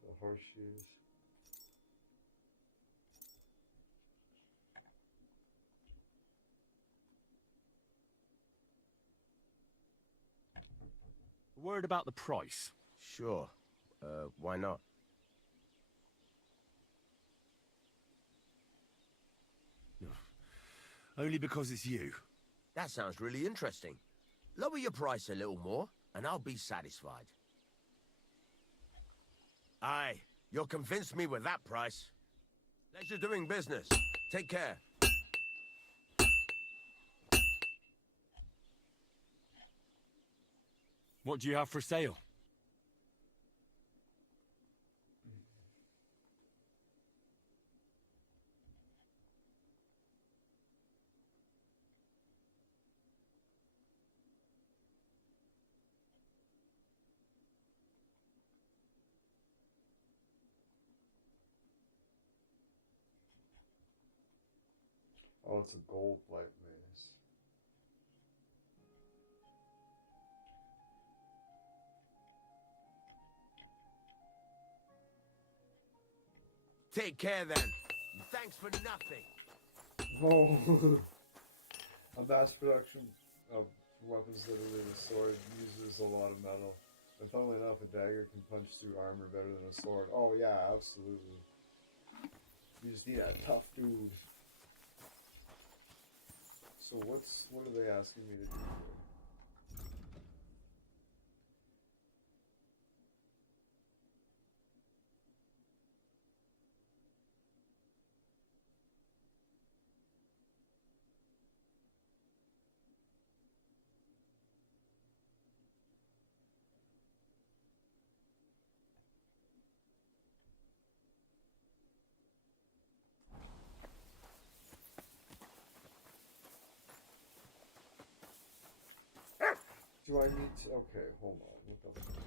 The horseshoes. A word about the price. Sure. Why not? Only because it's you. That sounds really interesting. Lower your price a little more, and I'll be satisfied. Aye, you'll convince me with that price. Pleasure doing business. Take care. What do you have for sale? Oh, it's a gold light maze. Take care then. Thanks for nothing. Oh. A mass production of weapons that are a sword uses a lot of metal. And funnily enough, a dagger can punch through armor better than a sword. Oh yeah, absolutely. You just need a tough dude. So what are they asking me to do here? Do I need to? Okay, hold on. What the fuck is it?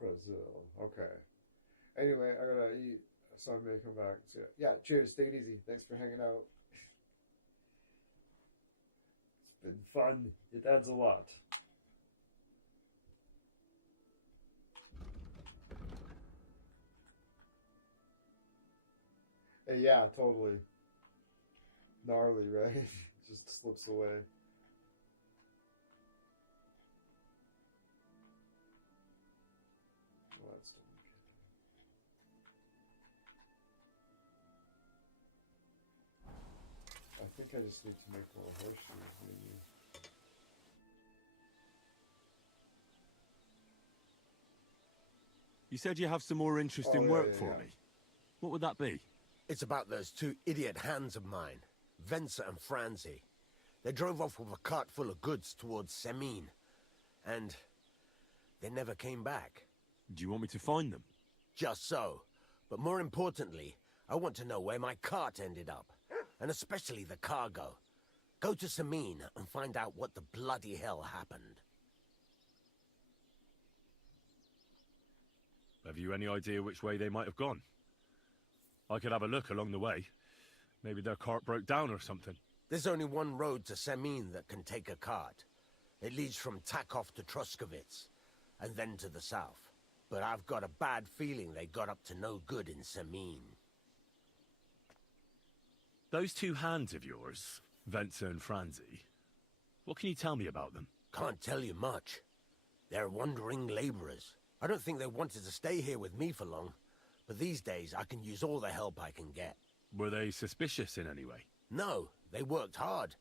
Brazil. Okay. Anyway, I gotta eat, so I may come back. So, yeah, cheers. Take it easy. Thanks for hanging out. It's been fun. It adds a lot. Yeah, totally. Gnarly, right? Just slips away. Well, that's done. I think I just need to make more horseshoes, maybe. You said you have some more interesting work for me. What would that be? It's about those two idiot hands of mine, Venser and Franzi. They drove off with a cart full of goods towards Semin, and they never came back. Do you want me to find them? Just so. But more importantly, I want to know where my cart ended up, and especially the cargo. Go to Semin and find out what the bloody hell happened. Have you any idea which way they might have gone? I could have a look along the way. Maybe their cart broke down or something. There's only one road to Semin that can take a cart. It leads from Takov to Troskovitz, and then to the south. But I've got a bad feeling they got up to no good in Semin. Those two hands of yours, Venser and Franzi, what can you tell me about them? Can't tell you much. They're wandering laborers. I don't think they wanted to stay here with me for long, but these days I can use all the help I can get. Were they suspicious in any way? No, they worked hard.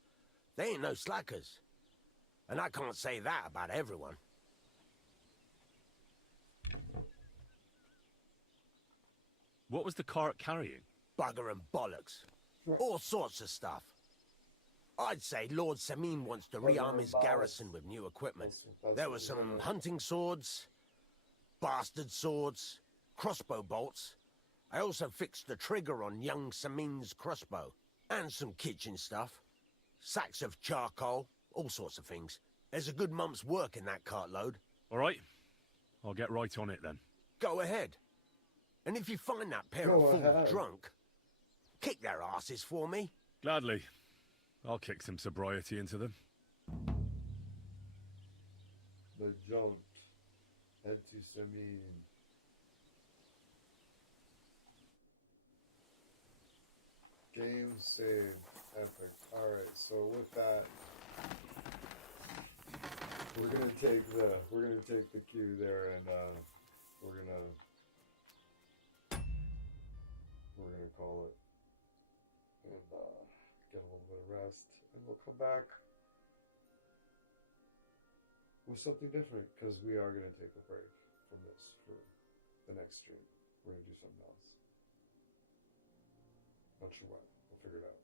They ain't no slackers. And I can't say that about everyone. What was the cart carrying? Bugger and bollocks. All sorts of stuff. I'd say Lord Semin wants to rearm his garrison with new equipment. There were some hunting swords, bastard swords, crossbow bolts. I also fixed the trigger on young Semin's crossbow. And some kitchen stuff. Sacks of charcoal, all sorts of things. There's a good month's work in that cartload. All right. I'll get right on it then. Go ahead. And if you find that pair of fools drunk, kick their asses for me. Gladly. I'll kick some sobriety into them. The jaunt. Head to Samin. Game saved. Epic. Alright, so with that, we're gonna take the cue there, and we're gonna call it and get a little bit of rest, and we'll come back with something different, because we are gonna take a break from this for the next stream. We're gonna do something else. Not sure what. We'll figure it out.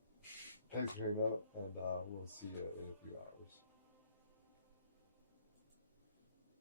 Thanks for hanging out, and we'll see you in a few hours.